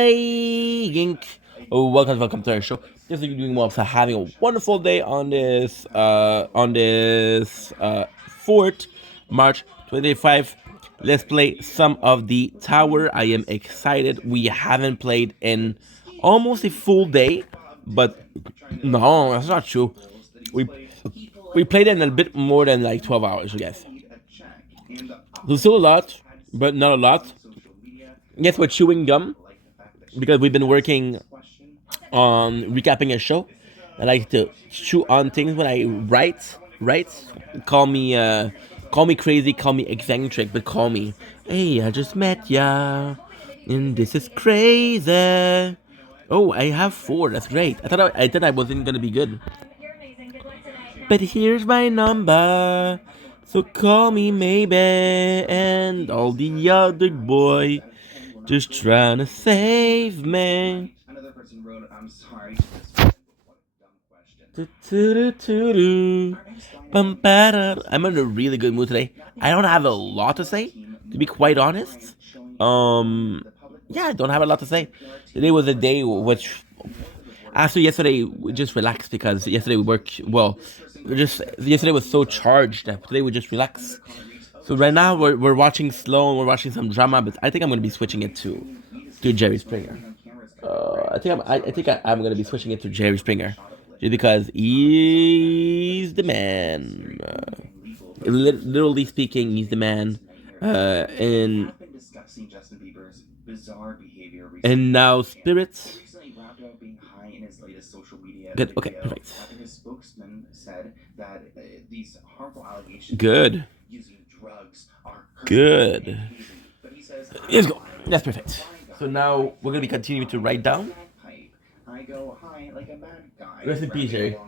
Hey, Yink. Oh, welcome to our show. Just like you're doing well, so having a wonderful day on this 4th March 2025. Let's play some of the tower. I am excited. We haven't played in almost a full day, but no, that's not true. We we played in a bit more than like 12 hours, I guess. There's still a lot, but not a lot. Yes, we're chewing gum because we've been working on recapping a show. I like to chew on things when I write. Right? Call me crazy, call me eccentric, but call me. Hey, I just met ya, and this is crazy. Oh, I have 4. That's great. I thought I wasn't gonna be good. But here's my number, so call me maybe. And all the other boy just trying to save me. I'm in a really good mood today. I don't have a lot to say, to be quite honest. Yeah, I don't have a lot to say. Today was a day which, after yesterday, we just relaxed because yesterday we worked well. Just yesterday was so charged that today we just relax. So right now we're watching slow and we're watching some drama, but I think I'm gonna be switching it to Jerry Springer. I think I'm gonna be switching it to Jerry Springer, just because he's the man. Literally speaking, he's the man. And now spirits. Good. Okay. Perfect. Good. Good. Let's go. That's perfect. So now we're gonna be continuing to write down. Rest in peace, Jerry.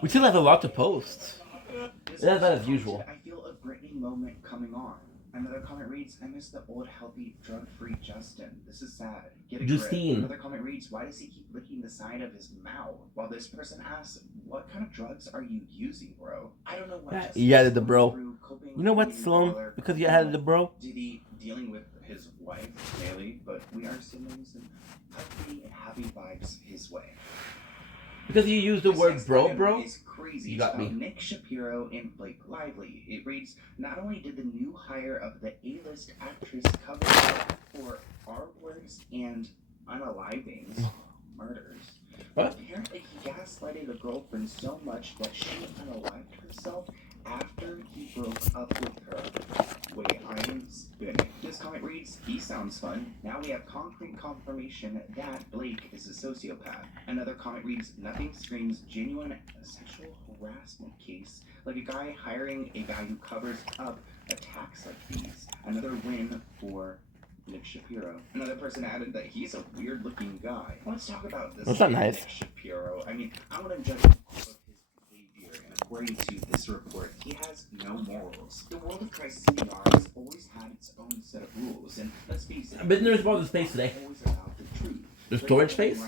We still have a lot to post. That's not as usual. Justine. You added the bro. You know what, Sloan? Because you added the bro. Because you used the word bro. You got me. What? That's not nice. But there's more of the space today. The storage space?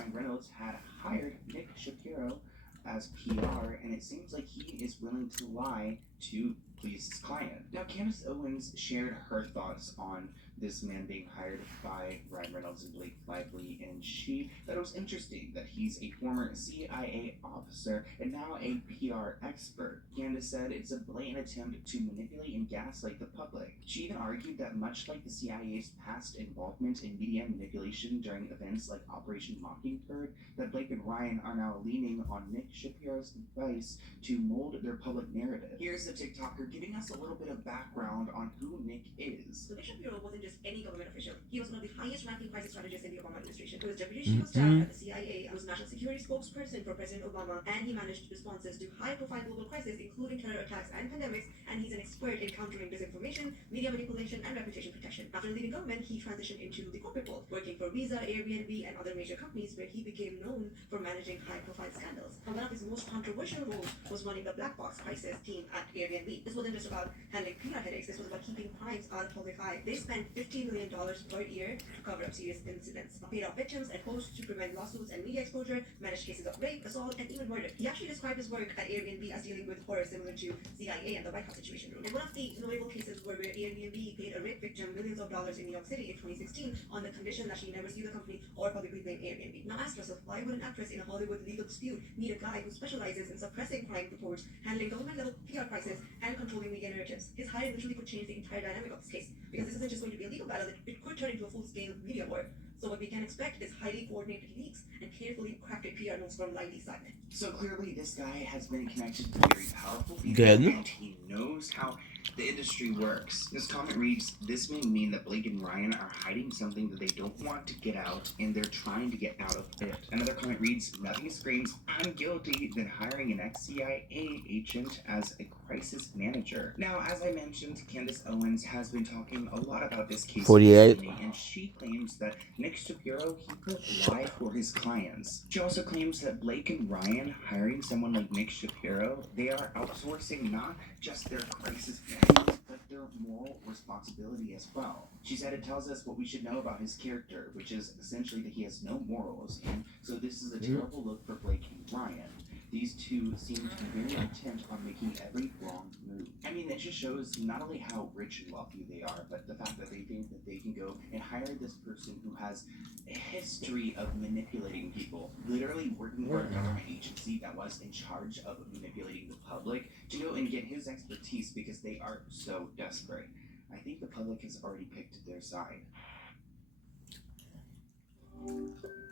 this man being hired by Ryan Reynolds and Blake Lively, and she thought it was interesting that he's a former CIA officer and now a PR expert. Candace said it's a blatant attempt to manipulate and gaslight the public. She even argued that much like the CIA's past involvement in media manipulation during events like Operation Mockingbird, that Blake and Ryan are now leaning on Nick Shapiro's advice to mold their public narrative. Here's the TikToker giving us a little bit of background on who Nick is. So Nick Shapiro wasn't just any government official. He was one of the highest-ranking crisis strategists in the Obama administration. He was deputy chief of staff at the CIA, and was national security spokesperson for President Obama, and he managed responses to high-profile global crises, including terror attacks and pandemics, and he's an expert in countering disinformation, media manipulation, and reputation protection. After leaving government, he transitioned into the corporate world, working for Visa, Airbnb, and other major companies, where he became known for managing high-profile scandals. And one of his most controversial roles was running the black box crisis team at Airbnb. This wasn't just about handling PR headaches, this was about keeping crimes out of public eye. They spent $15 million per year to cover up serious incidents, paid off victims and hosts to prevent lawsuits and media exposure, managed cases of rape, assault, and even murder. He actually described his work at Airbnb as dealing with horror similar to CIA and the White House Situation Room. And one of the notable cases were where Airbnb paid a rape victim millions of dollars in New York City in 2016 on the condition that she never sue the company or publicly blame Airbnb. Now ask yourself, why would an actress in a Hollywood legal dispute need a guy who specializes in suppressing crime reports, handling government-level PR crisis, and controlling media narratives? His hire literally could change the entire dynamic of this case, because this isn't just going to be a legal battle, it could turn into a full-scale media war. So what we can expect is highly coordinated leaks and carefully crafted PR notes from Lively's side. So clearly this guy has been connected to very powerful people, Good. and he knows how the industry works. This comment reads, this may mean that Blake and Ryan are hiding something that they don't want to get out, and they're trying to get out of it. Another comment reads, nothing screams, I'm guilty, than hiring an ex-CIA agent as a crisis manager. Now, as I mentioned, Candace Owens has been talking a lot about this case 48. recently, and she claims that Nick Shapiro, he could lie for his clients. She also claims that Blake and Ryan hiring someone like Nick Shapiro, they are outsourcing not just their crisis management, but their moral responsibility as well. She said it tells us what we should know about his character, which is essentially that he has no morals, and so this is a terrible look for Blake and Ryan. These two seem to be very intent on making every wrong move. I mean, it just shows not only how rich and wealthy they are, but the fact that they think that they can go and hire this person who has a history of manipulating people, literally working for a government agency that was in charge of manipulating the public, to go and get his expertise because they are so desperate. I think the public has already picked their side.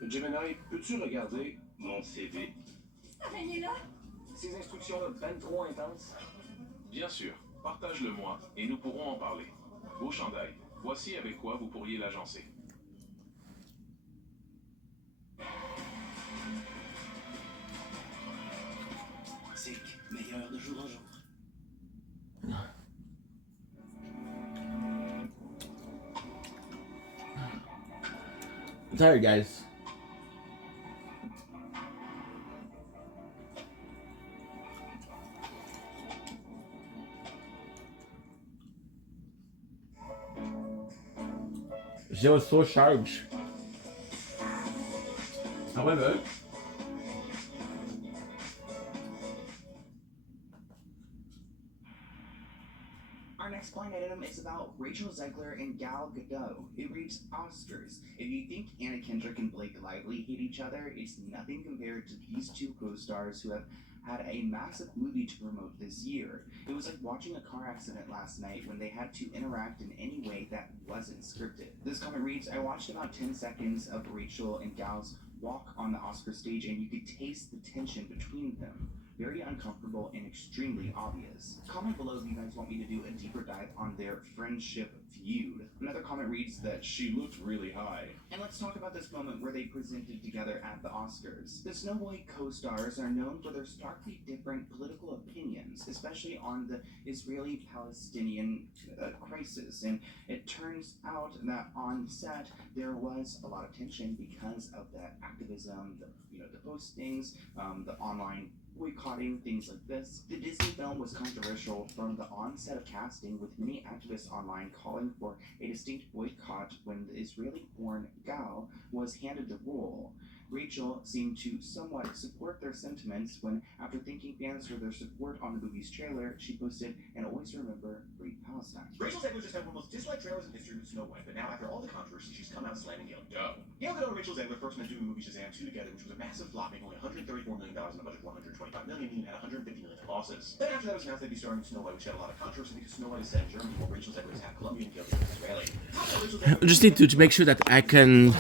Gemini, peux-tu regarder mon CV? Araignée-là? Ces instructions-là ben trop intenses. Bien sûr, partage-le-moi et nous pourrons en parler. Beau chandail, voici avec quoi vous pourriez l'agencer. C'est meilleur de jour en jour. I'm tired, guys. She was so charged. However, our next blind item is about Rachel Zegler and Gal Gadot. It reads Oscars. If you think Anna Kendrick and Blake Lively hate each other, it's nothing compared to these two co-stars who have had a massive movie to promote this year. It was like watching a car accident last night when they had to interact in any way that wasn't scripted. This comment reads, I watched about 10 seconds of Rachel and Gal's walk on the Oscar stage, and you could taste the tension between them. Very uncomfortable and extremely obvious. Comment below if you guys want me to do a deeper dive on their friendship feud. Another comment reads that she looked really high. And let's talk about this moment where they presented together at the Oscars. The Snow White co-stars are known for their starkly different political opinions, especially on the Israeli-Palestinian crisis. And it turns out that on set there was a lot of tension because of that activism, the postings, the online boycotting, things like this. The Disney film was controversial from the onset of casting, with many activists online calling for a distinct boycott when the Israeli-born Gal was handed the role. Rachel seemed to somewhat support their sentiments when, after thanking fans for their support on the movie's trailer, she posted, "And always remember, Free Palestine." Rachel Zegler just had one of the most disliked trailers in history with Snow White, but now after all the controversy, she's come out slamming Gal Gadot. Gal Gadot and Rachel Zegler first met doing the movie Shazam 2 together, which was a massive flop, making only $134 million on a budget of $125 million, meaning it had $150 million in losses. Then after that, it was announced they'd be starring Snow White, which had a lot of controversy because Snow White is set in Germany, while Rachel Zegler is half Colombian and Gal Gadot is Israeli. I just need to make sure that I can.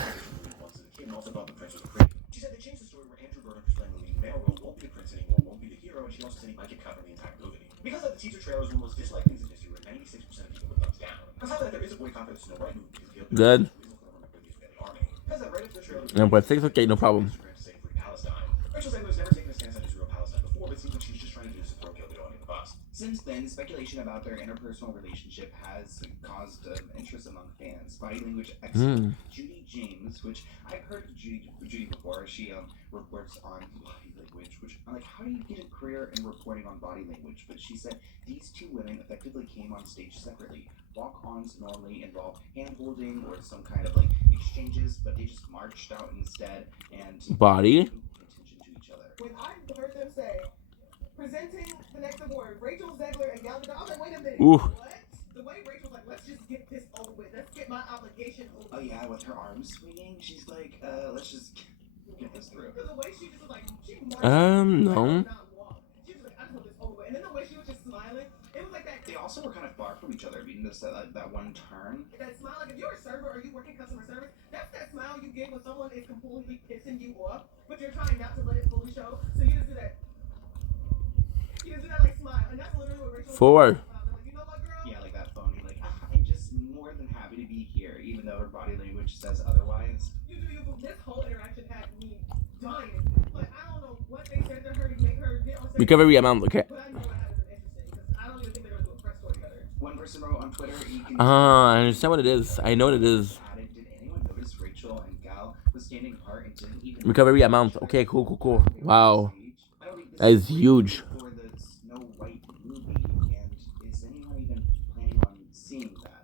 She said they changed the story where Andrew Burnham, who's playing the lead male role, won't be the prince anymore, won't be the hero, and she also said he might get cut from the entire movie. Because of the teaser trailer is one of the most disliked things in history, where 96% of people put thumbs down. On top of that, there is a boycott for the Snow White movie because Gal Gadot Good. is the member of the Israeli army. Because that right after the trailer, Number 6, okay, no problem. Instagram to say Free Palestine. Rachel Zegler's never taken a stance on Israel Palestine before, but it seems like she's just trying to do this to throw Gal Gadot under the bus. Since then, speculation about their interpersonal relationship has caused interest among fans. Body language expert Judy James, which I've heard of Judy before, she reports on body language, which I'm like, how do you get a career in reporting on body language? But she said these two women effectively came on stage separately. Walk-ons normally involve hand-holding or some kind of like exchanges, but they just marched out instead and Body. paid attention to each other. When I heard them say, presenting the next award, Rachel Zegler and Gal Gadot, I was like, wait a minute, Ooh. what? The way Rachel's like, let's just get this over with. Let's get my obligation over Oh with. yeah, with her arms swinging, she's like, let's just get this through. Because the way she just was like, she marched No. not walk. She was like, I just want this over with. And then the way she was just smiling, it was like that, They also were kind of far from each other, being this that one turn. that smile. Like if you're a server or you work in customer service, that's that smile you get when someone is completely pissing you off, but you're trying not to let it fully show. So you just do that. You just do that like smile, and that's literally what Rachel was 4. like, you know what, girl? Yeah, like that phony, like, I'm just more than happy to be here, even though her body language says otherwise. You do you. This whole interaction had me dying. Like I don't know what they said to her to make her get on stage. Recovery amount, okay. But I know it had been interesting because I don't even think they're gonna do a press tour together. One person wrote on Twitter, you can I understand what it is. I know what it is. added, did anyone notice Rachel and Gal was standing apart and didn't even Recovery amount. Okay, cool. Wow. I don't think this That is huge. for the Snow White movie, and is anyone even planning on seeing that?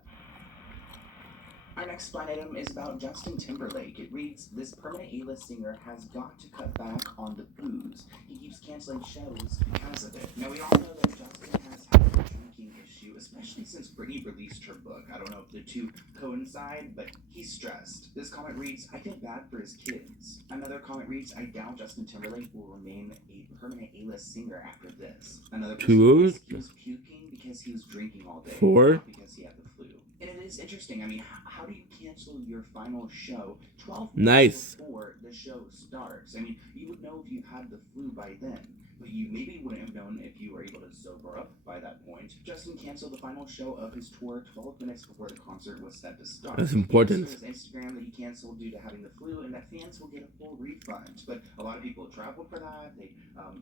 Our next blind item is about Justin Timberlake. It reads, "This permanent A-list singer has got to cut back on the booze. He keeps canceling shows because of it." Now, we all know that Justin has had a drinking issue, especially since Britney released her book. I don't know if the two coincide, but he's stressed. This comment reads, "I feel bad for his kids." Another comment reads, "I doubt Justin Timberlake will remain a permanent A-list singer after this." Another person Two. writes, "He was puking because he was drinking all day, 4. not because he had the flu." And it is interesting. I mean, how do you cancel your final show 12 Nice. minutes before the show starts? I mean, you would know if you had the flu by then, but you maybe wouldn't have known if you were able to sober up by that point. Justin canceled the final show of his tour 12 minutes before the concert was set to start. That's important. He posted on his Instagram that he canceled due to having the flu and that fans will get a full refund. But a lot of people traveled for that. They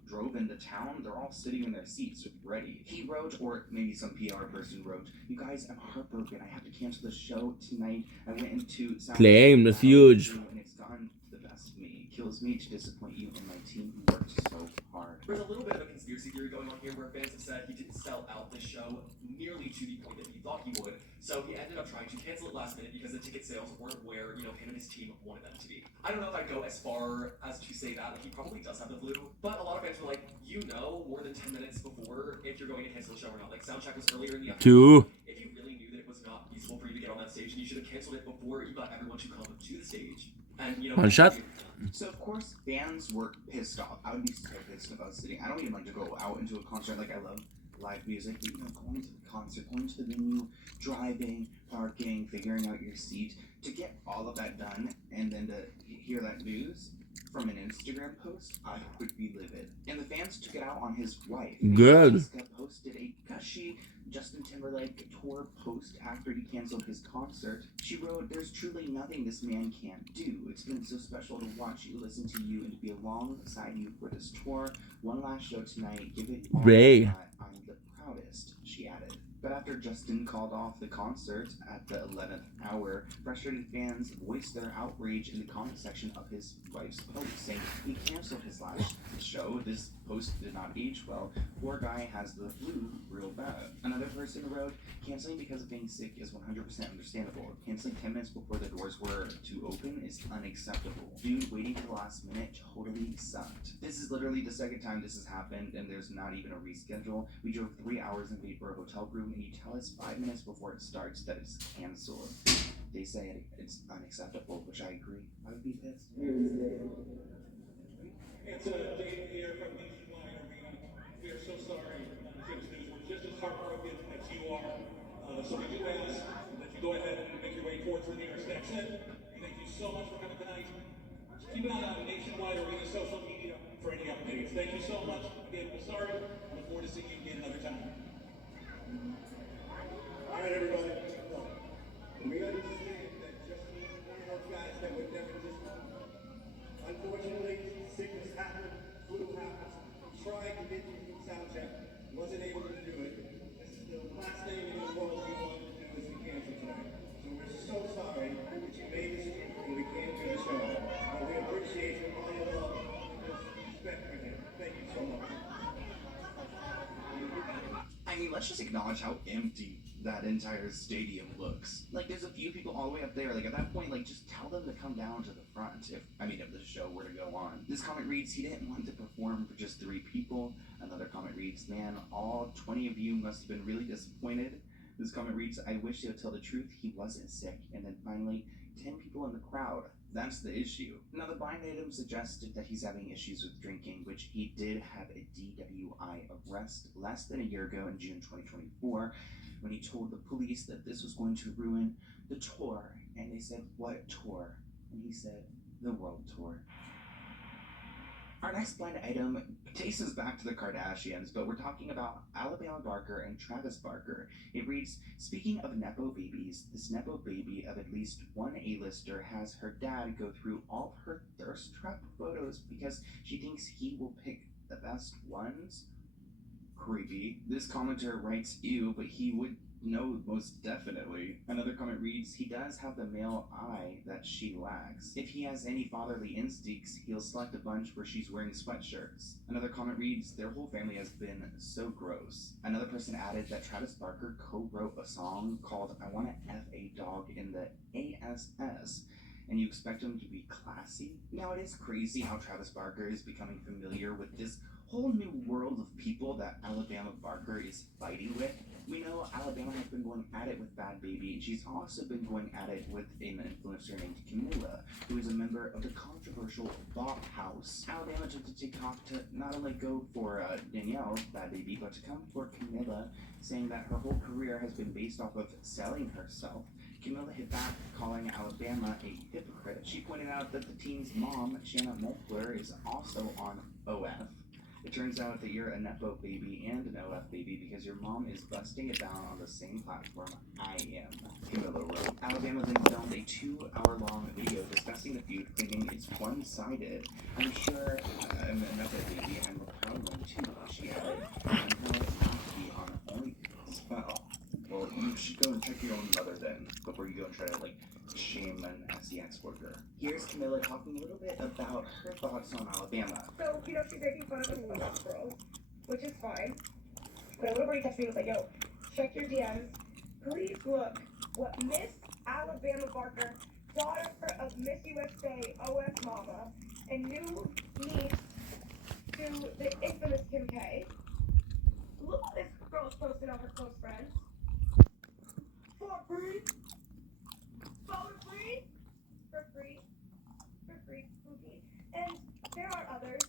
drove into town. They're all sitting in their seats ready. He wrote, or maybe some PR person wrote, "You guys, I'm heartbroken. I have to cancel the show tonight. I went into South Claim, that's huge. and it's gotten the best of me. It kills me to disappoint you and my team who worked so hard." There's a little bit of a conspiracy theory going on here where fans have said he didn't sell out the show nearly to the point that he thought he would, so he ended up trying to cancel it last minute because the ticket sales weren't where, him and his team wanted them to be. I don't know if I'd go as far as to say that, he probably does have the flu, but a lot of fans were like, more than 10 minutes before if you're going to cancel the show or not. Like, soundcheck was earlier in the afternoon. 2. If you really knew that it was not feasible for you to get on that stage, then you should have canceled it before you got everyone to come to the stage. And, One shot. So of course fans were pissed off. I would be so pissed about sitting. I don't even like to go out into a concert. Like I love live music, but going to the concert, going to the venue, driving, parking, figuring out your seat, to get all of that done and then to hear that news from an Instagram post, I would be livid. And the fans took it out on his wife. Good. Jessica posted a gushy Justin Timberlake tour post after he canceled his concert. She wrote, "There's truly nothing this man can't do. It's been so special to watch you, listen to you, and to be alongside you for this tour. One last show tonight. Give it all Ray. you got. I'm the proudest," she added. But after Justin called off the concert at the 11th hour, frustrated fans voiced their outrage in the comment section of his wife's post, saying he canceled his last show. This post did not age well. Poor guy has the flu real bad. Another person wrote, canceling because of being sick is 100% understandable. Canceling 10 minutes before the doors were to open is unacceptable. Dude, waiting to the last minute totally sucked. This is literally the second time this has happened and there's not even a reschedule. We drove 3 hours and paid for a hotel room and you tell us 5 minutes before it starts that it's canceled. They say it's unacceptable, which I agree. I would be pissed. It's Dave here from Nationwide Arena. We are so sorry to see this news. We're just as heartbroken as you are. So we do ask that you go ahead and make your way towards the nearest exit. Thank you so much for coming tonight. Keep an eye on Nationwide Arena social media for any updates. Thank you so much. Again, we're sorry. Look forward to seeing you again another time. All right, everybody. We understand that Justin is one of those guys that would never just. Unfortunately, sickness happened, flu happened. Tried to get you from sound check, wasn't able to do it. This is the last thing in this world we wanted to do is to cancel tonight. So we're so sorry that you made this trip and we can't do the show. But we appreciate all your love and just respect for him. Thank you so much. I mean, let's just acknowledge how empty that entire stadium looks. Like, there's a few people all the way up there. Like, at that point, like, just tell them to come down to the front if the show were to go on. This comment reads, he didn't want to perform for just 3 people. Another comment reads, man, all 20 of you must have been really disappointed. This comment reads, I wish they would tell the truth, he wasn't sick. And then finally, 10 people in the crowd. That's the issue. Now, the blind item suggested that he's having issues with drinking, which he did have a DWI arrest less than a year ago in June 2024, when he told the police that this was going to ruin the tour. And they said, what tour? And he said, the world tour. Our next blind item takes us back to the Kardashians, but we're talking about Alabama Barker and Travis Barker. It reads, speaking of Nepo babies, this Nepo baby of at least one A-lister has her dad go through all of her thirst trap photos because she thinks he will pick the best ones. Creepy. This commenter writes, ew, but he would know most definitely. Another comment reads, he does have the male eye that she lacks. If he has any fatherly instincts, he'll select a bunch where she's wearing sweatshirts. Another comment reads, their whole family has been so gross. Another person added that Travis Barker co-wrote a song called I Wanna F a Dog in the ASS. And you expect him to be classy? Now, it is crazy how Travis Barker is becoming familiar with this whole new world of people that Alabama Barker is fighting with. We know Alabama has been going at it with Bad Baby, and she's also been going at it with an influencer named Camilla, who is a member of the controversial Bop House. Alabama took to TikTok to not only go for Danielle, Bad Baby, but to come for Camilla, saying that her whole career has been based off of selling herself. Camilla hit back, calling Alabama a hypocrite. She pointed out that the teen's mom, Shanna Moakler, is also on OF. It turns out that you're a Nepo baby and an OF baby because your mom is busting it down on the same platform I am, Camilla wrote. Alabama then filmed a 2-hour-long video discussing the feud, claiming it's one-sided. I'm sure I'm a Nepo baby, I'm a proud one too, she added. I'm going to be on OnlyFans. Well, you should go and check your own mother then, before you go and try to, shame an SEX worker. Here's Camilla talking a little bit about her thoughts on Alabama. So, she's making fun of us girls, which is fine. But a little birdie texted me and was like, yo, check your DMs. Please look what Miss Alabama Barker, daughter of Miss USA OF Mama, and new niece to the infamous Kim K. Look what this girl's posted on her close friends. For free. For free, spooky. And there are others,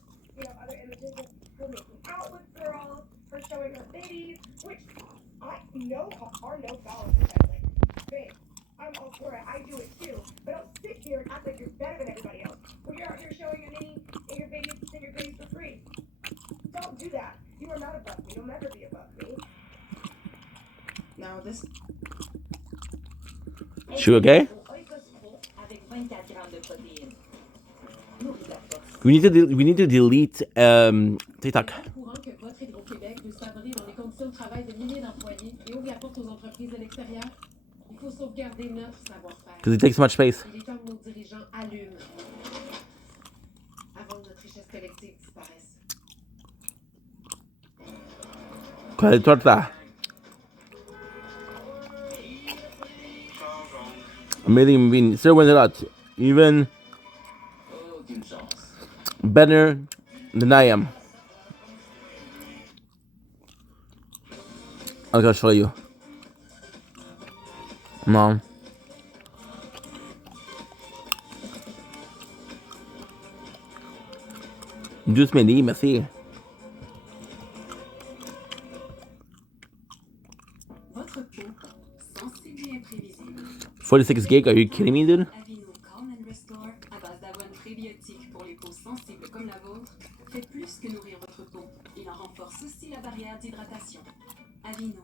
other images of her making out with girls, her showing her babies, which I know are no foul in this. Babe, I'm all for it. I do it too. But don't sit here and act like you're better than everybody else. When you're out here showing your name and your babies for free. Don't do that. You are not above me. You'll never be above me. Now this. She okay? We need to delete TikTok. Because it takes much space. ¿Cuál torta? Amazing bean. Still wins a lot. Even Oh, good sauce. better than I am. I'm gonna show you. No. Juste me dit, merci. Votre peau, sensible et imprévisible. 46 gig, are you kidding me, dude? Aveeno Calm and Restore, à base d'avoine prébiotique pour les peaux sensibles comme la vôtre, fait plus que nourrir votre peau. Il en renforce aussi la barrière d'hydratation. Aveeno.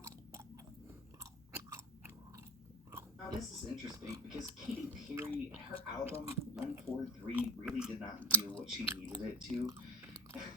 Now this is interesting because Katy Perry, her album 143 really did not do what she needed it to.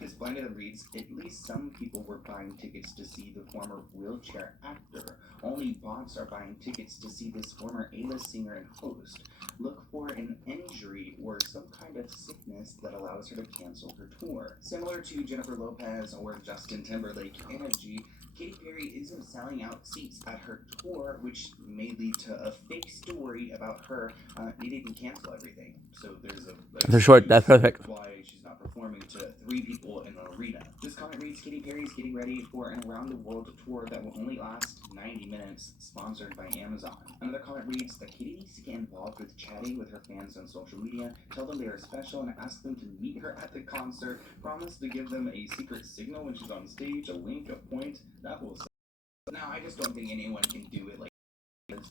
As Blinded reads, at least some people were buying tickets to see the former wheelchair actor. Only bots are buying tickets to see this former A-list singer and host. Look for an injury or some kind of sickness that allows her to cancel her tour. Similar to Jennifer Lopez or Justin Timberlake Energy, Katy Perry isn't selling out seats at her tour, which may lead to a fake story about her needing to cancel everything. So there's That's short. That's perfect. Why she's not performing to 3 people in an arena. This comment reads, Katy Perry is getting ready for an around-the-world tour that will only last 90 minutes, sponsored by Amazon. Another comment reads that Katy needs to get involved with chatting with her fans on social media, tell them they are special, and ask them to meet her at the concert, promise to give them a secret signal when she's on stage, a wink, a point. That will say. Now, I just don't think anyone can do it like.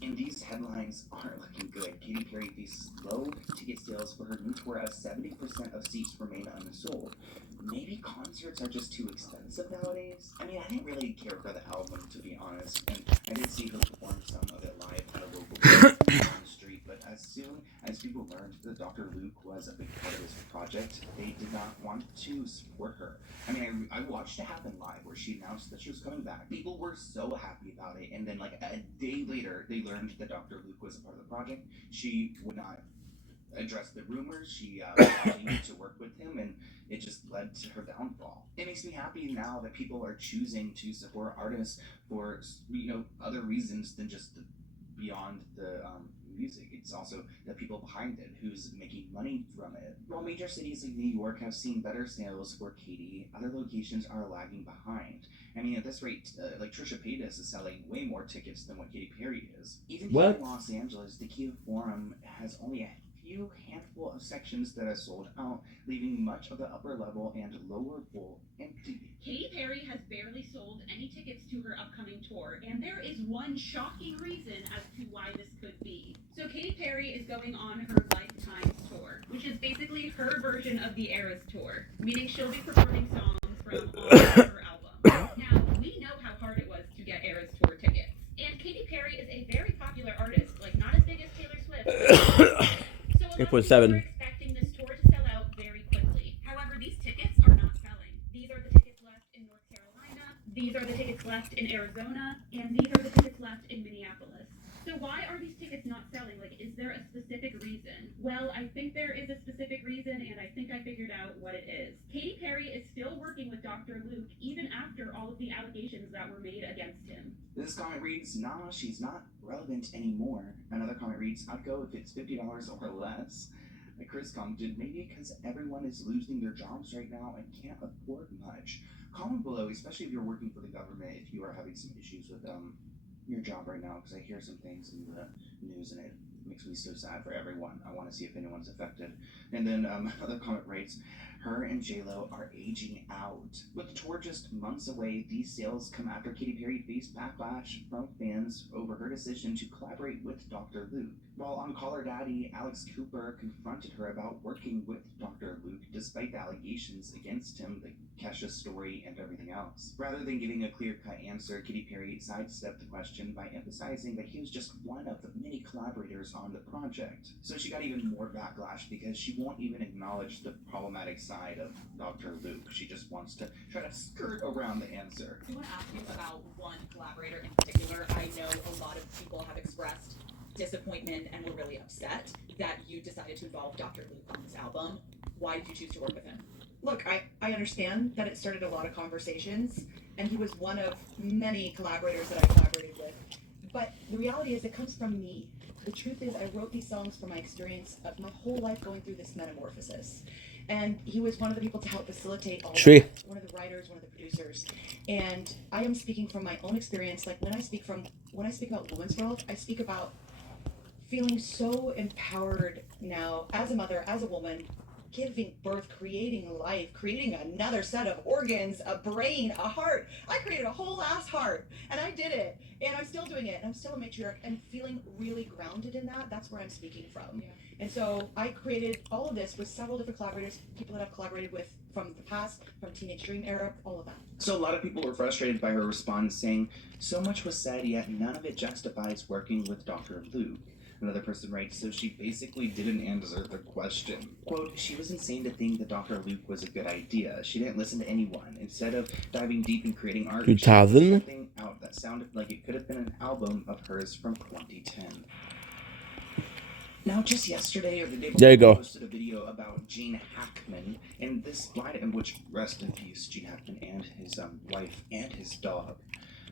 And these headlines aren't looking good. Katy Perry faces low ticket sales for her new tour as 70% of seats remain unsold. Maybe concerts are just too expensive nowadays? I mean, I didn't really care for the album, to be honest, and I did see her perform some of it live at a local bar on the street, but as soon as people learned that Dr. Luke was a big part of this project, they did not want to support her. I mean, I watched it happen live where she announced that she was coming back. People were so happy about it, and then like a day later, they learned that Dr. Luke was a part of the project. She would not address the rumors. She continued to work with him, and it just led to her downfall. It makes me happy now that people are choosing to support artists for other reasons than just beyond the music. It's also the people behind it who's making money from it. While major cities like New York have seen better sales for Katy, other locations are lagging behind. I mean, at this rate, like Trisha Paytas is selling way more tickets than what Katy Perry is. Even here in Los Angeles, the Kia Forum has only a few handful of sections that are sold out, leaving much of the upper level and lower bowl empty. Katy Perry has barely sold any tickets to her upcoming tour, and there is one shocking reason as to why this could be. So Katy Perry is going on her Lifetime tour, which is basically her version of the Eras tour, meaning she'll be performing songs from all of her albums. Now, we know how hard it was to get Eras tour tickets, and Katy Perry is a very popular artist, like not as big as Taylor Swift. So a lot of people are expecting this tour to sell out very quickly. However, these tickets are not selling. These are the tickets left in North Carolina, these are the tickets left in Arizona, and these are the tickets left in Minneapolis. So why are these tickets not selling? Like, is there a specific reason? Well, I think there is a specific reason, and I think I figured out what it is. Katy Perry is still working with Dr. Luke, even after all of the allegations that were made against him. This comment reads, nah, she's not relevant anymore. Another comment reads, I'd go if it's $50 or less. Chris commented, maybe because everyone is losing their jobs right now and can't afford much. Comment below, especially if you're working for the government, if you are having some issues with your job right now, because I hear some things in the news and it makes me so sad for everyone. I want to see if anyone's affected. And then another comment writes, her and J-Lo are aging out. With the tour just months away, these sales come after Katy Perry faced backlash from fans over her decision to collaborate with Dr. Luke. While on Call Her Daddy, Alex Cooper confronted her about working with Dr. Luke despite the allegations against him, the Kesha story, and everything else. Rather than giving a clear-cut answer, Katy Perry sidestepped the question by emphasizing that he was just one of the many collaborators on the project. So she got even more backlash because she won't even acknowledge the problematic side of Dr. Luke. She just wants to try to skirt around the answer. I want to ask you about one collaborator in particular. I know a lot of people have expressed disappointment and were really upset that you decided to involve Dr. Luke on this album. Why did you choose to work with him? Look, I understand that it started a lot of conversations, and he was one of many collaborators that I collaborated with. But the reality is, it comes from me. The truth is, I wrote these songs from my experience of my whole life going through this metamorphosis. And he was one of the people to help facilitate all of True. that. One of the writers, one of the producers. And I am speaking from my own experience. Like when I speak about Women's World, I speak about feeling so empowered now as a mother, as a woman, giving birth, creating life, creating another set of organs, a brain, a heart. I created a whole ass heart, and I did it, and I'm still doing it, and I'm still a matriarch, and feeling really grounded in that. That's where I'm speaking from. And so I created all of this with several different collaborators, people that I've collaborated with from the past, from Teenage Dream era, all of that. So a lot of people were frustrated by her response, saying, "So much was said, yet none of it justifies working with Dr. Luke." Another person writes, so she basically didn't answer the question. Quote, "She was insane to think that Dr. Luke was a good idea. She didn't listen to anyone. Instead of diving deep and creating art, she put 2000? something out that sounded like it could have been an album of hers from 2010. Now, just yesterday or the day before, There you go. I posted a video about Gene Hackman, and this blind, in which, rest in peace, Gene Hackman and his wife and his dog.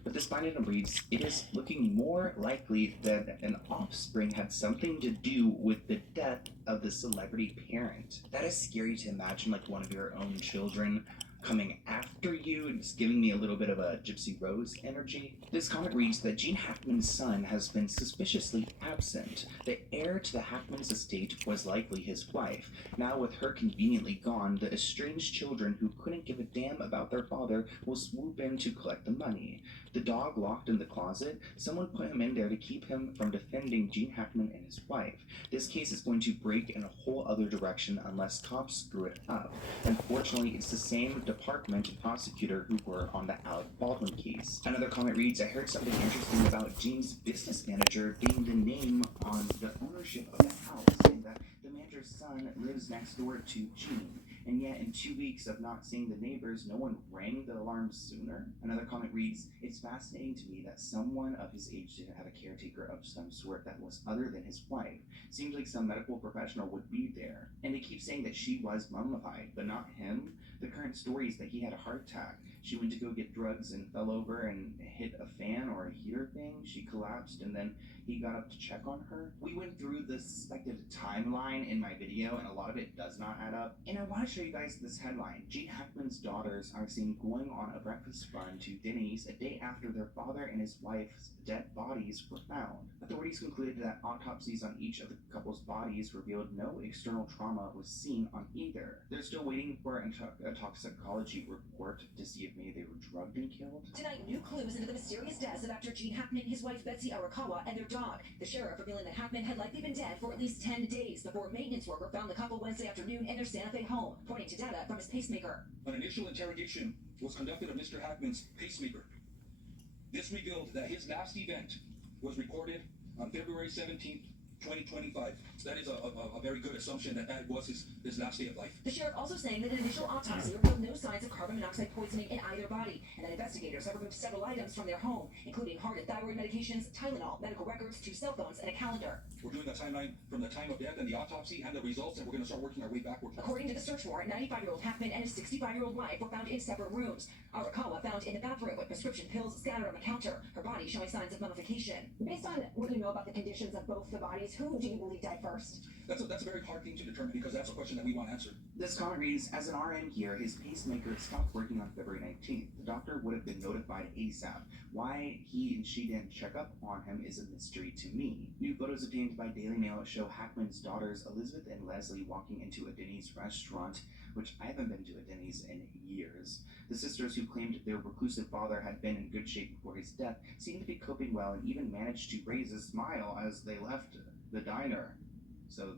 But this blind item reads, "It is looking more likely that an offspring had something to do with the death of the celebrity parent." That is scary to imagine, like one of your own children coming after you, and it's giving me a little bit of a Gypsy Rose energy. This comment reads that Gene Hackman's son has been suspiciously absent. The heir to the Hackman's estate was likely his wife. Now with her conveniently gone, the estranged children who couldn't give a damn about their father will swoop in to collect the money. The dog locked in the closet, someone put him in there to keep him from defending Gene Hackman and his wife. This case is going to break in a whole other direction unless cops screw it up. Unfortunately, it's the same department and prosecutor who were on the Alec Baldwin case. Another comment reads, "I heard something interesting about Gene's business manager being the name on the ownership of the house, and that the manager's son lives next door to Gene. And yet, in 2 weeks of not seeing the neighbors, no one rang the alarm sooner." Another comment reads, "It's fascinating to me that someone of his age didn't have a caretaker of some sort that was other than his wife. Seems like some medical professional would be there. And they keep saying that she was mummified, but not him. The current story is that he had a heart attack. She went to go get drugs and fell over and hit a fan or a heater thing. She collapsed, and then he got up to check on her." We went through the suspected timeline in my video, and a lot of it does not add up. And I want to show you guys this headline. Gene Hackman's daughters are seen going on a breakfast run to Denny's a day after their father and his wife's dead bodies were found. Authorities concluded that autopsies on each of the couple's bodies revealed no external trauma was seen on either. They're still waiting for a toxicology report to see if maybe they were drugged and killed. Tonight, new clues into the mysterious deaths of actor Gene Hackman, his wife Betsy Arakawa, and their dog. The sheriff revealing that Hackman had likely been dead for at least 10 days before a maintenance worker found the couple Wednesday afternoon in their Santa Fe home, pointing to data from his pacemaker. An initial interrogation was conducted of Mr. Hackman's pacemaker. This revealed that his last event was recorded on February 17th, 2025. That is a very good assumption that that was his last day of life. The sheriff also saying that an initial autopsy revealed no signs of carbon monoxide poisoning in either body, and that investigators have removed several items from their home, including heart and thyroid medications, Tylenol, medical records, 2 cell phones, and a calendar. We're doing a timeline from the time of death and the autopsy and the results, and we're going to start working our way backwards. According to the search warrant, 95-year-old Hackman and his 65-year-old wife were found in separate rooms. Arakawa found in the bathroom with prescription pills scattered on the counter, her body showing signs of mummification. Based on what you know about the conditions of both the bodies, who do you believe died first? That's a very hard thing to determine because that's a question that we want answered. This comment reads, "As an RN here, his pacemaker stopped working on February 19th. The doctor would have been notified ASAP. Why he and she didn't check up on him is a mystery to me." New photos obtained by Daily Mail show Hackman's daughters Elizabeth and Leslie walking into a Denny's restaurant, which I haven't been to a Denny's in years. The sisters, who claimed their reclusive father had been in good shape before his death, seemed to be coping well and even managed to raise a smile as they left the diner. So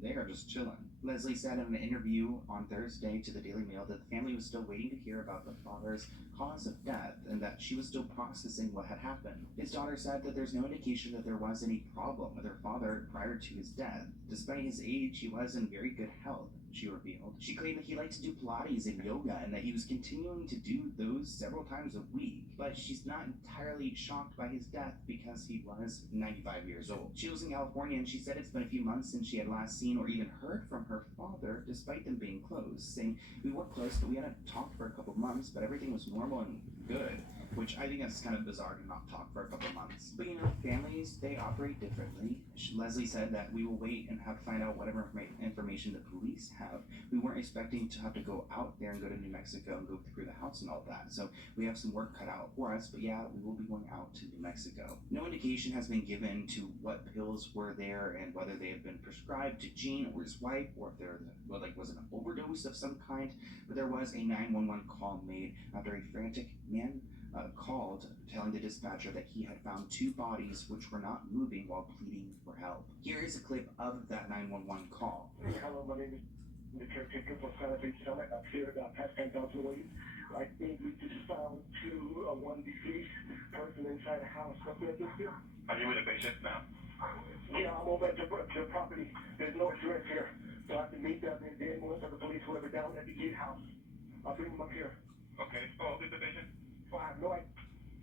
they are just chilling. Leslie said in an interview on Thursday to the Daily Mail that the family was still waiting to hear about the father's cause of death and that she was still processing what had happened. His daughter said that there's no indication that there was any problem with her father prior to his death. Despite his age, he was in very good health. she revealed. She claimed that he liked to do Pilates and yoga and that he was continuing to do those several times a week, but she's not entirely shocked by his death because he was 95 years old. She lives in California and she said it's been a few months since she had last seen or even heard from her father, despite them being close, saying, "We were close, but we hadn't talked for a couple months, but everything was normal and good," which I think that's kind of bizarre to not talk for a couple months. But families, they operate differently. Leslie said that we will wait and have to find out whatever information the police have. We weren't expecting to have to go out there and go to New Mexico and go through the house and all that. So we have some work cut out for us, but yeah, we will be going out to New Mexico. No indication has been given to what pills were there and whether they have been prescribed to Gene or his wife, or if there was an overdose of some kind. But there was a 911 call made after a frantic man called telling the dispatcher that he had found 2 bodies which were not moving while pleading for help. Here is a clip of that 911 call. Hello, my name is the caretaker for Santa Fe Summit. I'm here at past 10,000 ways. I think we just found one deceased person inside a house. What can I do here? Are you with the patient now? Yeah, I'm over at the property. There's no address here. So I have to meet the ambulance or the police, whoever, down at the gatehouse. I'll bring them up here. Okay. Oh, is the patient? Oh, I have no idea.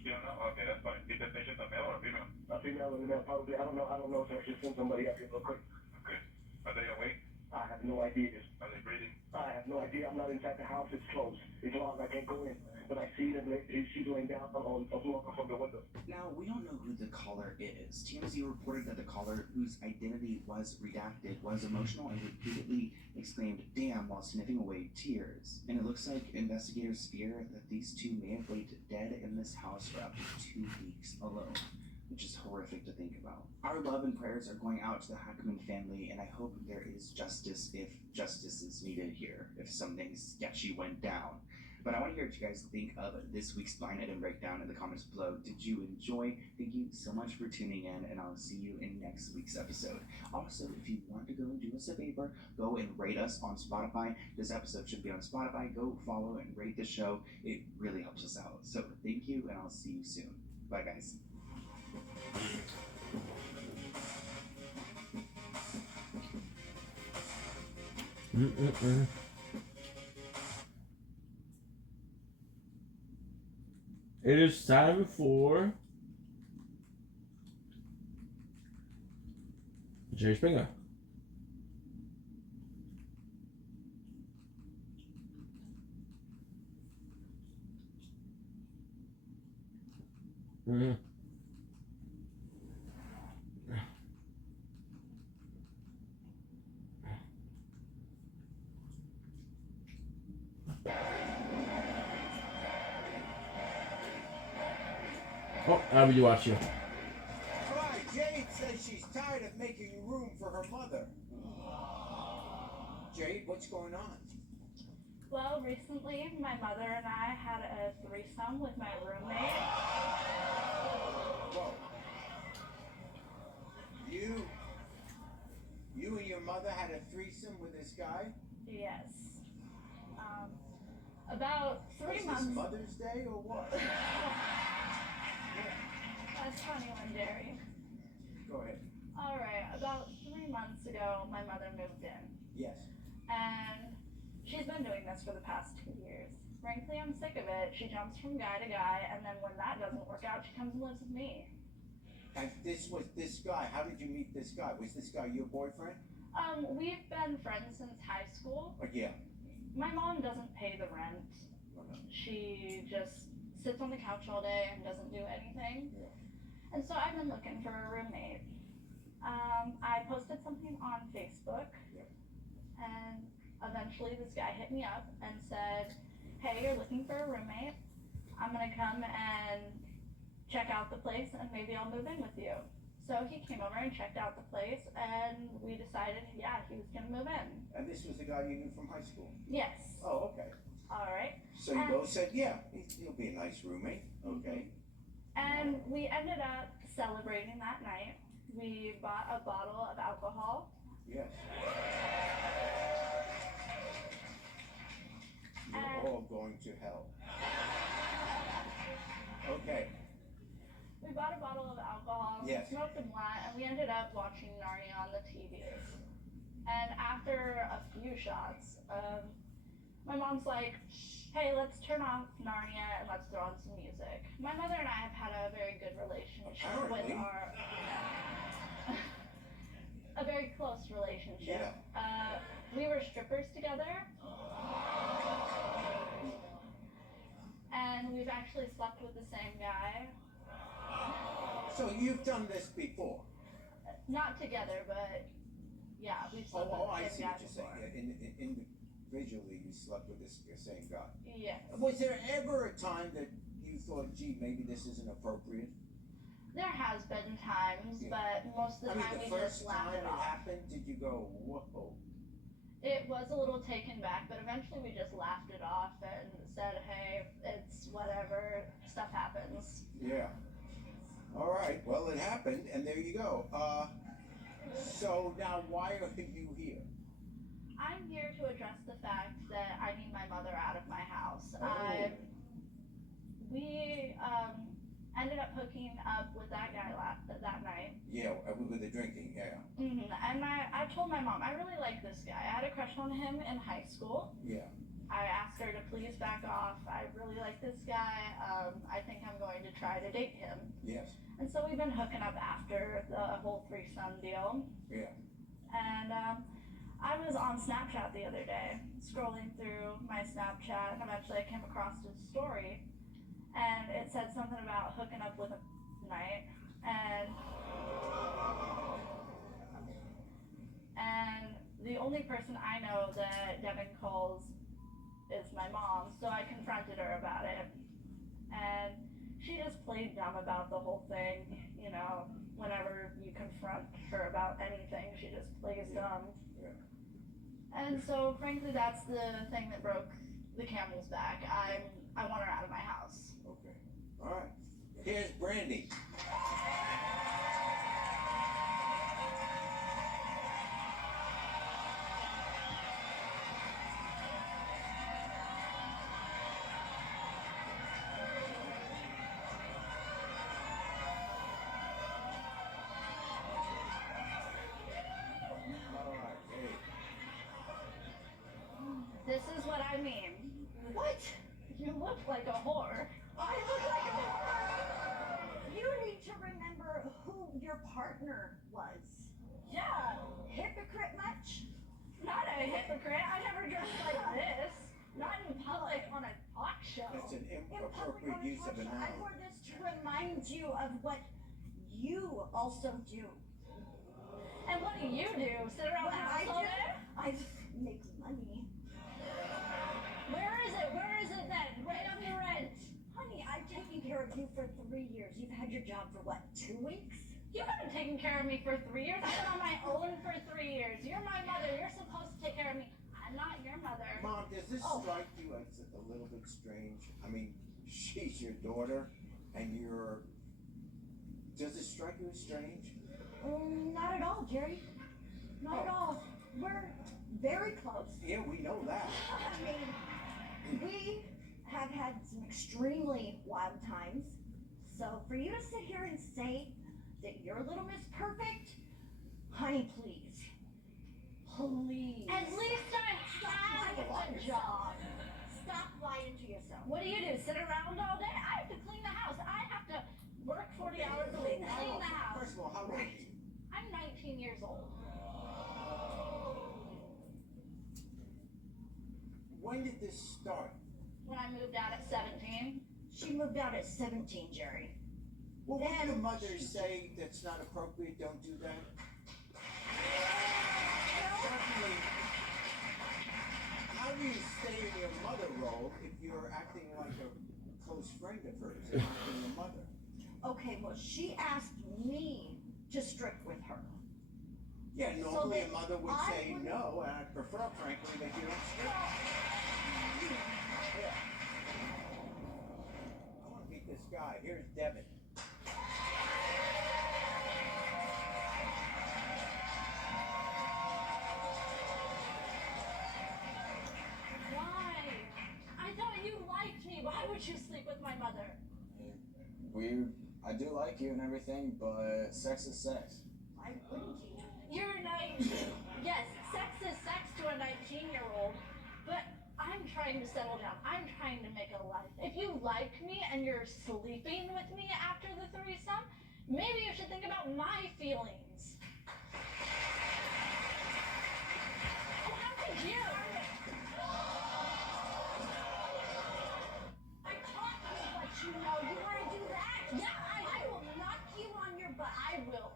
You don't know? Okay, that's fine. Is the patient a male or a female? A female and a male, probably. I don't know, so I should send somebody up here real quick. Okay. Are they awake? I have no idea. Are they breathing? I have no idea. I'm not inside the house. It's closed. It's locked. I can't go in. But I see them. She's laying down on the floor from the window. Now, we don't know who the caller is. TMZ reported that the caller, whose identity was redacted, was emotional and repeatedly exclaimed, "Damn," while sniffing away tears. And it looks like investigators fear that these 2 may have laid dead in this house for up to 2 weeks alone, which is horrific to think about. Our love and prayers are going out to the Hackman family, and I hope there is justice if justice is needed here, if something sketchy went down. But I want to hear what you guys think of this week's Blind Item Breakdown in the comments below. Did you enjoy? Thank you so much for tuning in, and I'll see you in next week's episode. Also, if you want to go do us a favor, go and rate us on Spotify. This episode should be on Spotify. Go follow and rate the show. It really helps us out. So thank you, and I'll see you soon. Bye, guys. It is time for Jerry Springer. Oh, how you watch you? Right, Jade says she's tired of making room for her mother. Jade, what's going on? Well, recently my mother and I had a threesome with my roommate. Whoa. You and your mother had a threesome with this guy? Yes. About 3 Was months. this Mother's Day or what? That's funny one, Jerry. Go ahead. Alright, about 3 months ago, my mother moved in. Yes. And she's been doing this for the past 2 years. Frankly, I'm sick of it. She jumps from guy to guy, and then when that doesn't work out, she comes and lives with me. And this was this guy. How did you meet this guy? Was this guy your boyfriend? We've been friends since high school. Yeah. My mom doesn't pay the rent. She just sits on the couch all day and doesn't do anything. Yeah. And so I've been looking for a roommate. I posted something on Facebook, and eventually this guy hit me up and said, "Hey, you're looking for a roommate. I'm gonna come and check out the place and maybe I'll move in with you." So he came over and checked out the place, and we decided, yeah, he was gonna move in. And this was the guy you knew from high school? Yes. Oh, okay. All right. So you both said, yeah, he'll be a nice roommate. Okay. And we ended up celebrating that night. We bought a bottle of alcohol. Yes. You're And all going to hell. Okay. we bought a bottle of alcohol, Yes. smoked a blunt, and we ended up watching Narnia on the TV. And after a few shots, my mom's like, hey, let's turn off Narnia and let's throw on some music. My mother and I have had a very good relationship with our... a very close relationship. We were strippers together. And we've actually slept with the same guy. So you've done this before? Not together, but yeah, we've slept with I the see same guy what you're saying. before. Yeah, individually, you slept with the same guy. Yes. Was there ever a time that you thought, gee, maybe this isn't appropriate? There has been times, but most of the time the we first just laughed time it it off. happened, did you go, whoa? It was a little taken back, but eventually we just laughed it off and said, hey, it's whatever, stuff happens. Yeah. All right, well, it happened, and there you go. So now, why are you here? I'm here to address the fact that I need my mother out of my house. Oh. We ended up hooking up with that guy that night. Yeah, with the drinking, yeah. And I told my mom, I really like this guy. I had a crush on him in high school. Yeah. I asked her to please back off. I really like this guy. I think I'm going to try to date him. Yes. And so we've been hooking up after the whole threesome deal. Yeah. And I was on Snapchat the other day, scrolling through my Snapchat, and eventually I came across his story. And it said something about hooking up with him tonight. And the only person I know that Devin calls is my mom, so I confronted her about it. And she just played dumb about the whole thing. You know, whenever you confront her about anything, she just plays dumb. Yeah. And so, frankly, that's the thing that broke the camel's back. I want her out of my house. Okay. All right. Here's Brandy. This is what I mean. What? You look like a whore. I look like a whore. You need to remember who your partner was. Yeah. Hypocrite much? Not a hypocrite. I never dressed like this. Not in public on a talk show. That's an In public inappropriate on a use talk of a show. I noun. wore this to remind you of what you also do. And what do you do? Sit around What the I house all do? day? I make money. Where is it? Where is it then? Right on the rent. Honey, I've taken care of you for 3 years. You've had your job for what, 2 weeks? You haven't taken care of me for 3 years. I've been on my own for 3 years. You're my mother. You're supposed to take care of me. I'm not your mother. Mom, does this Oh. strike you as a little bit strange? I mean, she's your daughter, and you're... Does it strike you as strange? Not at all, Jerry. Not at all. We're very close. Yeah, we know that. I mean, we have had some extremely wild times. So for you to sit here and say that you're little Miss Perfect, honey, please. Please. At least I have a job. Stop lying to yourself. What do? Sit around all day? I have to clean the house. I have to work 40 hours a week, clean the house. First of all, how old are you? I'm 19 years old. When did this start? When I moved out at 17. She moved out at 17, Jerry. Well, when Then your mothers say that's not appropriate, don't do that. Certainly, how do you stay in your mother role if you're acting like a close friend of hers and not being a mother? Okay, well, she asked me to strip with her. Yeah, normally that a mother would I say wouldn't- no, and I prefer, frankly, that you don't strip. Yeah. I want to meet this guy. Here's Devin. Why? I thought you liked me. Why would you sleep with my mother? I do like you and everything, but sex is sex. Why wouldn't you? You're 19. Yes, sex is sex to a 19-year-old, but I'm trying to settle down. I'm trying to make a life. If you like me and you're sleeping with me after the threesome, maybe you should think about my feelings. And how could you? I taught you what you know. You want to do that? Yeah, I will knock you on your butt. I will.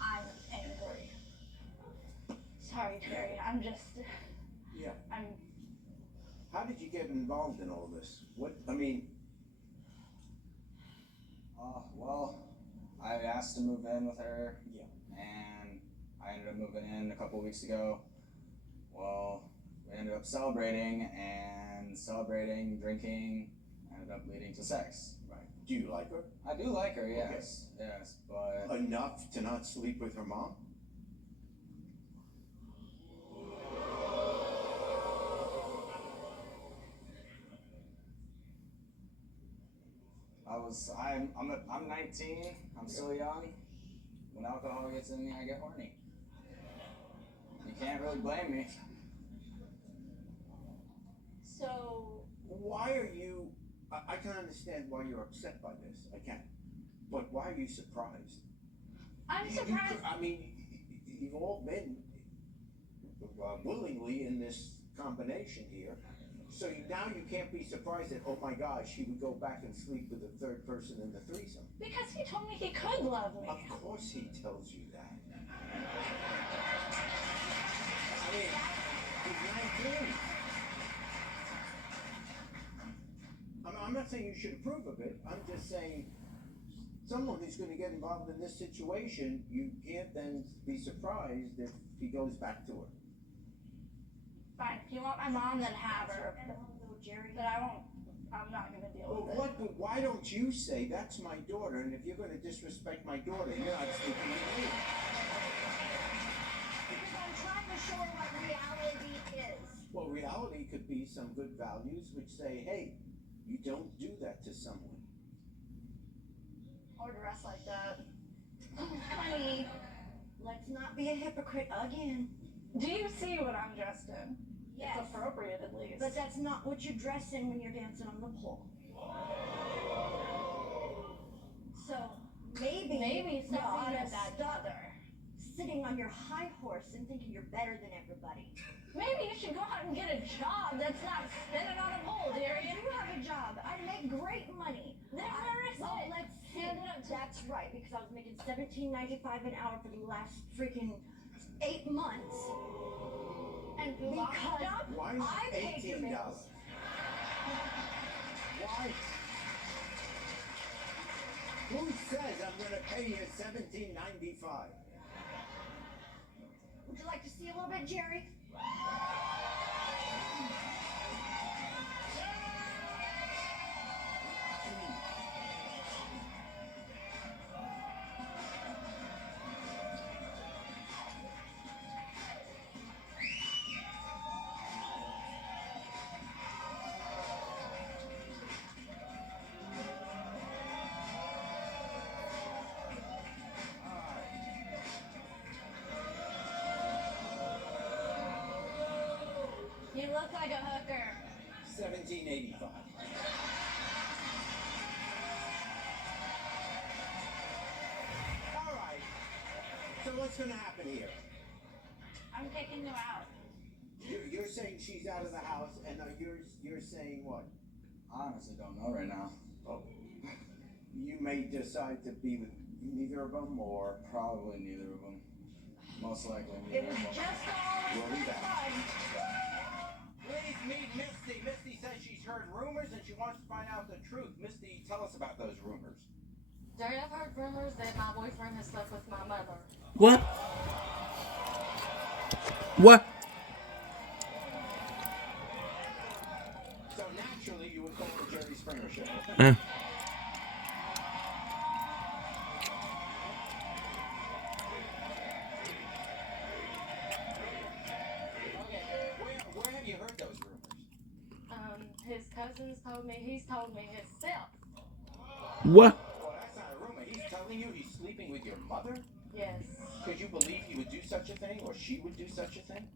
I'm angry. Sorry, Terry. I'm just. Yeah. I'm. How did you get involved in all this? What, I mean, Well, I asked to move in with her. Yeah. And I ended up moving in a couple weeks ago. Well, we ended up celebrating, drinking, ended up leading to sex. right. Do you like her? I do like her, yes. Yes, but Enough to not sleep with her mom? I'm 19, I'm still young. When alcohol gets in me, I get horny. You can't really blame me. So. Why are you, I can understand why you're upset by this, I can. But why are you surprised? I'm surprised. I mean, you've all been willingly in this combination here. So now you can't be surprised that, oh my gosh, he would go back and sleep with a third person in the threesome. Because he told me he could love me. Of course he tells you that. I mean, he's 19. I'm not saying you should approve of it. I'm just saying someone who's going to get involved in this situation, you can't then be surprised if he goes back to her. Fine, if you want my mom, then have her. Jerry. But I won't. I'm not gonna deal Well, with it. why don't you say, that's my daughter, and if you're going to disrespect my daughter, you're not sleeping with me. Because I'm trying to show her what reality is. Well, reality could be some good values which say, hey, you don't do that to someone. Or dress like that. Honey, let's not be a hypocrite again. Do you see what I'm dressed in? Yes. It's appropriate at least. But that's not what you dress in when you're dancing on the pole. So maybe Maybe you ought something to of that stop other. sitting on your high horse and thinking you're better than everybody. Maybe you should go out and get a job that's not spinning on a pole, Darian. You have a job. I make great money. Then where is Well, it? let's see. Hand it up to That's right, because I was making $17.95 an hour for the last freaking 8 months. And you lost Because the job? Why is I paid your $18? bills. Why? Who says I'm going to pay you $17.95? Would you like to see a little bit, Jerry? You look like a hooker. $17.85. All right. So what's going to happen here? I'm kicking you out. You're saying she's out of the house, and you're saying what? I honestly don't know right now. Oh, you may decide to be with neither of them, or Probably neither of them. Most likely It neither was of them. just all We'll leave that. fun. Please meet Misty. Misty says she's heard rumors and she wants to find out the truth. Misty, tell us about those rumors. Jerry, I've heard rumors that my boyfriend has slept with my mother. What? What? So naturally, you would call the Jerry Springer Show. Where have you heard those rumors? His cousins told me, he's told me himself. What? Well, that's not a rumor. He's telling you he's sleeping with your mother? Yes. Could you believe he would do such a thing, or she would do such a thing?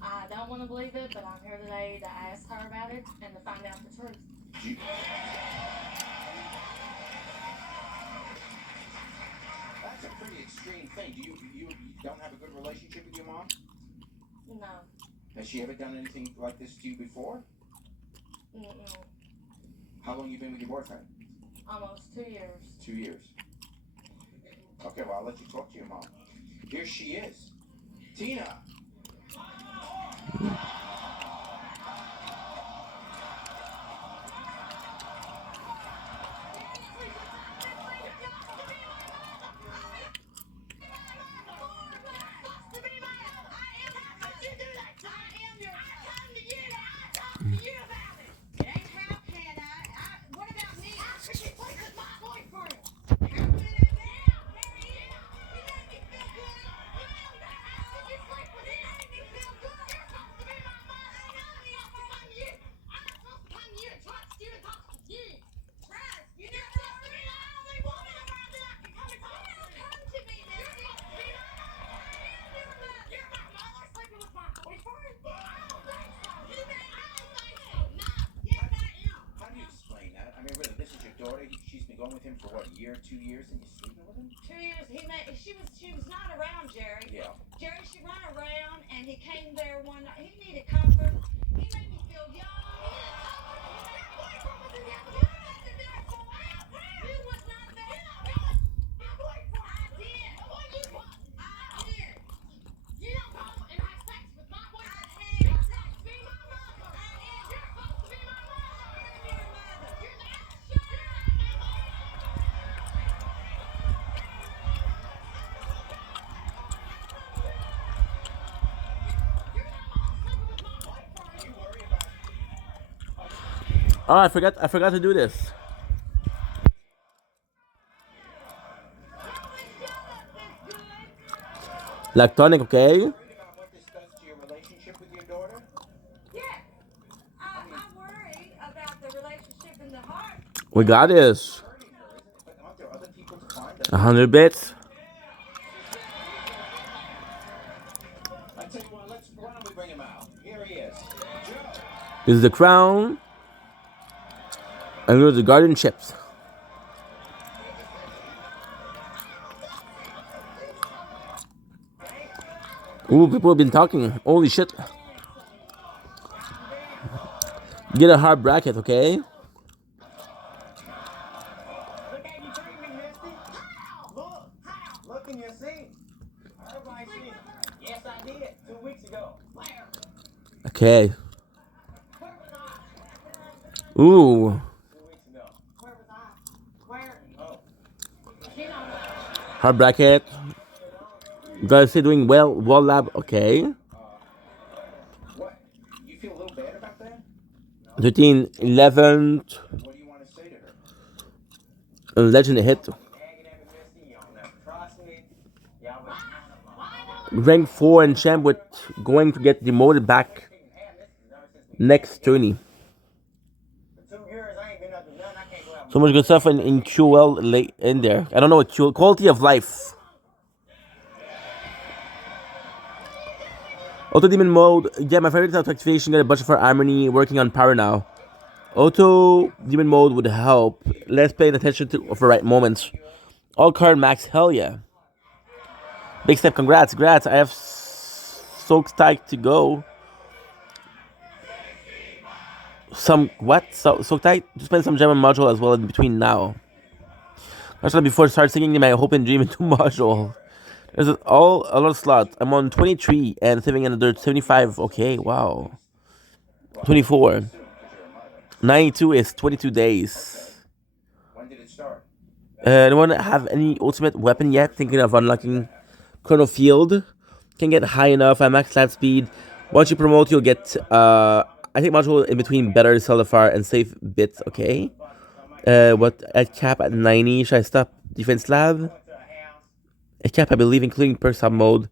I don't want to believe it, but I'm here today to ask her about it and to find out the truth. That's a pretty extreme thing. Do you don't have a good relationship with your mom? No. Has she ever done anything like this to you before? Mm-mm. How long you been with your boyfriend? Almost 2 years. 2 years. Okay, well, I'll let you talk to your mom. Here she is. Tina! She's been going with him for what, a year, 2 years, and you're sleeping with him? 2 years. She was not around Jerry. Yeah. Jerry, she ran around, and he came there one night. He needed comfort. He made me feel young. You was not there. I did. You don't go and have sex with my boyfriend. You're supposed to be my mother. You're supposed to be my mother. You're not. You're not. Oh, I forgot to do this. Lactonic, okay? What this does to your relationship with your daughter? Yeah. I'm worried about the relationship in the heart. We got this. 100 bits. I tell you what, why don't we bring him out? Here he is. This is the crown. And here's the garden chips. Ooh, people have been talking. Holy shit. Get a hard bracket, okay? Look in your seat. Everybody see it. Yes, I did. 2 weeks ago. Where? Okay. Ooh. 2 weeks ago. Where was I? Where? Oh. Hard bracket. Guys, say doing well. Wall lab, okay. What? You feel a little bad about that? 13, 11. What do you want to say to her? Legend hit. Rank 4 and champ with going to get demoted back next tourney. So much good stuff in QL late in there. I don't know what QL, quality of life. Auto demon mode. Yeah, my favorite auto activation. Got a bunch of our harmony. Working on power now. Auto demon mode would help. Let's pay attention to for right moments. All card max. Hell yeah. Big step. Congrats. I have soak tag to go. Some what? So tag to spend some gem and module as well in between now. Actually, before I start singing my hope and dream into module. There's a lot of slots. I'm on 23 and saving another 75. Okay, wow. 24. 92 is 22 days. When did it start? Anyone have any ultimate weapon yet? Thinking of unlocking Chrono Field. Can get high enough at max land speed. Once you promote, you'll get, I think module in between better, Celifar, and save bits. Okay. What at cap at 90? Should I stop defense lab? At cap, I believe, including perk sub mode,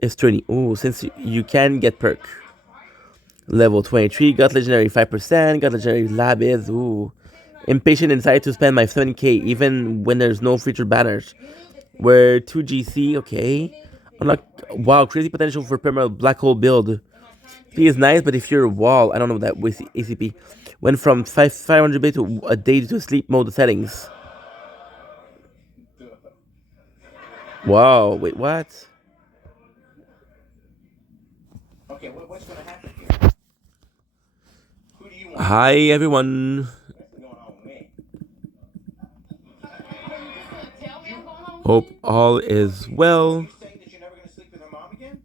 is 20. Ooh, since you can get perk. Level 23, got legendary 5%, got legendary lab is, ooh. Impatient and decided to spend my 70k even when there's no featured banners. We're 2GC, okay. Unlock, wow, crazy potential for permanent black hole build. P is nice, but if you're a wall, I don't know that with ACP. Went from 500 bit to a day to sleep mode settings. Wow, wait, what? Okay, what's gonna happen here? Who do you want? Hi, everyone. Hope all is well. Saying that you're never gonna sleep with her mom again?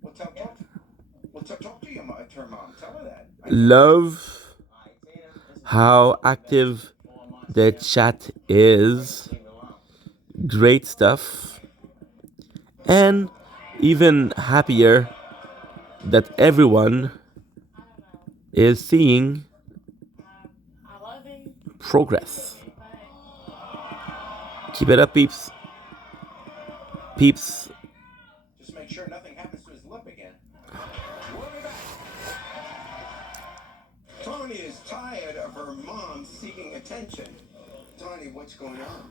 Well, talk to your mom, to her mom. Tell her that. Love how active the chat is. Great stuff. And even happier that everyone is seeing progress. Keep it up, peeps. Peeps. Just make sure nothing happens to his lip again. Tony is tired of her mom seeking attention. Tony, what's going on?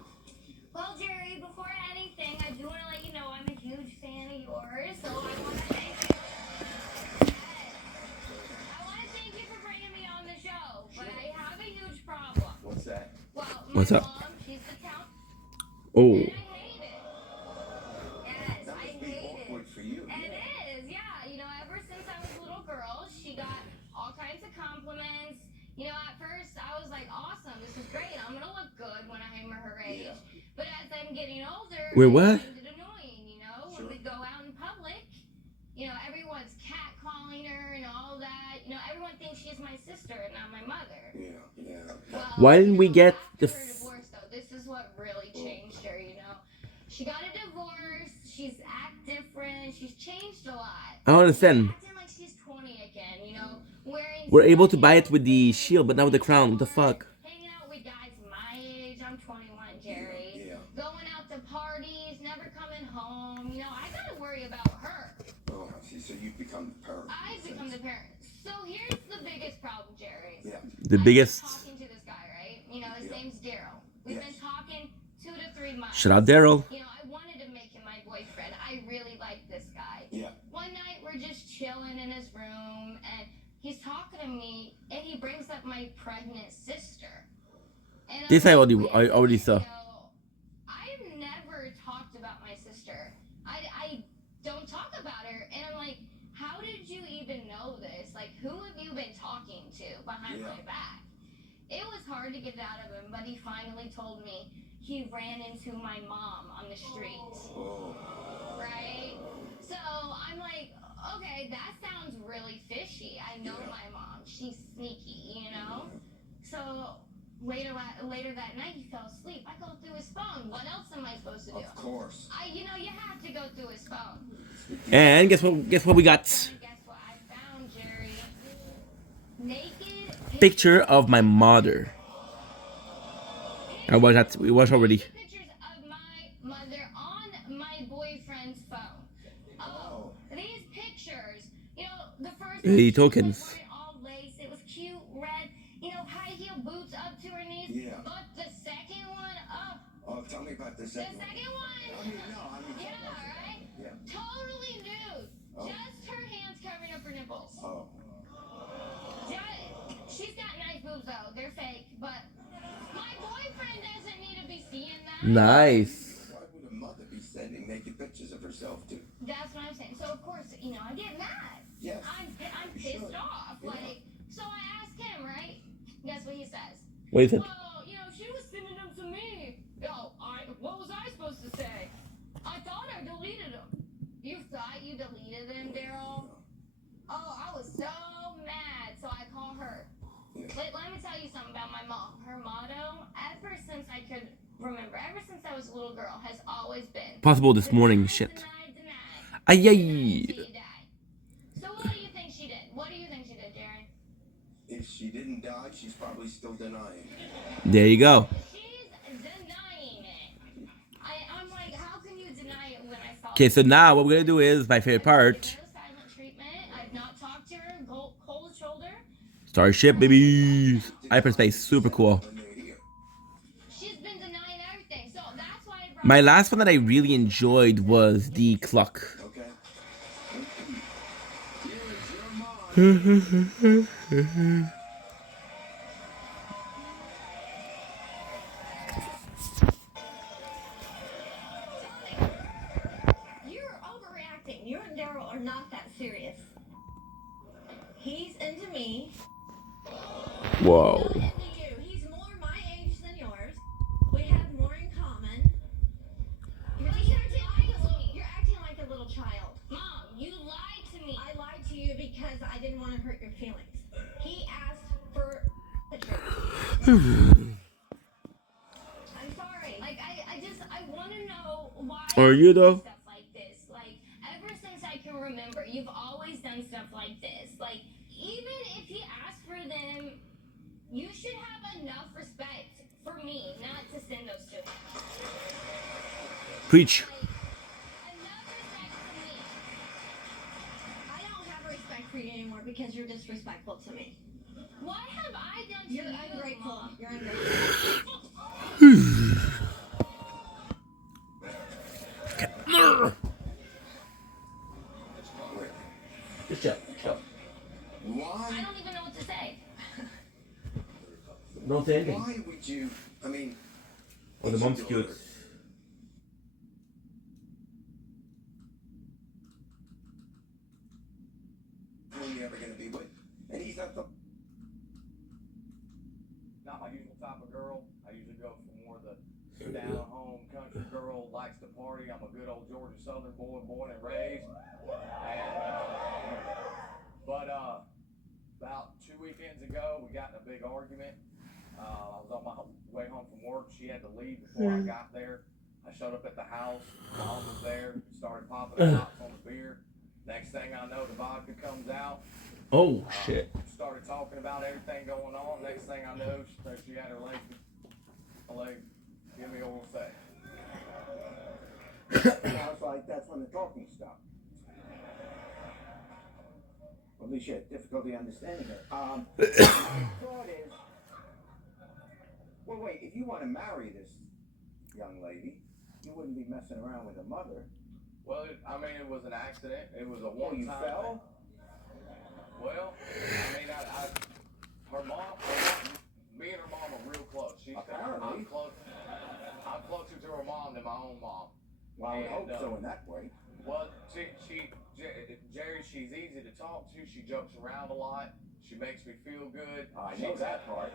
Well, Jerry, before anything, I do want to let you know I'm a huge fan of yours, so I want to thank you. I want to thank you for bringing me on the show, but I have a huge problem. What's that? Well, What's my up? mom, she's the count. Oh. Yes, I hate it. Awkward for you. It is, yeah. You know, ever since I was a little girl, she got all kinds of compliments. You know, at first I was like, awesome, this is great. I'm gonna look good when I'm her age. Yeah. But as I'm getting older, Wait, what? I find it annoying, you know? When we go out in public, you know, everyone's catcalling her and all that. You know, everyone thinks she's my sister and not my mother. Yeah. Well, Why didn't we get the after her divorce, though, this is what really changed her, you know? She got a divorce, she's act different, she's changed a lot. I don't understand. Acting like she's 20 again, you know? Wearing We're able to buy it with the shield, but not with the crown. What the fuck? hanging out with guys my age. I'm 21, Jerry. Going out to parties, never coming home. You know, I gotta worry about her. Oh, see, so you've become the parent. I've become the parent. So here's the biggest problem, Jerry. Yeah. The biggest. I'm talking to this guy, right? You know, his name's Daryl. We've been talking 2 to 3 months. Shout out Daryl. You know, I wanted to make him my boyfriend. I really like this guy. Yeah. One night we're just chilling in his room and he's talking to me and he brings up my pregnant sister. And This I'm I like, already saw. you know, I've never talked about my sister. I don't talk about her. And I'm like, how did you even know this? Like, who have you been talking to behind my back? It was hard to get it out of him, but he finally told me he ran into my mom on the street. Right? So I'm like, okay, that sounds really fishy. I know my mom. She's sneaky, you know? So later that night, he fell asleep. I go through his phone. What else am I supposed to do? Of course. You know, you have to go through his phone. And guess what? Guess what we got? Guess what I found, Jerry? Naked Picture of my mother. I watched that. We watched already. pictures of my mother on my boyfriend's phone. Oh, these pictures. You know, the first The tokens. one all lace. It was cute, red. You know, high heel boots up to her knees. Yeah. But the second one, Oh, tell me about the the second second one. Yeah, right. Yeah. Totally nude. Just her hands covering up her nipples. Oh. She's got nice boobs though. They're fake, but my boyfriend doesn't need to be seeing that. Nice. Why would a mother be sending naked pictures of herself to? That's what I'm saying. So of course, you know, I get mad. Yes. I'm pissed off. Like, so I asked him, right? Guess what he says? What is it? Well, you know, she was sending them to me. Yo, what was I supposed to say? I thought I deleted them. You thought you deleted them, Daryl? Oh, I was so mad. So I call her. Let me tell you something about my mom. Her motto, ever since I could remember, ever since I was a little girl, has always been Possible this morning. Shit. Ay, ay. So what do you think she did? What do you think she did, Jerry? If she didn't die, she's probably still denying. There you go. She's denying it. I'm like, how can you deny it when I saw Okay, so now what we're gonna do is my favorite part. silent treatment? I've not talked to her. Cold shoulder. Starship, baby. Hyperspace, super cool. My last one that I really enjoyed was the clock. You're overreacting. You and Daryl are not that serious. He's into me. Whoa. Not into you. He's more my age than yours. We have more in common. You're acting like a little child. Mom, you lied to me. I lied to you because I didn't want to hurt your feelings. He asked for the truth. I'm sorry. Like, I want to know why Are you though? stuff like this. Like, ever since I can remember, you've always done stuff like this. Like, even if he asked for them, you should have enough respect for me not to send those to him. Preach. I don't have respect for you anymore because you're disrespectful to me. What have I done to You're you, ungrateful. Mom? You're ungrateful. Just chill. Why? I don't even know what to say. Don't say anything. Why would you? I mean, Oh, the mom's cute. Who are you ever gonna be with? And he's not the. Not my usual type of girl. I usually go for more the down-home country girl, likes to party. I'm a good old Georgia Southern boy, born and raised. But about 2 weekends ago, we got in a big argument. I was on my way home from work. She had to leave before I got there. I showed up at the house. Mom was there. Started popping the tops on the beer. Next thing I know, the vodka comes out. Oh shit. Started talking about everything going on. Next thing I know, she had her leg. Give me a little say. Sounds like that's when the talking stopped. At least you had difficulty understanding her. My thought is, well, wait, if you want to marry this young lady, you wouldn't be messing around with her mother. Well, it was an accident. It was a Oh, one-time you fell? thing. Well, her mom, me and her mom are real close. Apparently. I'm closer to her mom than my own mom. Well, I would hope so in that way. Well, Jerry, she's easy to talk to. She jokes around a lot. She makes me feel good. I know that part.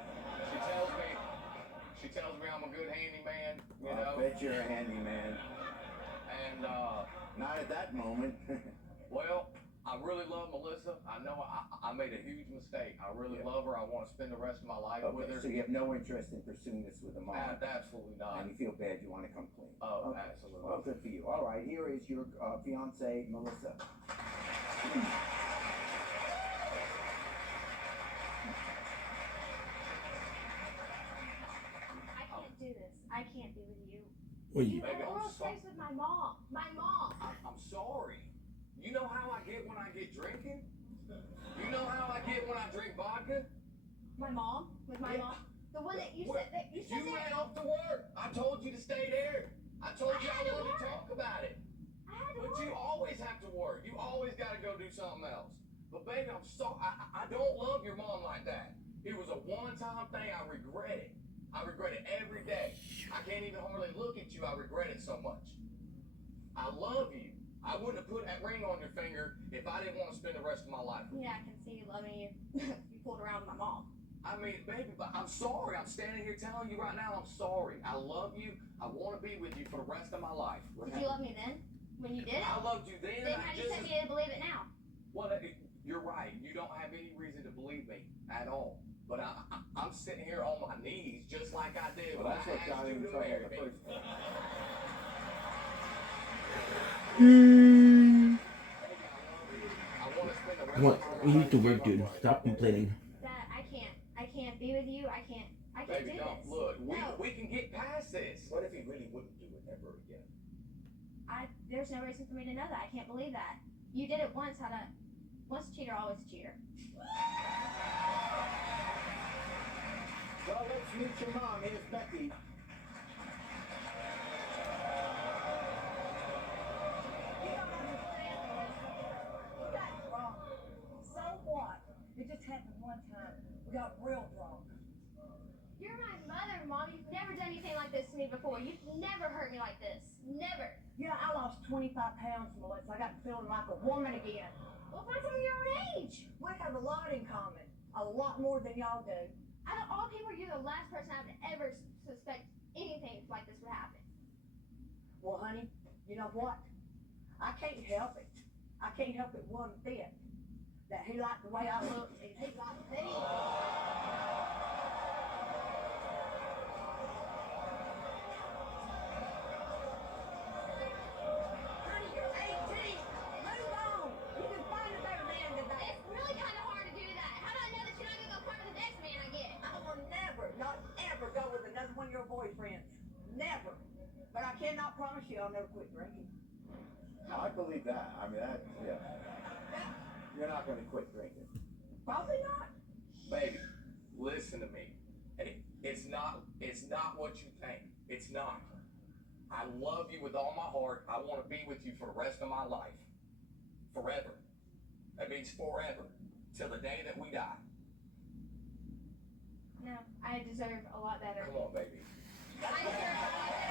She tells me I'm a good handyman, you I know. bet you're a handyman. And not at that moment. Well, I really love Melissa. I know I made a huge mistake. I really love her. I want to spend the rest of my life with her. So you have no interest in pursuing this with a mom? Absolutely not. And you feel bad, you want to come clean? Oh, okay. Absolutely. Well, good for you. All right, here is your fiance, Melissa. I can't do this. I can't be with you. Well, You had oral sex with my mom. My mom. I'm sorry. You know how I get when I get drinking? You know how I get when I drink vodka? My mom? With my mom? The one that you said that you said You that. ran off to work. I told you to stay there. I told you I wanted to talk about it. But you always have to work. You always got to go do something else. But baby, I'm sorry. I don't love your mom like that. It was a one-time thing. I regret it. I regret it every day. I can't even hardly look at you. I regret it so much. I love you. I wouldn't have put that ring on your finger if I didn't want to spend the rest of my life with you. Yeah, I can see you loving you. You pulled around with my mom. I mean, baby, but I'm sorry. I'm standing here telling you right now I'm sorry. I love you. I want to be with you for the rest of my life. Did you love me then? When you did it? I loved you then. Then how do you tell me you didn't believe it now? Well, you're right. You don't have any reason to believe me at all. But I'm sitting here on my knees just like I did when I asked you to marry me. We need to work, dude. Stop complaining. That I can't be with you. I can't Baby, do don't. this. Look, No. we can get past this. What if he really wouldn't do it ever again? There's no reason for me to know that. I can't believe that. You did it once. Once a cheater, always a cheater. Well, let's meet your mom. Here's Becky. happened one time. We got real drunk. You're my mother, Mom. You've never done anything like this to me before. You've never hurt me like this. Never. Yeah, I lost 25 pounds, Melissa. I got feeling like a woman again. Well, find someone your own age. We have a lot in common. A lot more than y'all do. Out of all people, you're the last person I would ever suspect anything like this would happen. Well, honey, you know what? I can't help it. I can't help it one bit. That he liked the way I look and he liked me. Honey, you're 18. Move on. You can find a better man than that. It's really kind of hard to do that. How do I know that you're not going to go part of the next man I get? I will never, not ever go with another one of your boyfriends. Never. But I cannot promise you I'll never quit drinking. I believe that. I mean, that, yeah. You're not going to quit drinking. Probably not. Baby, listen to me. It's not what you think. It's not. I love you with all my heart. I want to be with you for the rest of my life. Forever. That means forever. Till the day that we die. No, I deserve a lot better. Come on, baby. I deserve a lot better.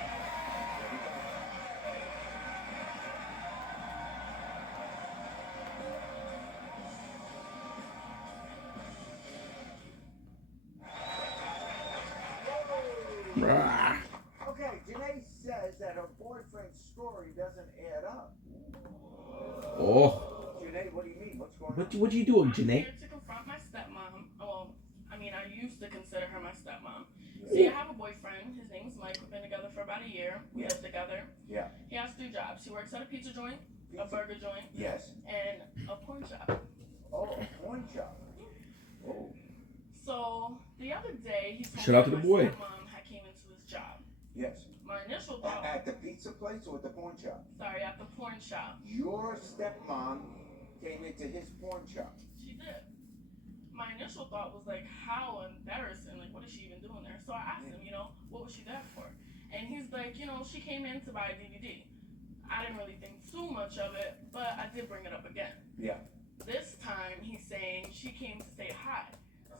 Okay, Janae says that her boyfriend's story doesn't add up. Oh. Janae, what do you mean? What's going on? What you doing, I'm Janae? here to confront my stepmom. Well, I mean, I used to consider her my stepmom. See, I have a boyfriend. His name's Mike. We've been together for about a year. We live together. Yeah. He has 3 jobs. He works at a pizza joint, a burger joint, Yes. and a porn shop. Oh, a porn shop. Oh. So the other day, he told Shout out me to the my boy. stepmom had came into his job. Yes. My initial thought, At the pizza place or at the porn shop? sorry, at the porn shop. Your stepmom came into his porn shop. She did. My initial thought was like, how embarrassing, like what is she even doing there? So I asked him, what was she there for? And he's like, she came in to buy a DVD. I didn't really think too much of it, but I did bring it up again. Yeah. This time he's saying she came to say hi.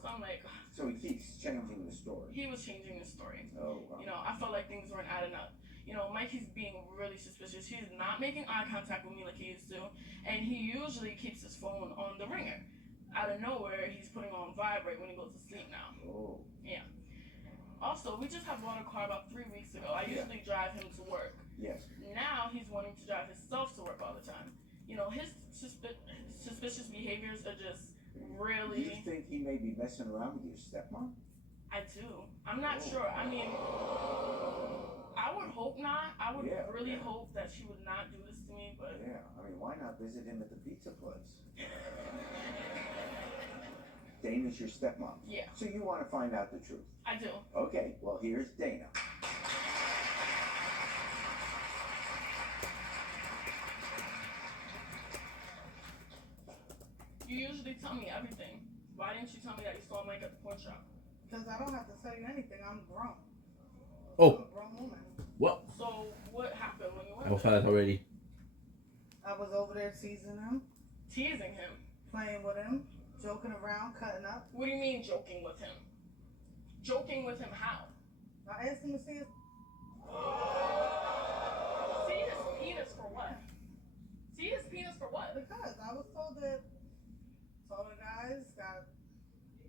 So I'm like, So he keeps changing the story. he was changing the story. Oh, wow. I felt like things weren't adding up. Mike, he's being really suspicious. He's not making eye contact with me like he used to, and he usually keeps his phone on the ringer. Out of nowhere, he's putting on vibrate when he goes to sleep now. Oh. Yeah. Also, we just had bought a car about 3 weeks ago. I usually drive him to work. Yes. Now he's wanting to drive himself to work all the time. His suspicious behaviors are just really. You think he may be messing around with your stepmom? I do. I'm not sure. I mean, I would hope not. I would really hope that she would not do this to me, but. Yeah, I mean, why not visit him at the pizza place? Dana's your stepmom. Yeah. So you want to find out the truth? I do. Okay, well, here's Dana. You usually tell me everything. Why didn't you tell me that you saw Mike at the porn shop? Because I don't have to tell you anything. I'm grown. Oh. I'm a grown woman. What? So what happened when you went? I saw that already. I was over there teasing him. Teasing him? Playing with him. Joking around, cutting up. What do you mean joking with him? Joking with him how? I asked him to see his... See his penis for what? See his penis for what? Because I was told that taller guys got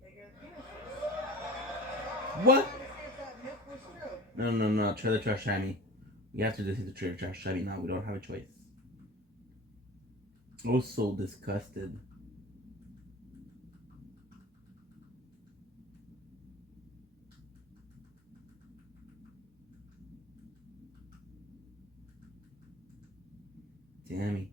bigger penises. What? I wanted to see if that myth was true. No. Trailer Trash Shabby. We have to listen to Trailer Trash Shabby now. We don't have a choice. I was so disgusted. Dammy.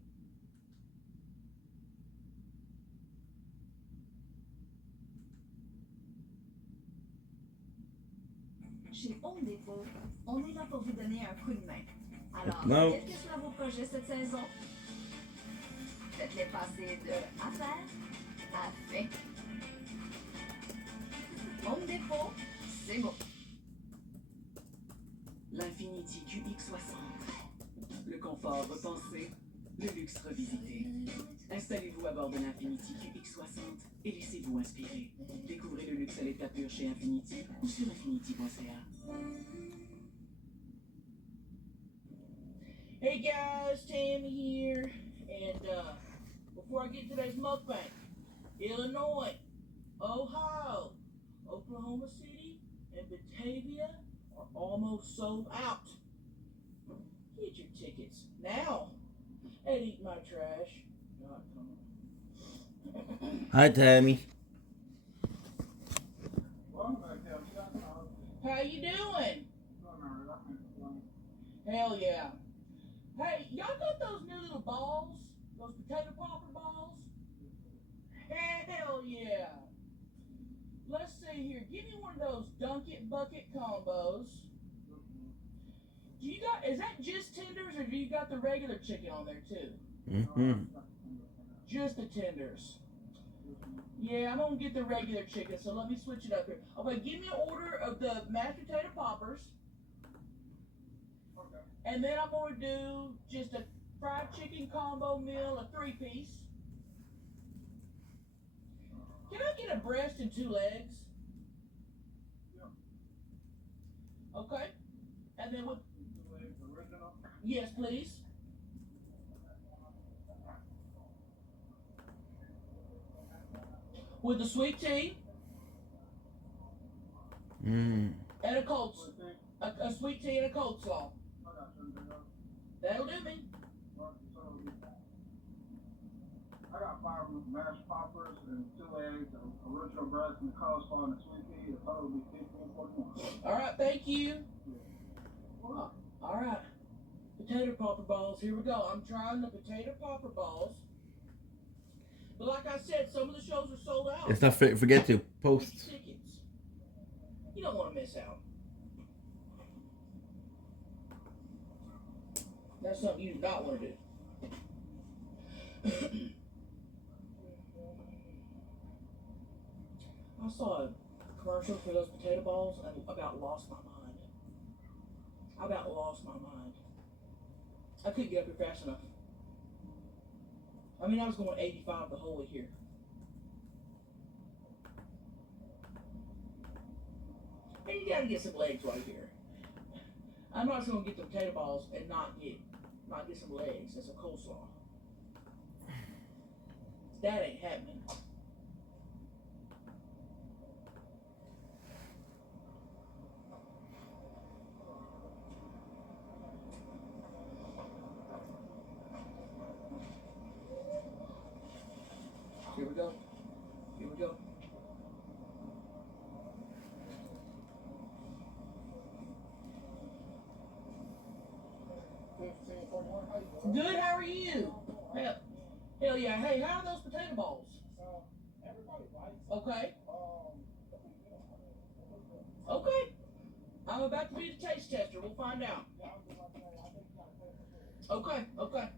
Chez Home Depot, on est là pour vous donner un coup de main. Alors, No. quels que soient vos projets cette saison, faites-les passer de à faire à fait. Home Depot, c'est bon. L'Infiniti QX60. Le confort repensé, le luxe revisité. Installez-vous à bord de l'Infiniti QX60 et laissez-vous inspirer. Découvrez le luxe à l'état pur chez Infiniti ou sur infiniti.ca. Hey guys, Tammy here, and before I get to today's mukbang, Illinois, Ohio, Oklahoma City, and Batavia are almost sold out. Get your tickets now at eatmytrash.com. Hi, Tammy. How you doing? Hell yeah. Hey, y'all got those new little balls? Those potato popper balls? Hell yeah. Let's see here. Give me one of those dunk it bucket combos. Do you got, is that just tenders or do you got the regular chicken on there too? Mm-hmm. Just the tenders. Yeah, I'm gonna get the regular chicken, so let me switch it up here. Okay, give me an order of the mashed potato poppers. And then I'm gonna do just a fried chicken combo meal, a 3-piece. Can I get a breast and 2 legs? Okay. And then with, yes, please. With the sweet tea. Mm. And a cold, a sweet tea and a cold slaw. That'll do me. I got 5 mashed poppers and 2 eggs, a original breast and a coleslaw and a sweet tea. The total will be $15.41. All right, thank you. All right, potato popper balls. Here we go. I'm trying the potato popper balls. But like I said, some of the shows are sold out. Let's not forget to post. Tickets. You don't want to miss out. That's something you do not want to do. I saw a commercial for those potato balls and about lost my mind. I about lost my mind. I couldn't get up here fast enough. I mean, I was going 85 the whole way here. And you gotta get some legs right here. I'm not just gonna get the potato balls and not get some legs and some coleslaw. That ain't happening. Here we go. Here we go. Good, how are you? Hell yeah. Hey, how are those potato balls? Okay. Okay. I'm about to be the taste tester. We'll find out. Okay, okay.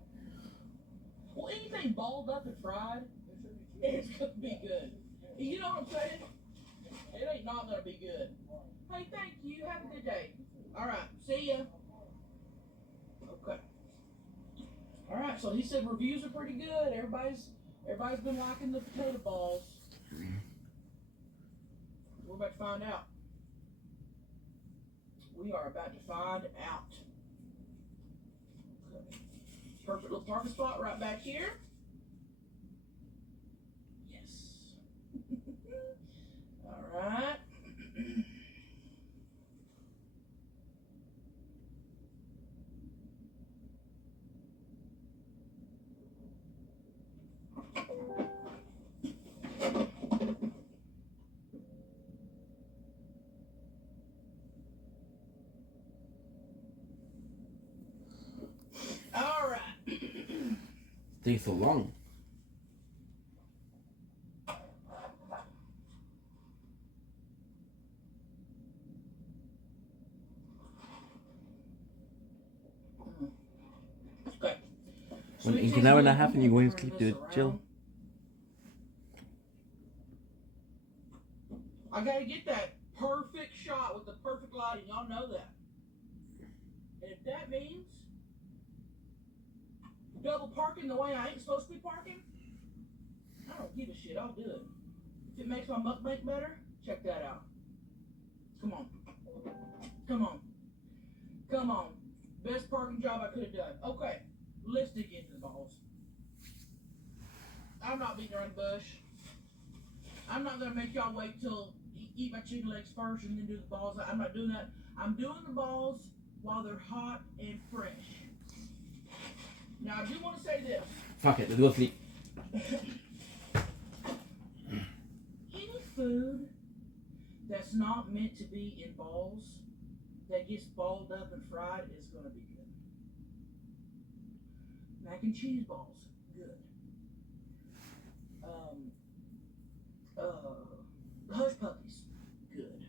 Well, anything balled up and fried, it's gonna be good. You know what I'm saying? It ain't not gonna be good. Hey, thank you. Have a good day. All right. See ya. Okay. All right. So he said reviews are pretty good. Everybody's been liking the potato balls. We're about to find out. We are about to find out. Okay. Perfect little parking spot right back here. Yes. All right. All right. Takes so long. Okay. When in an hour and a half and you're going to sleep, dude, chill. I gotta get that perfect shot with the perfect lighting. Y'all know that. And if that means double parking the way I ain't supposed to be parking, I don't give a shit. I'll do it. If it makes my mukbang better, check that out. Come on. Come on. Come on. Best parking job I could have done. Okay, let's dig into the balls. I'm not beating around the bush. I'm not gonna make y'all wait till eat my chicken legs first and then do the balls. I'm not doing that. I'm doing the balls while they're hot and fresh. Now I do want to say this. Fuck it, let's go sleep. Any food that's not meant to be in balls, that gets balled up and fried, is gonna be good. Mac and cheese balls, good. Hush puppies, good.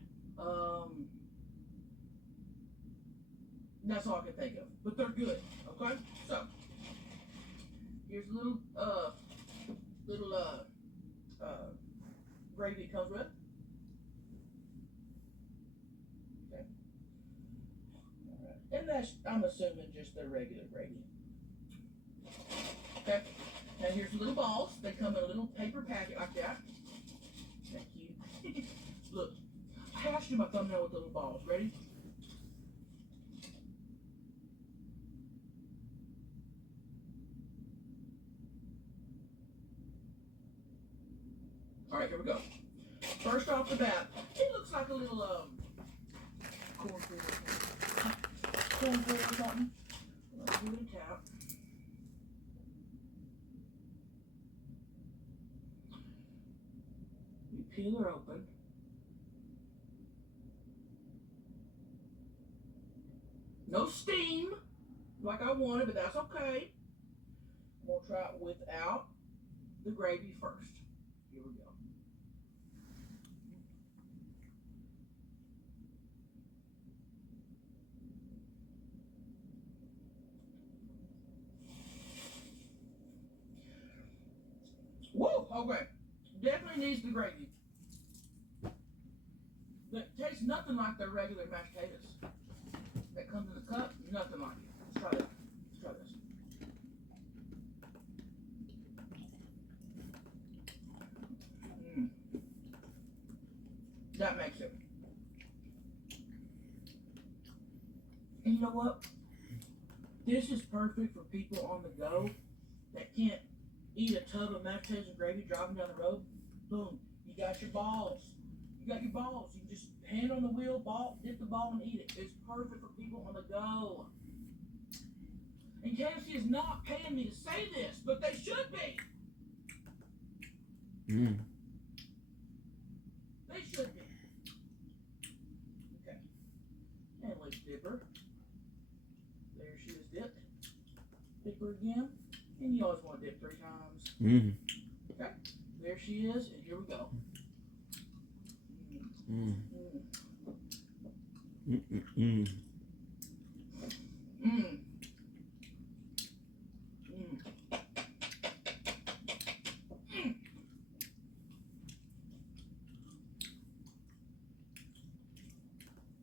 That's all I can think of, but they're good. Okay, so here's a little gravy it comes with. Okay, all right, and that's, I'm assuming, just the regular gravy. Okay, now here's the little balls. They come in a little paper packet like that. Thank you. Look, I hashed my thumbnail with the little balls. Ready? All right, here we go. First off the bat, it looks like a little cornflake or something. Let's give it a tap. You peel her open. No steam, like I wanted, but that's okay. We'll try it without the gravy first. Here we go. Woo! Okay. Definitely needs the gravy. But it tastes nothing like their regular mashed potatoes that comes in the cup. Nothing like it. Let's try that. Let's try this. That makes it. And you know what? This is perfect for people on the go that can't eat a tub of mashed potatoes and gravy driving down the road. Boom. You got your balls. You got your balls. You can just hand on the wheel, ball, dip the ball and eat it. It's perfect for people on the go. And KFC is not paying me to say this, but they should be. They should be. Okay. And let's dip her. There she is dipped. Dip her again. And you always want to dip 3 times. Okay. There she is, and here we go.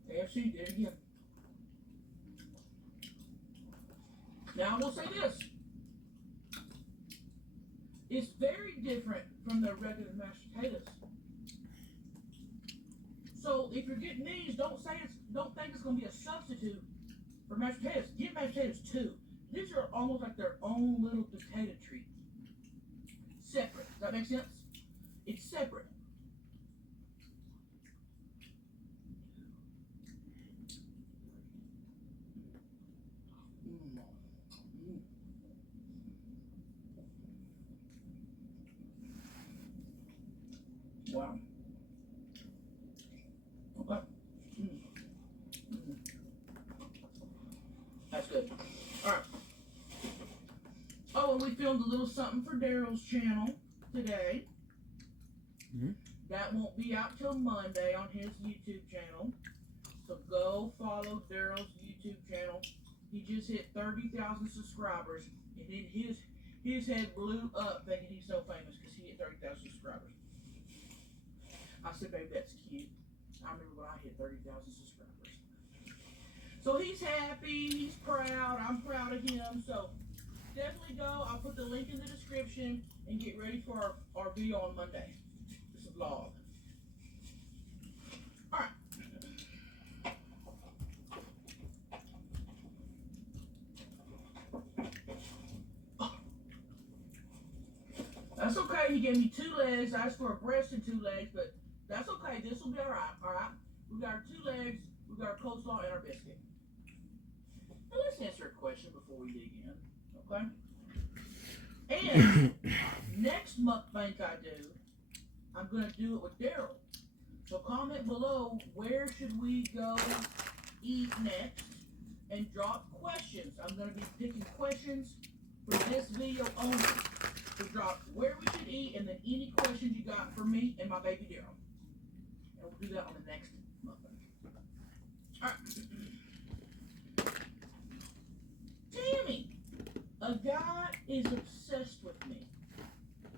KFC did it again. Now I will say this. It's very different from the regular mashed potatoes. So if you're getting these, don't think it's gonna be a substitute for mashed potatoes. Get mashed potatoes too. These are almost like their own little potato treat. Separate. Does that make sense? It's separate. Wow. Okay. That's good. Alright. Oh, and we filmed a little something for Daryl's channel today. That won't be out till Monday on his YouTube channel. So go follow Daryl's YouTube channel. He just hit 30,000 subscribers, and then his head blew up thinking he's so famous because he hit 30,000 subscribers. I said, baby, that's cute. I remember when I hit 30,000 subscribers. So he's happy, he's proud, I'm proud of him. So definitely go. I'll put the link in the description. and get ready for our video on Monday. It's a vlog. Alright. That's okay. He gave me 2 legs. I asked for a breast and 2 legs, but that's okay. This will be alright. Alright. We got our 2 legs, we got our coleslaw, and our biscuit. Now let's answer a question before we dig in. Okay? And next mukbang I do, I'm gonna do it with Daryl. So comment below, where should we go eat next, and drop questions. I'm gonna be picking questions for this video only. So drop where we should eat, and then any questions you got for me and my baby Daryl. And we'll do that on the next mukbang. Alright. Tammy. A guy is obsessed with me,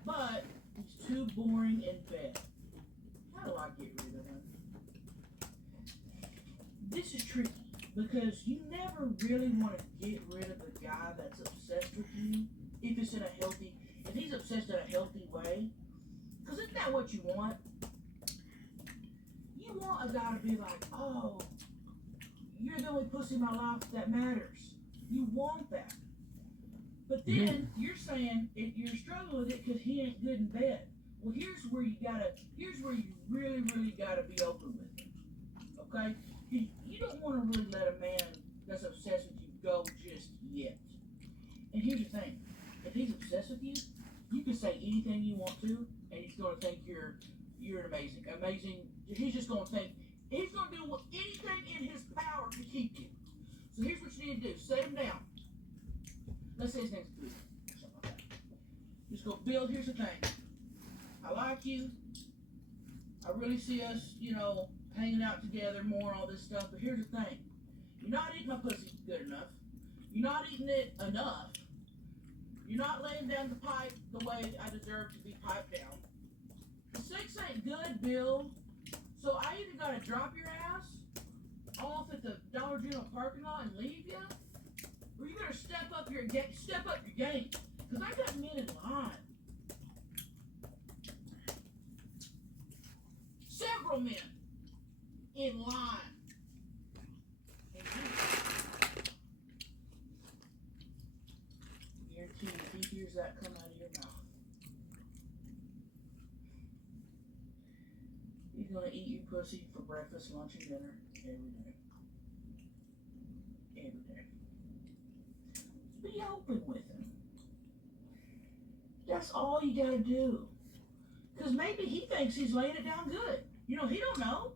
but he's too boring in bed. How do I get rid of him? This is tricky, because you never really want to get rid of the guy that's obsessed with you if he's obsessed in a healthy way. Because isn't that what you want? You want a guy to be like, oh, you're the only pussy in my life that matters. You want that. But then you're saying you're struggling with it because he ain't good in bed. Well, here's where you really, really gotta be open with him. Okay? You don't want to really let a man that's obsessed with you go just yet. And here's the thing: if he's obsessed with you, you can say anything you want to, and he's gonna think you're amazing. He's just gonna think he's gonna do anything in his power to keep you. So here's what you need to do: set him down. Let's say his name's Bill. Something like that. Just go, Bill, here's the thing. I like you. I really see us, hanging out together more, all this stuff. But here's the thing. You're not eating my pussy good enough. You're not eating it enough. You're not laying down the pipe the way I deserve to be piped down. The sex ain't good, Bill. So I either gotta drop your ass off at the Dollar General parking lot and leave you, or you better step up your game. Because I got men in line. Several men in line. And guarantee if he hears that come out of your mouth, he's gonna eat you pussy for breakfast, lunch, and dinner every day. Every day. Be open with him. That's all you gotta do. Because maybe he thinks he's laying it down good. He don't know.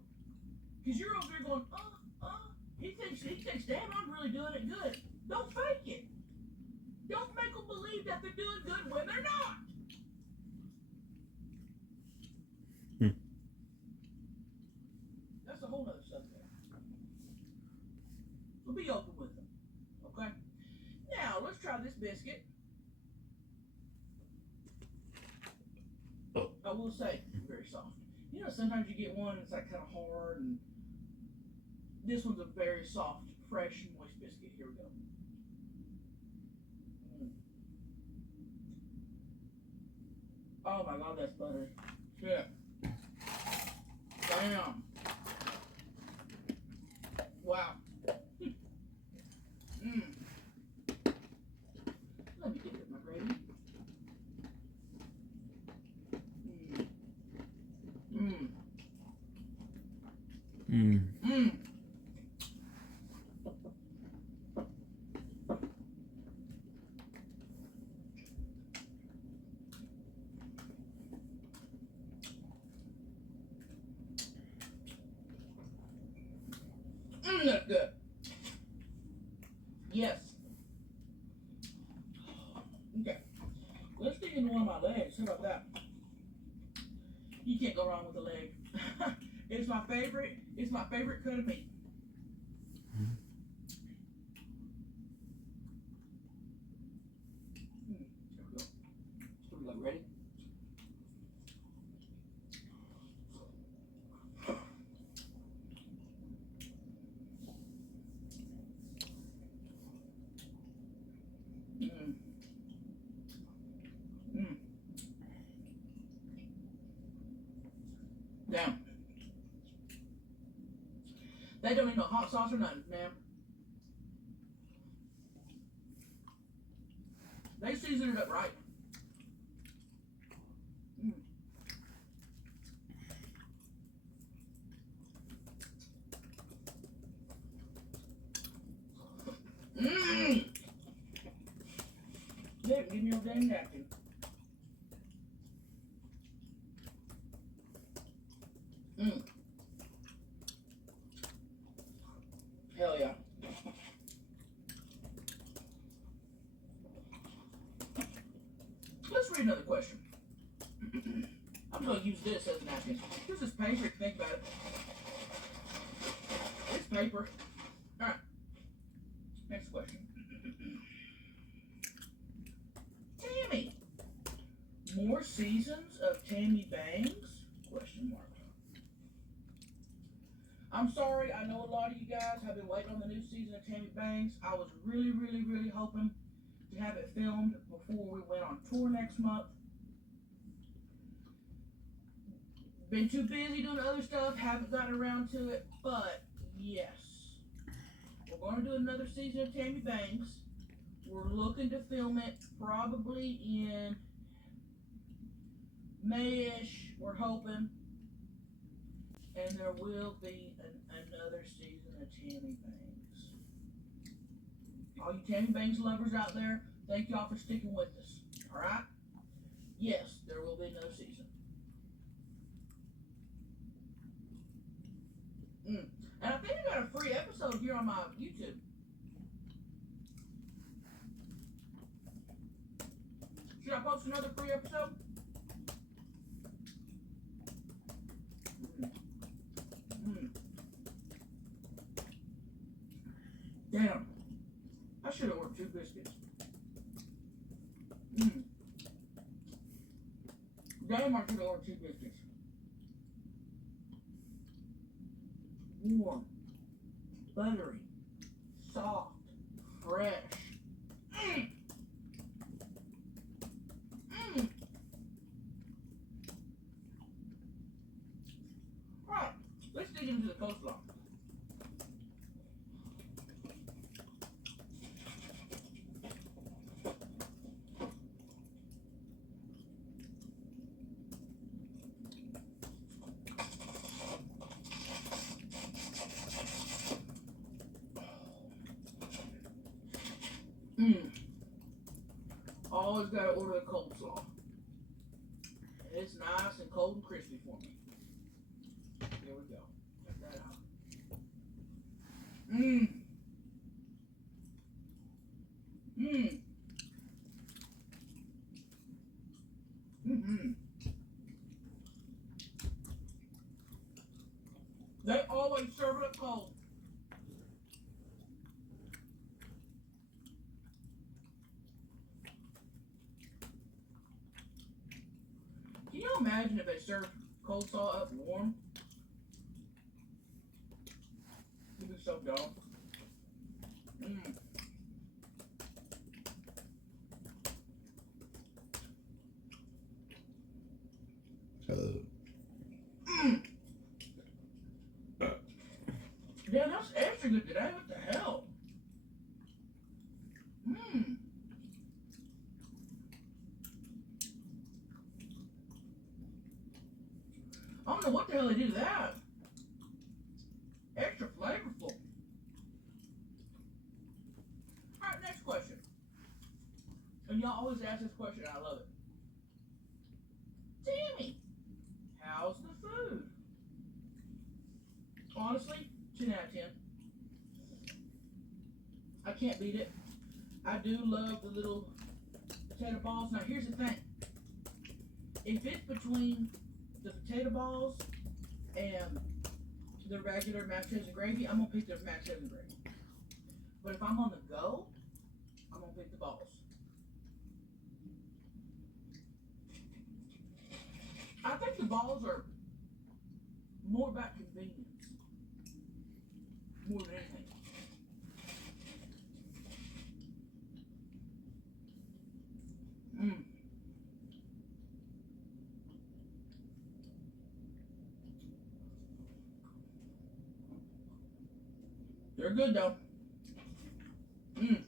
Because you're over there going, He thinks, damn, I'm really doing it good. Don't fake it. Don't make them believe that they're doing good when they're not. That's a whole other subject. So be open with them. Okay? Now, let's try this biscuit. I will say, very soft. Sometimes you get one and it's like kind of hard, and this one's a very soft, fresh, moist biscuit. Here we go. Oh my God, that's buttery. Shit. Damn. Wow. Let me get it, my baby. That's good. Yes. Okay. Let's dig into one of my legs. How about that? You can't go wrong with the leg. It's my favorite. It's my favorite cut of meat. Here we go. Here we go. Ready? Damn. They don't need no hot sauce or nothing, man. They seasoned it up right. Mmm. Give me your dang napkin. Hell yeah. Let's read another question. I'm going to use this as a napkin. This is paper, if you think about it. It's paper. Alright. Next question. Tammy. More seasons of Tammy Bangs? Question mark. I'm sorry, I know a lot of you guys have been waiting on the new season of Tammy Bangs. I was really, really, really hoping to have it filmed before we went on tour next month. Been too busy doing other stuff, haven't gotten around to it, but yes. We're going to do another season of Tammy Bangs. We're looking to film it probably in May-ish, we're hoping. And there will be another season of Tammy Bangs. All you Tammy Bangs lovers out there, thank y'all for sticking with us. Alright? Yes, there will be another season. And I think I got a free episode here on my YouTube. Should I post another free episode? Damn. I should have ordered 2 biscuits. Damn, I should have ordered 2 biscuits. Warm, buttery, soft, fresh. Alright, let's dig into the coleslaw. Always gotta order the coleslaw. And it's nice and cold and crispy for me. There we go. Check that out. They always serve it cold. Can you imagine if they served coleslaw up warm? You'd be so dumb. Damn, that's extra good today. What the hell? I don't know what the hell they do to that. Extra flavorful. Alright, next question. And y'all always ask this question, and I love it. Tammy, how's the food? Honestly, 10 out of 10. I can't beat it. I do love the little potato balls. Now here's the thing. If it's between the potato balls and the regular mashed potatoes and gravy, I'm gonna pick the mashed potatoes and gravy. But if I'm on the go, I'm gonna pick the balls. I think the balls are more about convenience. More than anything. They're good though. Mm.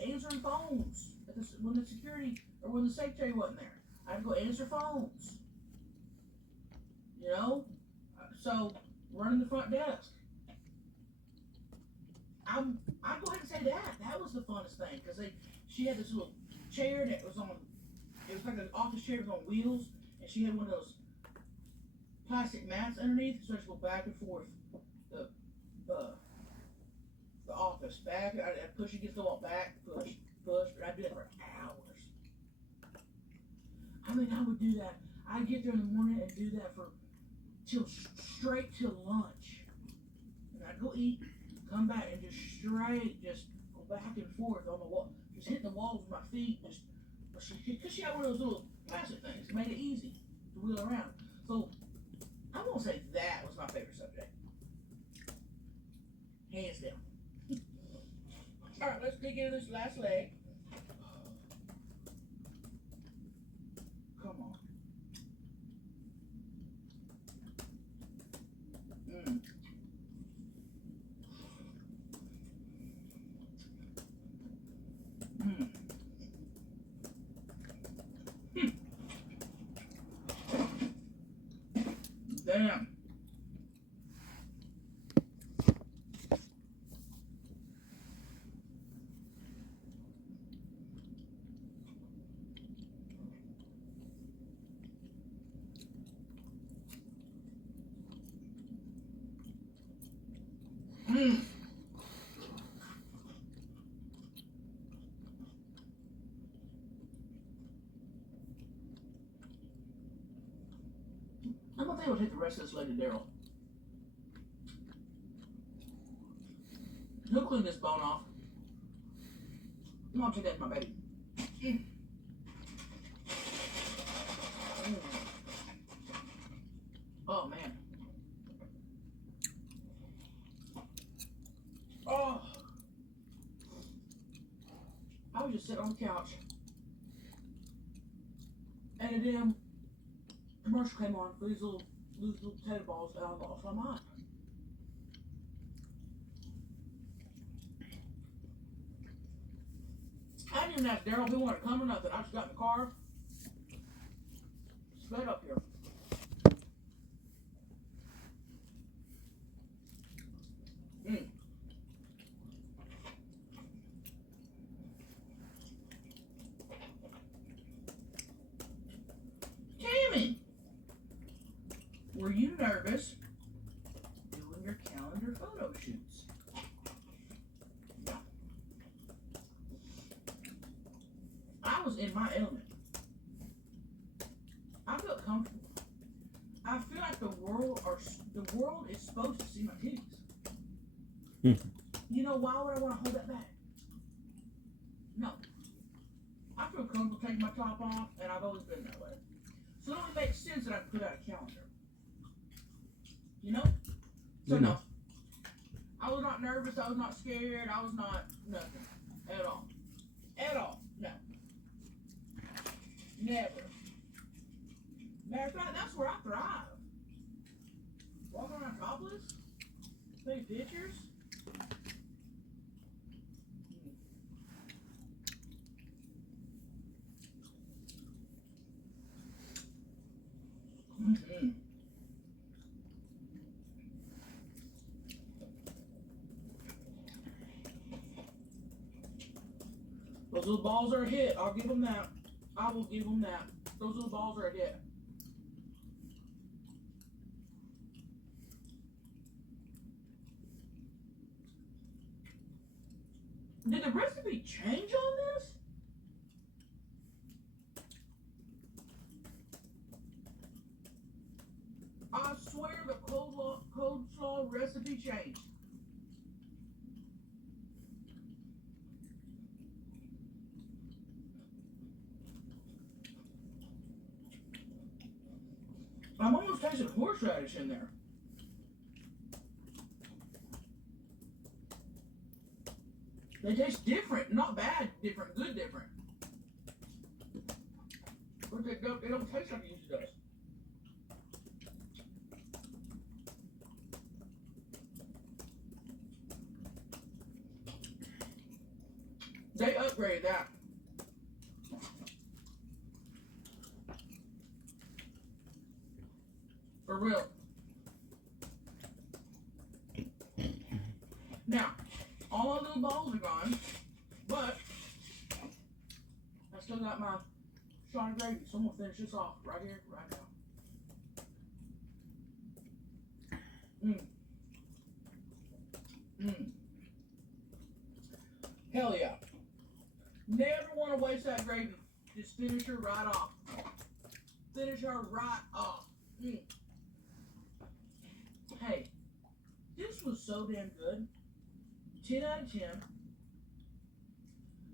Answering phones when the security or when the secretary wasn't there. I had to go answer phones. You know, so running the front desk. I go ahead and say that was the funnest thing because she had this little chair that was on. It was like an office chair with on wheels, and she had one of those plastic mats underneath, so I just go back and forth the office back. I'd push against the wall, back, push. I'd do that for hours. I mean, I would do that. I'd get there in the morning and do that for straight till lunch, and I'd go eat, come back, and just go back and forth on the wall, just hitting the walls with my feet, just because she had one of those little plastic things, it made it easy to wheel around. So I won't say that was my favorite subject, hands down. All right, let's dig into this last leg. Come on. Damn. I'm gonna think I'll take the rest of this leg to Daryl. He'll clean this bone off. I'm gonna take that to my baby. Oh man. Oh. I was just sitting on the couch, and a damn commercial came on for these little potato balls, and I lost my mind. I didn't even ask Daryl if he wanted to come or nothing. I just got in the car, sped up here. Tammy, were you nervous doing your calendar photo shoots? No. I was in my element. I felt comfortable. I feel like the world is supposed to see my titties. You know, why would I want to hold that back? No. I feel comfortable taking my top off, and I've always been that way. So it only makes sense that I put out a calendar. You know? So no. I was not nervous, I was not scared, I was not nothing. At all. At all. No. Never. Matter of fact, that's where I thrive. Walking around topless, take pictures. Mm-hmm. Those little balls are a hit. I'll give them that. I will give them that. Those little balls are a hit. Did the recipe change on this? I swear the coleslaw recipe changed. I'm almost tasting horseradish in there. They taste different, not bad, different, good different. But they don't taste like it usually does. They upgraded that. For real. Now, all our little balls are gone, but I still got my shot of gravy, so I'm gonna finish this off right here, right now. Hell yeah. Never want to waste that gravy. Just finish her right off. Finish her right off. Hey, this was so damn good. 10 out of 10.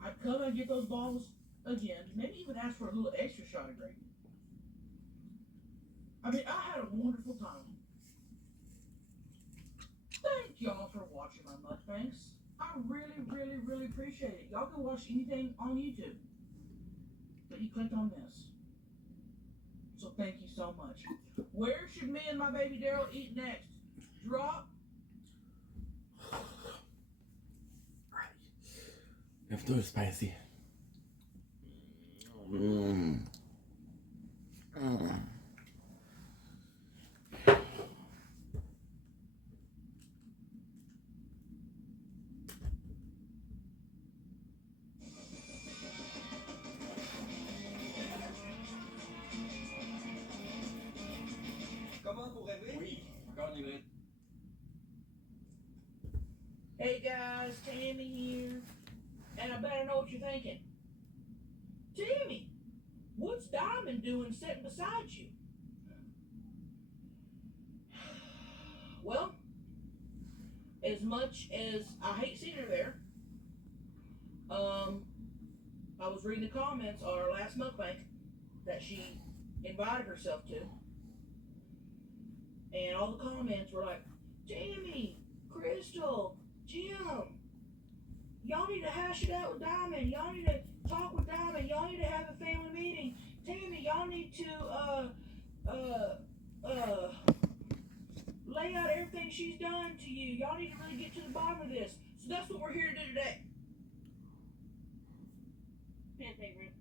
I'd come and get those balls again. Maybe even ask for a little extra shot of gravy. I mean, I had a wonderful time. Thank y'all for watching my mukbangs. I really, really, really appreciate it. Y'all can watch anything on YouTube. But you clicked on this. So thank you so much. Where should me and my baby Daryl eat next? Drop. If they're spicy. Comment pour rêver? Oui, encore une livret. Hey guys, Tammy here. And I better know what you're thinking. Tammy, what's Diamond doing sitting beside you? Well, as much as I hate seeing her there, I was reading the comments on our last mukbang that she invited herself to. And all the comments were like, Tammy, Crystal, Jim, y'all need to hash it out with Diamond. Y'all need to talk with Diamond. Y'all need to have a family meeting. Tammy, y'all need to lay out everything she's done to you. Y'all need to really get to the bottom of this. So that's what we're here to do today. Fan favorite.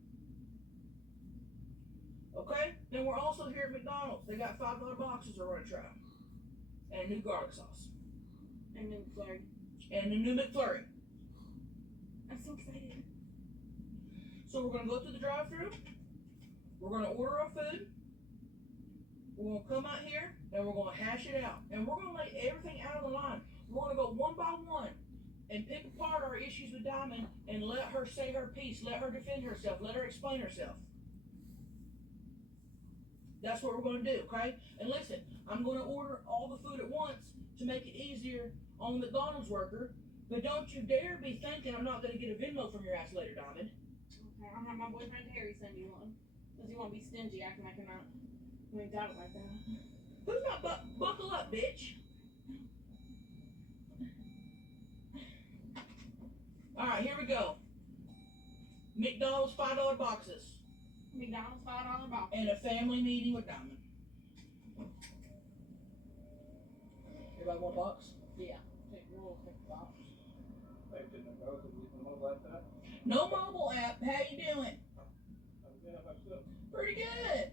Okay? Then we're also here at McDonald's. They got $5 boxes we're gonna try. And new garlic sauce. And new McFlurry. And a new McFlurry. I'm so excited. So we're gonna go through the drive-thru. We're gonna order our food. We're gonna come out here and we're gonna hash it out. And we're gonna lay everything out on the line. We're gonna go one by one and pick apart our issues with Diamond and let her say her piece. Let her defend herself. Let her explain herself. That's what we're gonna do, okay? And listen, I'm gonna order all the food at once to make it easier on the McDonald's worker. But don't you dare be thinking I'm not gonna get a Venmo from your ass later, Diamond. Okay, I'll have my boyfriend Harry send you one. Because he won't be stingy acting like I'm not. You ain't got it like that. Who's not buckle up, bitch? Alright, here we go. McDonald's $5 boxes. McDonald's $5 box. And a family meeting with Diamond. Everybody want a box? Yeah. Take roll, take the box. No mobile app. How you doing? Pretty good.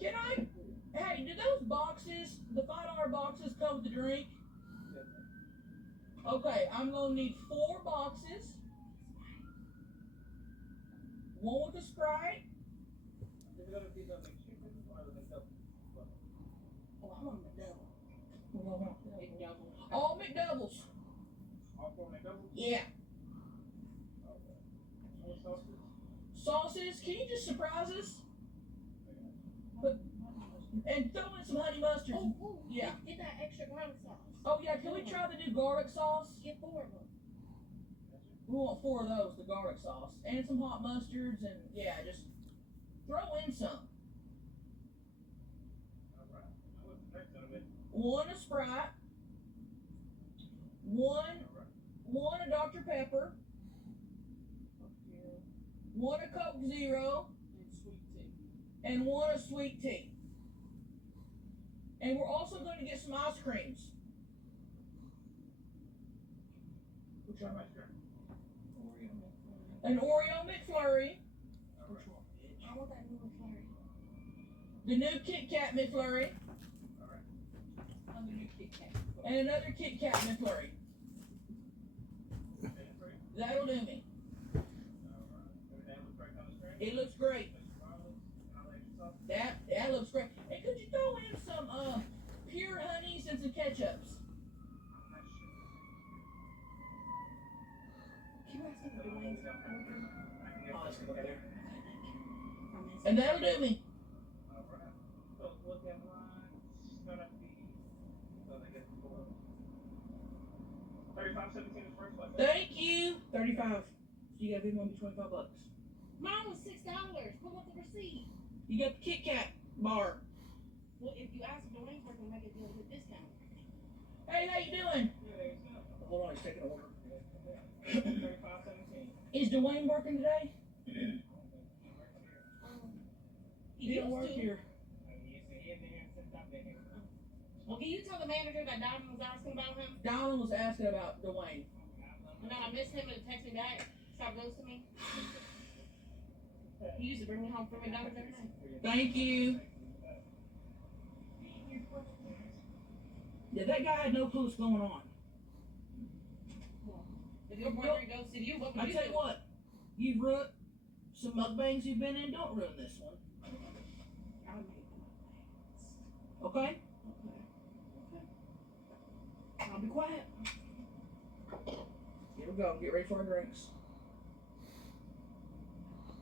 Can I? Hey, do those boxes, the $5 boxes, come with the drink? Okay, I'm gonna need 4 boxes. 1 with a Sprite. Oh, I want a McDouble. All McDoubles. Yeah. Sauces, can you just surprise us? And throw in some honey mustard. Oh, yeah. Get that extra garlic sauce. Oh yeah, can we try the new garlic sauce? Get 4 of them. We want 4 of those, the garlic sauce. And some hot mustards and yeah, just throw in some. 1 a Sprite. 1 a Dr. Pepper. 1 a Coke Zero. And 1 a sweet tea. And we're also going to get some ice creams. An Oreo McFlurry. I want that new McFlurry. The new Kit Kat McFlurry. And another Kit Kat McFlurry. That'll do me. It looks great. That looks great. And could you throw in some pure honeys and some ketchups? Can you ask him for Dwayne's I'll ask him over there. And that'll do me. Thank you. 35. You got to be $25. Mine was $6. Pull up the receipt. You got the Kit Kat bar. Well, if you ask Dwayne, we're gonna make it a good discount. Hey, how you doing? Hold on, he's taking an order. Is Dwayne working today? He don't work here. Well, can you tell the manager that Diamond was asking about him? Donald was asking about Dwayne. And then I missed him and text me back. Stop ghosting me. He used to bring me home from McDonald's every night. Thank you. Yeah, that guy had no clue what's going on. If your boyfriend ghosted you, what I would you tell do? you what, you've ruined some mukbangs you've been in. Don't ruin this one. Okay? I'll be quiet. Here we go. Get ready for our drinks.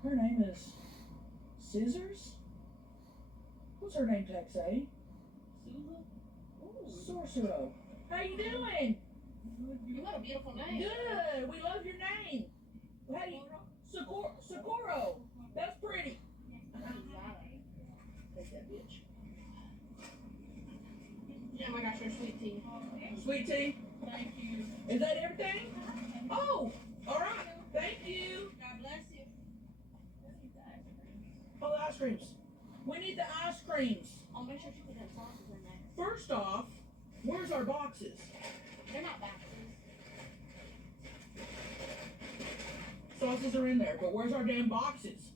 Her name is Scissors? What's her name tag say? Sorcero. How you doing? You got a beautiful name. Good. We love your name. How do you? Socorro. That's pretty. Take that bitch. Yeah, I got your sweet tea. Sweet tea? Thank you. Is that everything? Oh, all right. Thank you. God bless you. Oh, the ice creams. We need the ice creams. I'll make sure she put them sauces in there. First off, where's our boxes? They're not boxes. Sauces are in there, but where's our damn boxes?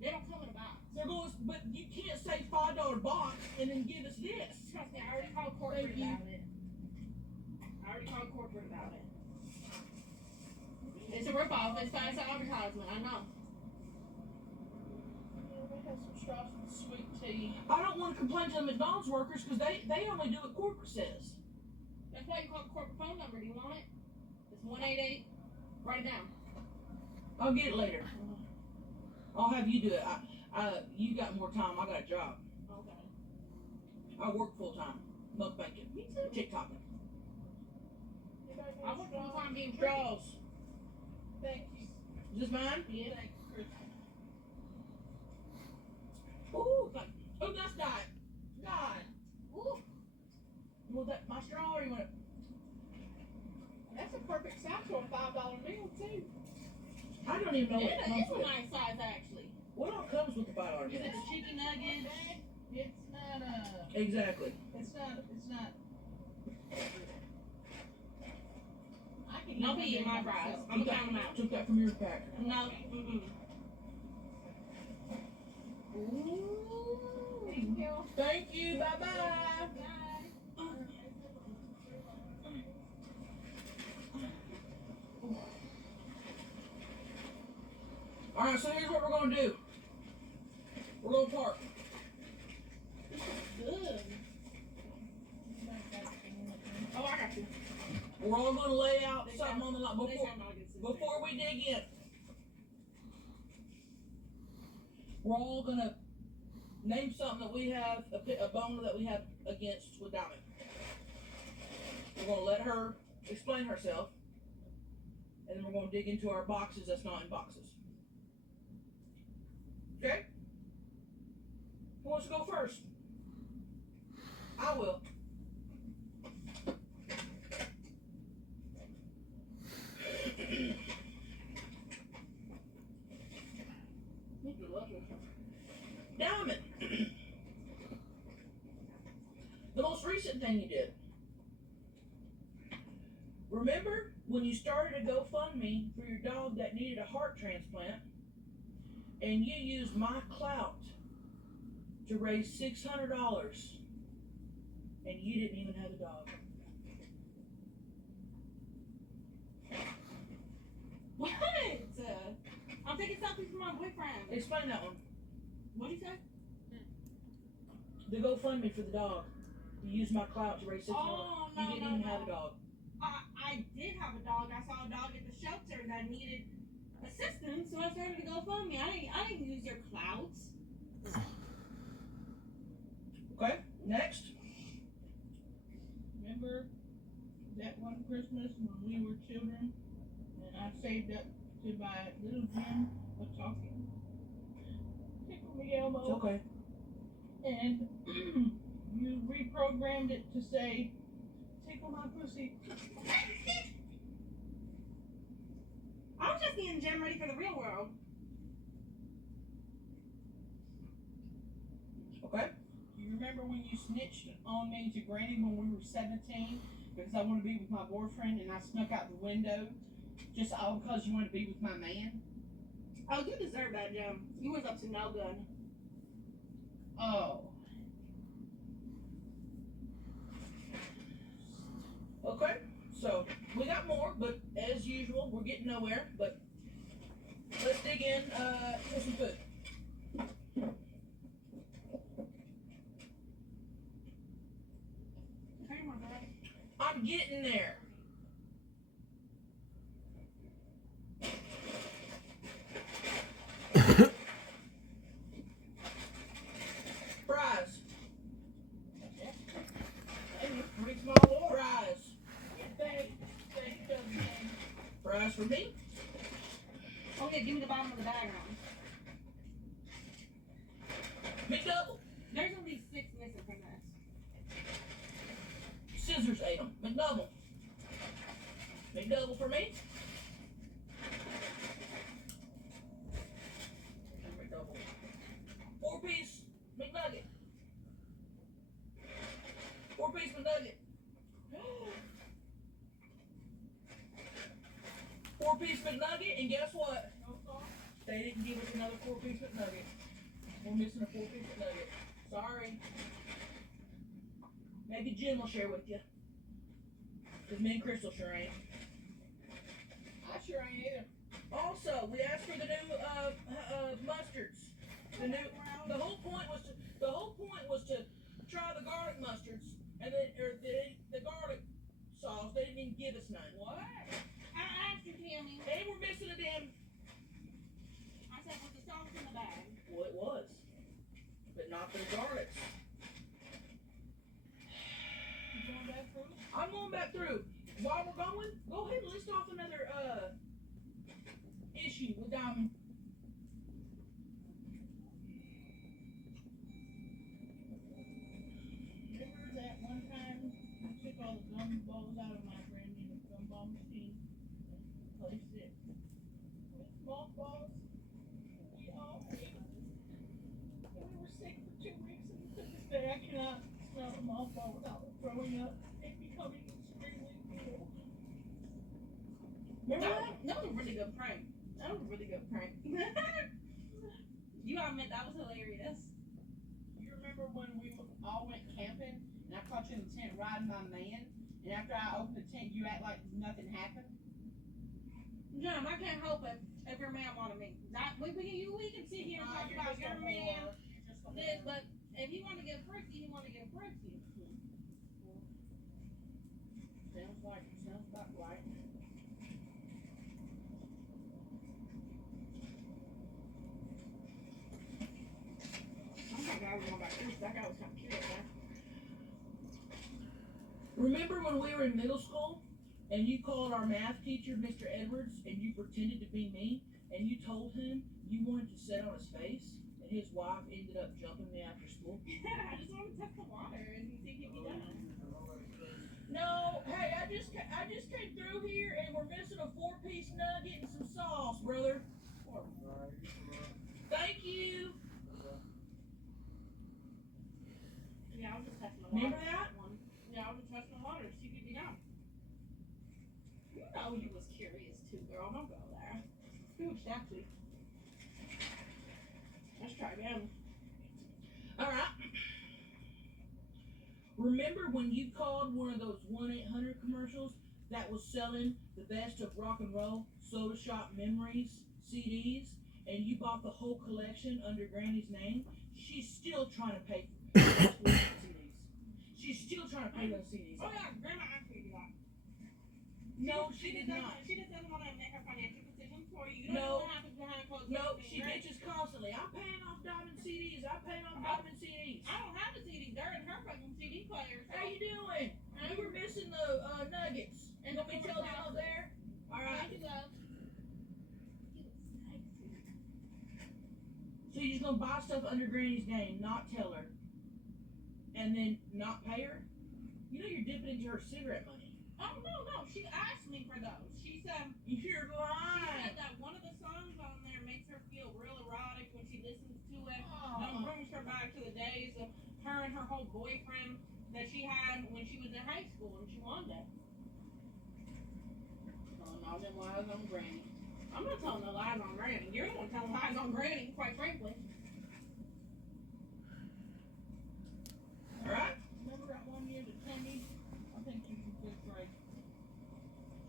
They don't come in a box. They're going, but you can't say $5 box and then give us this. Trust me, I already called corporate Thank you. about it. It's a ripoff. It's false advertisement. I know. We have some straws and sweet tea. I don't want to complain to the McDonald's workers because they only do what corporate says. That's why you call the corporate phone number. Do you want it? It's 188. Write it down. I'll get it later. I'll have you do it. You got more time. I got a job. Okay. I work full time. Mukbanging. Me too. TikToking. I work full time being Straws. Thank you. Is this mine? Yeah. Ooh, that's died. God. Ooh. You want that my straw or you want it? That's a perfect size for a $5 meal too. I don't even know Yeah, what it it's comes a with. nice size actually. What all comes with the $5 Is it meals? the chicken nuggets? It's not Exactly. It's not. I can No, eat eat my fries. I'm gonna count them out. Took that from your pack. No. Thank you. Thank you. Bye bye. All right, so here's what we're gonna do. We're gonna park. Good. Oh, I got you. We're all gonna lay out something on the line before we dig in. We're all gonna name something that we have a bone that we have against with Diamond. We're gonna let her explain herself, and then we're gonna dig into our boxes that's not in boxes. Okay? Who wants to go first? I will. Diamond. The most recent thing you did. Remember when you started a GoFundMe for your dog that needed a heart transplant, and you used my clout to raise $600, and you didn't even have a dog. What? I'm taking selfies for my boyfriend. Explain that one. What do you say? The GoFundMe for the dog. You used my clout to raise $600. Oh, no, you didn't no, even no. have a dog. I did have a dog. I saw a dog at the shelter that needed assistance, so I started to GoFundMe. I didn't use your clouds. Okay, next. Remember that one Christmas when we were children, and I saved up to buy little Jim a talking. Tickle me Elmo. It's okay. And you reprogrammed it to say, tickle my pussy. I was just getting Jim ready for the real world. Okay. Do you remember when you snitched on me to Granny when we were 17 because I want to be with my boyfriend and I snuck out the window just all because you wanted to be with my man? Oh, you deserve that, Jim. You was up to no good. Oh. Okay, so we got more, but as usual, we're getting nowhere. But let's dig in for some food. Hey, my bad. I'm getting there. Fries. Pretty small order. Fries. Fries for me. Okay, give me the bottom of the bag now. McDouble. There's only 6 missing from this. Scissors ate them. McDouble. McDouble for me. McDouble. 4-piece McNugget. 4-piece McNugget. 4-piece McNugget, and guess what? They didn't give us another 4-piece McNugget. We're missing a 4-piece McNugget. Sorry. Maybe Jim will share with you. Because me and Crystal sure ain't. I sure ain't either. Also, we asked for the new mustards. The whole point was to try the garlic mustards, and then the garlic sauce. They didn't even give us none. What? I asked you, Tammy. They were missing a damn. I said, was the sauce in the bag? Well, it was, but not the garlics. You going back through? I'm going back through. While we're going, go ahead and list off another issue with Diamond. Remember that one time you took all the gumballs out of my brand new gum bombs? Remember That that? that was a really good prank. That was a really good prank. You all admit that was hilarious. You remember when we all went camping and I caught you in the tent riding my man, and after I opened the tent, you act like nothing happened? John, I can't help it if your man wanted me. We can sit here and talk about your man, this, but if he want to get freaky, he want to get freaky. Sounds about right. That guy was kind of cute, man. Remember when we were in middle school and you called our math teacher, Mr. Edwards, and you pretended to be me and you told him you wanted to sit on his face and his wife ended up jumping me after school? I just want to test the water and see if he can done. No, hey, I just came through here and we're missing a 4-piece nugget and some sauce, brother. Thank you. Yeah, I was just testing the water. Remember that? Yeah, I was just testing the water to see if he can done. You know you was curious too, girl. Don't go there. Ooh, Staxy. Let's try again. Alright. Remember when you called one of those 1-800 commercials that was selling the best of rock and roll Soda Shop Memories CDs and you bought the whole collection under Granny's name? She's still trying to pay for those CDs. She's still trying to pay those CDs. Oh yeah, Grandma asked me to do that. No, she did not. She just doesn't want to make her financial decisions for you. You don't know No. what happens behind closed doors. No, she bitches constantly. I'm paying off Diamond CDs. I'm paying off Diamond CDs. I don't have the CDs. They're in her fucking CD player. So. How you doing? We were missing the nuggets. And don't we tell them out there? Alright. So you're just gonna buy stuff under Granny's name, not tell her, and then not pay her? You know you're dipping into her cigarette money. Oh no, she asked me for those. She said You're lying. She said that one of the songs on there makes her feel real erotic when she listens to it. And brings her back to the days of her and her whole boyfriend that she had when she was in high school and she wanted it. Telling all them lies on Granny. I'm not telling the lies on Granny. You're the one telling lies on Granny, quite frankly. Alright? Remember that one year that Tammy, I think she was in 5th grade,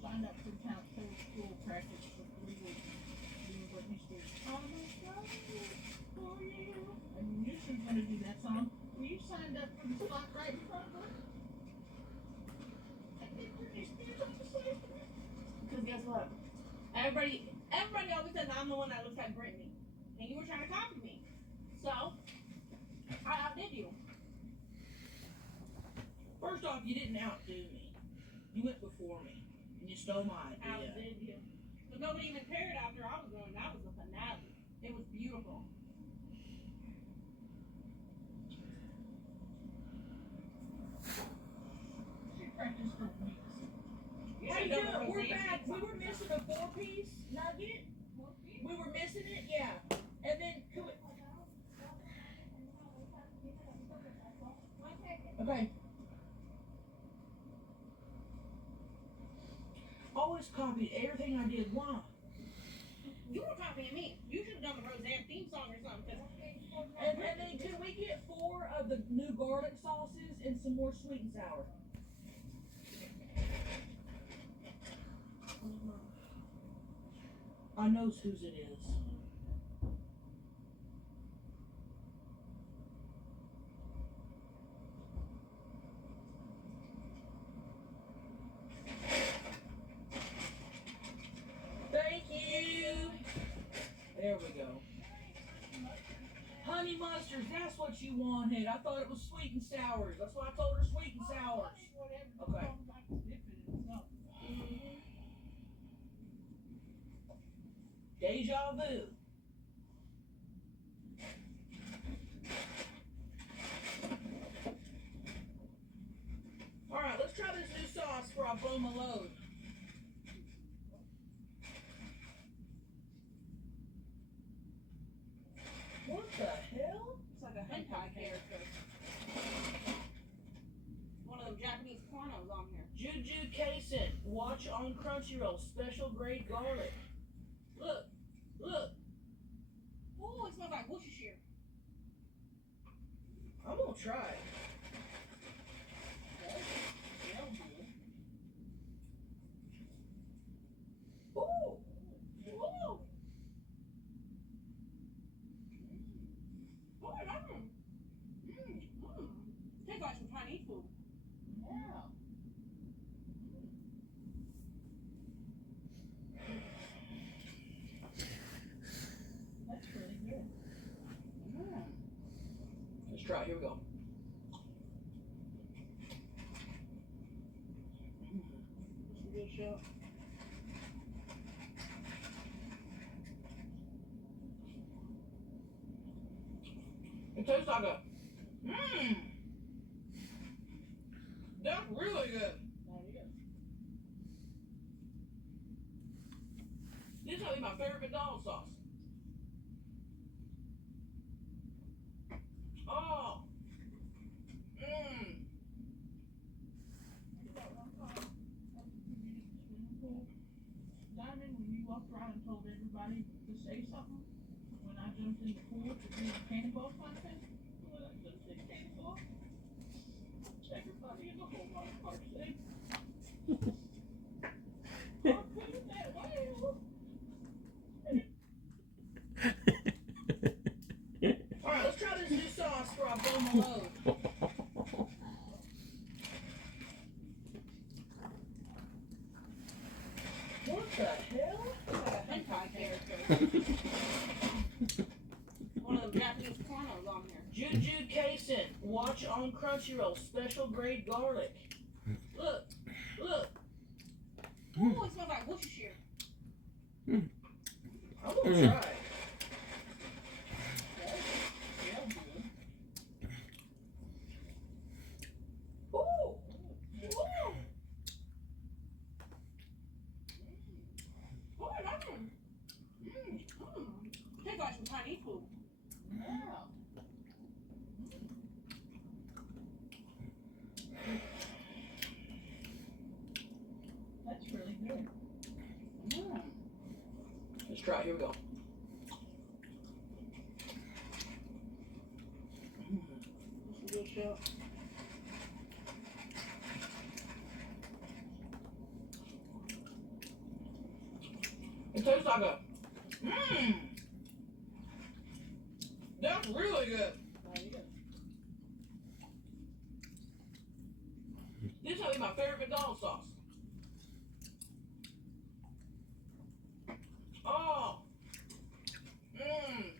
signed up for Count Taylor school practice for 3 weeks. Doing Britney Spears. I'm a slave for you. And you should want to do that song. Well, you signed up for the spot right in front of her. I think Britney Spears has to say for me. Because guess what? Everybody always says I'm the one that looks like Britney. And you were trying to copy me. So, I outdid you. First off, you didn't outdo me. You went before me. And you stole my idea. Outdid you. But nobody even cared after I was going. That was the finale. It was beautiful. She practiced for weeks. Hey, no, we're back. We were missing a 4-piece nugget. We were missing it, yeah. And then, okay. Always copied everything I did. Why? You were copying me. You should have done the Roseanne theme song or something. And then can we get 4 of the new garlic sauces and some more sweet and sour? I knows whose it is. Thank you. There we go. Honey mustard, that's what you wanted. I thought it was sweet and sours. That's why I told her sweet and sours. Okay. Deja vu. Alright, let's try this new sauce before I blow my load. What the hell? It's like a hentai character. One of them Japanese pornos on here. Juju Kaisen, Watch on Crunchyroll. Special grade garlic. Look. Look. Oh, it smells like Worcestershire. I'm gonna try it. Ooh. Ooh. Oh, tastes like some Chinese food. Yeah. That's really good. Let's try it. Here we go. Good shot. It tastes like a. That's really good. This will be my favorite McDonald's sauce. Oh. Diamond, when you walked around and told everybody to say something, when I jumped in the pool to do a cannonball contest, when I jumped in cannonball, everybody in the whole water park said, harpoon that whale. Alright, let's try this new sauce for our bone load. What the hell? It's like a hentai character. One of the Japanese pornos on there. Juju Kaisen, watch on Crunchyroll, special grade garlic. Look, look. Oh, it smells like Worcestershire. I'm gonna try it. Ooh, ooh. Oh, tastes like some Chinese food. Yeah. That's really good. Let's try it. Here we go. This is a good shot. It tastes like a. That's really good. This will be my favorite McDonald's sauce. Oh. Remember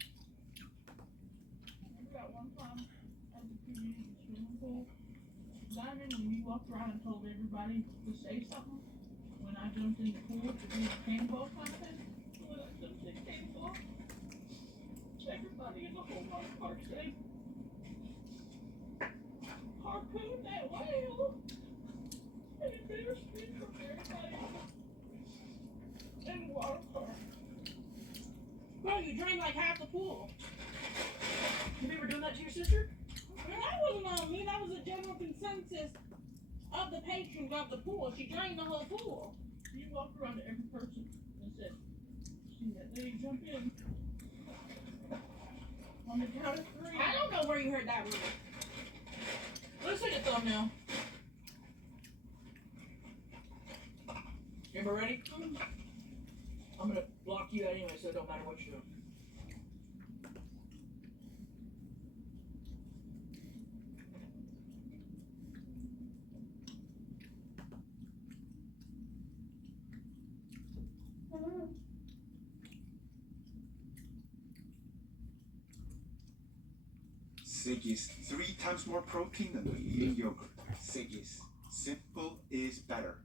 that one time at the community swimming pool? Diamond, when you walked around and told everybody to say something, when I jumped in the pool to do a cannonball contest, when I jumped in cannonball, everybody in the whole water park said, harpoon that whale. And embarrassed me from everybody in the water park. Well, you drained like half the pool. You ever done that to your sister? Well, that wasn't on me. That was a general consensus of the patrons of the pool. She drained the whole pool. You walked around to every person and said, see that lady jump in. On the count of 3. I don't know where you heard that rumor. Let's take a thumbnail. You ever ready? I'm gonna block you out anyway, so it don't matter what you do. Siggy's 3 times more protein than the eating yogurt. Siggy's. Simple is better.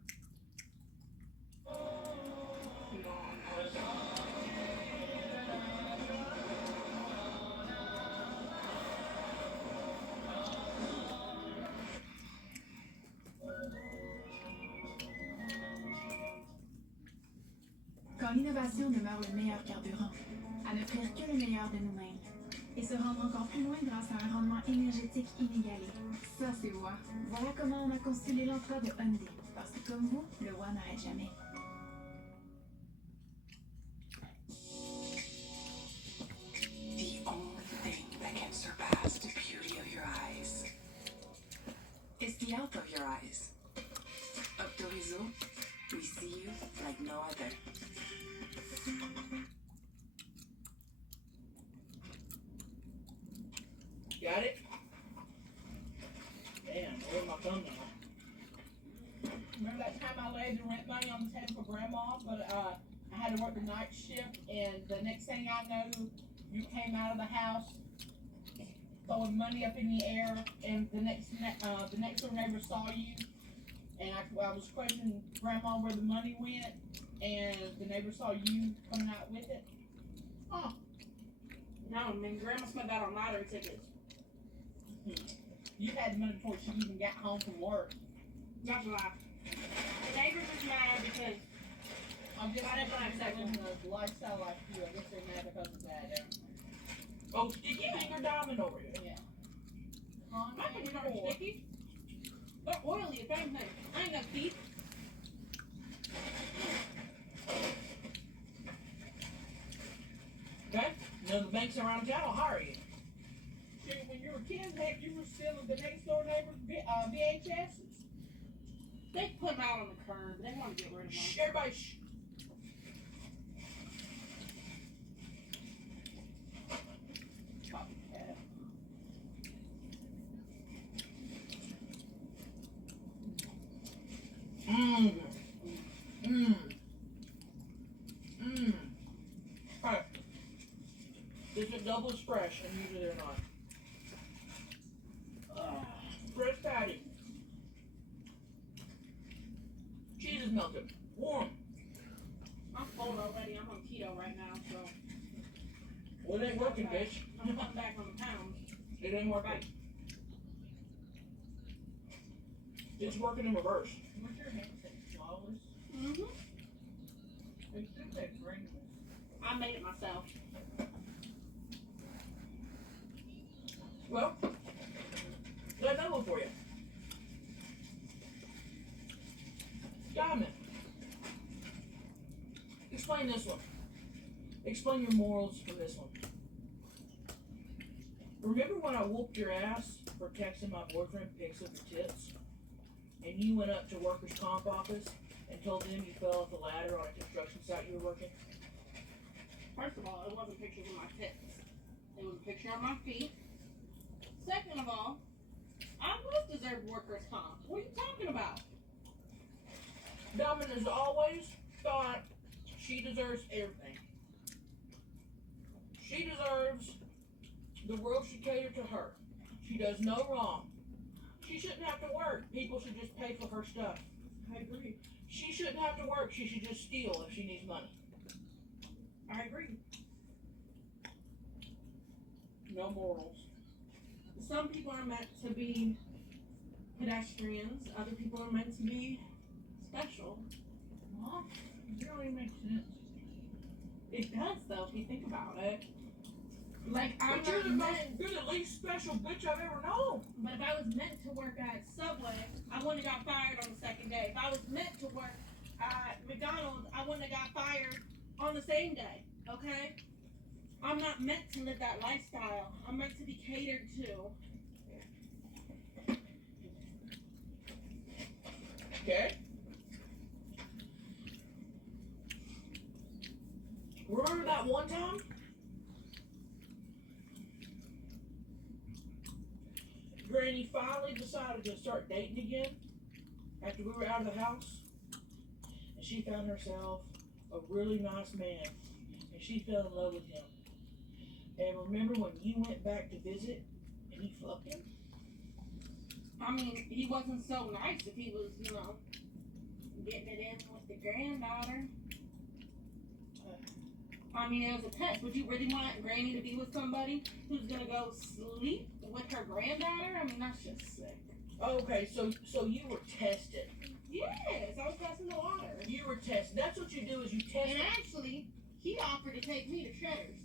Quand l'innovation demeure le meilleur carburant, à n'offrir que le meilleur de nous-mêmes et se rendre encore plus loin grâce à un rendement énergétique inégalé. Ça, c'est voir. Voilà comment on a conçu l'Elantra de Hyundai. Parce que comme vous, le roi n'arrête jamais. The only thing that can surpass the beauty of your eyes is the health of your eyes. Optorizo, we see you like no other. Got it? Damn, where's my thumbnail? Remember that time I laid the rent money on the table for grandma, but I had to work the night shift, and the next thing I know, you came out of the house throwing money up in the air, and the next door neighbor saw you, and I was questioning grandma where the money went, and the neighbor saw you coming out with it. Oh. No, I mean, grandma spent that on lottery tickets. You had the money before she even got home from work. That's a lie. The neighbors was mad because I'm just I didn't buy living the lifestyle like you. I guess they're mad because of that. Oh, sticky finger diamond over here. Yeah. My fingers aren't sticky. They're oily, if anything. I ain't got teeth. Okay? None of the banks around town will hire you. See, when you were kids, heck, you were stealing the next door neighbor's VHSs. They put them out on the curb. They want to get rid of them. Shh, everybody, shh. Alright. This is double fresh, and usually they're not. Fresh patty. Cheese is melted. Warm. I'm cold already. I'm on keto right now, so. Well, it ain't working, bitch. I'm coming back on the pounds. It ain't working. It's working in reverse. What's your hand say? Flawless? Mm-hmm. It should say fragrance. I made it myself. Well, got another one for you. Diamond. Explain this one. Explain your morals from this one. Remember when I whooped your ass for texting my boyfriend pics of your tits? And you went up to workers' comp office and told them you fell off the ladder on a construction site you were working? First of all, it wasn't pictures of my tits. It was a picture of my feet. Second of all, I both deserve workers' comp. What are you talking about? Diamond has always thought she deserves everything. She deserves the world should cater to her. She does no wrong. She shouldn't have to work. People should just pay for her stuff. I agree. She shouldn't have to work. She should just steal if she needs money. I agree. No morals. Some people are meant to be pedestrians. Other people are meant to be special. What? It don't even make sense. It does, though, if you think about it. Like, But you're the least special bitch I've ever known. But if I was meant to work at Subway, I wouldn't have got fired on the second day. If I was meant to work at McDonald's, I wouldn't have got fired on the same day, okay? I'm not meant to live that lifestyle. I'm meant to be catered to. Okay? Remember that one time? Granny finally decided to start dating again after we were out of the house. And she found herself a really nice man. And she fell in love with him. And remember when you went back to visit and you fucked him? I mean, he wasn't so nice if he was, getting it in with the granddaughter. I mean, it was a test. Would you really want Granny to be with somebody who's gonna go sleep with her granddaughter? I mean, that's just sick. Okay, so you were tested. Yes, I was testing the water. You were tested. That's what you do is you test. And actually, he offered to take me to Shredder's.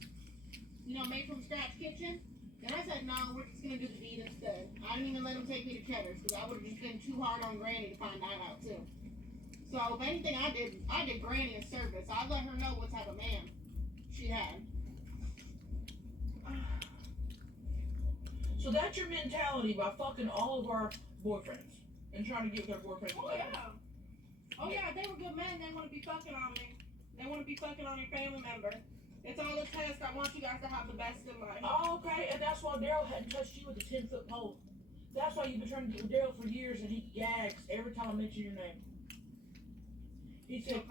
Made from scratch kitchen. And I said, no, we're just gonna do the deed instead. I didn't even let him take me to Cheddar's because I would have just been too hard on Granny to find that out too. So if anything, I did Granny a service. I let her know what type of man she had. So that's your mentality by fucking all of our boyfriends and trying to get with their boyfriends. Oh yeah. Oh yeah, they were good men. They want to be fucking on me. They want to be fucking on your family member. It's all a test. I want you guys to have the best in life. Oh, okay, and that's why Daryl hadn't touched you with a 10-foot pole. That's why you've been trying to get with Daryl for years, and he gags every time I mention your name. He said,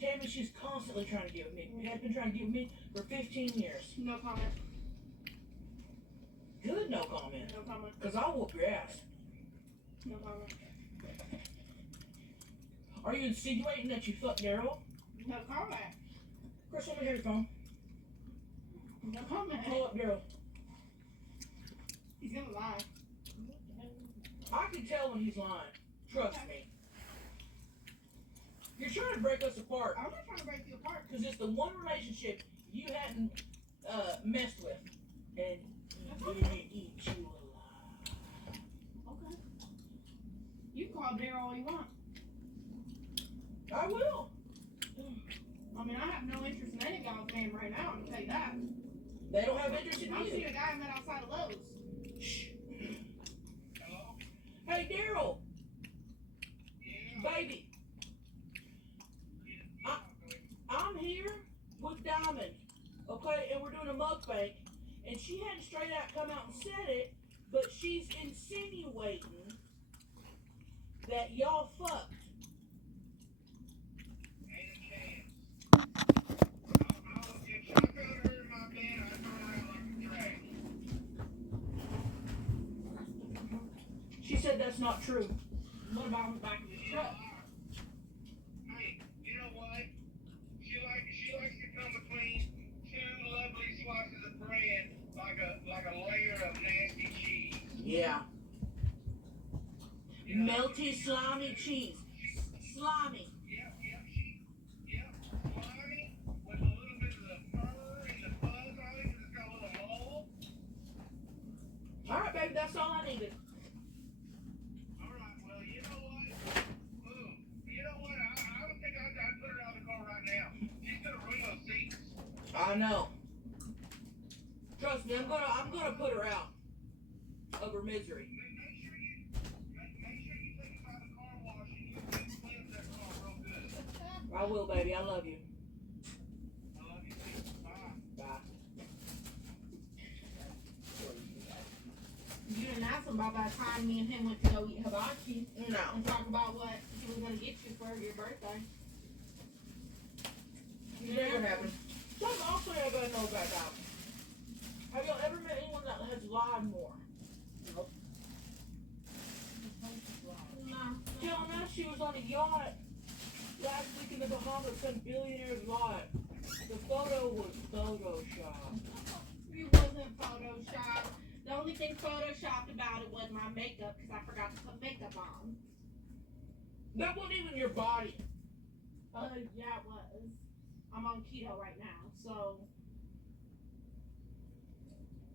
Tammy, she's constantly trying to get with me. He has been trying to get with me for 15 years. No comment. Good, no comment. No comment. Because I'll whoop your ass. No comment. Are you insinuating that you fucked Daryl? No comment. Chris, let me hear your phone. No comment. Call up Daryl. He's gonna lie. I can tell when he's lying. Trust me. You're trying to break us apart. I'm not trying to break you apart. Because it's the one relationship you hadn't messed with. And he didn't eat you alive. Okay. You can call Daryl all you want. I will. I mean, I have no interest in any guy's name right now, I'm gonna tell you that. They don't have interest in I'm you. seeing a guy I met outside of Lowe's. Shh. Hey, Daryl. Baby. I'm here with Diamond, okay, and we're doing a mukbang, and she hadn't straight out come out and said it, but she's insinuating that y'all fucked. She said that's not true. What about on the back of his truck? Hey, you know what? She likes to come between two lovely slices of bread like a layer of nasty cheese. Yeah. Melty, slimy cheese. Slimy. Slimy with a little bit of the fur and the fuzz on it because it's got a little mold. All right, baby, that's all I needed. I know. Trust me, I'm gonna put her out of her misery. I will, baby. I love you. Bye. You didn't ask him about that time me and him went to go eat hibachi. No. And talk about what he was gonna get you for your birthday. Never happened. Something else I gotta know about that. Have y'all ever met anyone that has lied more? Nope. No. Telling us she was on a yacht last week in the Bahamas, some billionaire's yacht. The photo was photoshopped. It wasn't photoshopped. The only thing photoshopped about it was my makeup because I forgot to put makeup on. That wasn't even your body. Yeah, it was. I'm on keto right now, so.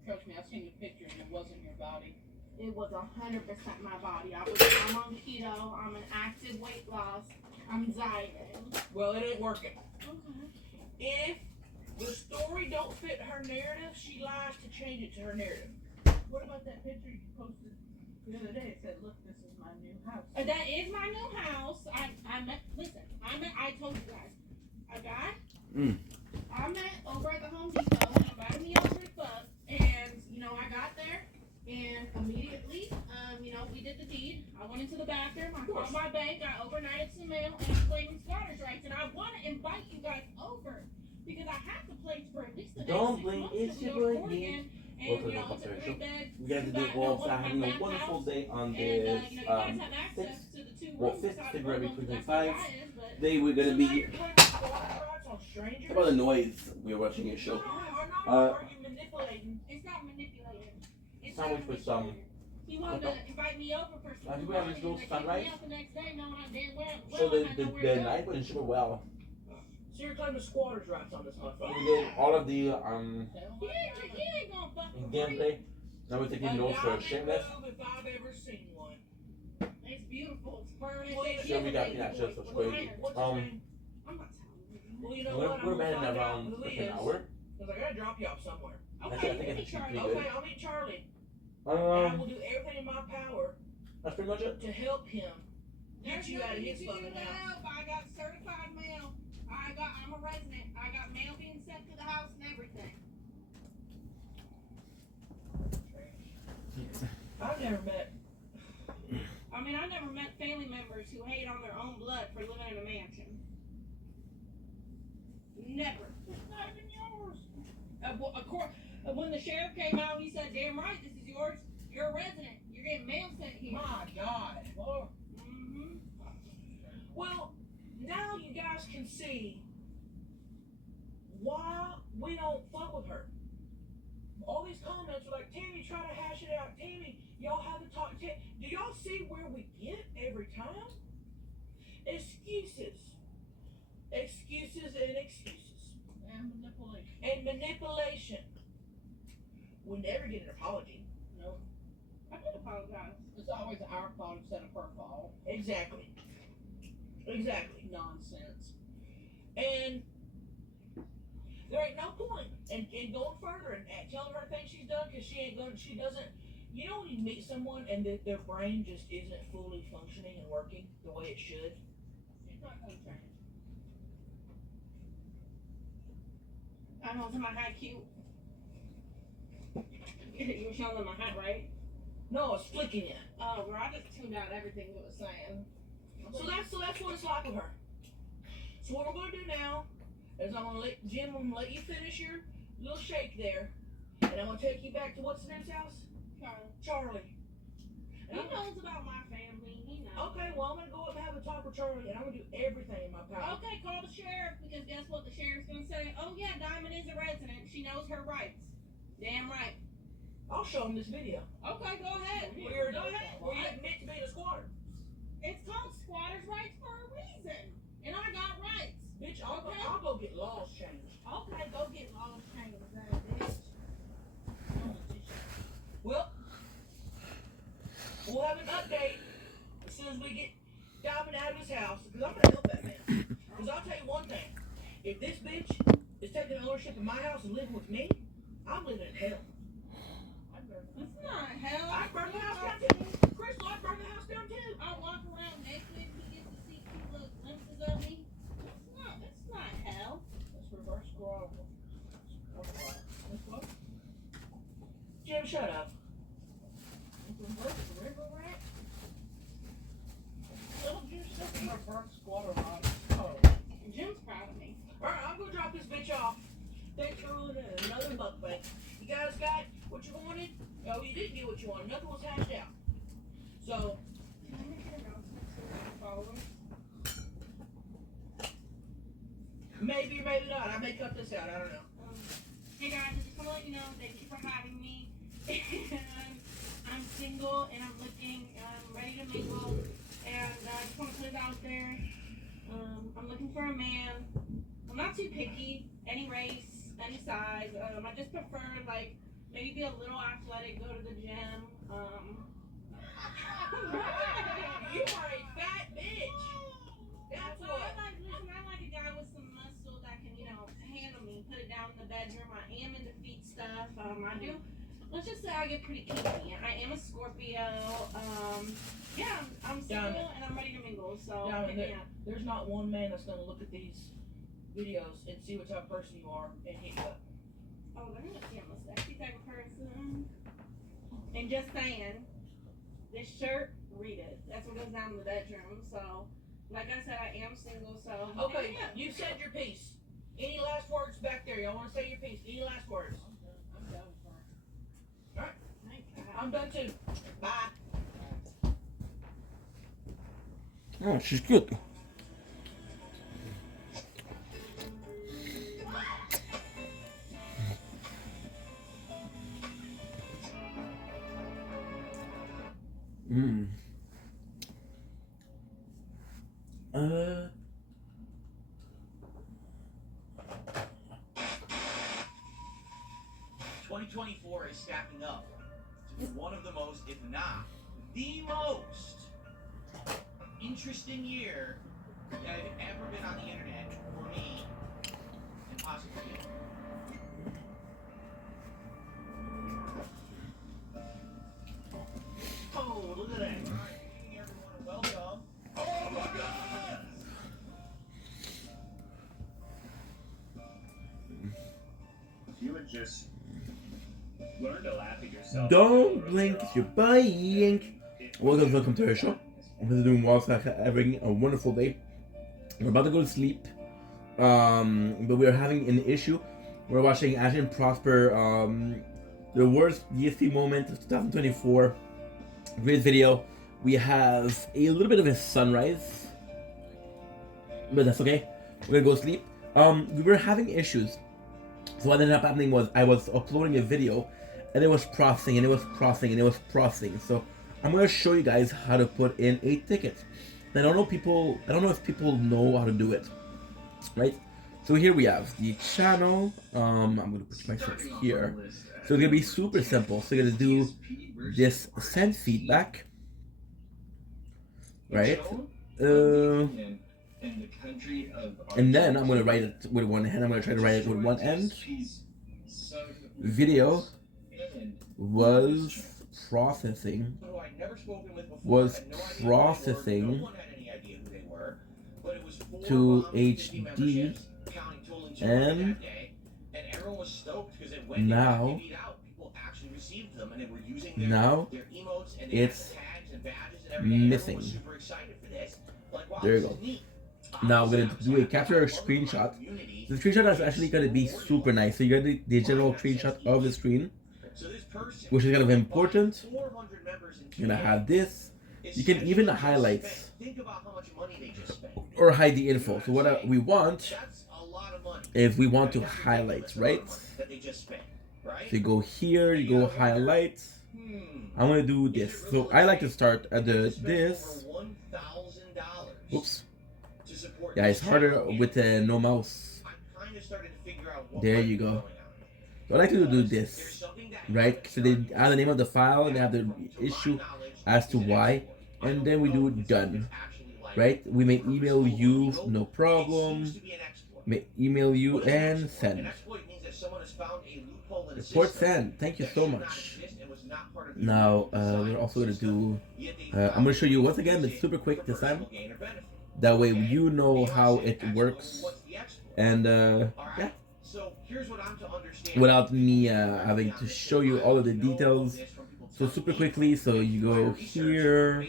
Trust me, I've seen your picture and it wasn't your body. It was 100% my body. I'm on keto. I'm an active weight loss. I'm dieting. Well, it ain't working. Okay. If the story don't fit her narrative, she lies to change it to her narrative. What about that picture you posted the other day? It said, "Look, this is my new house." That is my new house. I told you guys. A guy I met over at the Home Depot and invited me over to fuck. And, I got there and immediately, we did the deed. I went into the bathroom, I called my bank, I overnighted some mail, and I'm claiming squatters' rights. And I want to invite you guys over because I have the place for at least the next 6 months It's till your we go to boy, Oregon. And, Welcome it's a to the 3-bed, We guys are doing well, so having a wonderful day on this you guys have access to the 2 rooms. 5th February That's 2025. what it is, but- Today we're gonna be Strangers? about the noise. We're watching a show. Are you manipulating? It's not manipulating. It's Sandwich with some. He wanted to invite me over for some Have you ever money, those and they sunrise? kicked me out the next day knowing I damn well So I had nowhere to the go. night went super well. So you're claiming squatters' rights on this motherfucker? We did all of the He ain't gonna fucking gameplay. Now we're taking notes for Shameless. If I've ever seen one. It's beautiful. It's furnished. Well, It's Sure, we got everything. peanuts, that's With crazy. iron. I'm not telling you. Well, you know We're, what? we're I'm gonna manning find out around who like he an is. hour. Because I gotta drop you off somewhere. Actually, I think it's pretty good. Okay, I'll meet Charlie. And I will Um, do everything in my power that's pretty much it. to help him get There's you out of nothing his you can fucking do to house. help. I got certified mail. I'm a resident. I got mail being sent to the house and everything. I've never met. I mean, I never met family members who hate on their own blood for living in a mansion. Never. It's not even yours. When the sheriff came out, he said, "Damn right, this is yours. You're a resident. You're getting mail sent here." My God. Mm-hmm. Well, now you guys can see why we don't fuck with her. All these comments are like, Tammy, try to hash it out. Tammy, y'all haven't talked. Do y'all see where we get every time? Excuses. Excuses and excuses. And manipulation. And manipulation. We never get an apology. No. I did apologize. It's always our fault instead of her fault. Exactly. Exactly. Nonsense. And there ain't no point in going further and telling her things she's done because she doesn't. You know when you meet someone and their brain just isn't fully functioning and working the way it should? It's not gonna change. I know, it's in my hat cute. You were showing them my hat, right? No, it's flicking it. Oh, well, I just tuned out everything it was saying. So that's what it's like with her. So what we're gonna do now is I'm gonna let Jim, I'm gonna let you finish your little shake there, and I'm gonna take you back to what's the name's house? Charlie. He knows about my family. He knows. Okay, well I'm gonna go up and have a talk with Charlie, and I'm gonna do everything in my power. Okay, call the sheriff, because guess what the sheriff's gonna say? Oh yeah, Diamond is a resident. She knows her rights. Damn right. I'll show him this video. Okay, go ahead. Go Where ahead. Where you admit to being a squatter. It's called squatters' rights for a reason. And I got rights. Bitch, I'll go get laws changed. Okay, go get laws changed, bitch. Well, we'll have an update as soon as we get Diamond out of his house, because I'm gonna help that man. Because I'll tell you one thing, if this bitch is taking ownership of my house and living with me, I'm living in hell. It's not hell. I burned the house down too. Crystal, I burned the house down too. I walk around naked. He gets to see cute little glimpses of me. It's not hell. It's reverse scroll. Jim, shut up. Reverse river rat? Little juice stuff in reverse squatter rat. Oh. Jim's proud of me. Alright, I'm gonna drop this bitch off. Thanks for ruling another mukbang. You guys got what you wanted? No, you didn't get what you wanted. Nothing was hashed out. So, maybe or maybe not. I may cut this out. I don't know. Hey guys, I just want to let you know, thank you for having me. I'm single and I'm looking, I'm ready to mingle, and I just want to put it out there. I'm looking for a man. I'm not too picky, any race, any size. I just prefer like maybe be a little athletic, go to the gym. You are a fat bitch. That's what. I like a guy with some muscle that can, handle me, put it down in the bedroom. I am into feet stuff. Let's just say I get pretty kinky. I am a Scorpio. Yeah, I'm single and I'm ready to mingle. So There's not one man that's gonna look at these videos and see what type of person you are and hit you up. Oh, they're gonna see I'm a sexy type of person. And just saying, this shirt, read it. That's what goes down in the bedroom. So, like I said, I am single. So Okay, yeah. you said your piece. Any last words back there? Y'all want to say your piece? Any last words? I'm done for. All right. I'm done too. Bye. Oh, she's good. Mm. 2024 is stacking up to be one of the most, if not the most, interesting year that I've ever been on the internet for me and possibly you. Oh, look at that. All right, good evening, everyone, and welcome. Oh my God! If you would just learn to laugh at yourself. Don't blink if you're buying. Welcome to our show. We're doing well, having a wonderful day. We're about to go to sleep, but we're having an issue. We're watching Action Prosper, the worst DSP moment of 2024. Great video. We have a little bit of a sunrise, but that's okay. We're gonna go sleep. We were having issues. So what ended up happening was I was uploading a video, and it was processing, and it was processing, and it was processing. So I'm gonna show you guys how to put in a ticket. I don't know if people know how to do it, right? So here we have the channel. I'm gonna put myself here. So it's gonna be super simple. So you're gonna do this send feedback, right? And then I'm gonna write it with one hand. I'm gonna try to write it with one end. Video was processing. To HD, and now it's missing. There you go. Now I'm gonna do a capture a screenshot. The screenshot is actually gonna be super nice. So you get the general screenshot of the screen, which is kind of important. You're gonna have this. You can even highlight or hide the info. So what we want is we want to highlight, right? So you go here, you go highlight. I'm gonna do this. So I like to start at this. Oops. Yeah, it's harder with no mouse. There you go. So I like to do this, right? So they add the name of the file and they have the issue as to why, and then we do done, right? We may email you, no problem. May email you and send. Report send. Thank you so much. Now we're also gonna do. I'm gonna show you once again. It's super quick this time. That way you know how it works, and yeah. Without me having to show you all of the details. So super quickly, so you go here.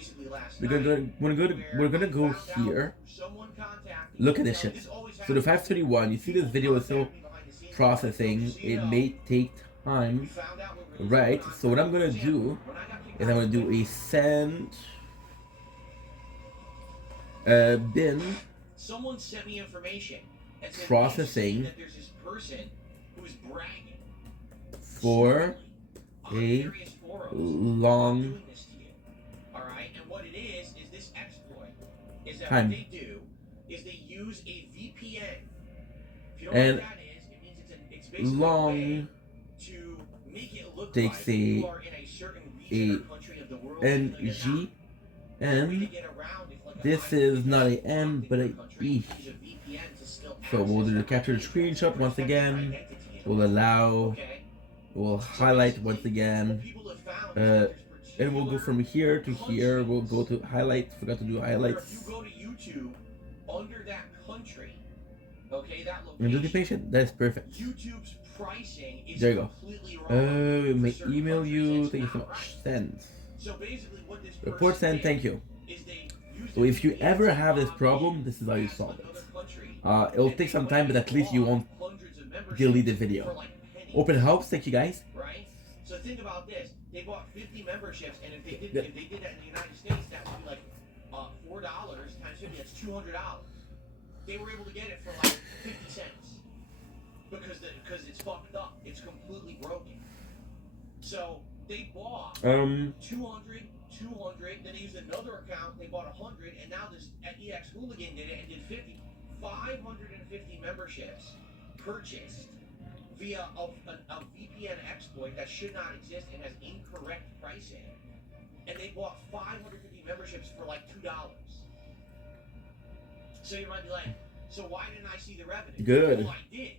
We're gonna go here. Look at this shit. So the 531. You see this video is still processing. It may take time, right? So what I'm gonna do is I'm gonna do a send bin Someone sent me information processing that there's this person who's bragging for a long Alright, and what it is this exploit is that time. what they do is they use a VPN. If you don't And know what that is, it means it's basically long a way to make it look takes like a you are in a certain region or country of the world. NG, and this is not a N but a E. So we'll do the capture the screenshot once again. We'll allow. We'll highlight once again. And we'll go from here to here. We'll go to highlights. Forgot to do highlights. If you go to YouTube under that country, okay, that And location. just be patient. That's perfect. YouTube's pricing is There you go. completely wrong. May email you. Thank you so much. Send. So basically, what this Report person send. Thank you. is they use So if you ever have this problem, this is how you solve it. It'll take some time, but at least you won't delete the video. Open helps. Thank you guys. Right? So think about this. They bought 50 memberships, and if they did that in the United States, that would be like $4 times 50. That's $200. They were able to get it for like 50 cents because it's fucked up. It's completely broken. So they bought 200. Then they used another account. They bought 100, and now this EX Hooligan did it and did 50. 550 memberships purchased via a VPN exploit that should not exist and has incorrect pricing. And they bought 550 memberships for like $2. So you might be like, so why didn't I see the revenue? Good. Well, I did.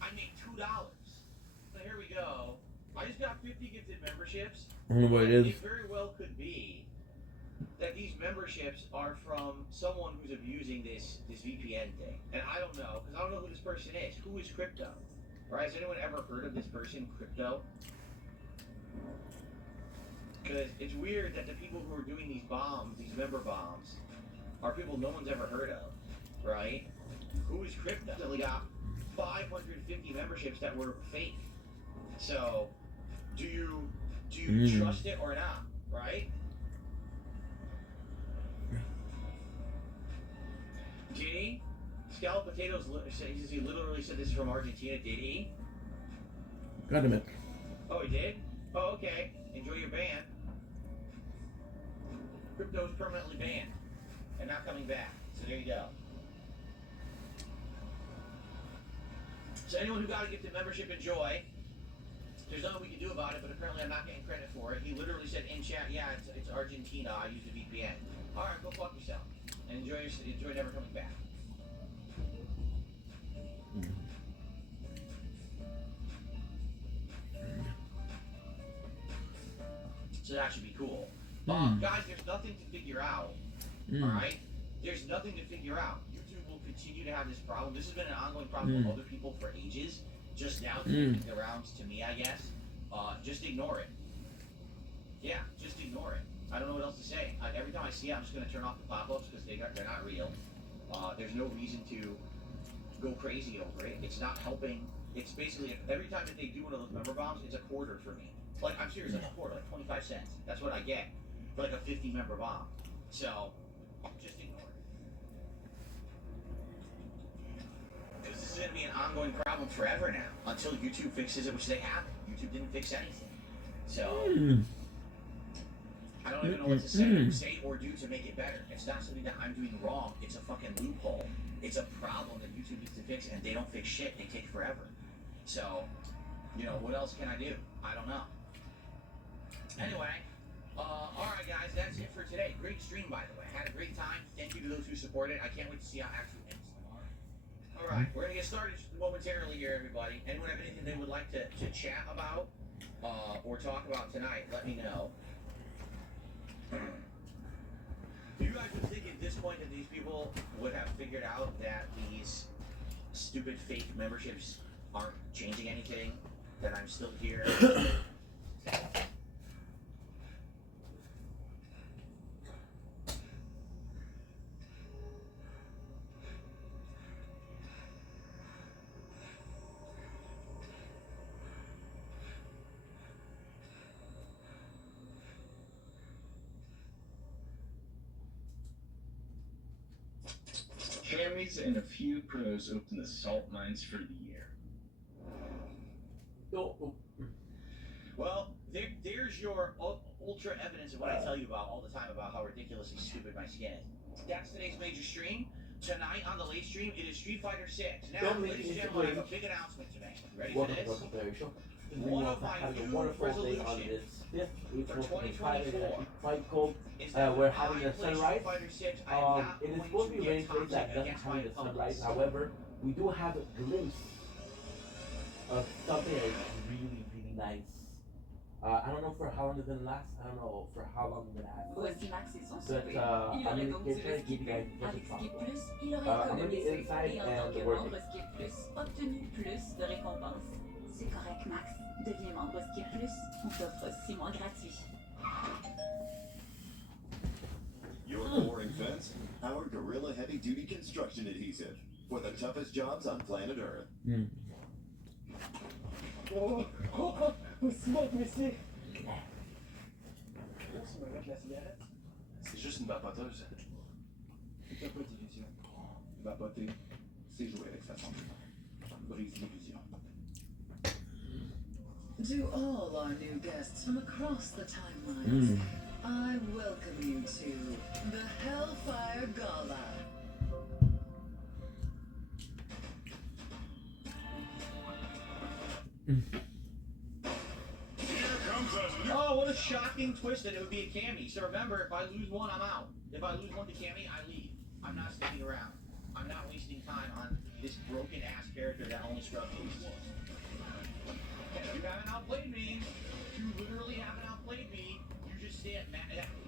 I made $2. So here we go. I just got 50 gifted memberships. I don't know what it is. It very well could be that these memberships are from someone who's abusing this VPN thing. And I don't know, because I don't know who this person is. Who is Crypto? Right? Has anyone ever heard of this person, Crypto? Because it's weird that the people who are doing these bombs, these member bombs, are people no one's ever heard of, right? Who is Crypto? They only got 550 memberships that were fake. So, do you trust it or not, right? Did he? Scallop Potatoes, he literally said this is from Argentina, did he? Got him. Oh, he did? Oh, okay. Enjoy your ban. Crypto's permanently banned and not coming back. So there you go. So anyone who got a gifted membership, enjoy. There's nothing we can do about it, but apparently I'm not getting credit for it. He literally said in chat, yeah, it's Argentina. I use a VPN. All right, go fuck yourself and enjoy never coming back. So that should be cool. Guys, there's nothing to figure out. All right? There's nothing to figure out. YouTube will continue to have this problem. This has been an ongoing problem with other people for ages. Just now making the rounds to me, I guess. Just ignore it. Yeah, just ignore it. I don't know what else to say. Every time I see it, I'm just going to turn off the pop-ups because they're not real. There's no reason to go crazy over it. It's not helping. It's basically, every time that they do one of those member bombs, it's a quarter for me. Like, I'm serious, like a quarter, like 25 cents. That's what I get for like a 50 member bomb. So, just ignore it. Because this is going to be an ongoing problem forever now, until YouTube fixes it, which they haven't. YouTube didn't fix anything. So, I don't even know what to say or do to make it better. It's not something that I'm doing wrong. It's a fucking loophole. It's a problem that YouTube needs to fix, and they don't fix shit. They take forever. So, you know, what else can I do? I don't know. Anyway, alright guys, that's it for today. Great stream, by the way. Had a great time. Thank you to those who supported. I can't wait to see how it actually ends tomorrow. Alright, we're going to get started momentarily here, everybody. Anyone have anything they would like to chat about or talk about tonight, let me know. Do you guys would think at this point that these people would have figured out that these stupid fake memberships aren't changing anything? That I'm still here? Camis and a few pros open the salt mines for the year. Well, there's your ultra evidence of what I tell you about all the time about how ridiculously stupid my skin is. That's today's major stream. Tonight on the late stream, it is Street Fighter 6. Now, ladies and gentlemen, I have a big announcement to make. Ready for this? One of my new resolutions for 2024 is that we're having a I play sunrise. Street Fighter 6. I am not It is going supposed to be rain get days that toxic doesn't against have my the sunrise. opponents. However, we do have a glimpse of something that is really, really nice. I don't know for how long it's gonna last. I don't know for how long it's gonna happen. Voici Max et son But souper. I'm Il aurait gonna donc try dû to le give you guys skipper. just Avec a Skip sample. Plus, il aurait I'm gonna be économisé. inside Et en and tant que working. membre Skip Plus, obtenu plus de récompenses. C'est correct, Max. Deviens membre Skip Plus. On t'offre 6 mois gratuits. Your boring fence? Our Gorilla Heavy Duty Construction Adhesive for the toughest jobs on planet Earth. Smoke, monsieur! Tu me mettre la cigarette? C'est juste une vapoteuse. T'as pas d'illusion. Vapoter, c'est jouer avec sa santé. Brise l'illusion. To all our new guests from across the timelines, I welcome you to the Hellfire Gala. Oh, what a shocking twist that it would be a Cammy. So remember, if I lose one, I'm out. If I lose one to Cammy, I leave. I'm not sticking around. I'm not wasting time on this broken ass character that only scrubs moves. You haven't outplayed me. You literally haven't outplayed me. You just stay at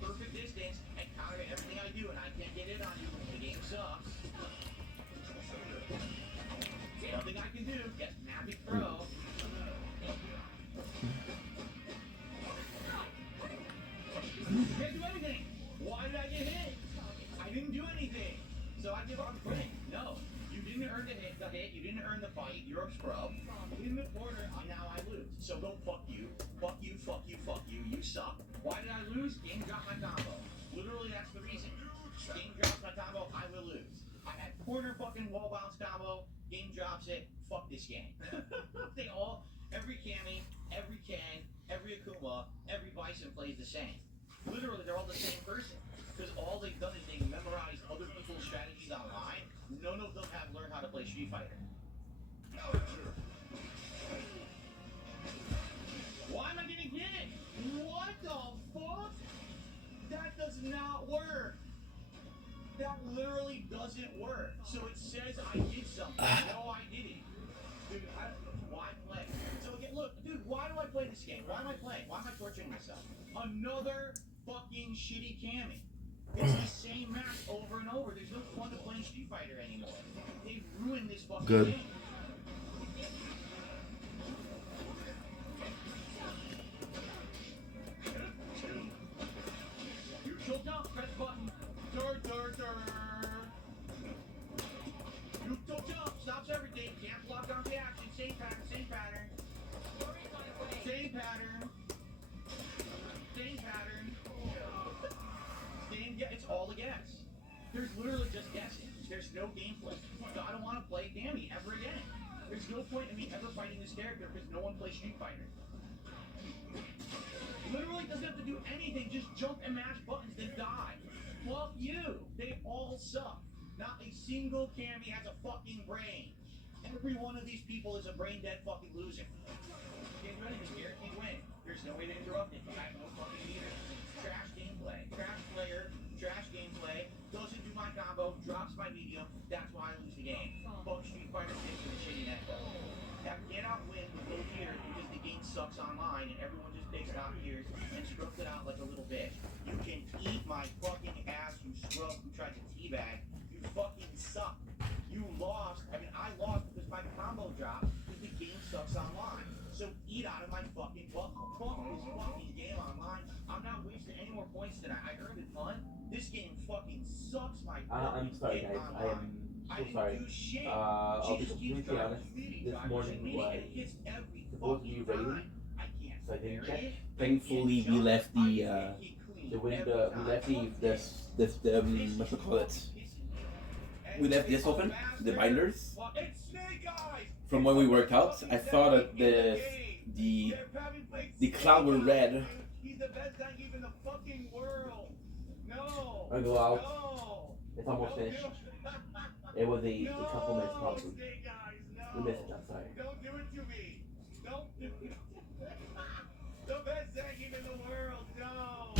perfect distance and counter everything I do, and I can't get in on you. The game sucks. Nothing I can do. Yes, Nappy Pro. Can't do anything. Why did I get hit? I didn't do anything. So I give up quitting. No. You didn't earn the hit. You didn't earn the fight. You're a scrub. In the corner, now I lose. So go fuck you. Fuck you, fuck you, fuck you. You suck. Why did I lose? Game dropped my combo. Literally, that's the reason. Game drops my combo, I will lose. I had corner fucking wall bounce combo. Game drops it. Fuck this game. They all, every Cammy, every Ken, every Akuma, every Bison plays the same. Literally, they're all the same person. Because all they've done is they memorized other people's strategies online. None of them have learned how to play Street Fighter. Why am I getting hit? What the fuck? That does not work. That literally doesn't work. So it says I did something. No, I didn't. Dude, why play? So again, look, dude, why do I play this game? Why am I playing? Why am I torturing myself? Another fucking shitty Cammy. It's the same match over and over. There's no fun to playing Street Fighter anymore. They've ruined this fucking game. Neutral jump, press button. Neutral jump, stops everything. Can't block on the action. Same pattern, same pattern. Same pattern. Same pattern. It's all a guess. There's literally just guessing. There's no gameplay. So I don't want to play Cammy ever again. There's no point in me ever fighting this character because no one plays Street Fighter. Literally doesn't have to do anything. Just jump and mash buttons, then die. Fuck you. They all suck. Not a single Cammy has a fucking brain. Every one of these people is a brain dead fucking loser. Can't do anything here. Can't win. There's no way to interrupt it. I have no fucking either. Trash gameplay. Trash player. Trash gameplay. Doesn't do my combo. Drops my medium. That's why I lose the game. Fuck Street Fighter 6 with a shitty network. That cannot win with no ears because the game sucks online and everyone just takes it out ears and scrubs it out like a little bitch. You can eat my fucking ass, you scrub who tried to teabag. You fucking suck. You lost. I mean, I lost because my combo dropped because the game sucks online. So eat out of my fucking butt. Fuck this fucking game online. I'm not wasting any more points tonight. I earned it fun. This game fucking sucks my I'm sorry, guys. I am so sorry. I'll be completely honest. This morning was supposed to be raining, so I didn't check. Thankfully, we left the window. We left the what you call it? We left this open, the binders. From when we worked out, I saw that the cloud were red. I go out. It's almost finished. It was a couple minutes probably. We missed it. I'm sorry. Don't do it to me. Don't do it. The best zanking in the world. No.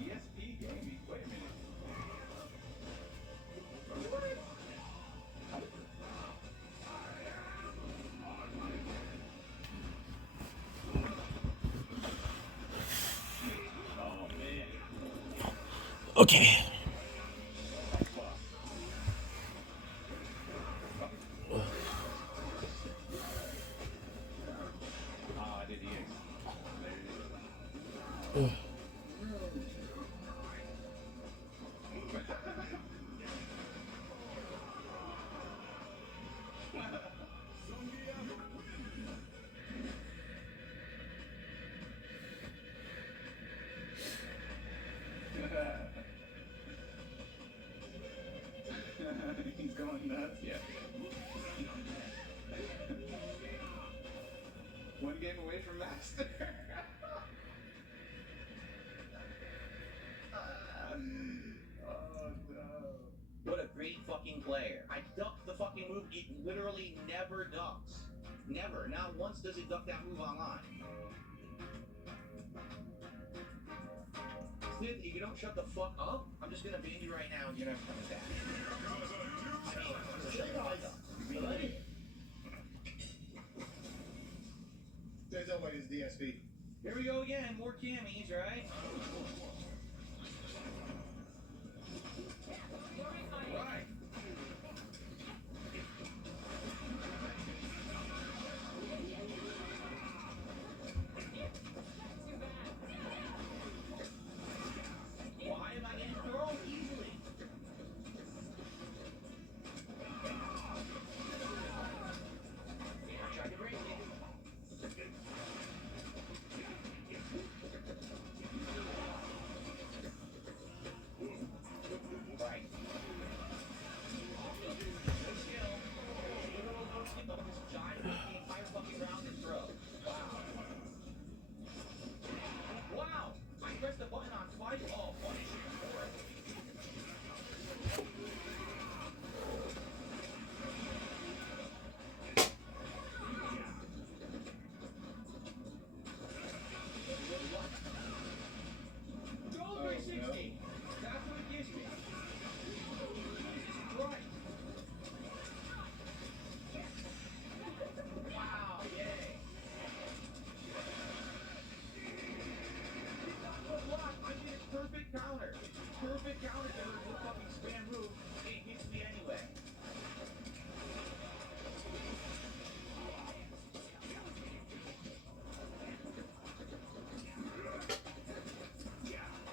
ESP gaming. Wait a minute. Okay. He's going nuts, yeah. One game away from master. Oh no. What a great fucking player. I ducked the fucking move. It literally never ducks. Never. Not once does it duck that move online. If you don't shut the fuck up, I'm just gonna ban you right now and you're never coming back. I mean, shut the fuck up. You're being an idiot. There's always DSP. Here we go again, more camis, right? Right. Why am I getting thrown easily? I tried to break it. Right. No skill. Literal no skill. Just giant the entire fucking round and throw. Wow. Wow! I pressed the button on twice. Oh, punish you for it. Go 360. That's what it gives me. Right. Wow, yay. But what? I did a perfect counter. Perfect counter to the fucking spam move. It hits me anyway.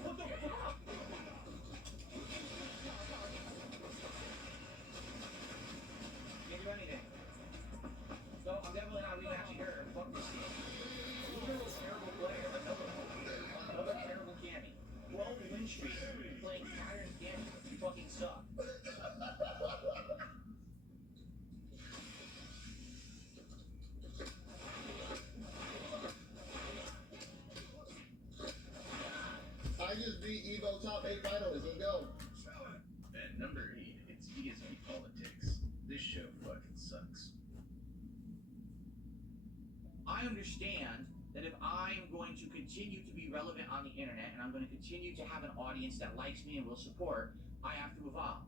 What the fuck? Can't do anything. So I'm definitely not rematching her. Fuck this game. Literal terrible player. Another terrible cami. 12 win streak playing pattern cami. You fucking suck. I just beat Evo top 8 finalist. Let's go. At number 8, it's ESP Politics. This show fucking sucks. I understand that if I'm going to continue to be relevant on the internet and I'm going to continue to have an audience that likes me and will support, I have to evolve.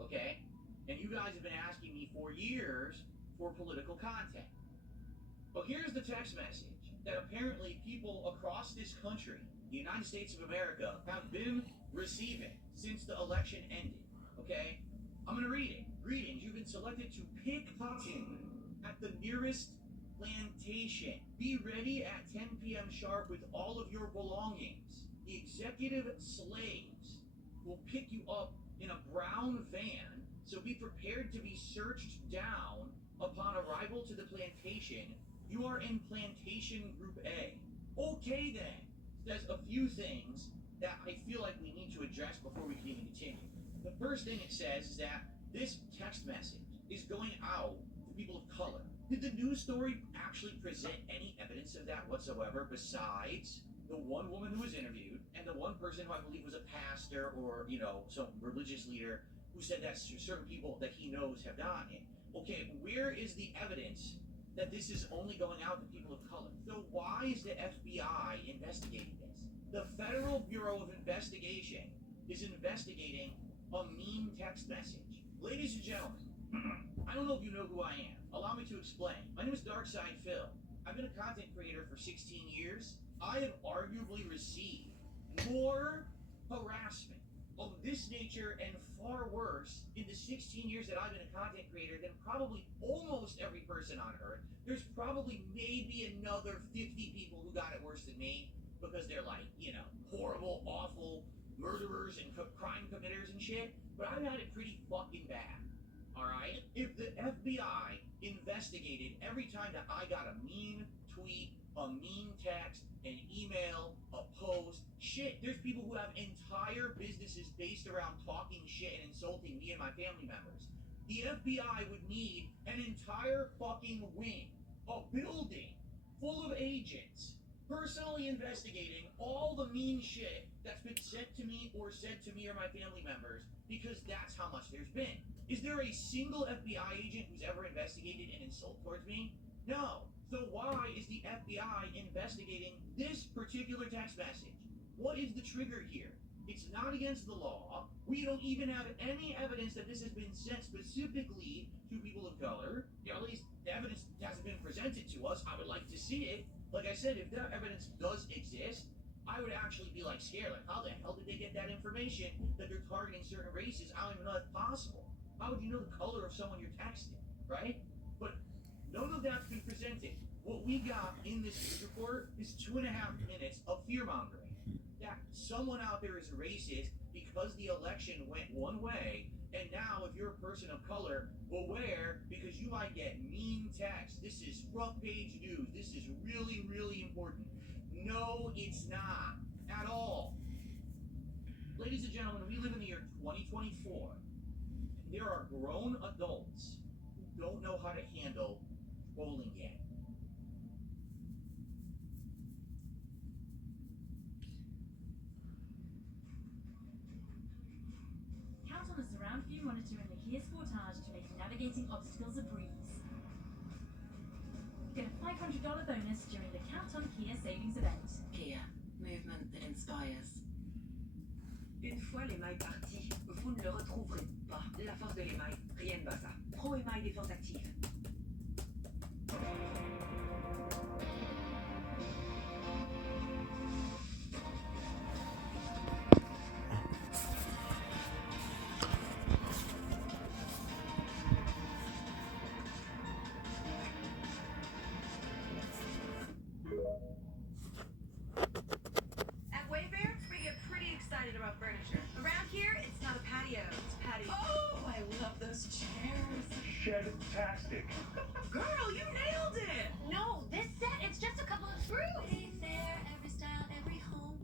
Okay? And you guys have been asking me for years for political content. But here's the text message that apparently people across this country, the United States of America, have been receiving since the election ended. Okay? I'm going to read it. Greetings, you've been selected to pick cotton at the nearest plantation. Be ready at 10 p.m. sharp with all of your belongings. The executive slaves will pick you up in a brown van, so be prepared to be searched down upon arrival to the plantation. You are in Plantation Group A. Okay then, there's a few things that I feel like we need to address before we can even continue. The first thing it says is that this text message is going out to people of color. Did the news story actually present any evidence of that whatsoever besides the one woman who was interviewed and the one person who I believe was a pastor or, you know, some religious leader who said that certain people that he knows have gotten it? Okay, where is the evidence that this is only going out to people of color? So why is the FBI investigating this? The Federal Bureau of Investigation is investigating a mean text message. Ladies and gentlemen, I don't know if you know who I am. Allow me to explain. My name is Darkside Phil. I've been a content creator for 16 years. I have arguably received more harassment of this nature and far worse in the 16 years that I've been a content creator than probably almost every person on earth. There's probably maybe another 50 people who got it worse than me because they're like, you know, horrible, awful murderers and crime committers and shit. But I've had it pretty fucking bad. Alright? If the FBI investigated every time that I got a mean tweet, a mean text, an email, a post, shit, there's people who have entire businesses based around talking shit and insulting me and my family members. The FBI would need an entire fucking wing, a building full of agents, personally investigating all the mean shit that's been sent to me or said to me or my family members, because that's how much there's been. Is there a single FBI agent who's ever investigated an insult towards me? No. So why is the FBI investigating this particular text message? What is the trigger here? It's not against the law. We don't even have any evidence that this has been sent specifically to people of color. You know, at least the evidence hasn't been presented to us. I would like to see it. Like I said, if that evidence does exist, I would actually be like scared. Like, how the hell did they get that information that they're targeting certain races? I don't even know that's possible. How would you know the color of someone you're texting, right? But none of that's been presented. What we got in this news report is 2.5 minutes of fear mongering. That someone out there is racist because the election went one way, and now if you're a person of color, beware because you might get mean text. This is front page news. This is really, really important. No, it's not at all. Ladies and gentlemen, we live in the year 2024. And there are grown adults who don't know how to handle trolling yet. Count on a surround view monitor in the Kia Sportage to make navigating obstacles a breeze. Get a $500 bonus during the Count on Kia savings event. Kia, movement that inspires. Une fois l'émail parti, vous ne le retrouverez pas. La force de l'émail, rien ne bat ça. Pro émail défense active. At Wayfair, we get pretty excited about furniture. Around here, it's not a patio, it's patio. Oh, I love those chairs. Shedtastic. Girl, you nailed it. No, this set, it's just a couple of screws. Wayfair, every style, every home.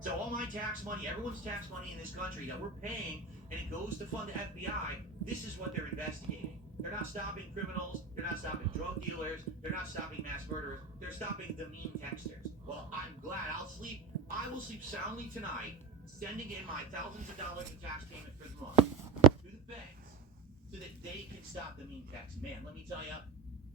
So all my tax money, everyone's tax money in this country that we're paying, and it goes to fund the FBI, this is what they're investigating. They're not stopping criminals, they're not stopping drug dealers, they're not stopping mass murderers, they're stopping the mean texters. Well, I'm glad I will sleep soundly tonight, sending in my thousands of dollars in tax payment for the month to the feds so that they can stop the mean text. Man, let me tell you,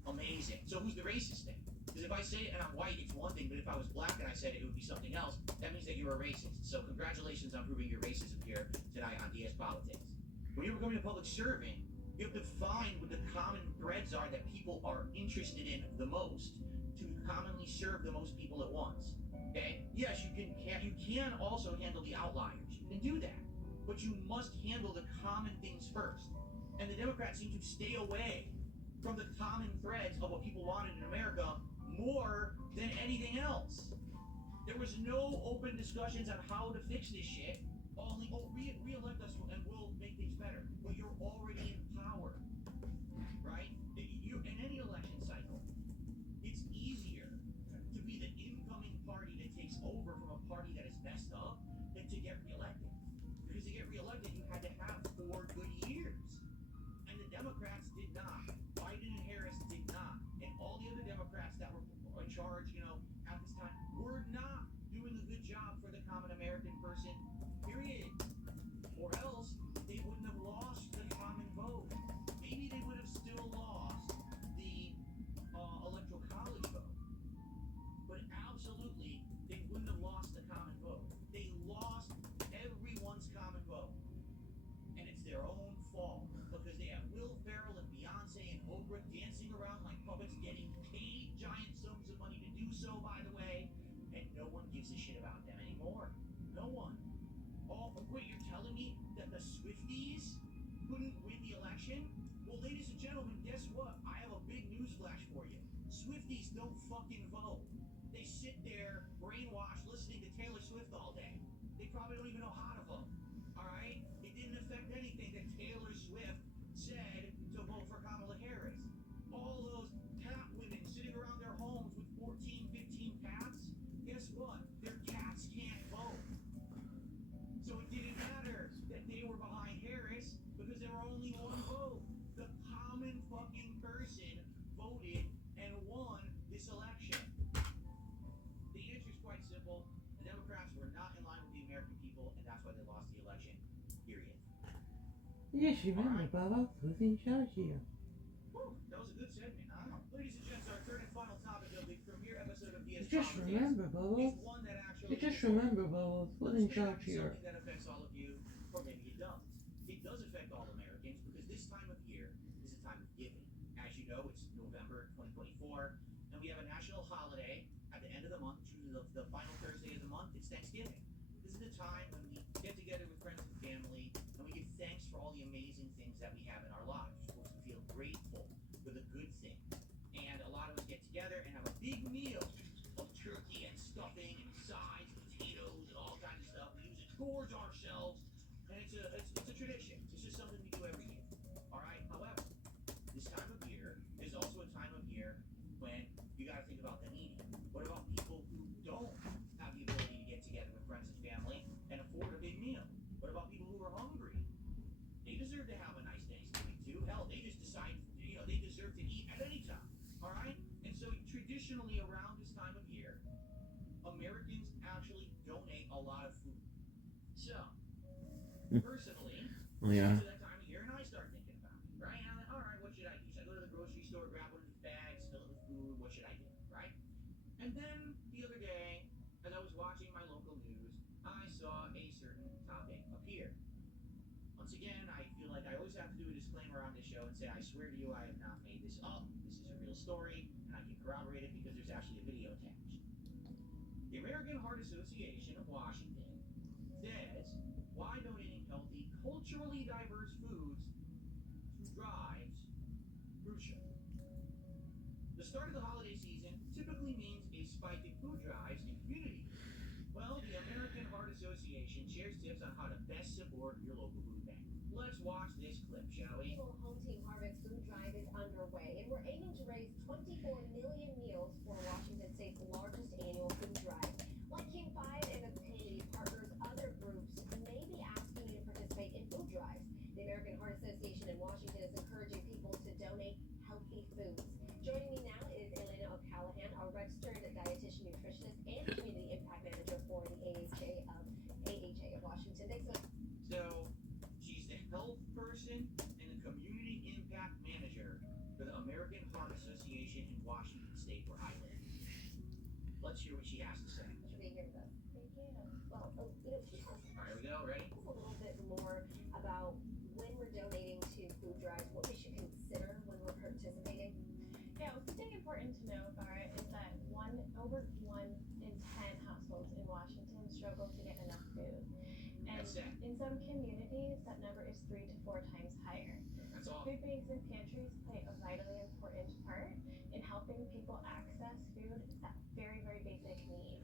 amazing. So who's the racist thing? Because if I say it and I'm white, it's one thing, but if I was black and I said it, it would be something else. That means that you're a racist. So congratulations on proving your racism here tonight on DS Politics. When you're becoming a public servant, you have to find what the common threads are that people are interested in the most to commonly serve the most people at once. Okay? Yes, you can also handle the outliers. You can do that. But you must handle the common things first. And the Democrats seem to stay away from the common threads of what people wanted in America more than anything else. There was no open discussions on how to fix this shit. Only, re-elect us and we'll make things better. But you're already in power, right? In any election cycle, it's easier to be the incoming party that takes over from a party that is messed up than to get reelected. Because to get reelected, you had to have 4 good years. And the Democrats did not. Biden and Harris did not. And all the other Democrats that were in charge, at this time, were not doing a good job for the common American person, period. Or else, they wouldn't have lost the common vote. Maybe they would have still lost the electoral college vote. But absolutely, they wouldn't have lost the common vote. They lost everyone's common vote. And it's their own fault. Because they have Will Ferrell and Beyonce and Oprah dancing around like puppets, getting paid giant sums of money to do so, by the way. And no one gives a shit about them anymore. No one. Oh, wait, you're telling me that the Swifties couldn't win the election? Well, ladies and gentlemen, guess what? I have a big news flash for you. Swifties don't fucking vote. They sit there, brainwashed, listening to Taylor Swift all day. They probably don't even know how to vote. Alright? It didn't affect anything that Taylor Swift said to vote for Kamala Harris. All those cat women sitting around their homes with 14, 15 cats, guess what? Their cats can't vote. So it didn't matter that they were behind Harris because there were only one vote. The common fucking person voted and won this election. The answer is quite simple. The Democrats were not in line with the American people, and that's why they lost the election. Period. Yes, you remember, brother. Who's in charge here? Whew, that was a good segment. I don't know. Ladies and gents, our third and final topic of the premiere episode of DS Just Politics remember, Bubbles. is one that actually Just remember, Bubbles. Who's in charge here? something that affects all of you, or maybe it doesn't. It does affect all Americans because this time of year is a time of giving. As you know, it's November 2024, and we have a national holiday at the end of the month, usually the final Thursday of the month. It's Thanksgiving. This is the time when we get together with friends and family, and we give thanks for all the amazing things that we have in our lives. We're supposed to feel grateful for the good things. And a lot of us get together and have a big meal of turkey and stuffing and sides, potatoes and all kinds of stuff. We use it towards ourselves, and it's a tradition. It's just something we do every year. All right. However, this time of year is also a time of year when you got to think about them eating. What about people who don't have the ability to get together with friends and family and afford a big meal? What about people who are hungry? They deserve to have a nice Thanksgiving too. Hell, they just decide, they deserve to eat at any time. All right? And so traditionally around this time of year, Americans actually donate a lot of food. So, personally, Yeah. it's that time of year and I start thinking about it, right? And I'm like, all right, what should I do? Should I go to the grocery store, grab one of these bags, fill it with food? What should I do, right? And then the other day, as I was watching my local news, I saw a certain topic appear. Once again, I feel like I always have to do a disclaimer on this show and say, I swear to you, I have not made this up. This is a real story, and I can corroborate it because there's actually a video attached. The American Heart Association of Washington says, why donating healthy, culturally diverse foods to drives crucial? The start of the holiday season typically means a spike in food drives in communities. Well, the American Heart Association shares tips on how to best support your local food bank. Let's watch this clip, shall we? The Home Team Harvest Food Drive is underway, and we're aiming to raise 24 million meals for Washington State's largest annual food drive. Like King 5 and its community partners, other groups may be asking you to participate in food drives. The American Heart Association in Washington is encouraging people to donate healthy foods. Joining me now is Elena O'Callahan, a registered dietitian, nutritionist, and community impact manager for the AHA of Washington. Thanks so much. So, she's the health person and the community impact manager for the American Heart Association in Washington State, where I live. Let's hear what she has to say. For being here with us. Thank you. Well, All right, here we go. Ready? a little bit more about when we're donating to food drives, what we should consider when we're participating. Yeah, well, something important to know, Barrett, is that over 1 in 10 households in Washington struggle to get enough food. And That's it. in some communities, that number is 3 to 4 times higher. That's all. Food banks and pantries play a vitally important part in helping people access food, that very, very basic need.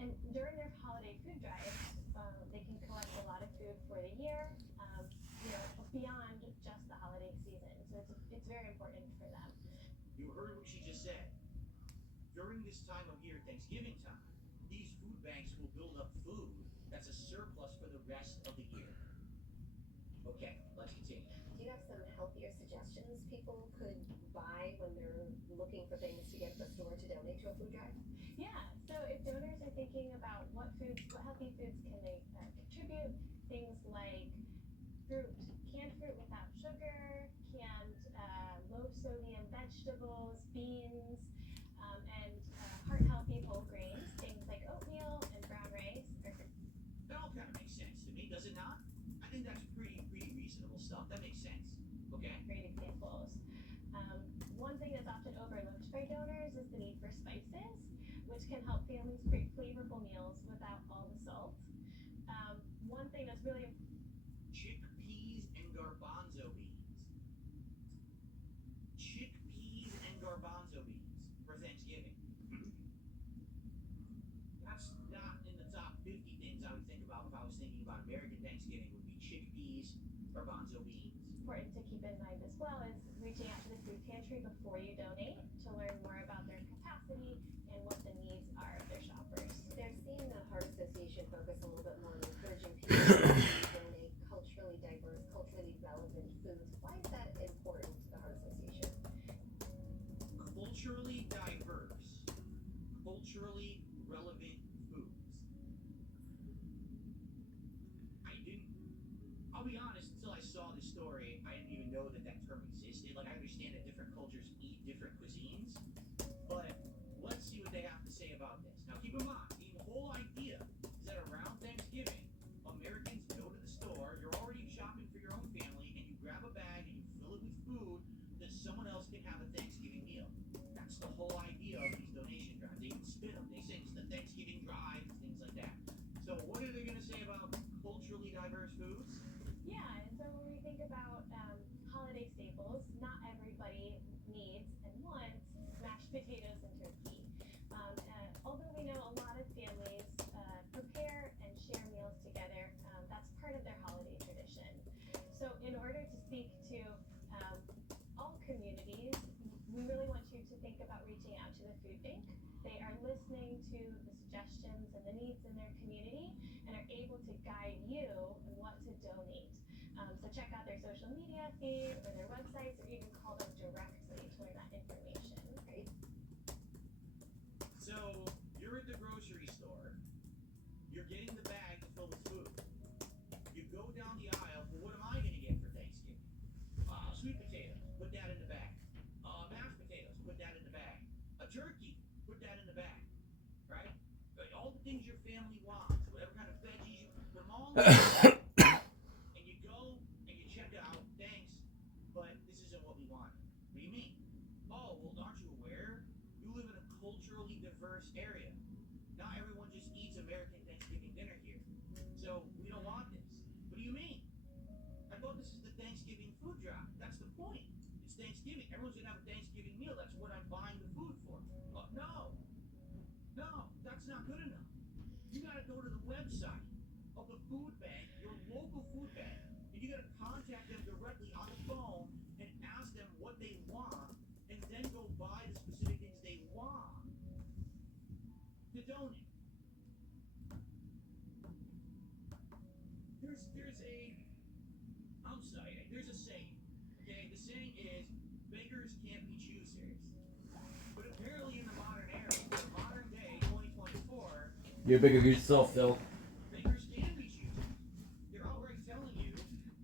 And during their holiday food drives, they can collect a lot of food for the year, beyond just the holiday season. So it's very important for them. You heard what she just said. During this time of year, Thanksgiving time, these food banks will build up food that's a surplus for the rest of the year. Okay, let's continue. Do you have some healthier suggestions people could buy when they're looking for things to get at the store to donate to a food drive? Yeah, so if donors are thinking about what healthy foods can they contribute, things like canned fruit without sugar, canned low sodium vegetables, beans, and heart healthy whole grains, things like oatmeal and brown rice are good. That all kind of makes sense to me, does it not? I think that's pretty reasonable stuff. That makes sense. Okay. Great examples. One thing that's often overlooked by donors is the need for spices, which can help families create flavorful meals without all the salt. One thing that's really Chickpeas and garbanzo beans. Chickpeas and garbanzo beans for Thanksgiving. That's not in the top 50 things I would think about if I was thinking about American Thanksgiving, would be chickpeas, garbanzo beans. important to keep in mind as well is reaching out to the food pantry before you donate to learn more about their capacity and what the needs are of their shoppers. They're seeing the Heart Association focus a little bit more on encouraging people to donate culturally diverse, culturally relevant foods. Why is that important to the Heart Association? Culturally diverse, culturally relevant foods. I'll be honest, until I saw this story, I didn't even know that term existed. Like, I understand that different cultures eat different cuisines. potatoes and turkey. Although we know a lot of families prepare and share meals together, that's part of their holiday tradition. So in order to speak to all communities, we really want you to think about reaching out to the food bank. They are listening to the suggestions and the needs in their community and are able to guide you on what to donate. So check out their social media feed or their websites, or even call them directly to learn that information. Right? So, you're at the grocery store. You're getting the bag to fill with food. You go down the aisle. Well, what am I going to get for Thanksgiving? Sweet potatoes. Put that in the bag. Mashed potatoes. Put that in the bag. A turkey. Put that in the bag. Right? All the things your family wants. Whatever kind of veggies you put them all in the bag. And you go and you check out. Thanks, but this isn't what we want. What do you mean? Oh, well, aren't you aware? You live in a culturally diverse area. Not everyone just eats American Thanksgiving dinner here. So we don't want this. What do you mean? I thought this is the Thanksgiving food drive. That's the point. It's Thanksgiving. Everyone's gonna have a Thanksgiving meal. That's what I'm buying the food for. No. No, that's not good enough. You gotta go to the website of the food bank, your local food bank, and you gotta contact them directly on the phone and ask them what they want, and then go buy the specific things they want to donate. There's a saying, okay? The saying is, beggars can't be choosers. But apparently in the modern era, the modern day, 2024, You're a bigger yourself, Phil. beggars can be choosers. They're outright telling you,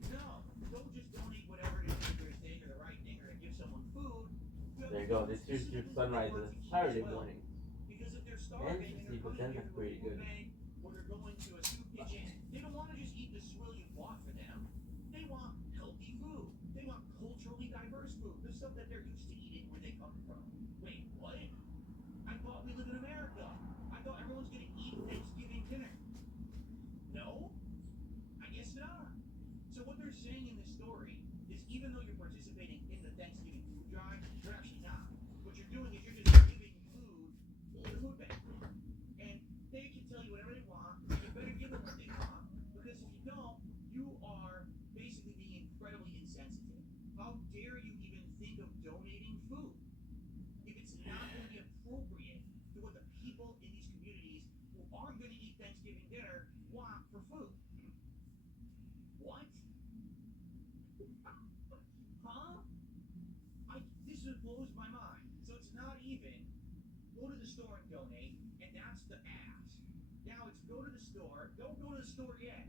no, don't just donate whatever it is that you're saying or the right thing or to give someone food. There you go. This is your sunrise on a Saturday morning. Because if they're And starving the and they're people going then to that's a pretty food good. bank or they're going to a soup kitchen, they don't want to just eat the swill you bought for them. They want healthy food. They want culturally diverse food. The stuff that they're used to eating where they come from. Wait, what? I thought we live in America. I thought everyone's going to eat Thanksgiving dinner. No? I guess not. So what they're saying in this story is even though you're participating in the Thanksgiving food drive, you're actually not. What you're doing is you're just giving food to the food bank. And they can tell you whatever they want. You better give them what they want. Because if you don't, you are basically being incredibly insensitive. How dare you even think of donating food? If it's not going to be appropriate to what the people in these communities who aren't going to eat Thanksgiving dinner want for food. What? Huh? This just blows my mind. So it's not even go to the store and donate, and that's the ask. Now it's go to the store. Don't go to the store yet.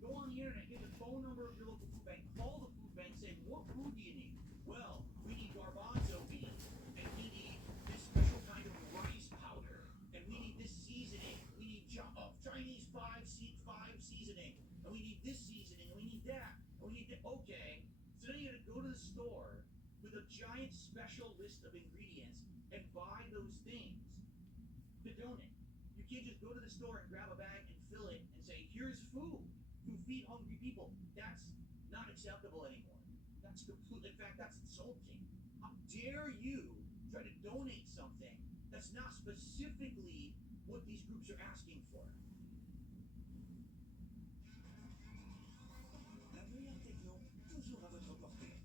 Go on the internet, get the phone number of your local food bank, call the food bank, say, what food do you need? Well, we need garbanzo beans, and we need this special kind of rice powder, and we need this seasoning. We need Chinese 5 seasoning, and we need this seasoning, and we need that, and we need that. Okay, so then you gotta go to the store with a giant special list of ingredients and buy those things to donate. You can't just go to the store and grab a bag and fill it and say, here's food to feed hungry people. That's not acceptable anymore. That's completely, in fact, that's insulting. How dare you try to donate something that's not specifically what these groups are asking for? La meilleure techno, toujours à votre portée.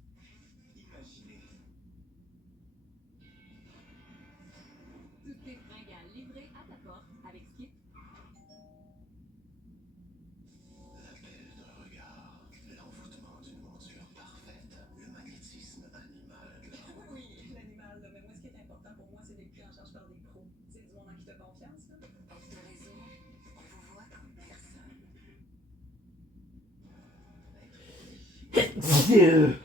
Imaginez. Toutes tes fringales livrées à ta porte avec Skip. L'appel d'un regard, l'envoûtement d'une monture parfaite, le magnétisme animal de la roue. Oui, l'animal, mais moi, ce qui est important pour moi, c'est d'être pris en charge par des pros. C'est du monde en qui t'as confiance, là. Hors de réseau, on vous voit comme personne. Toujours seul.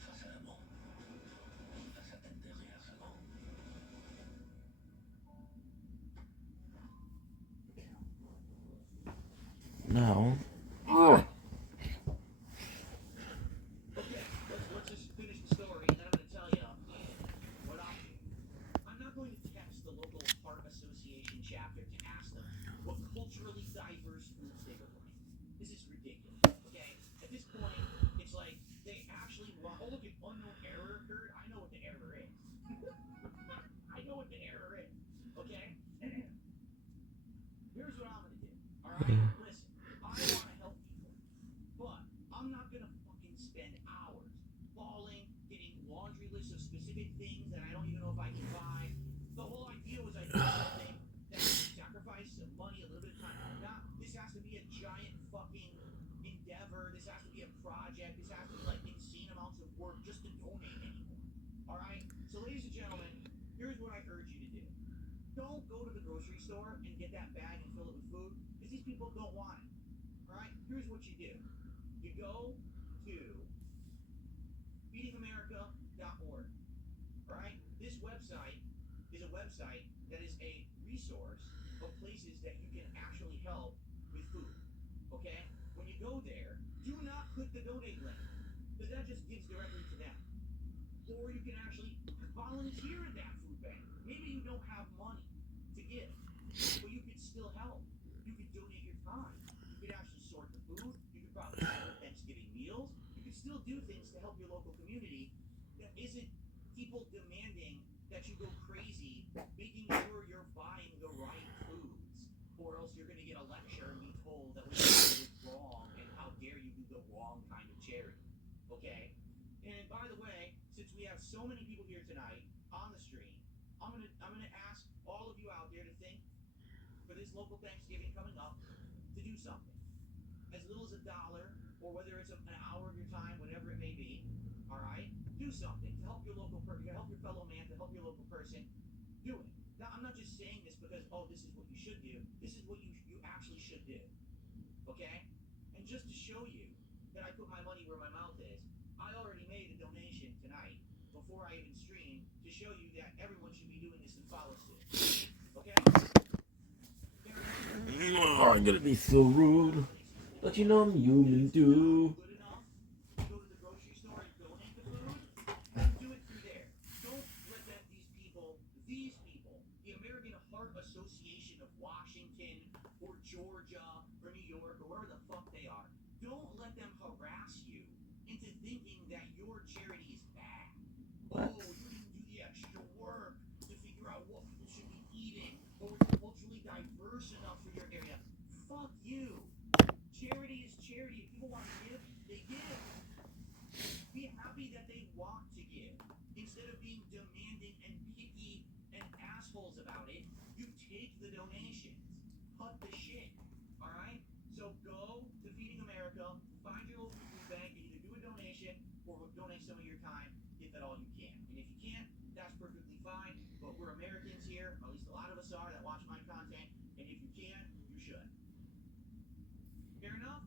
Face à un monde. Face à tête derrière ce monde. No. Okay, let's just finish the story, and then I'm going to tell you what I do. I'm not going to text the local park association chapter to ask them what culturally diverse foods they would like. This is ridiculous, okay? At this point, it's like they actually want, oh, look at unknown I'm not gonna fucking spend hours falling, getting laundry lists of specific things that I don't even know if I can buy. The whole idea was I do something that I sacrifice some money, a little bit of time. Not this has to be a giant fucking endeavor. This has to be a project. This has to be like insane amounts of work just to donate anymore. All right. So, ladies and gentlemen, here's what I urge you to do. Don't go to the grocery store and get that bag and fill it with food because these people don't want it. All right. Here's what you do. You go to feedingamerica.org. All right. This website is a website that is a resource of places that you can actually help with food. Okay? When you go there, do not click the donate link because that just gives directly to them. Or you can actually volunteer at that food bank. Maybe you don't have money to give, but you could still help. You could donate your time. You could actually sort the food. You could probably serve Thanksgiving meals. You could still do things to help your local community that isn't people demanding that you go crazy, making sure you're buying the right foods, or else you're going to get a lecture and be told that what you did is wrong and how dare you do the wrong kind of charity. Okay? And by the way, since we have so many people here tonight on the stream, I'm gonna ask all of you out there to think for this local Thanksgiving coming up to do something. As little as $1, or whether it's an hour of your time, whatever it may be, all right? Do something to help your local person, to help your fellow man, to help your local person. Do it. Now, I'm not just saying this because, oh, this is what you should do. This is what you actually should do. Okay? And just to show you that I put my money where my mouth is, I already made a donation tonight before I even streamed to show you that everyone should be doing this and follow suit. Okay? Oh, I'm gonna be so rude. But you know I'm human too. Good enough to go to the grocery store and donate the food, then do it through there. Don't let that these people, the American Heart Association of Washington or Georgia or New York or wherever the fuck they are, don't let them harass you into thinking that your charity is bad. What? Oh, you didn't do the extra work to figure out what people should be eating, or it's culturally diverse enough for your area. Fuck you. Charity is charity. If people want to give, they give. Be happy that they want to give. Instead of being demanding and picky and assholes about it, you take the donations. Cut the shit. Alright? So go to Feeding America, find your local food bank, and either do a donation or donate some of your time if at all you can. And if you can't, that's perfectly fine. But we're Americans here, or at least a lot of us are that watch my content, and if you can, you should. Fair enough?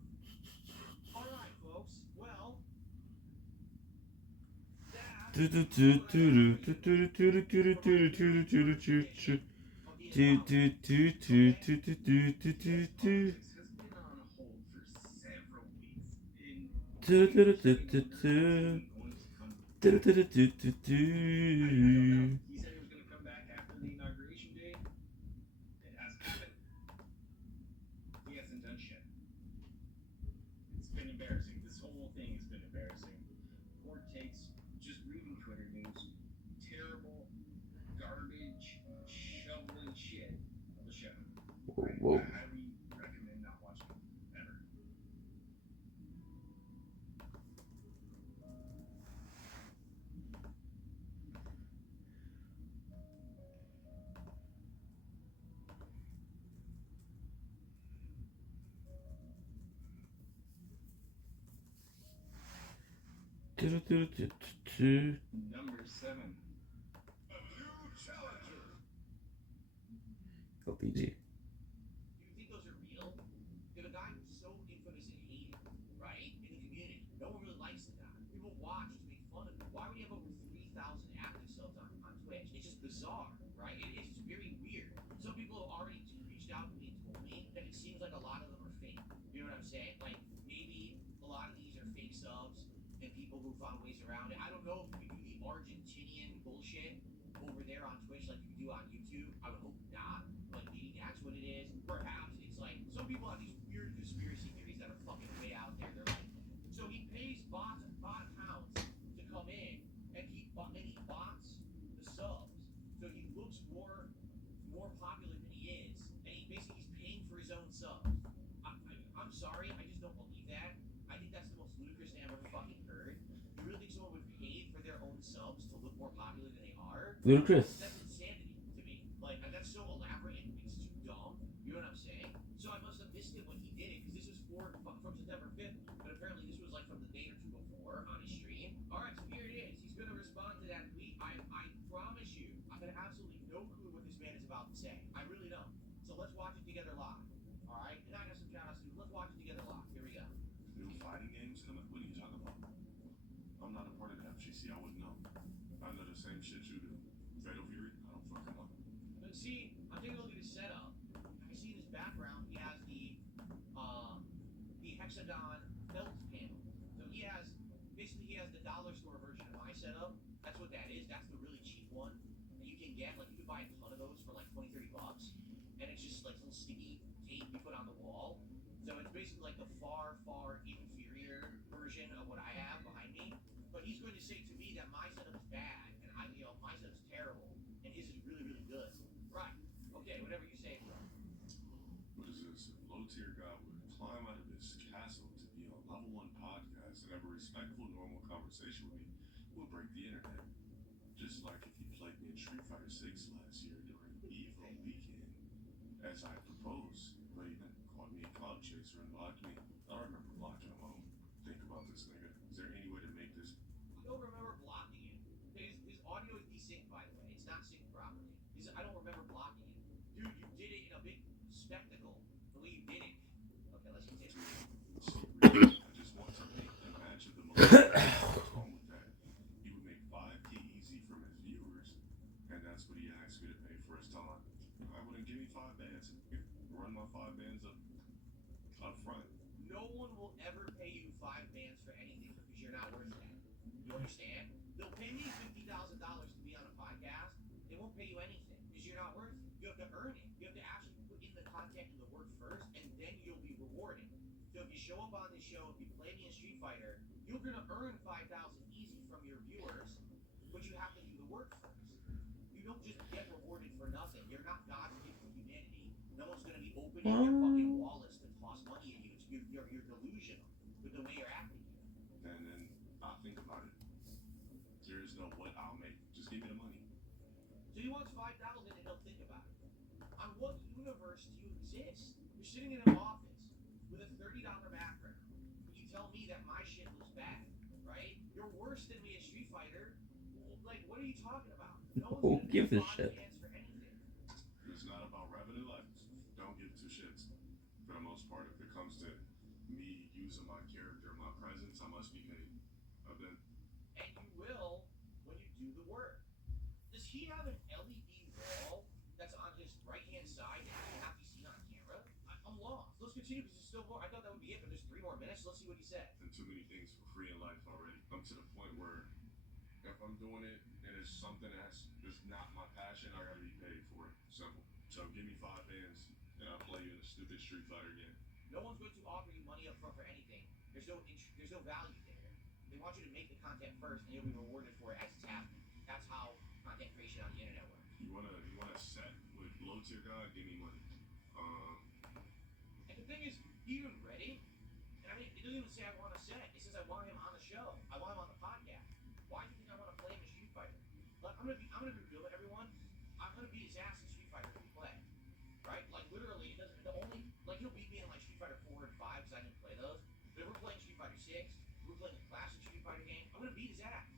Alright, folks. Well, He said he was going to come back after the inauguration day. It hasn't happened. He hasn't done shit. It's been embarrassing. This whole thing has been embarrassing. Poor takes, just reading Twitter news. Terrible, garbage, shoveling shit of a show. Whoa. I highly recommend not watching it, ever. Number 7. A new challenger. LPG. do you think those are real? If a guy who's so infamous and hated, right, in the community, no one really likes the guy. People watch to make fun of him. Why would he have over 3,000 active subs on Twitch? It's just bizarre, right? It's just very weird. Some people have already reached out to me and told me that it seems like a lot of them are fake. You know what I'm saying? Like, maybe a lot of these are fake subs and people who found ways around it. I don't know if you can do the Argentinian bullshit over there on Twitch like you can do on YouTube. I would hope not. Like, maybe that's what it is. Perhaps it's like, some people have these weird conspiracy theories that are fucking way out there. They're like, so he pays bot accounts to come in and he bots the subs. So he looks more popular than he is. And he's paying for his own subs. I'm sorry, I just don't believe that. I think that's the most ludicrous subs to look more popular than they are. Ludicrous. That's insanity to me. Like, that's so elaborate and it's too dumb. You know what I'm saying? So I must have missed it when he did it, because this was from September 5th, but apparently this was like from the day or two before on his stream. Alright, so here it is. He's gonna respond to that tweet. I promise you, I've got absolutely no clue what this man is about to say. I really don't. So let's watch it together live. Alright? And I got some shout outs to do. Let's watch it together live. Here we go. New fighting games coming? What are you talking about? I'm not a part of the FGC. I wouldn't know. I know the same shit you do. Fatal Fury? I don't fucking know. But see, I'm taking a look at his setup. I see in his background he has the hexagon felt panel. So he has the dollar store version of my setup. That's what that is. That's the really cheap one that you can get. Like, you can buy a ton of those for like $20-$30, and it's just like little sticky tape you put on the wall. So it's basically like the far inferior version of what I have behind me. But he's going to say to me that my setup is bad, and my setup's terrible, and his is really good. Right? Okay, whatever you say, bro. What is this? Low tier guy would climb out of his castle to be on level 1 podcast and have a respectful, normal conversation with me. Will break the internet. Just like if he played me in Street Fighter 6 last year during EVO weekend, as I proposed, but he then called me a cloud chaser and blocked me. I remember blocking him out. Think about this, nigga. Is there any way to make this? I don't remember blocking him. His audio is desynced, by the way. It's not synced properly. I don't remember blocking him. Dude, you did it in a big spectacle. The way you did it. Okay, let's continue. I just want to make the match of the most. What's wrong with that? He would make 5K easy from his viewers, and that's what he asked me to pay for his time. I wouldn't give me 5 bands. Run my 5 bands up front. No one will ever pay you 5 bands for anything because you're not worth that. You understand? They'll pay me $50,000 to be on a podcast. They won't pay you anything because you're not worth it. You have to earn it. You have to actually put in the content and the work first, and then you'll be rewarded. So if you show up on this show, if you play me in Street Fighter, you're gonna earn 5,000 easy from your viewers, but you have to do the work first. You don't just get rewarded for nothing. You're not God's gift to humanity. No one's gonna be opening their fucking wallets to toss money at you. You're delusional with the way you're acting. And then I'll think about it. There is no what I'll make. Just give me the money. So he wants 5,000 and he'll think about it. On what universe do you exist? You're sitting in an office with a $30 background. And you tell me that my shit looks bad, right? You're worse than me at Street Fighter. Like, what are you talking about? No Who one's gives a gonna shit? for anything. It's not about revenue. I don't give 2 shits. For the most part, if it comes to me using my character, my presence, I must be paid. I've been. And you will when you do the work. Does he have an LED wall that's on his right-hand side that cannot be seen on camera? I'm lost. Let's continue because there's still more. I thought that would be it, but there's 3 more minutes. Let's see what he said. And too many things for free in life already. I'm to the point where if I'm doing it and it's something that's not my passion, I gotta be paid for it. Simple. So give me 5 bands and I'll play you in a stupid Street Fighter game. No one's going to offer you money up front for anything. There's no value there. They want you to make the content first, and you'll be rewarded for it as it's happening. That's how content creation on the internet works. You wanna set with low tier guy? Give me money. And the thing is, he even read it. And I mean, it doesn't even say I want a set. It says I want him on the show. I want him on the podcast. Why do you think I want to play him in Street Fighter? Like, I'm gonna be real with everyone. I'm gonna beat his ass in Street Fighter if we play. Right? Like, literally, it doesn't. He'll beat me in like Street Fighter 4 and 5 because I didn't play those. But if we're playing Street Fighter 6, if we're playing a classic Street Fighter game, I'm gonna beat his ass.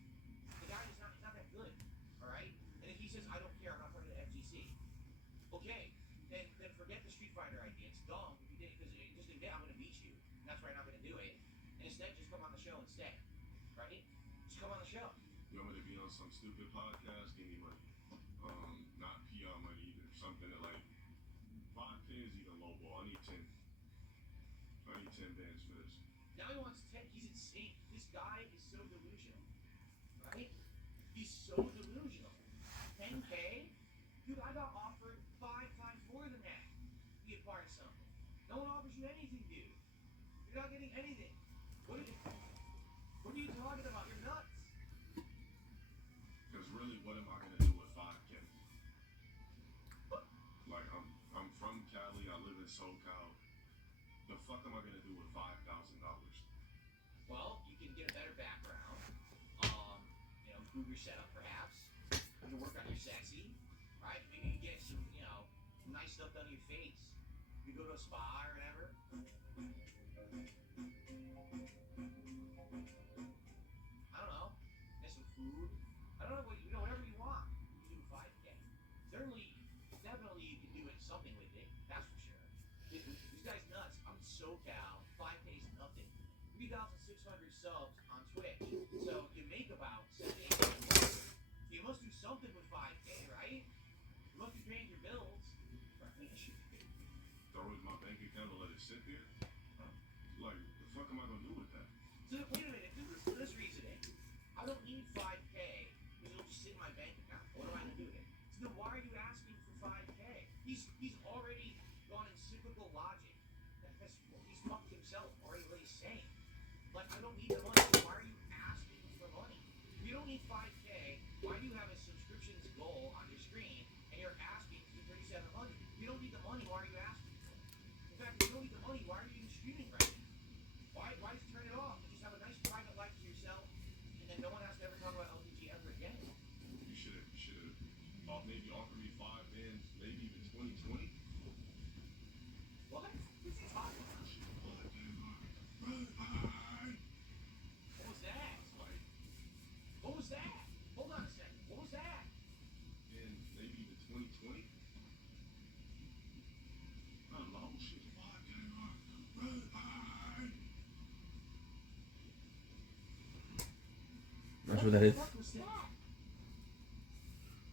The guy is not that good. Alright? And if he says I don't care, I'm not part of the FGC. Okay, then forget the Street Fighter idea. It's dumb if you did it because just admit I'm gonna beat you. And that's why you're not gonna do it. And instead just come on the show instead. Right? Just come on the show. You want me to be on some stupid podcast? Give me money. Not PR money either. Something that like 5K is even low ball. I need 10. I need 10 bands for this. Now he wants 10. He's insane. This guy is so delusional. Right? He's so delusional. 10K? Dude, I got offered 5 times more than that to be a part of something. No one offers you anything, dude. You're not getting anything. What are you talking about? You're nuts. Because really, what am I gonna do with 5K? Like, I'm from Cali. I live in SoCal. The fuck am I gonna do with $5,000? Well, you can get a better background. improve your setup, perhaps. You can work on your sexy, right? Maybe you get some, nice stuff done to your face. You go to a spa or whatever. I don't know. Get some food. I don't know what whatever you want. You can do 5K. Certainly, definitely you can do it something with it. That's for sure. This guy's nuts. I'm SoCal. 5K is nothing. 3,600 subs on Twitch. So you make about 7,000. You must do something with 5K, right? You must be paying your bills. Throw it in my bank account and let it sit there? Like, the fuck am I gonna do with that? So wait a minute, listen to this reasoning. I don't need 5K because it'll just sit in my bank account. What am I gonna do with it? So then why are you asking for 5K? He's already gone in cyclical logic. He's fucked himself already what he's saying. Like, I don't need the money, so why are you asking for money? If you don't need 5K, why do you have a subscriptions goal on your screen and you're asking for 3,700? If you don't need the money, why are you asking for it? In fact, if you don't need the money, why are you even streaming right now? Why just turn it off and just have a nice private life to yourself, and then no one has to ever talk about LPG ever again? You should have maybe offered me 5 bands, maybe even 2020. What? What's he talking about? What was that? What was that? Hold on a second. What was that? And maybe even 2020. I love shit. Not sure what that is. What was that?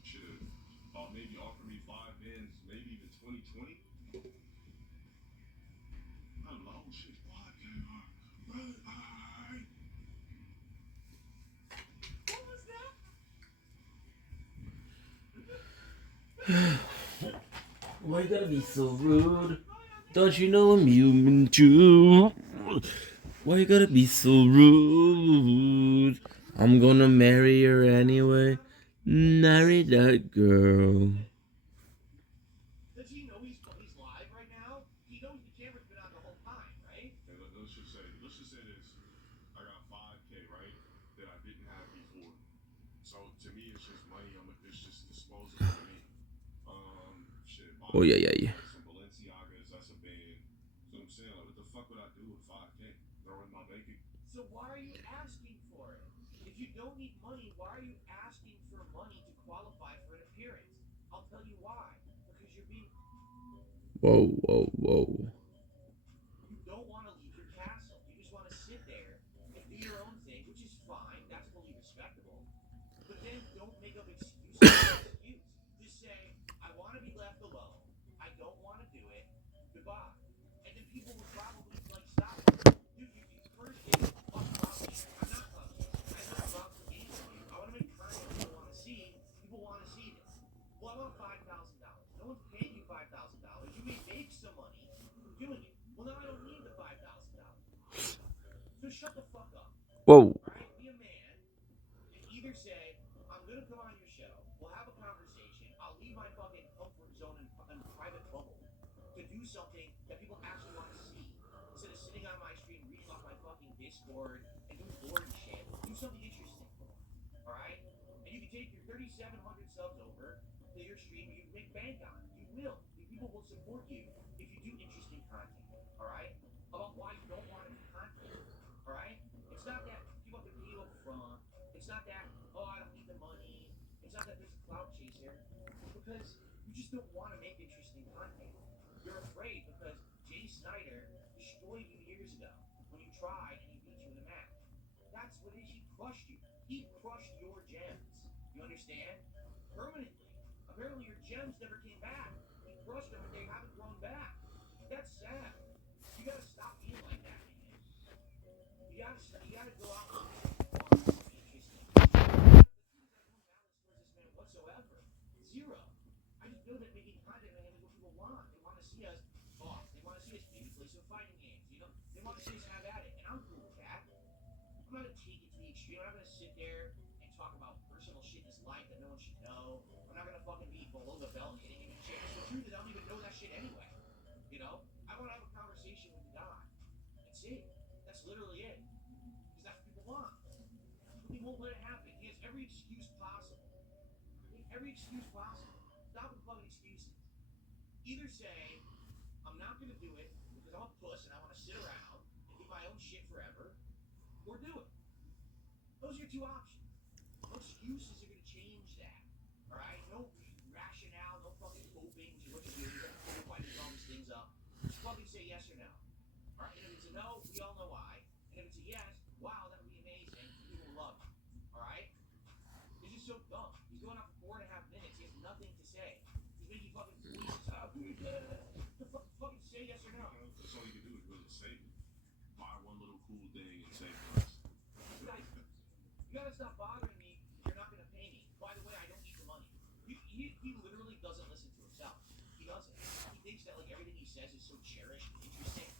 Should have maybe offered me 5 bands, maybe even 2020. I love shit. What was that? Why you gotta be so rude? Don't you know I'm human too? Why you gotta be so rude? I'm gonna marry her anyway. Marry that girl. Does he know he's live right now? He knows the camera's been on the whole time, right? And let's just say this. I got 5K, right? That I didn't have before. So to me, it's just money. It's just disposable to me. Shit. Oh yeah. Some Balenciagas, that's a band. So I'm saying, like, what the fuck would I do with 5K? Throw it in my bank account. So why are you asking for it? If you don't need money, why are you asking for money to qualify for an appearance? I'll tell you why. Because you're being... Whoa. You don't want to leave your castle. You just want to sit there and do your own thing, which is fine. That's fully respectable. But then don't make up excuses. Just say, I want to be left alone. I don't want to do it. Goodbye. And then people will probably, stop it. First thing, fuck about me. I'm not about you. I know about the game for you. I want to make content people want to see. People want to see this. Well, I want $5,000. No one's paying you $5,000. You may make some money from doing it. Well, now I don't need the $5,000. So shut the fuck up. Whoa. Alright? Be a man and either say, I'm gonna come on your show, we'll have a conversation, I'll leave my fucking comfort zone and private bubble to do something that people actually want to see. Instead of sitting on my stream reading off my fucking Discord and doing boring shit. Do something interesting. Alright? And you can take your 3,700 subs over to your stream and you can make bank on it. You will. People will support you if you do interesting content. Alright? About why you don't want to do content. Alright? It's not that you have to pay up front. It's not that, I don't need the money. It's not that there's a clout chaser. Because you just don't want to make interesting content. You're afraid because Jay Snyder destroyed you years ago when you tried and he beat you in a match. That's what it is. He crushed you. He crushed your gems. You understand? Permanently. Apparently your gems never came back. He crushed them and they haven't grown back. That's sad. You gotta stop being like that, man. You gotta go out and be interesting. This man whatsoever. Zero. I just know that making content is what people want. They want to see us off. They want to see us maybe play some fighting games. They want to see us have at it. And I'm cool with that. I'm not gonna take it to the extreme. I'm not gonna sit there and talk about personal shit in his life that no one should know. I'm not gonna fucking be below the belt hitting him and shit. The truth is I don't even know that shit anyway. I want to have a conversation with the guy. That's it. That's literally it. Because that's what people want. But he won't let it happen. He has every excuse every excuse possible. Stop with fucking excuses. Either say, I'm not gonna do it because I'm a puss and I wanna sit around and do my own shit forever, or do it. Those are your two options. No excuses are gonna change that. Alright? No rationale, no fucking hoping, which is what you do. You gotta why you all these things up. Just fucking say yes or no. Alright? And if it's a no, we all know why. And if it's a yes, wow, that would be amazing. People will love it. Alright? It's just so dumb. He's going on for 4.5 minutes. He has nothing to say. He's making fucking voices up. Fucking say yes or no. That's all you can do is really save it. Buy one little cool thing and save us. You gotta stop bothering me. You're not gonna pay me. By the way, I don't need the money. He literally doesn't listen to himself. He doesn't. He thinks that like everything he says is so cherished and interesting.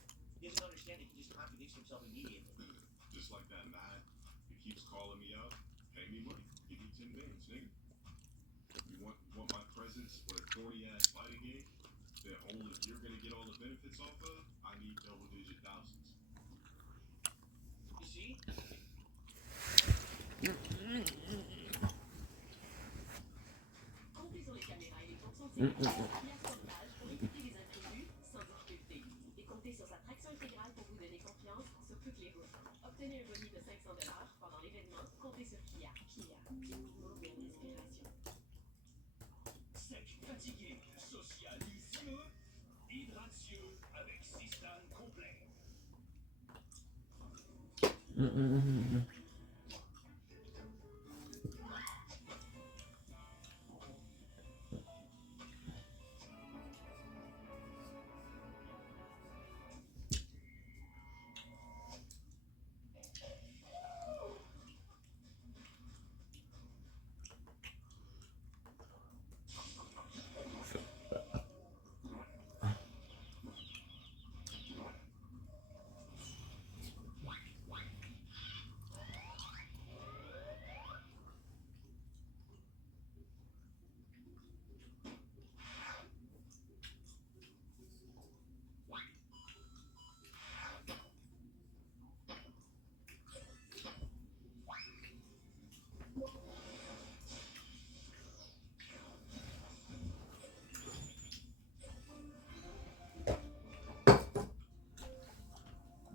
He doesn't understand that he just contradicts himself immediately. Just like that Matt. He keeps calling me out. Pay me money. Give me 10 bands, nigga. You want my presence for a corny ass fighting game that only you're gonna get all the benefits off of? I need double-digit thousands. You see? Comptez sur les caméras et les fonctions de sécurité qui assurent l'âge pour éviter les imprévus sans difficulté. Et comptez sur sa traction intégrale pour vous donner confiance sur toutes les routes. Obtenez un bonus de $500 pendant l'événement. Comptez sur Kia. Kia, mobile inspiration. Sec, fatigué, socialissime, hydratio avec Sistane complet.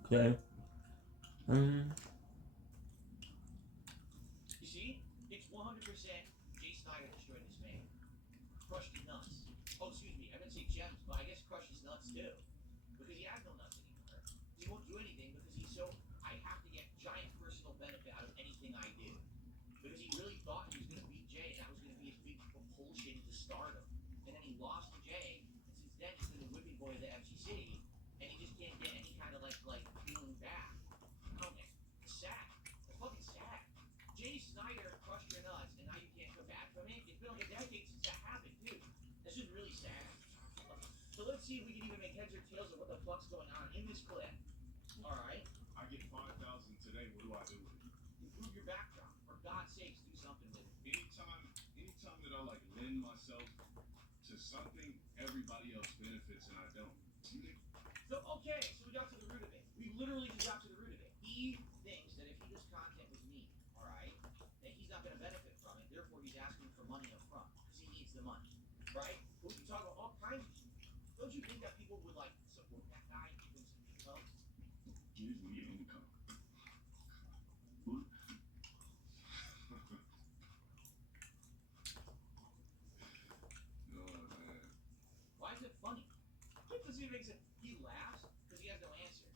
Okay. You see? It's 100% Jay Snyder destroyed this man. Crushed his nuts. Oh, excuse me. I meant to say gems, but I guess crushed his nuts too. Because he has no nuts anymore. He won't do anything because he's so. I have to get giant personal benefit out of anything I do. Because he really thought he was going to beat Jay, and that was going to be his big propulsion to stardom. And then he lost to Jay, and since then he's been the whipping boy of the FCC, and he just can't get any kind of like feeling back. Oh man, it's sad. It's fucking sad. Jay Snyder crushed your nuts, and now you can't come back from it. It's been like a decade since that happened, too. That's just really sad. So let's see if we can even make heads or tails of what the fuck's going on in this clip. Alright? I get 5,000 today. What do I do with it? Improve your backdrop. For God's sakes, do something with it. Anytime that I like lend myself to something, everybody else benefits and I don't. So, okay, so we got to the root of it. We literally just got to the root of it. He thinks that if he does content with me, alright, that he's not going to benefit from it. Therefore, he's asking for money up front. Because he needs the money. Right? We can talk about all kinds of shit. Don't you think that people would, like, support that guy and give him some income? Give me income. Oh, man. Why is it funny? Because he makes it. He laughs because he has no answer.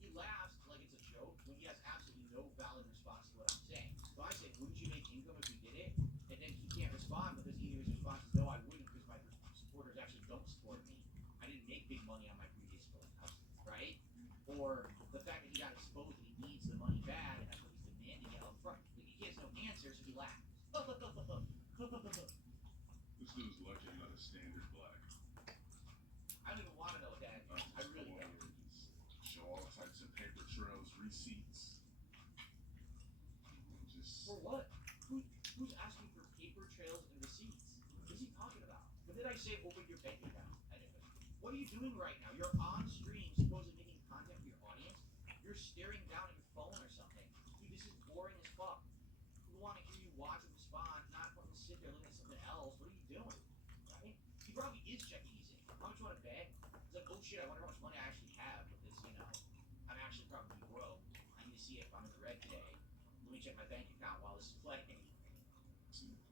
He laughs like it's a joke when he has absolutely no valid response to what I'm saying. So I say, wouldn't you make income if we did it? And then he can't respond because either his response is no, I wouldn't because my supporters actually don't support me. I didn't make big money on my previous film, right? Or the fact that he got exposed and he needs the money bad and that's what he's demanding it up front. Like, he has no answer, so he laughs. This dude's lucky I'm not a standard black. I don't even want to know what that means. I really don't. Show all types of paper trails, receipts. For what? Who's asking for paper trails and receipts? What is he talking about? When did I say open your bank account? What are you doing right now? You're on stream, supposedly making content for your audience. You're staring down at your phone or something. Dude, this is boring as fuck. People want to hear you watch and respond, not fucking sit there looking at something else. What are you doing? Right? He probably is checking his income. How much you want to bet? He's like, oh shit, I wonder how much money I actually have with this, you know. I'm actually probably broke. I need to see if I'm in the red today. Let me check my bank account while this is playing.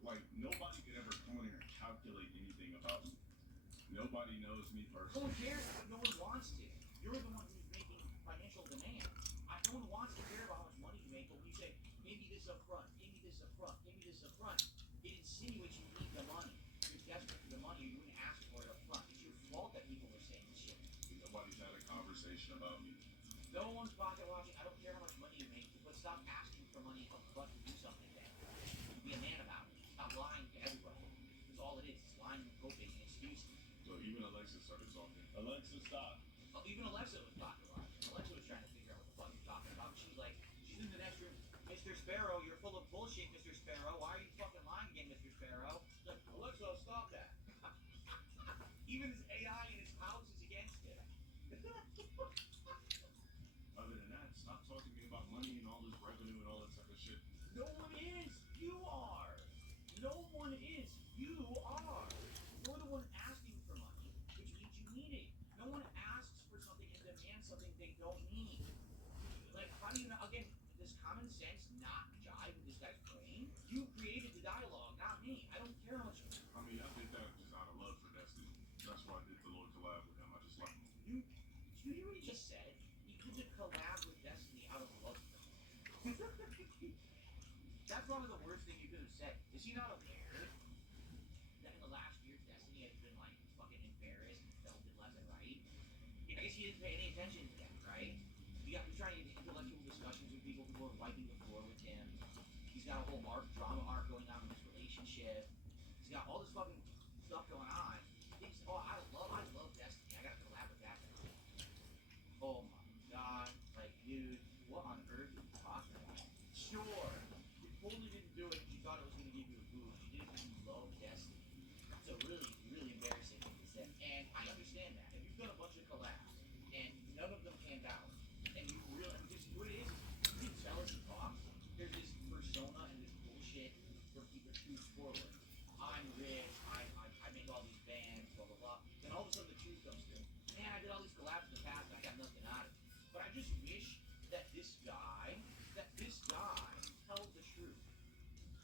Like, nobody could ever come in here and calculate anything about me. Nobody knows me No personally. one cares. No one wants to. You're the one who's making financial demands. No one wants to care about how much money you make, but when you say, give me this up front, give me this up front, give me this up front, it insinuates you need the money. You're desperate for the money, you wouldn't ask for it up front. It's your fault that people are saying this shit. Nobody's had a conversation about me. No one's pocket watching. I don't care how much money you make, but stop asking for money up front to do something then. Be a man about it. Stop lying to everybody. That's all it is. It's lying and coping and excuses. So even Alexa started talking. Alexa, stop. Even Alexa was pocket watching. Alexa was trying to figure out what the fuck you're talking about. She's like, she's in the next room. Mr. Sparrow, you're full of bullshit, Mr. Sparrow. Why are you fucking lying again, Mr. Sparrow? She's like, Alexa, stop that. Even his AI in his house is against it. Other than that, stop talking to me about money and all this revenue and all that type of shit. No one is. You are. No one is. You are. You're the one asking for money, which means you need it. No one asks for something and demands something they don't need. Like, how do you know? Again, does common sense not jive with this guy's brain? You created the dialogue, not me. I don't care how much. I mean, I did that just out of love for Destiny. That's why I did the little collab with him. I just like him. You hear what he just said? You did the collab with Destiny out of love for him. That's probably the worst thing you could have said. Is he not aware that in the last year Destiny has been like fucking embarrassed and felt it left and right? I guess he didn't pay any attention to that, right? He's trying to get intellectual discussions with people who are wiping the floor with him. He's got a whole drama arc going on in his relationship. He's got all this fucking stuff going on. He thinks, oh, I love Destiny. I gotta collab with that guy. Oh my god. Like, dude, what on earth are you talking about? Sure, you totally didn't do it because you thought it was gonna give you a boost. You did it because you love Destiny. So really, really embarrassing what he said. And I understand that. If you've done a bunch of collabs and none of them panned out, and you really, because what it is, you can tell as he talks, there's this persona and this bullshit where people choose forward. I'm rich, I make all these bands, blah blah blah. Then all of a sudden the truth comes through. Man, I did all these collabs in the past and I got nothing out of it. But I just wish that this guy tells the truth.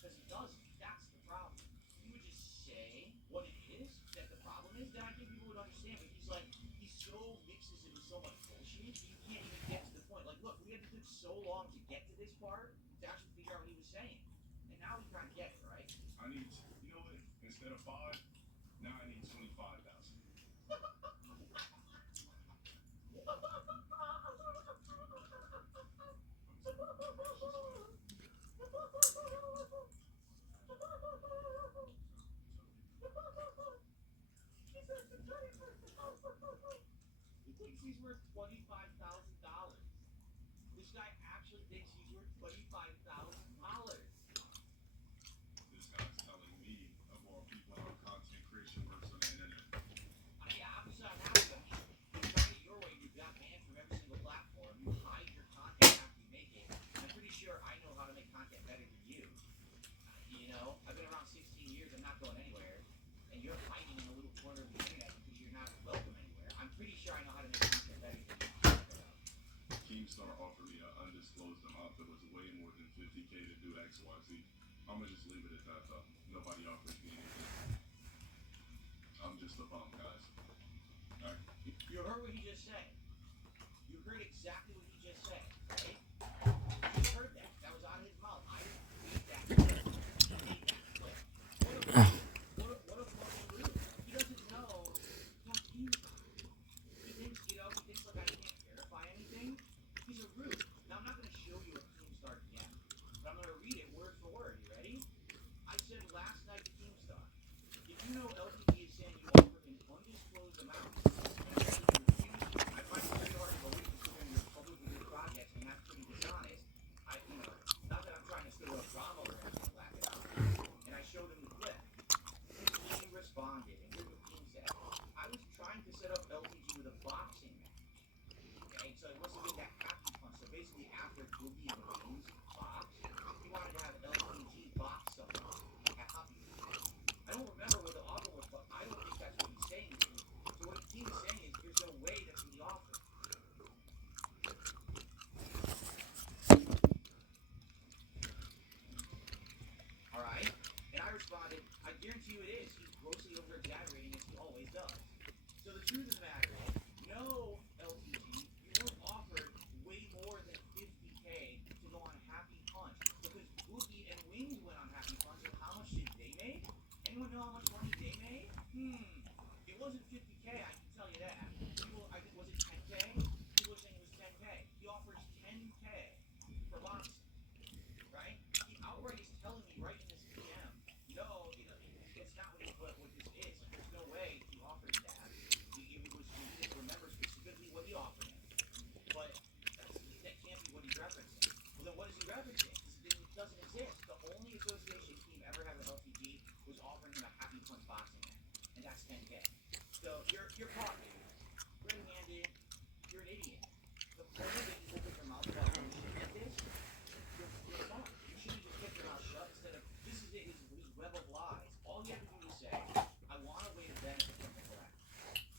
Because he doesn't. That's the problem. He would just say what it is that the problem is, then I think people would understand. But he's like, he so mixes it with so much bullshit, you can't even get to the point. Like, look, we had to take so long to get to this part to actually figure out what he was saying. And now we kind of get it, right? I need, you know what? Instead of 5, now I need 25,000. He thinks he's worth $25,000. This guy actually thinks he's worth $25,000. This guy's telling me of all people how content creation works on the internet. Yeah, obviously I'm happy with you. You're trying it your way. You got banned from every single platform. You hide your content after you make it. I'm pretty sure I know how to make content better than you. You know, I've been around 16 years. I'm not going anywhere. And you're hiding in a little corner of the internet because you're not welcome anywhere. I'm pretty sure I know how to make content better than you. Keemstar offered me an undisclosed amount that was way more than 50K to do XYZ. I'm gonna just leave it at that though. Nobody offers me anything. I'm just a bum, guys. Alright. You heard what he just said. You heard exactly what he just said, right? You heard that. That was out of his mouth. I didn't read that. I made that clip. What a fucking loser. He doesn't know. He thinks, like I can't verify anything. He's a rube. Now I'm not gonna show you a Keemstar DM, but I'm gonna read it word for word. You ready? I said last night to Keemstar, if you know LTD is saying you offer an undisclosed amount, and apparently you refuse, I find it very hard to believe considering your public guarantee you it is. He's grossly over exaggerating as he always does. So the truth of the matter is, no, LTG, you weren't offered way more than 50K to go on Happy Punch because Boogie and Wings went on Happy Punch. And how much did they make? Anyone know how much money they made? It wasn't 50K, I can tell you that. People, was it 10K? People were saying it was 10K. He offers 10K for Monster, right? He outright is telling me right in this DM, no, it's not what this is. There's no way he offered that. He didn't remember specifically what he offered him. But that can't be what he's referencing. Well, then what is he referencing? This doesn't exist. The only association team ever had with LTG was offering him a Happy Punch boxing match, and that's 10K. So you're caught, man. Red-handed. You're an idiot. The moment that you open your mouth about how you should get this, you're fucked. You should have just kept your mouth shut instead of this is his web of lies. All you have to do is say, I want a way to benefit from the collab.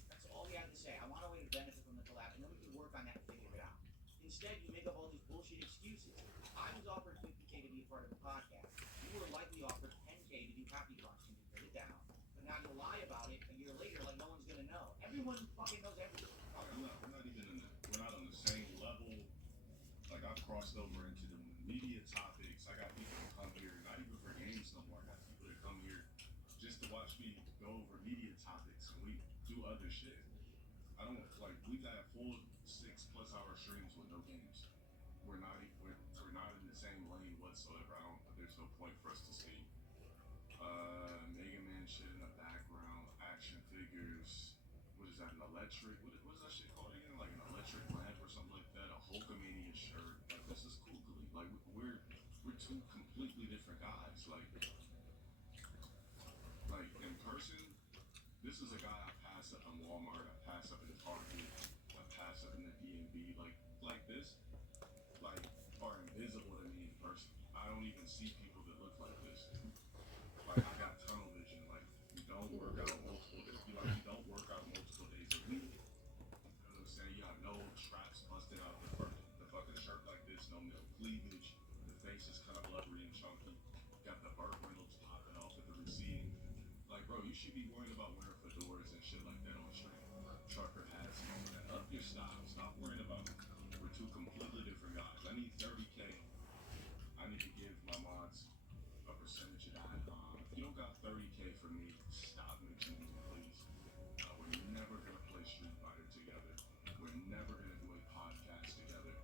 That's all you have to say. I want a way to benefit from the collab, and then we can work on that and figure it out. Instead, you make up all these bullshit excuses. I was offered 50K to be a part of the podcast. You were likely offered 10K to do Happy Punch, and you put it down. But now you lie about it a year later like no one's gonna know. Everyone fucking knows everything. We're not even in we're not on the same level. Like I've crossed over into the media topics. I got people that come here, not even for games no more. I got people that come here just to watch me go over media topics, and we do other shit. I don't like we've had full 6+ hour streams with no games. We're not in the same lane whatsoever. There's no point for us to see Mega Man shit in the background, action figures. What is that? An electric? What is that shit called again? Like an electric lamp or something like that? A Hulkamania shirt? Like this is cool. Like we're two completely different guys. Like in person, this is a guy I pass up in Walmart. I pass up in Target. I pass up in the DMV. Like this, are invisible to me in person. I don't even see people that look like this. Like I got tunnel vision. Like you don't work out multiple days. You don't work out multiple days a week. You know what I'm saying? You have no straps busted out the fucking shirt like this. No middle cleavage. The face is kind of blubbery and chunky. Got the Burt Reynolds popping off at the receding. Like bro, you should be worrying about wearing fedoras and shit like that on the street. Trucker hats and all that. Up your style. Stop worrying about it. We're two completely different guys. I need 30K. I need to give my mods a percentage of that. If you don't got 30K for me, stop mentioning me, please. We're never gonna play Street Fighter together. We're never gonna do a podcast together.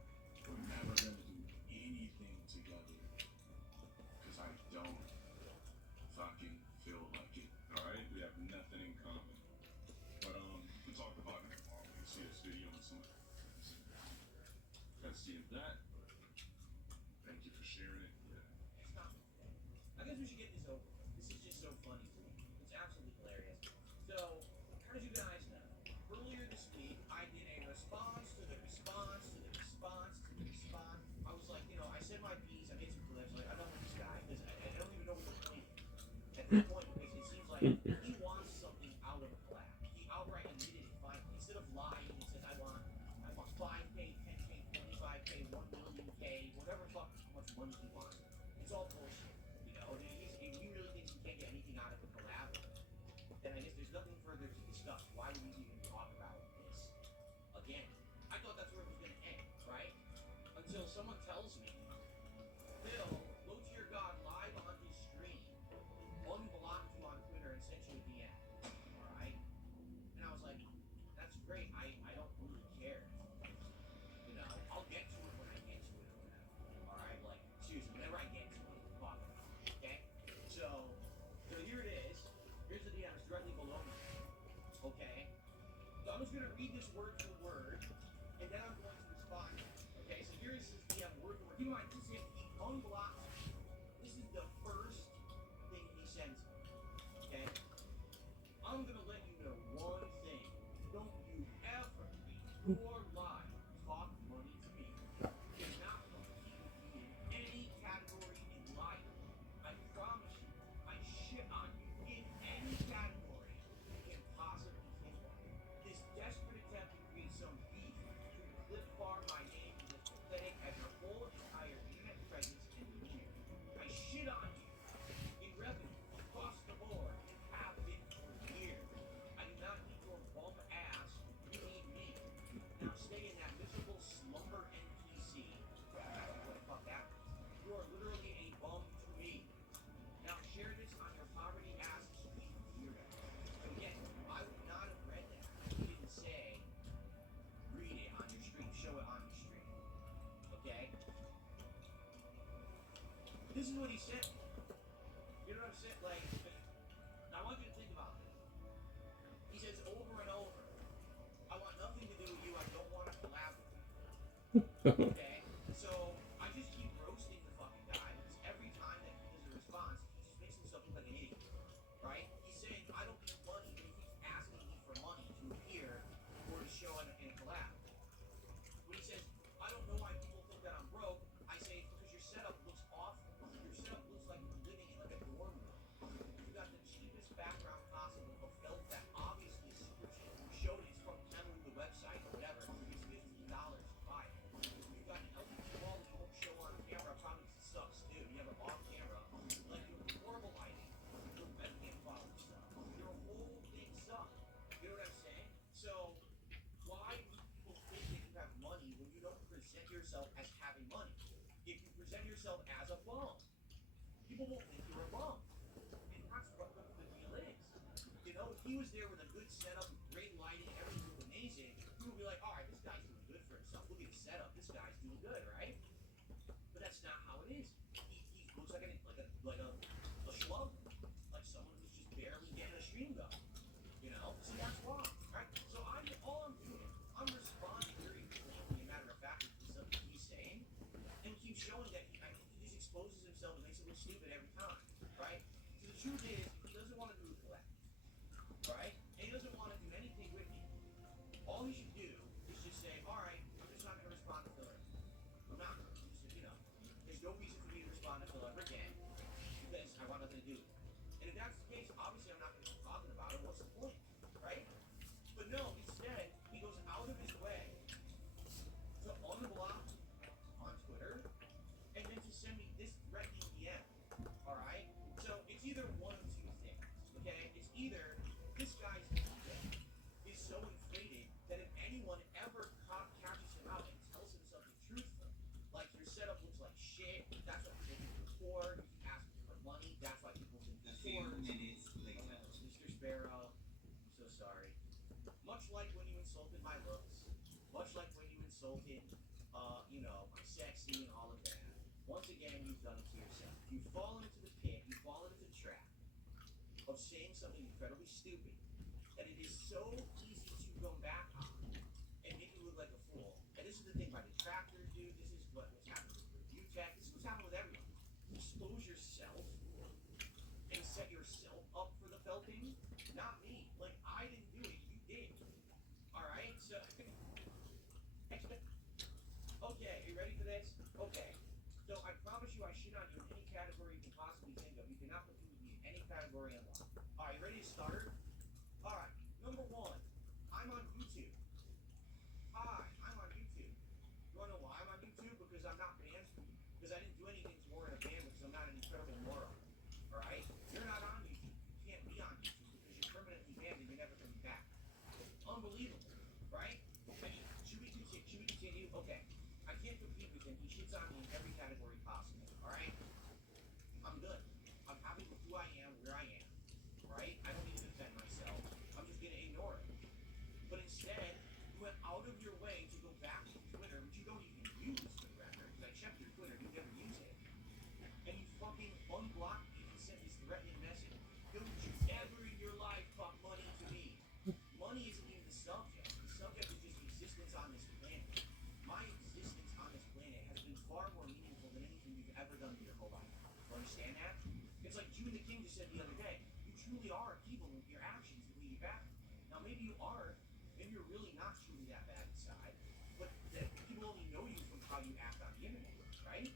We're never gonna do anything together. Because I don't fucking feel like it. Alright? We have nothing in common. But we talk about it tomorrow. We can see this video and some let's see if that. Thank you for sharing it. Yeah. I guess we should get this over. This is just so funny to me. It's absolutely hilarious. So, as you guys know, earlier this week, I did a response to the response to the response to the response. I was like, I said my piece, I made some clips, like, I don't want this guy, because I don't even know what the point is. At this point, because it seems like he wants something out of a collab. He outright admitted it finally. Instead of lying, he says, I want 5K, 10K, 25K, 1 million K, whatever fuck how much money he wants. It's all bullshit. If he really thinks he can't get anything out of a collab, then I guess there's nothing further to discuss. Why would we even talk about this? Again, I thought that's where it was going to end, right? Until someone tells me, Phil, Low Tier God live on his stream, unblocked you on Twitter and sent you a DM. Alright? And I was like, that's great. I don't really care. I'll get to it when I get to it or whatever. Alright? Like, seriously, whenever I get to it, we'll talk about it. Okay? So here it is. Here's the DM. It's directly below me. Okay? So I'm just going to read this word for word, and then I'm going to respond. Okay? So here is his DM word for word. Keep in mind, this is him. He unblocks me. This is the first thing he sends me. Okay? I'm going to let you know one thing. Don't you ever in your life talk money to me. You're not competing with me in any category in life. I promise you, I shit on you in any category you can possibly think of. This desperate attempt to create some beef to clip bar my name is as pathetic as your whole entire internet presence and demeanor. I shit on you in revenue across the board. share this on your poverty ass sweet weirdo. Again, I would not have read that if you didn't say, read it on your stream, show it on your stream. Okay? This is what he said. You know what I'm saying? Like, I want you to think about this. He says over and over, I want nothing to do with you. I don't want to collab with you. Okay? So, I just keep roasting the fucking guy because every time that he does a response, he just makes himself look like an idiot. Right? He's saying, I don't need money, but he keeps asking me for money to appear or to show in a collab. When he says, I don't know why people think that I'm broke, I say it's because your setup looks awful. Your setup looks like you're living in like a dorm room. You got the cheapest background possible of felt that obviously is super cheap. You showed it's from Temu, the website, or whatever. It's $15 to buy it. You've got an LED wall that you won't show on camera, probably because it sucks too. You have it off camera. Like you have horrible lighting. Your webcam quality sucks. Your whole thing sucks. You know what I'm saying? So why do people think that you have money when you don't present yourself as having money? If you present yourself as a bum, people will think you're a bum. And that's what the deal is. You know, if he was there with a good setup, great lighting, everything was amazing, people would be like, all right, this guy's doing good for himself. Look at his setup. This guy's doing good, right? But that's not how it is. He looks like a schlub. Like someone who's just barely getting a stream going. You know? So that's why. Right? So all I'm doing, I'm responding very cleanly, matter of fact, to something he's saying, and keep showing that he just exposes himself and makes it look stupid every time, right? So the truth is, he doesn't want to do a collab, right? And he doesn't want to do anything with me. All he should do is just say, all right, I'm just not going to respond to Phil. I'm not. Just, you know, there's no reason for me to respond to Phil ever again because I want nothing to do with it. And if that's the case, obviously I'm not going to keep talking about it. What's the point, right? But no, instead, he goes out of his way to unblock on Twitter and then to send me this threatening DM. Alright? So it's either one of two things. Okay? It's either this guy's ego is so inflated that if anyone ever catches him out and tells him something truthful, like your setup looks like shit, that's what people think you're poor, you keep asking for money, that's why people think you're poor. Mr. Sparrow, I'm so sorry. Much like when you insulted my looks, much like when you insulted, you know, my sexy and all of that, once again, you've done it to yourself. You've fallen into the pit, you've fallen into the trap of saying something incredibly stupid that it is so easy to go back on and make you look like a fool. And this is the thing by detractors, dude. This is what's happening with review tech. This is what's happening with everyone. Expose yourself and set yourself up for the felting. Not me. Like, I didn't do it. You did. Alright? So, okay, are you ready for this? Okay. So, I promise you I shit on you in any category you can possibly think of. You cannot put me in any category in life. Alright, you ready to start? Alright, number one, I'm on YouTube. Hi, I'm on YouTube. You wanna know why I'm on YouTube? Because I'm not banned. Because I didn't do anything to warrant a ban because I'm not an incredible moron. Alright? You're not on YouTube. You can't be on YouTube because you're permanently banned and you're never coming back. Unbelievable. Right? I mean, should we continue? Okay. I can't compete with him. He shits on me in every category possible. Alright? I'm good. I'm happy with who I am, where I am. Right? I don't need to defend myself. I'm just gonna ignore it. But instead, you went out of your way to go back to Twitter, which you don't even use for the record, because I checked your Twitter, you never use it. And you fucking unblocked me and sent this threatening message. Don't you ever in your life talk money to me. Money isn't even the subject. The subject is just existence on this planet. My existence on this planet has been far more meaningful than anything you've ever done in your whole life. You understand that? It's like June the King just said the other day. You truly are evil with your actions, the way you act. Now maybe you are, maybe you're really not truly that bad inside, but that people only know you from how you act on the internet, right?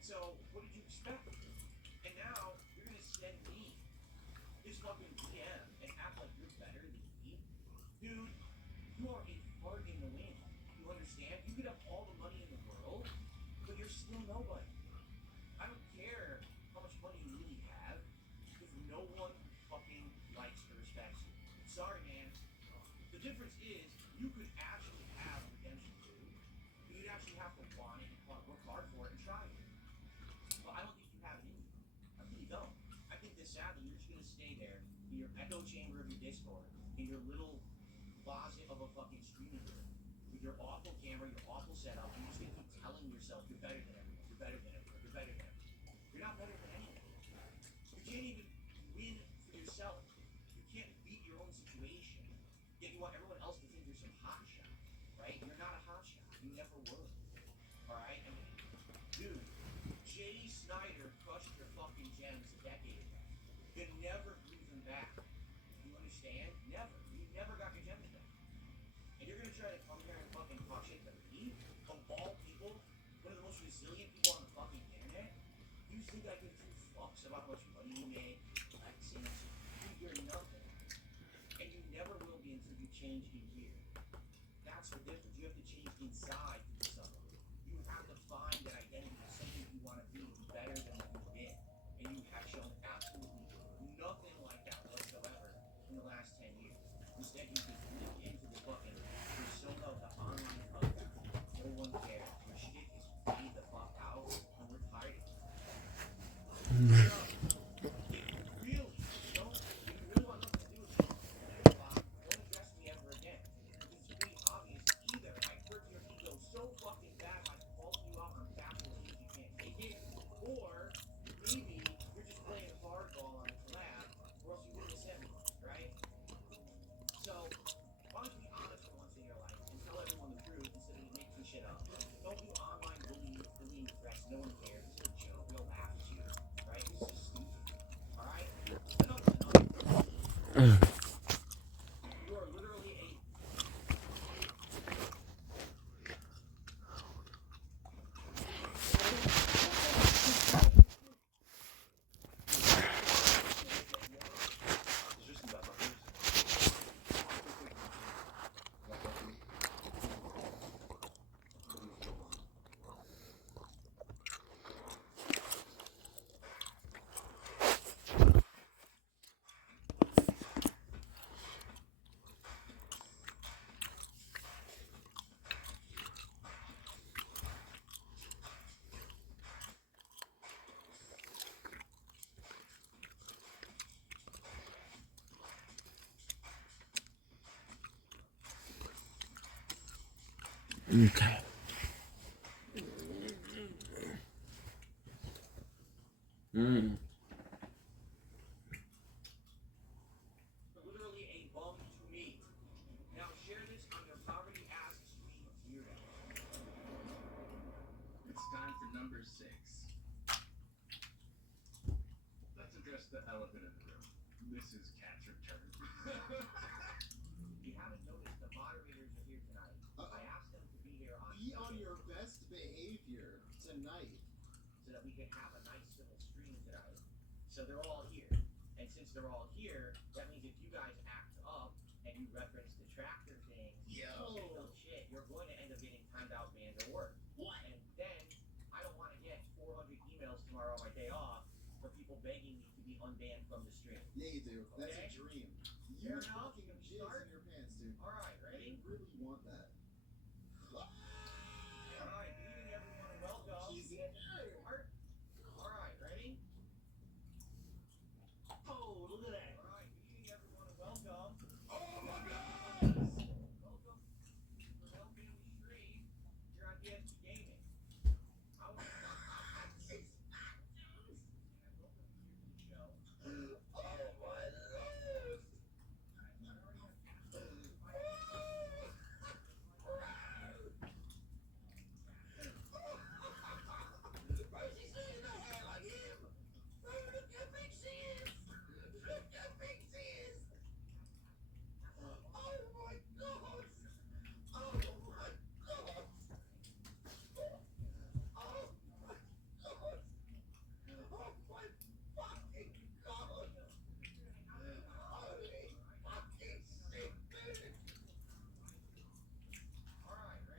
So what did you expect? And now you're gonna send me this fucking DM and act like you're better than me? Dude, you are a fart in the wind. You understand? You could have all the money in the world, but you're still nobody. I don't care how much money you really have if no one fucking likes or respects you. Sorry, man. The difference is you could actually have redemption too, but you'd actually have to want it and work hard for it and try it. But I don't think you have it in you. I really don't. I think PS4 in your little closet of a fucking streaming room with your awful camera, your awful setup, and you're just gonna keep telling yourself you're better than everyone, you're better than everyone, you're better than everyone. You're not better than anyone. You can't even win for yourself. You can't beat your own situation. Yet you want everyone else to think you're some hot shot, right? You're not a hot shot. You never were. Alright? I mean, dude, J.D. Snyder crushed your fucking gems a decade ago. You never grew them back. You understand? Never. You never got your gems back. And you're gonna try to come here and fucking talk shit to me? Of all people, one of the most resilient people on the fucking internet? You think I give two fucks about how much money you make, flexing? You're nothing. And you never will be until you change in here. That's the difference. You have to change inside to be someone. You have to find that identity of something you want to be better than what you've been. And you have shown absolutely nothing like that whatsoever in the last 10 years. Instead, you just live into the fucking persona of the online hustler. No one cares. Your shit is fade the fuck out, and we're tired of it. Really? Don't, if you really want nothing to do with me, don't address me ever again. Because it's pretty obvious either I hurt your ego so fucking bad by calling you out on factual things you can't take it, or maybe you're just playing hardball on the collab, or else you wouldn't have sent me, right? So, why don't you be honest for once in your life and tell everyone the truth instead of making shit up? Don't do online bullying threats. No one cares. It's a joke. We'll laugh at you, right? This is stupid. Alright? Enough is enough. You are literally a Okay. literally a bum to me. Now share this on your poverty ass stream weirdo. It's time for number 6. Let's address the elephant in the room. Mrs. Cat's return. If you haven't noticed, the moderators are here tonight. I asked them to be here on Be on your best behavior tonight. so that we can have a nice civil stream tonight. So they're all here. And since they're all here, that means if you guys act up and you reference the tractor thing, shit, you're going to end up getting timed out, banned, or worse. What? And then I don't want to get 400 emails tomorrow on my day off for people begging me to be unbanned from the stream. Yeah, you do. That's Okay. a dream. Fair You enough. fucking Can we jizz start? in your pants, dude. Alright, ready? You really want that. Alright, good evening everyone and welcome. Start. Alright, ready? Oh, look at that. Alright, good evening everyone and welcome. Oh my god! Welcome to the Real Family Stream here on DSP Gaming. I was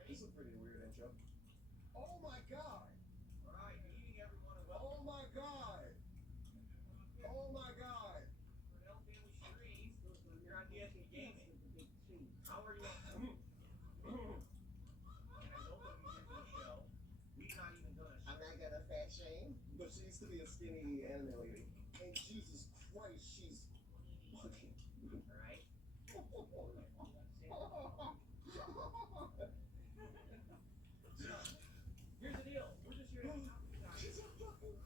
This is a pretty weird intro. Oh my god! Alright, good evening everyone and Oh welcome my god! Oh my god! to the Real Family Stream here on DSP Gaming. How are you all? And I welcome you to the show. We've not even done a I'm not gonna fat shame, but she used to be a skinny anime lady. And Jesus Christ, she's Alright? So, here's the deal. We're just here to hang out with you guys.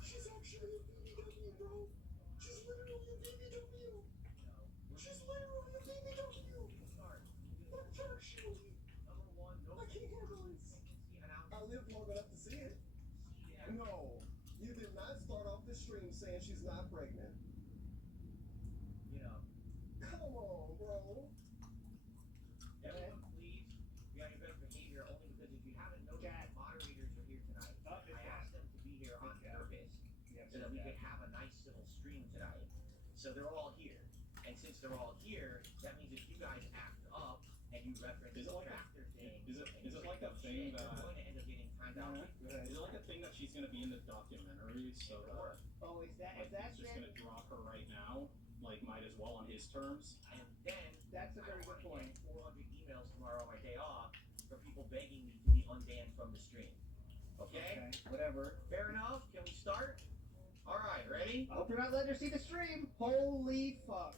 She's actually a BBW, bro. She's literally a BBW. She's literally a BBW. That jerk shoe. Number one, no I can't handle it. I lived long enough to see it. No, you did not start off the stream saying she's not pregnant. You know. Come on, bro. Everyone, please, be on your best behavior only because if you haven't noticed, the moderators are here tonight. I asked them to be here on purpose so that we could have a nice civil stream tonight. So they're all here. And since they're all here, that means if you guys act up and you reference the tractor thing, Is it like a thing that? you're going to end up getting timed out. Is it like a thing that she's gonna be in the documentary? So that Oh, is that like, he's just gonna drop her right now? Like, might as well on his terms. And then That's a very good point. 400 emails tomorrow on my day off for people begging me to be unbanned from the stream. Okay? Whatever. Fair enough? Can we start? Alright, ready? I hope you're not letting her see the stream. Holy fuck.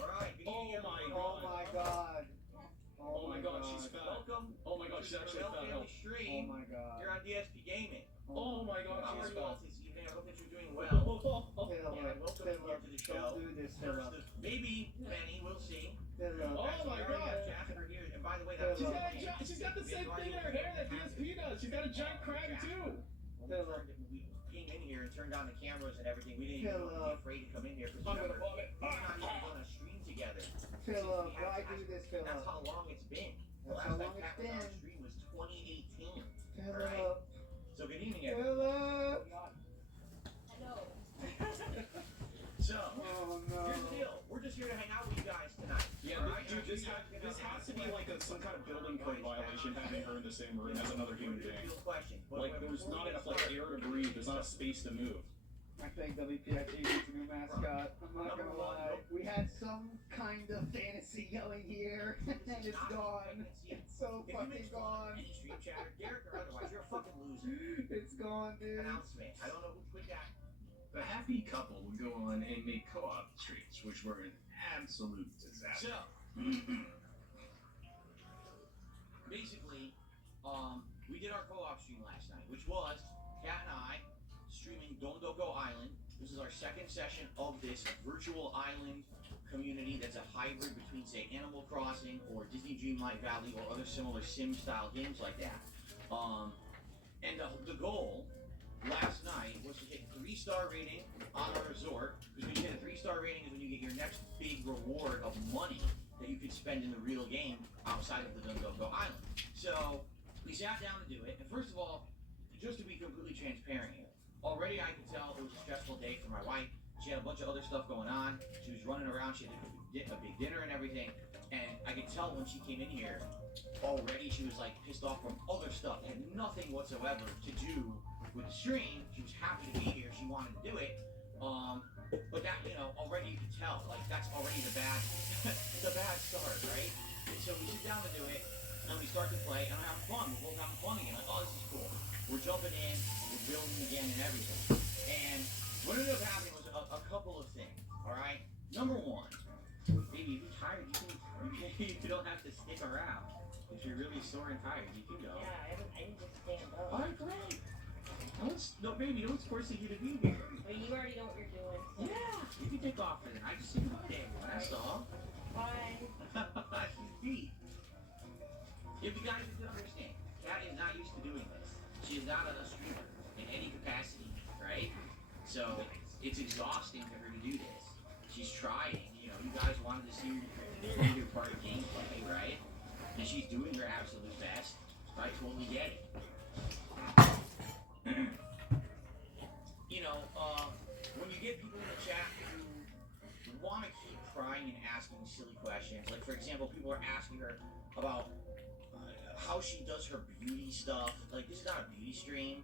Alright, Oh my Oh god. my god. Oh my god, she's fat. Welcome. Oh my god, she's to the actually Rebel fat. Family Oh Stream. my god. You're on DSP Gaming. Oh my god, How are she's you all fat. this evening? I hope that you're doing well. Philip, And welcome here to the show. don't do this, Philip. Maybe Benny, we'll see. Philip. Oh my god. Jasper here. And by the way, that She's got the same thing in her hair that DSP does. She's got a giant crag too. Philip. We came in here and turned on the cameras and everything. We didn't even be afraid to come in here because I'm gonna remember, vomit. we're not even on a stream together. Philip, why do this, Philip? That's how long it's been. The That's last how time long it's Cat was on been. stream was 2018. Philip. So good evening, everyone. Philip. Hello. So, Oh no. here's the deal. We're just here to hang out with you guys tonight. Yeah, Alright? dude, this has to be like some kind of building code violation having her in the same room as another human being. Like, there's not enough like air to breathe. There's not enough space to move. I think WPIG needs a new mascot. I'm not gonna lie. We had some kind of fantasy going here, and it's gone. It's so fucking gone. Any stream chatter, Derek or otherwise, you're a fucking loser. It's gone, dude. Announcement. I don't know who put that. A happy couple would go on and make co-op streams, which were an absolute disaster. So, basically, we did our co-op stream last night, which was Kat and I streaming Dondoko Island. This is our second session of this virtual island community that's a hybrid between, say, Animal Crossing or Disney Dreamlight Valley or other similar sim-style games like that. And the goal last night was to hit 3-star rating on our resort, because when you hit a 3-star rating is when you get your next big reward of money that you could spend in the real game outside of the Dondoko Island. So we sat down to do it, and first of all, just to be completely transparent here, already I could tell it was a stressful day for my wife. She had a bunch of other stuff going on. She was running around. She had a big dinner and everything, and I could tell when she came in here, already she was like pissed off from other stuff. It had nothing whatsoever to do with the stream. She was happy to be here. She wanted to do it. But that, you know, already you could tell, like, that's already the bad start, right? And so we sit down to do it, and we start to play, and we're having fun. We're both having fun again. Like, oh, this is cool. We're jumping in, we're building again and everything. And what ended up happening was a couple of things, all right? Number one, baby, if you're tired, you don't have to stick around. If you're really sore and tired, you can go. Yeah, I can just stand up. All right, great. No, baby, no one's forcing you to be here. But you already know what you're doing. So. Yeah, you can take off for the night. Just say good day. That's all. Bye. She's beat. If you guys can understand, Kat is not used to doing this. She is not a streamer in any capacity, right? So it's exhausting for her to do this. She's trying. You know, you guys wanted to see her do part of gameplay, right? And she's doing her absolute best. I totally get it. You know, when you get people in the chat who want to keep prying and asking silly questions, like for example, people are asking her about how she does her beauty stuff. Like, this is not a beauty stream.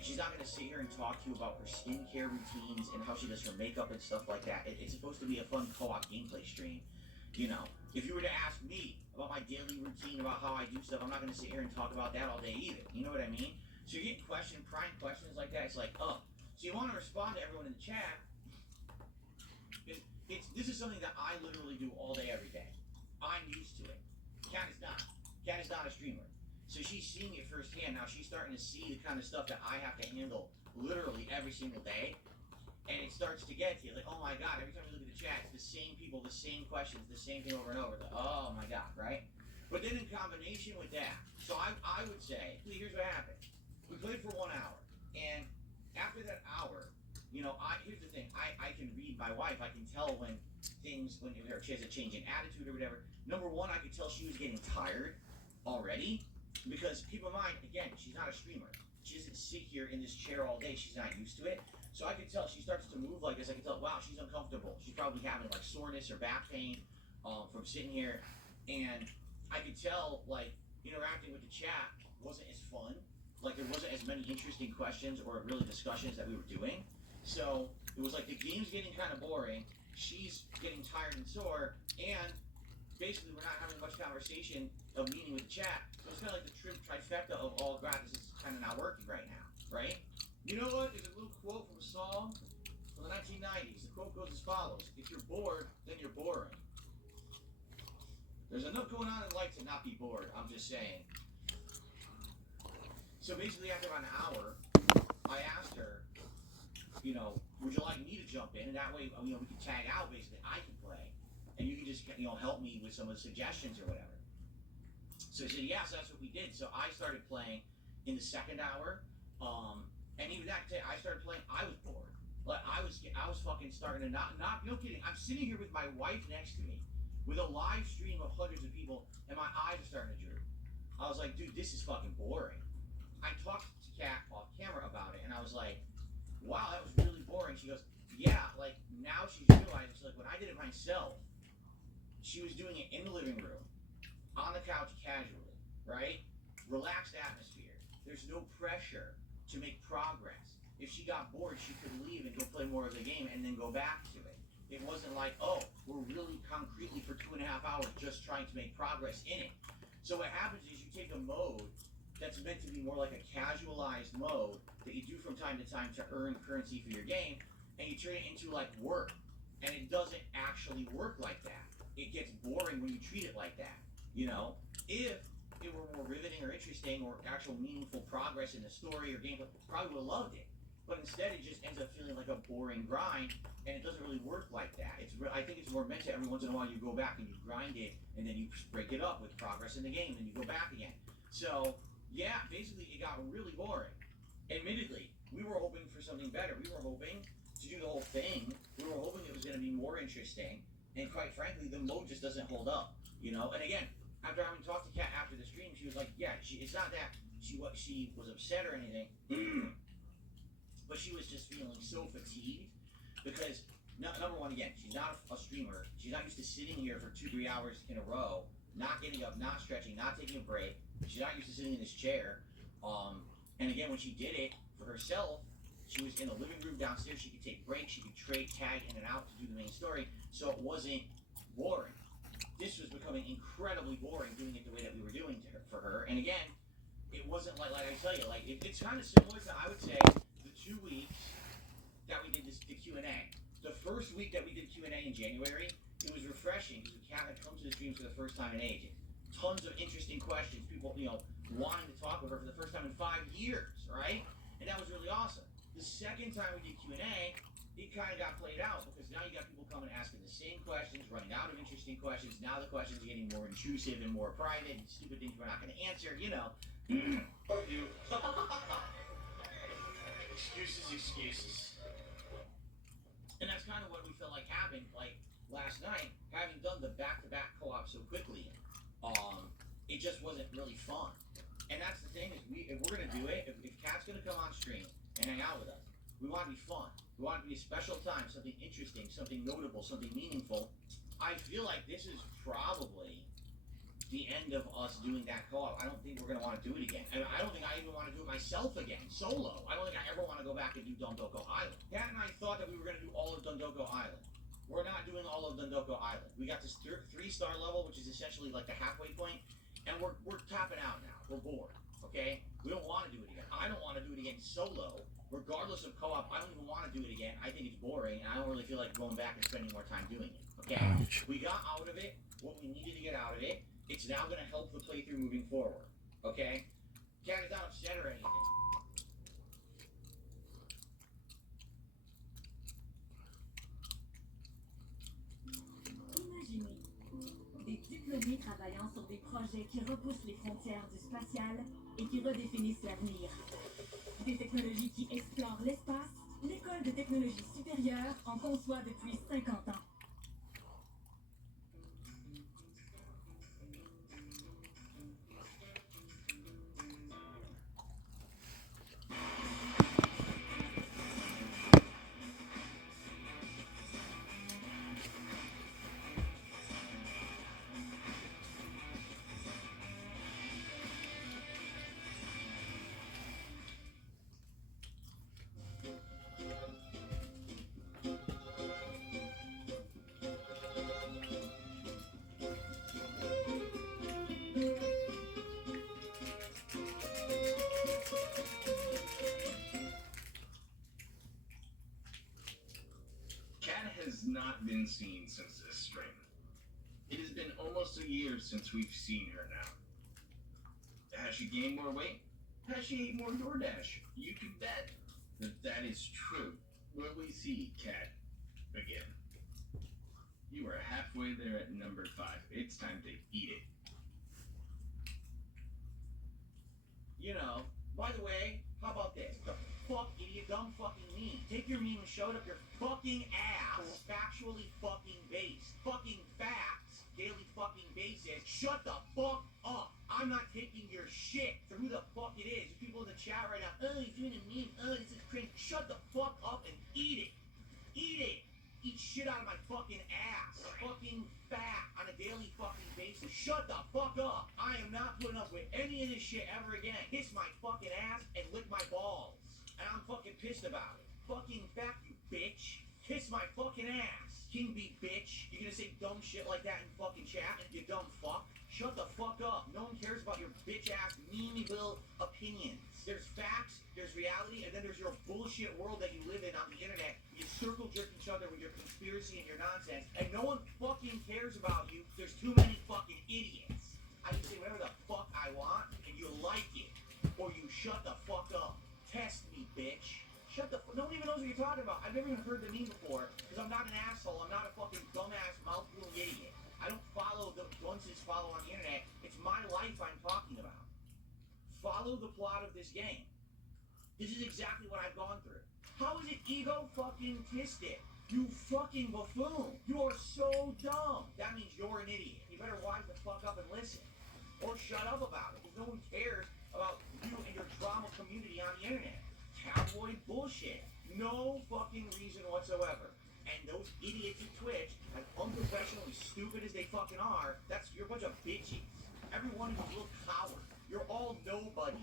She's not going to sit here and talk to you about her skincare routines and how she does her makeup and stuff like that. It's supposed to be a fun co-op gameplay stream. You know, if you were to ask me about my daily routine, about how I do stuff, I'm not going to sit here and talk about that all day either. You know what I mean? So you're getting prying questions like that. It's like, oh, so you want to respond to everyone in the chat. this is something that I literally do all day, every day. I'm used to it. Kat is not. Kat is not a streamer. So she's seeing it firsthand. Now she's starting to see the kind of stuff that I have to handle literally every single day. And it starts to get to you. Like, oh my God, every time you look at the chat, it's the same people, the same questions, the same thing over and over. Like, oh my God, right? But then in combination with that, so I would say, here's what happened. We played for 1 hour. And after that hour, you know, here's the thing. I can read my wife. I can tell when she has a change in attitude or whatever. Number one, I could tell she was getting tired already. Because keep in mind, again, she's not a streamer. She doesn't sit here in this chair all day. She's not used to it. So I could tell she starts to move like this. I can tell, wow, she's uncomfortable. She's probably having like soreness or back pain from sitting here. And I could tell like interacting with the chat wasn't as fun. Like there wasn't as many interesting questions or really discussions that we were doing. So it was like the game's getting kind of boring. She's getting tired and sore. And basically we're not having much conversation of meeting with the chat. So it's kind of like the trifecta of all gratis is kind of not working right now, right? You know what? There's a little quote from a song from the 1990s. The quote goes as follows. If you're bored, then you're boring. There's enough going on in life to not be bored. I'm just saying. So basically after about an hour, I asked her, you know, would you like me to jump in? And that way, you know, we can tag out basically. I can play. And you can just, you know, help me with some of the suggestions or whatever. So she said, yeah, so that's what we did. So I started playing in the second hour. And even that day, I started playing, I was bored. Like, I was fucking starting to not, no kidding. I'm sitting here with my wife next to me, with a live stream of hundreds of people, and my eyes are starting to droop. I was like, dude, this is fucking boring. I talked to Kat off camera about it, and I was like, wow, that was really boring. She goes, yeah, like, now she's realizing, she's like, when I did it myself, she was doing it in the living room, on the couch casually, right? Relaxed atmosphere. There's no pressure to make progress. If she got bored, she could leave and go play more of the game and then go back to it. It wasn't like, oh, we're really concretely for 2.5 hours just trying to make progress in it. So what happens is you take a mode that's meant to be more like a casualized mode that you do from time to time to earn currency for your game, and you turn it into like work. And it doesn't actually work like that. It gets boring when you treat it like that. You know, if it were more riveting or interesting or actual meaningful progress in the story or gameplay, probably would have loved it. But instead, it just ends up feeling like a boring grind, and it doesn't really work like that. I think it's more meant to every once in a while you go back and you grind it, and then you break it up with progress in the game, and then you go back again. So, yeah, basically it got really boring. Admittedly, we were hoping for something better. We were hoping to do the whole thing. We were hoping it was going to be more interesting, and quite frankly, the mode just doesn't hold up, you know? And again, after having talked to Kat after the stream, she was like, yeah, it's not that she was upset or anything, but she was just feeling so fatigued because, number one, again, she's not a streamer. She's not used to sitting here for 2-3 hours in a row, not getting up, not stretching, not taking a break. She's not used to sitting in this chair. And again, when she did it for herself, she was in the living room downstairs. She could take breaks. She could tag in and out to do the main story. So it wasn't boring. This was becoming incredibly boring doing it the way that we were doing for her. And again, it wasn't like I tell you, like it's kind of similar to, I would say, the 2 weeks that we did the Q&A. The first week that we did Q&A in January, it was refreshing because Kat had come to the streams for the first time in ages. Tons of interesting questions, people, you know, wanting to talk with her for the first time in 5 years, right? And that was really awesome. The second time we did Q&A, it kind of got played out because now you got people coming asking the same questions, running out of interesting questions. Now the questions are getting more intrusive and more private and stupid things we're not going to answer, you know. Fuck you. Excuses. And that's kind of what we felt like happened, like last night, having done the back-to-back co-op so quickly, it just wasn't really fun. And that's the thing is, if we're going to do it, if Kat's going to come on stream and hang out with us, we want to be fun. We want it to be a special time, something interesting, something notable, something meaningful. I feel like this is probably the end of us doing that co-op. I don't think we're going to want to do it again. And I don't think I even want to do it myself again, solo. I don't think I ever want to go back and do Dondoko Island. Kat and I thought that we were going to do all of Dondoko Island. We're not doing all of Dondoko Island. We got this 3-star level, which is essentially like the halfway point, and we're tapping out now. We're bored, okay? We don't want to do it again. I don't want to do it again solo regardless of co-op, I don't even want to do it again. I think it's boring, and I don't really feel like going back and spending more time doing it. Okay? Ouch. We got out of it what we needed to get out of it. It's now going to help the playthrough moving forward. Okay? Cat is not upset or anything. Imaginez des diplômés travaillant sur des projets qui repoussent les frontières du spatial et qui redéfinissent l'avenir. Des technologies qui explorent l'espace, l'École de technologie supérieure en conçoit depuis 50 ans. Cat has not been seen since this stream. It has been almost a year since we've seen her now. Has she gained more weight? Has she ate more DoorDash? You can bet that is true. Will we see Cat again? You are halfway there at number 5. It's time to eat it. You know, by the way, how about this? The fuck, idiot, dumb fucking meme. Take your meme and show it up your fucking ass. Factually fucking based. Fucking facts. Daily fucking basis. Shut the fuck up. I'm not taking your shit for who the fuck it is. People in the chat right now, oh, he's doing a meme. Oh, this is cringe. Shut the fuck up and eat it. Eat it. Eat shit out of my fucking ass. Fucking fat on a daily fucking basis. Shut the fuck up. I am not putting up with any of this shit ever again. Kiss my fucking ass and lick my balls. And I'm fucking pissed about it. Fucking fat, you bitch. Kiss my fucking ass. King bee bitch. You gonna say dumb shit like that in fucking chat, you dumb fuck? Shut the fuck up. No one cares about your bitch ass, memeable opinions. There's facts, there's reality, and then there's your bullshit world that you live in on the internet. You circle jerk each other with your conspiracy and your nonsense, and no one fucking cares about you. There's too many fucking idiots. I can say whatever the fuck I want, and you like it. Or you shut the fuck up. Test me, bitch. Shut the fuck. No one even knows what you're talking about. I've never even heard the meme before, because I'm not an asshole. I'm not a fucking dumbass, mouth-blowing idiot. I don't follow the dunces follow on the internet. It's my life I'm talking about. Follow the plot of this game. This is exactly what I've gone through. How is it ego fucking tisted? You fucking buffoon. You are so dumb. That means you're an idiot. You better wise the fuck up and listen. Or shut up about it, because no one cares about you and your drama community on the internet. Tabloid bullshit. No fucking reason whatsoever. And those idiots at Twitch, as unprofessionally stupid as they fucking are, you're a bunch of bitches. Every one of you little cowards. You're all nobodies.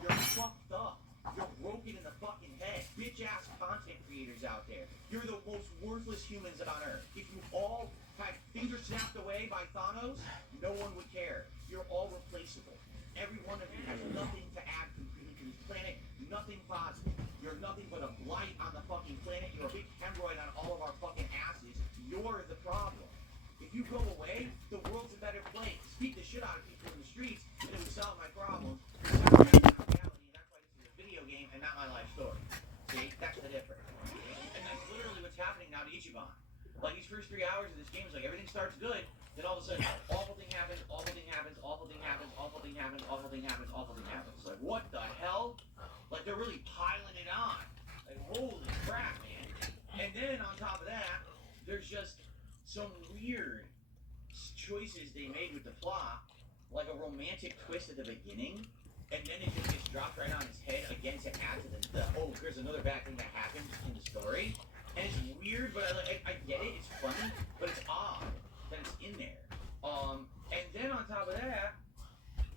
You're fucked up. You're broken in the fucking head. Bitch-ass content creators out there. You're the most worthless humans on Earth. If you all had fingers snapped away by Thanos, no one would care. You're all replaceable. Every one of you has nothing to add to this planet, nothing positive. You're nothing but a blight on the fucking planet. You're a big hemorrhoid on all of our fucking asses. You're the problem. If you go away, the world's a better place. Beat the shit out of people in the streets, and it would solve my problems. That's not reality, and that's why this is a video game and not my life story. See? That's the difference. And that's literally what's happening now to Ichiban. Like, these first 3 hours of this game is like everything starts good, then all of a sudden, awful thing happens, awful thing happens, awful thing happens, awful thing happens, awful thing happens, awful thing happens. Like, what the hell? Like, they're really piling it on. Like, holy crap, man. And then, on top of that, there's just some weird choices they made with the plot, like a romantic twist at the beginning, and then it just gets dropped right on his head again to add to the oh, here's another bad thing that happened in the story. And it's weird, but I get it, it's funny, but it's odd that it's in there. And then on top of that,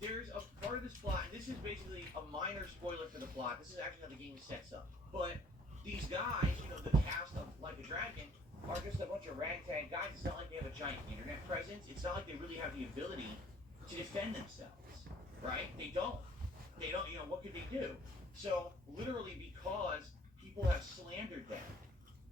there's a part of this plot, and this is basically a minor spoiler for the plot. This is actually how the game sets up. But these guys, you know, the cast of Like a Dragon, are just a bunch of ragtag guys. It's not like they have a giant internet presence. It's not like they really have the ability to defend themselves, right? They don't. You know, what could they do? So literally because people have slandered them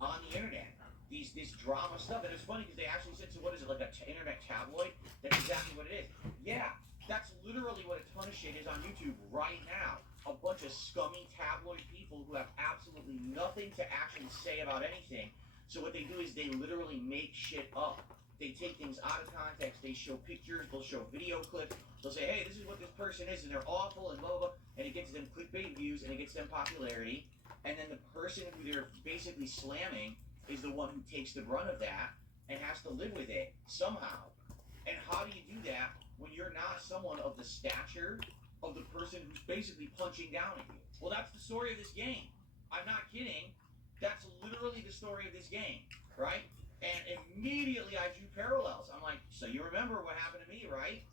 on the internet. This drama stuff, and it's funny because they actually said, so what is it, like an internet tabloid? That's exactly what it is. Yeah, that's literally what a ton of shit is on YouTube right now. A bunch of scummy tabloid people who have absolutely nothing to actually say about anything. So what they do is they literally make shit up. They take things out of context. They show pictures. They'll show video clips. They'll say, hey, this is what this person is, and they're awful, and blah, blah, blah. And it gets them clickbait views, and it gets them popularity. And then the person who they're basically slamming is the one who takes the brunt of that and has to live with it somehow. And how do you do that when you're not someone of the stature of the person who's basically punching down at you? Well, that's the story of this game. I'm not kidding. That's literally the story of this game, right? And immediately I drew parallels. I'm like, so you remember what happened to me, right?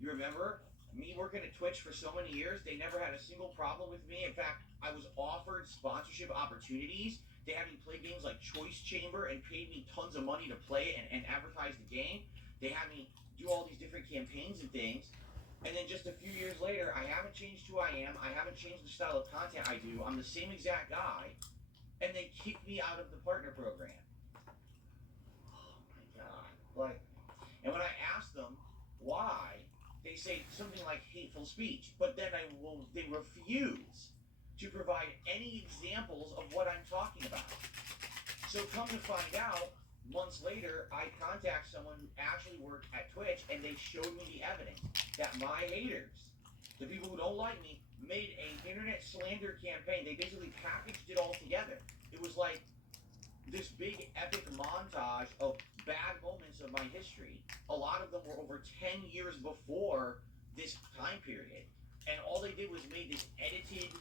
You remember me working at Twitch for so many years? They never had a single problem with me. In fact, I was offered sponsorship opportunities. They had me play games like Choice Chamber and paid me tons of money to play and advertise the game. They had me do all these different campaigns and things. And then just a few years later, I haven't changed who I am. I haven't changed the style of content I do. I'm the same exact guy. And they kicked me out of the partner program. Oh my God. Like, and when I ask them why, they say something like hateful speech. But then they refuse to provide any examples of what I'm talking about. So come to find out, months later, I contact someone who actually worked at Twitch, and they showed me the evidence that my haters, the people who don't like me, made an internet slander campaign. They basically packaged it all together. It was like this big epic montage of bad moments of my history. A lot of them were over 10 years before this time period. And all they did was made this edited,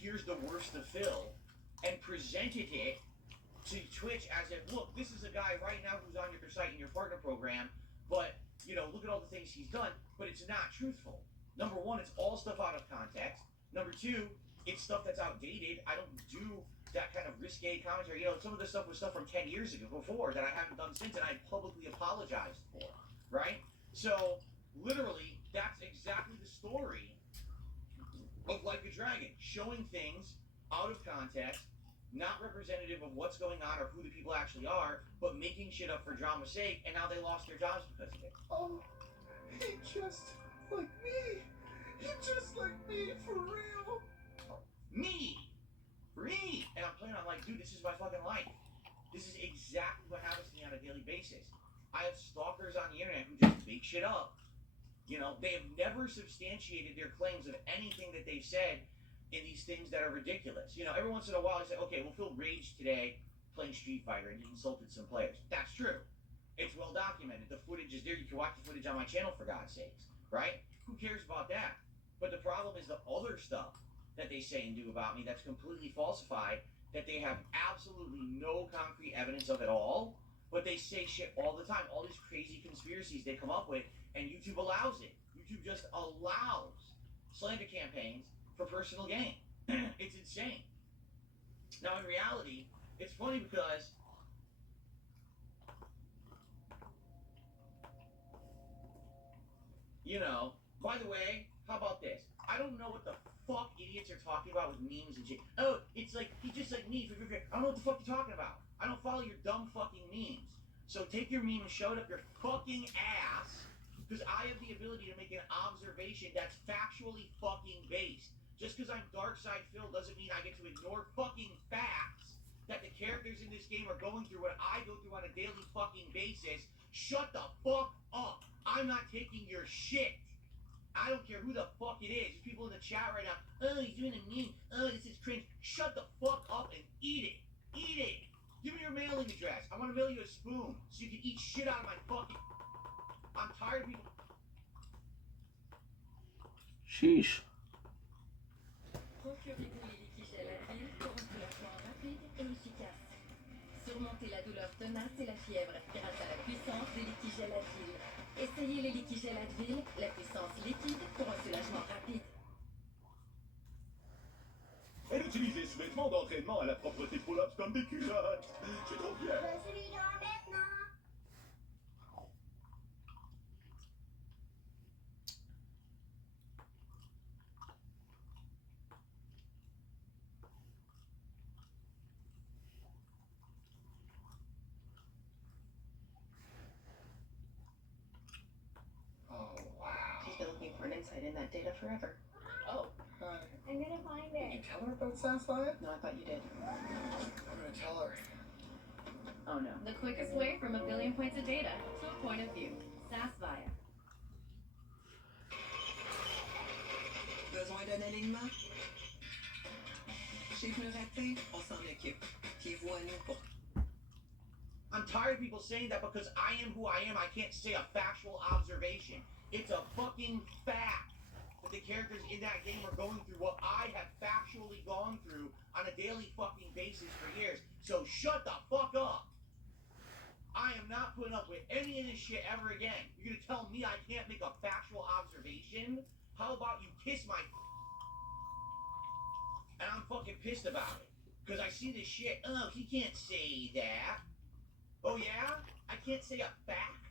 here's the worst of Phil, and presented it to Twitch as if, look, this is a guy right now who's on your site in your partner program, but, look at all the things he's done, but it's not truthful. Number one, it's all stuff out of context. Number two, it's stuff that's outdated. I don't do that kind of risque commentary. Some of this stuff was stuff from 10 years ago before that I haven't done since, and I publicly apologized for, right? So, literally, that's exactly the story of Like a Dragon, showing things out of context, not representative of what's going on or who the people actually are, but making shit up for drama's sake, and now they lost their jobs because of it. Oh, he just like me. He just like me, for real. Me! And I'm playing, I'm like, dude, this is my fucking life. This is exactly what happens to me on a daily basis. I have stalkers on the internet who just make shit up. They have never substantiated their claims of anything that they've said in these things that are ridiculous. Every once in a while I say, okay, well, Phil raged today playing Street Fighter and he insulted some players. That's true. It's well documented. The footage is there. You can watch the footage on my channel, for God's sakes, right? Who cares about that? But the problem is the other stuff that they say and do about me that's completely falsified, that they have absolutely no concrete evidence of at all, but they say shit all the time. All these crazy conspiracies they come up with, and YouTube allows it. YouTube just allows slander campaigns for personal gain. It's insane. Now, in reality, it's funny because by the way, how about this? I don't know what the fuck idiots are talking about with memes and shit. Oh, it's like, he's just like me. I don't know what the fuck you're talking about. I don't follow your dumb fucking memes. So take your meme and show it up your fucking ass, because I have the ability to make an observation that's factually fucking based. Just because I'm Darkside Phil doesn't mean I get to ignore fucking facts that the characters in this game are going through what I go through on a daily fucking basis. Shut the fuck up. I'm not taking your shit. I don't care who the fuck it is. There's people in the chat right now. Oh, he's doing a meme. Oh, this is cringe. Shut the fuck up and eat it. Eat it. Give me your mailing address. I want to mail you a spoon so you can eat shit out of my fucking... I'm tired of people... Sheesh. Procurez-vous les litiges à la ville pour un soulagement rapide et efficace. Surmontez la douleur tenace et la fièvre grâce à la puissance des litiges à la ville. Essayez les litiges à la ville, la puissance liquide pour un soulagement rapide. Elle utilisait ce vêtement d'entraînement à la propreté pull-ups comme des culottes. Je suis trop fier. Je suis grand maintenant. forever. Oh, hi. I'm gonna find Did you it. tell her about Sapphire? No, I thought you did. I'm gonna tell her. Oh no. The quickest way from a billion points of data to a point of view. SaaSVia. Besoin d'un alignement? Chez Pneus Raté, on s'en occupe. Pieds-vous-à-nous pour I'm tired of people saying that because I am who I am, I can't say a factual observation. It's a fucking fact that the characters in that game are going through what I have factually gone through on a daily fucking basis for years. So shut the fuck up. I am not putting up with any of this shit ever again. You're gonna tell me I can't make a factual observation? How about you kiss my and I'm fucking pissed about it. Because I see this shit. Oh, he can't say that. Oh yeah? I can't say a fact?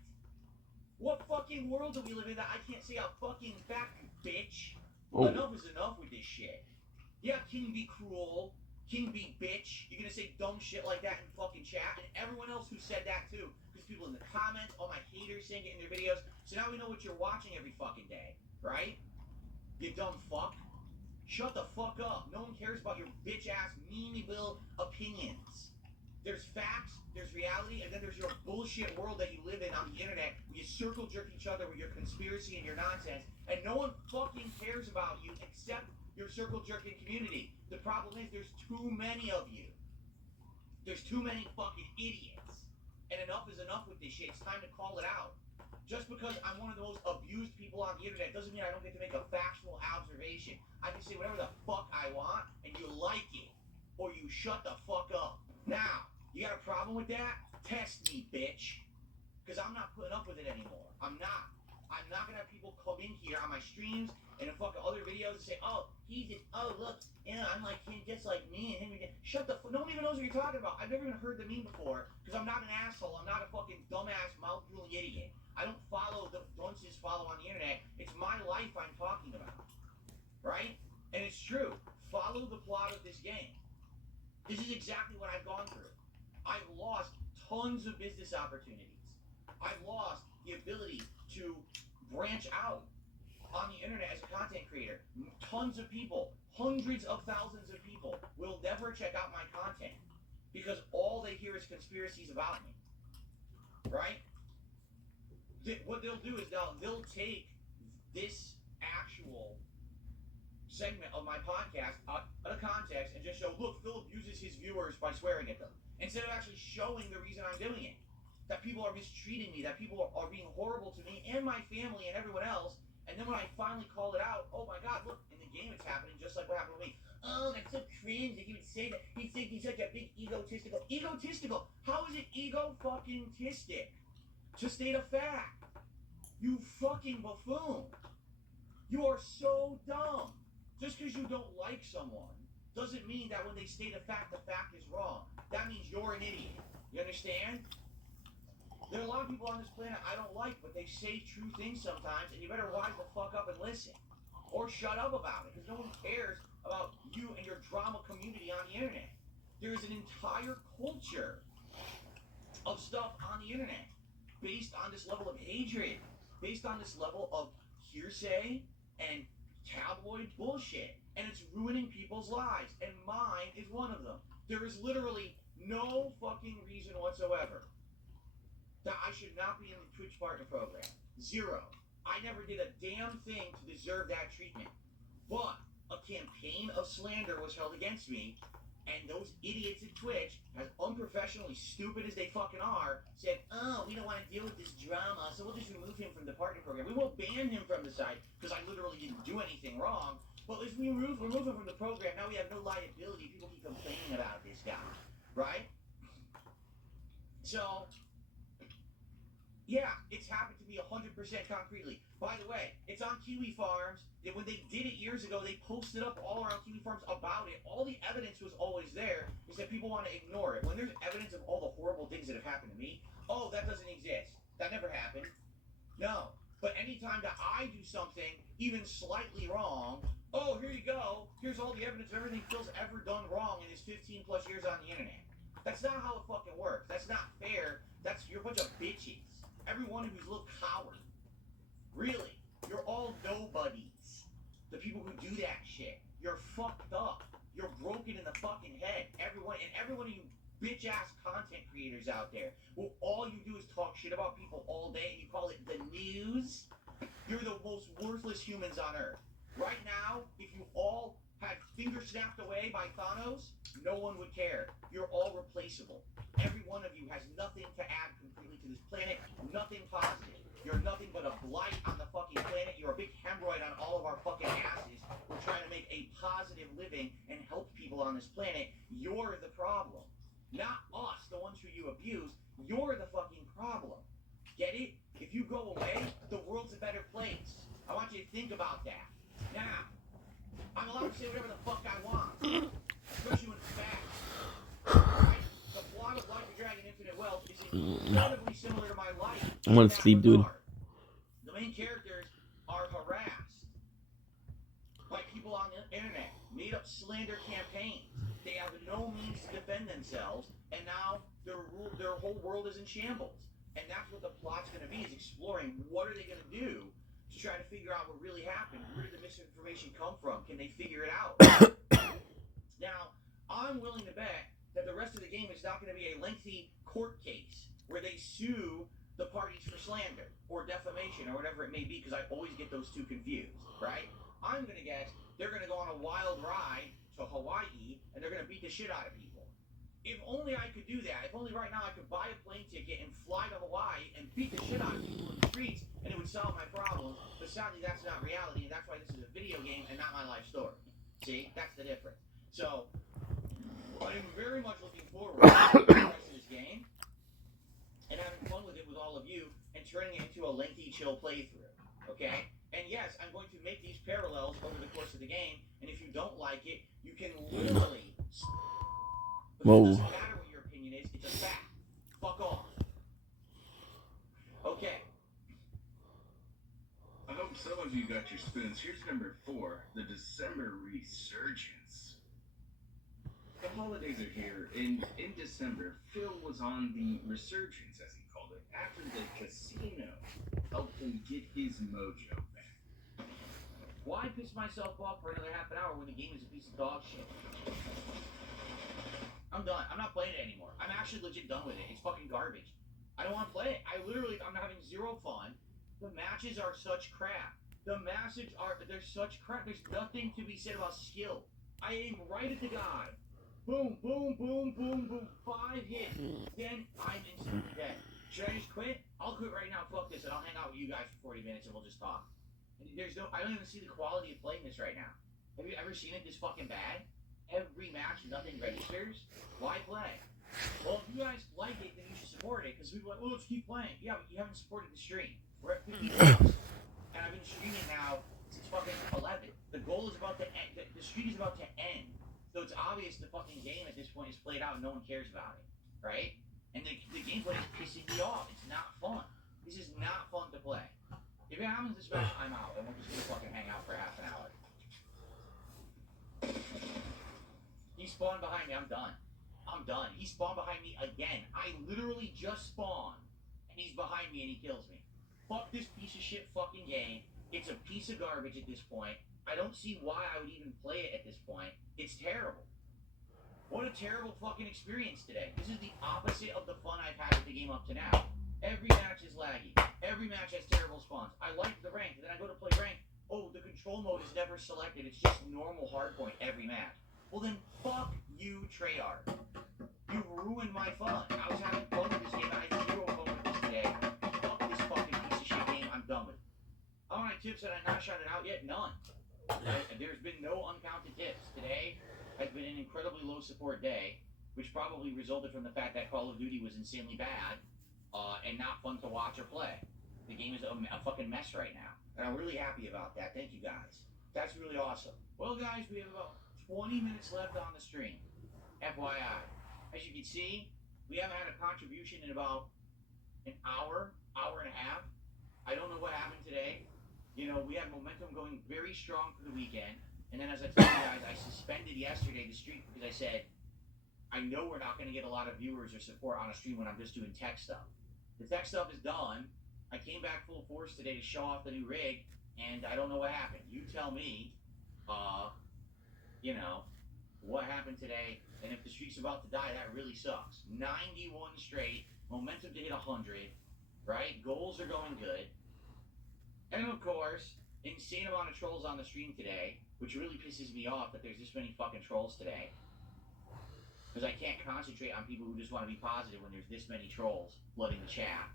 What fucking world do we live in that I can't say a fucking fact, bitch? Oh. Enough is enough with this shit. Yeah, King be cruel. King be bitch. You're gonna say dumb shit like that in fucking chat. And everyone else who said that too. Because people in the comments, all my haters saying it in their videos. So now we know what you're watching every fucking day. Right? You dumb fuck. Shut the fuck up. No one cares about your bitch-ass, meanie-bill opinions. There's facts, there's reality, and then there's your bullshit world that you live in on the internet where you circle jerk each other with your conspiracy and your nonsense, and no one fucking cares about you except your circle jerking community. The problem is there's too many of you. There's too many fucking idiots. And enough is enough with this shit. It's time to call it out. Just because I'm one of the most abused people on the internet doesn't mean I don't get to make a factual observation. I can say whatever the fuck I want, and you like it. Or you shut the fuck up. Now, you got a problem with that? Test me, bitch. Because I'm not putting up with it anymore. I'm not. I'm not going to have people come in here on my streams and in fucking other videos and say, oh, he's just, oh, look, yeah, I'm like him just like me and him. Shut the fuck. No one even knows what you're talking about. I've never even heard the meme before because I'm not an asshole. I'm not a fucking dumbass, mouth-drooling idiot. I don't follow the dunces follow on the internet. It's my life I'm talking about. Right? And it's true. Follow the plot of this game. This is exactly what I've gone through. I've lost tons of business opportunities. I've lost the ability to branch out on the internet as a content creator. Tons of people, hundreds of thousands of people will never check out my content because all they hear is conspiracies about me. Right? What they'll do is they'll take this actual segment of my podcast out of context and just show, look, Philip uses his viewers by swearing at them. Instead of actually showing the reason I'm doing it. That people are mistreating me, that people are being horrible to me and my family and everyone else. And then when I finally call it out, oh my god, look, in the game it's happening just like what happened with me. Oh, that's so cringe that he would say that. He'd think he's such a big egotistical. Egotistical? How is it ego-fucking-tistic? To state a fact. You fucking buffoon. You are so dumb. Just because you don't like someone doesn't mean that when they state a fact, the fact is wrong. That means you're an idiot. You understand? There are a lot of people on this planet I don't like, but they say true things sometimes, and you better wise the fuck up and listen. Or shut up about it, because no one cares about you and your drama community on the internet. There is an entire culture of stuff on the internet based on this level of hatred, based on this level of hearsay and tabloid bullshit. And it's ruining people's lives, and mine is one of them. There is literally no fucking reason whatsoever that I should not be in the Twitch partner program. Zero. I never did a damn thing to deserve that treatment. But a campaign of slander was held against me, and those idiots at Twitch, as unprofessionally stupid as they fucking are, said, oh, we don't want to deal with this drama, so we'll just remove him from the partner program. We won't ban him from the site, because I literally didn't do anything wrong. But if we remove him from the program, now we have no liability. People keep complaining about this guy. Right? So, yeah, it's happened to me 100% concretely. By the way, it's on Kiwi Farms. When they did it years ago, they posted up all around Kiwi Farms about it. All the evidence was always there. It's that people want to ignore it. When there's evidence of all the horrible things that have happened to me, oh, that doesn't exist. That never happened. No. But anytime that I do something even slightly wrong, oh, here you go. Here's all the evidence of everything Phil's ever done wrong in his 15 plus years on the internet. That's not how it fucking works. That's not fair. You're a bunch of bitches. Every one of you's a little coward. Really. You're all nobodies. The people who do that shit. You're fucked up. You're broken in the fucking head. Every one of you bitch ass content creators out there, well, all you do is talk shit about people all day and you call it the news. You're the most worthless humans on earth. Right now, if you all had fingers snapped away by Thanos, no one would care. You're all replaceable. Every one of you has nothing to add completely to this planet, nothing positive. You're nothing but a blight on the fucking planet. You're a big hemorrhoid on all of our fucking asses. We're trying to make a positive living and help people on this planet. You're the problem. Not us, the ones who you abuse. You're the fucking problem. Get it? If you go away, the world's a better place. I want you to think about that. Now, I'm allowed to say whatever the fuck I want. Especially when it's facts. Right? The plot of Like a Dragon Infinite Wealth is incredibly similar to my life. I want to sleep, dude. The main characters are harassed by people on the internet, made up slander campaigns. They have no means to defend themselves, and now their whole world is in shambles. And that's what the plot's going to be, is exploring what are they going to do to try to figure out what really happened. Where did the misinformation come from? Can they figure it out? Now, I'm willing to bet that the rest of the game is not going to be a lengthy court case where they sue the parties for slander or defamation or whatever it may be, because I always get those two confused, right? I'm going to guess they're going to go on a wild ride to Hawaii and they're going to beat the shit out of people. If only I could do that. If only right now I could buy a plane ticket and fly to Hawaii and beat the shit out of people in the streets, and it would solve my problems. But sadly, that's not reality, and that's why this is a video game and not my life story. See? That's the difference. So, I'm very much looking forward to the rest of this game and having fun with it with all of you and turning it into a lengthy, chill playthrough. Okay? And yes, I'm going to make these parallels over the course of the game, and if you don't like it, you can literally... Whoa. It doesn't matter what your opinion is, it's a fact. Fuck off. Okay. I hope some of you got your spoons. Here's number 4, the December Resurgence. The holidays are here, and in December, Phil was on the Resurgence, as he called it, after the casino helped him get his mojo back. Why piss myself off for another half an hour when the game is a piece of dog shit? I'm done. I'm not playing it anymore. I'm actually legit done with it. It's fucking garbage. I don't want to play it. I'm having zero fun. The matches are such crap. They're such crap. There's nothing to be said about skill. I aim right at the guy. Boom, boom, boom, boom, boom. 5 hits. Then I'm instantly dead. Should I just quit? I'll quit right now. Fuck this, and I'll hang out with you guys for 40 minutes and we'll just talk. I don't even see the quality of playing this right now. Have you ever seen it this fucking bad? Every match, nothing registers. Why play? Well, if you guys like it, then you should support it. Because people are like, well, let's keep playing. Yeah, but you haven't supported the stream. We're at 50 bucks. And I've been streaming now since fucking 11. The goal is about to end. The stream is about to end. So it's obvious the fucking game at this point is played out and no one cares about it. Right? And the gameplay is pissing me off. It's not fun. This is not fun to play. If it happens this match, I'm out. And we're just going to fucking hang out for half an hour. He spawned behind me. I'm done. I'm done. He spawned behind me again. I literally just spawned, and he's behind me and he kills me. Fuck this piece of shit fucking game. It's a piece of garbage at this point. I don't see why I would even play it at this point. It's terrible. What a terrible fucking experience today. This is the opposite of the fun I've had with the game up to now. Every match is laggy. Every match has terrible spawns. I like the rank, and then I go to play rank. Oh, the control mode is never selected. It's just normal hardpoint every match. Well then, fuck you, Treyarch. You ruined my fun. I was having fun with this game, and I had zero fun with this today. Fuck this fucking piece of shit game. I'm done with it. How many tips have I not shouted out yet? None. Right? There's been no uncounted tips. Today has been an incredibly low support day, which probably resulted from the fact that Call of Duty was insanely bad and not fun to watch or play. The game is a fucking mess right now, and I'm really happy about that. Thank you, guys. That's really awesome. Well, guys, we have about 20 minutes left on the stream. FYI. As you can see, we haven't had a contribution in about an hour and a half. I don't know what happened today. You know, we had momentum going very strong for the weekend. And then as I told you guys, I suspended yesterday the stream because I said, I know we're not going to get a lot of viewers or support on a stream when I'm just doing tech stuff. The tech stuff is done. I came back full force today to show off the new rig, and I don't know what happened. You tell me. you know, what happened today, and if the streak's about to die, that really sucks. 91 straight, momentum to hit 100, right? Goals are going good. And of course, insane amount of trolls on the stream today, which really pisses me off that there's this many fucking trolls today. Because I can't concentrate on people who just want to be positive when there's this many trolls flooding the chat.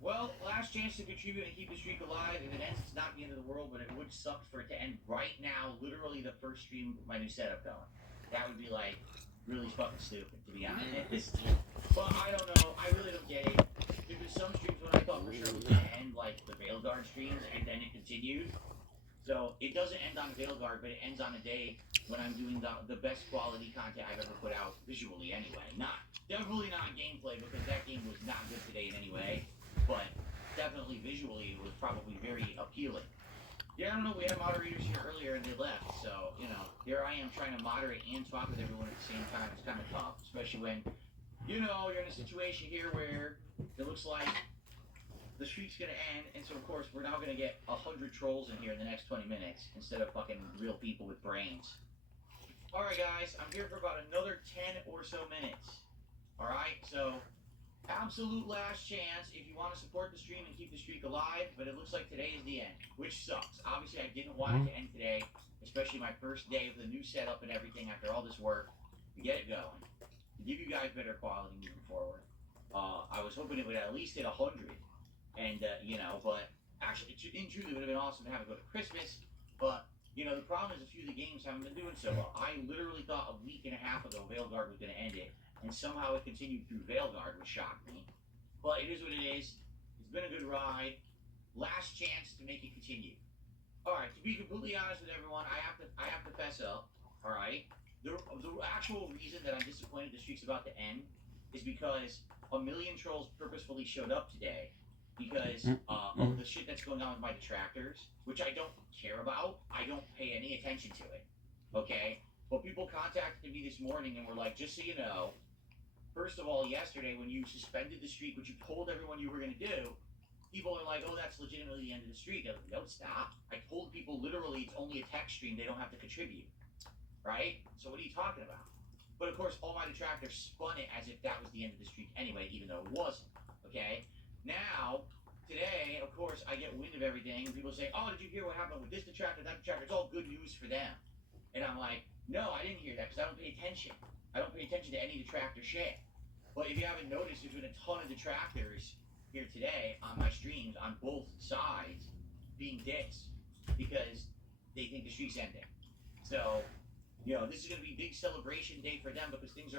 Well, last chance to contribute and keep the streak alive. If it ends, it's not the end of the world, but it would suck for it to end right now, literally the first stream with my new setup going. That would be, like, really fucking stupid, to be honest. But I don't know. I really don't get it. There was some streams when I thought for sure it was going to end, like the Veilguard streams, and then it continued. So it doesn't end on Veilguard, but it ends on a day when I'm doing the best quality content I've ever put out, visually anyway. Definitely not gameplay, because that game was not good today in any way, but definitely visually it was probably very appealing. Yeah, I don't know, we had moderators here earlier and they left, so, you know, here I am trying to moderate and talk with everyone at the same time. It's kind of tough, especially when, you know, you're in a situation here where it looks like the streak's gonna end, and so of course we're now gonna get 100 trolls in here in the next 20 minutes instead of fucking real people with brains. Alright guys, I'm here for about another 10 or so minutes. Alright, so absolute last chance if you want to support the stream and keep the streak alive, but it looks like today is the end, which sucks. Obviously I didn't want it to end today, especially my first day of the new setup and everything after all this work to get it going, to give you guys better quality moving forward. I was hoping it would at least hit 100, and you know, but actually in truth it would have been awesome to have it go to Christmas, but you know, the problem is a few of the games haven't been doing so well. I literally thought a week and a half ago Veilguard was going to end it, and somehow it continued through Veilguard, which shocked me. But it is what it is. It's been a good ride. Last chance to make it continue. Alright, to be completely honest with everyone, I have to fess up. Alright? The actual reason that I'm disappointed the streak's about to end is because a million trolls purposefully showed up today because of the shit that's going on with my detractors, which I don't care about. I don't pay any attention to it. Okay? But people contacted me this morning and were like, just so you know, first of all, yesterday when you suspended the streak, which you told everyone you were going to do, people are like, oh, that's legitimately the end of the streak. Like, no, stop. I told people literally it's only a text stream. They don't have to contribute. Right? So what are you talking about? But of course, all my detractors spun it as if that was the end of the streak anyway, even though it wasn't. Okay? Now, today, of course, I get wind of everything. And people say, oh, did you hear what happened with this detractor, that detractor? It's all good news for them. And I'm like, no, I didn't hear that because I don't pay attention. I don't pay attention to any detractor shit. But if you haven't noticed, there's been a ton of detractors here today on my streams on both sides being dicks because they think the streak's ending. So, you know, this is going to be a big celebration day for them because things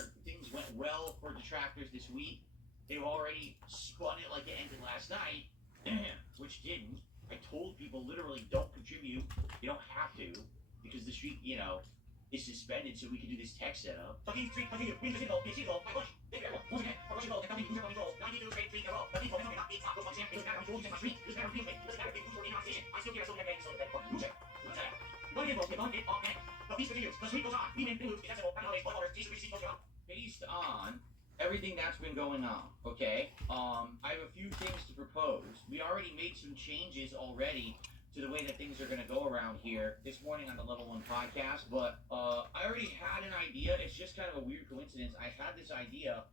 went well for detractors this week. They've already spun it like it ended last night, which didn't. I told people literally don't contribute. You don't have to because the streak, you know, is suspended so we can do this text setup. Based on everything that's been going on, okay? I have a few things to propose. We already made some changes already to the way that things are going to go around here this morning on the Level 1 podcast, but I already had an idea. It's just kind of a weird coincidence. I had this idea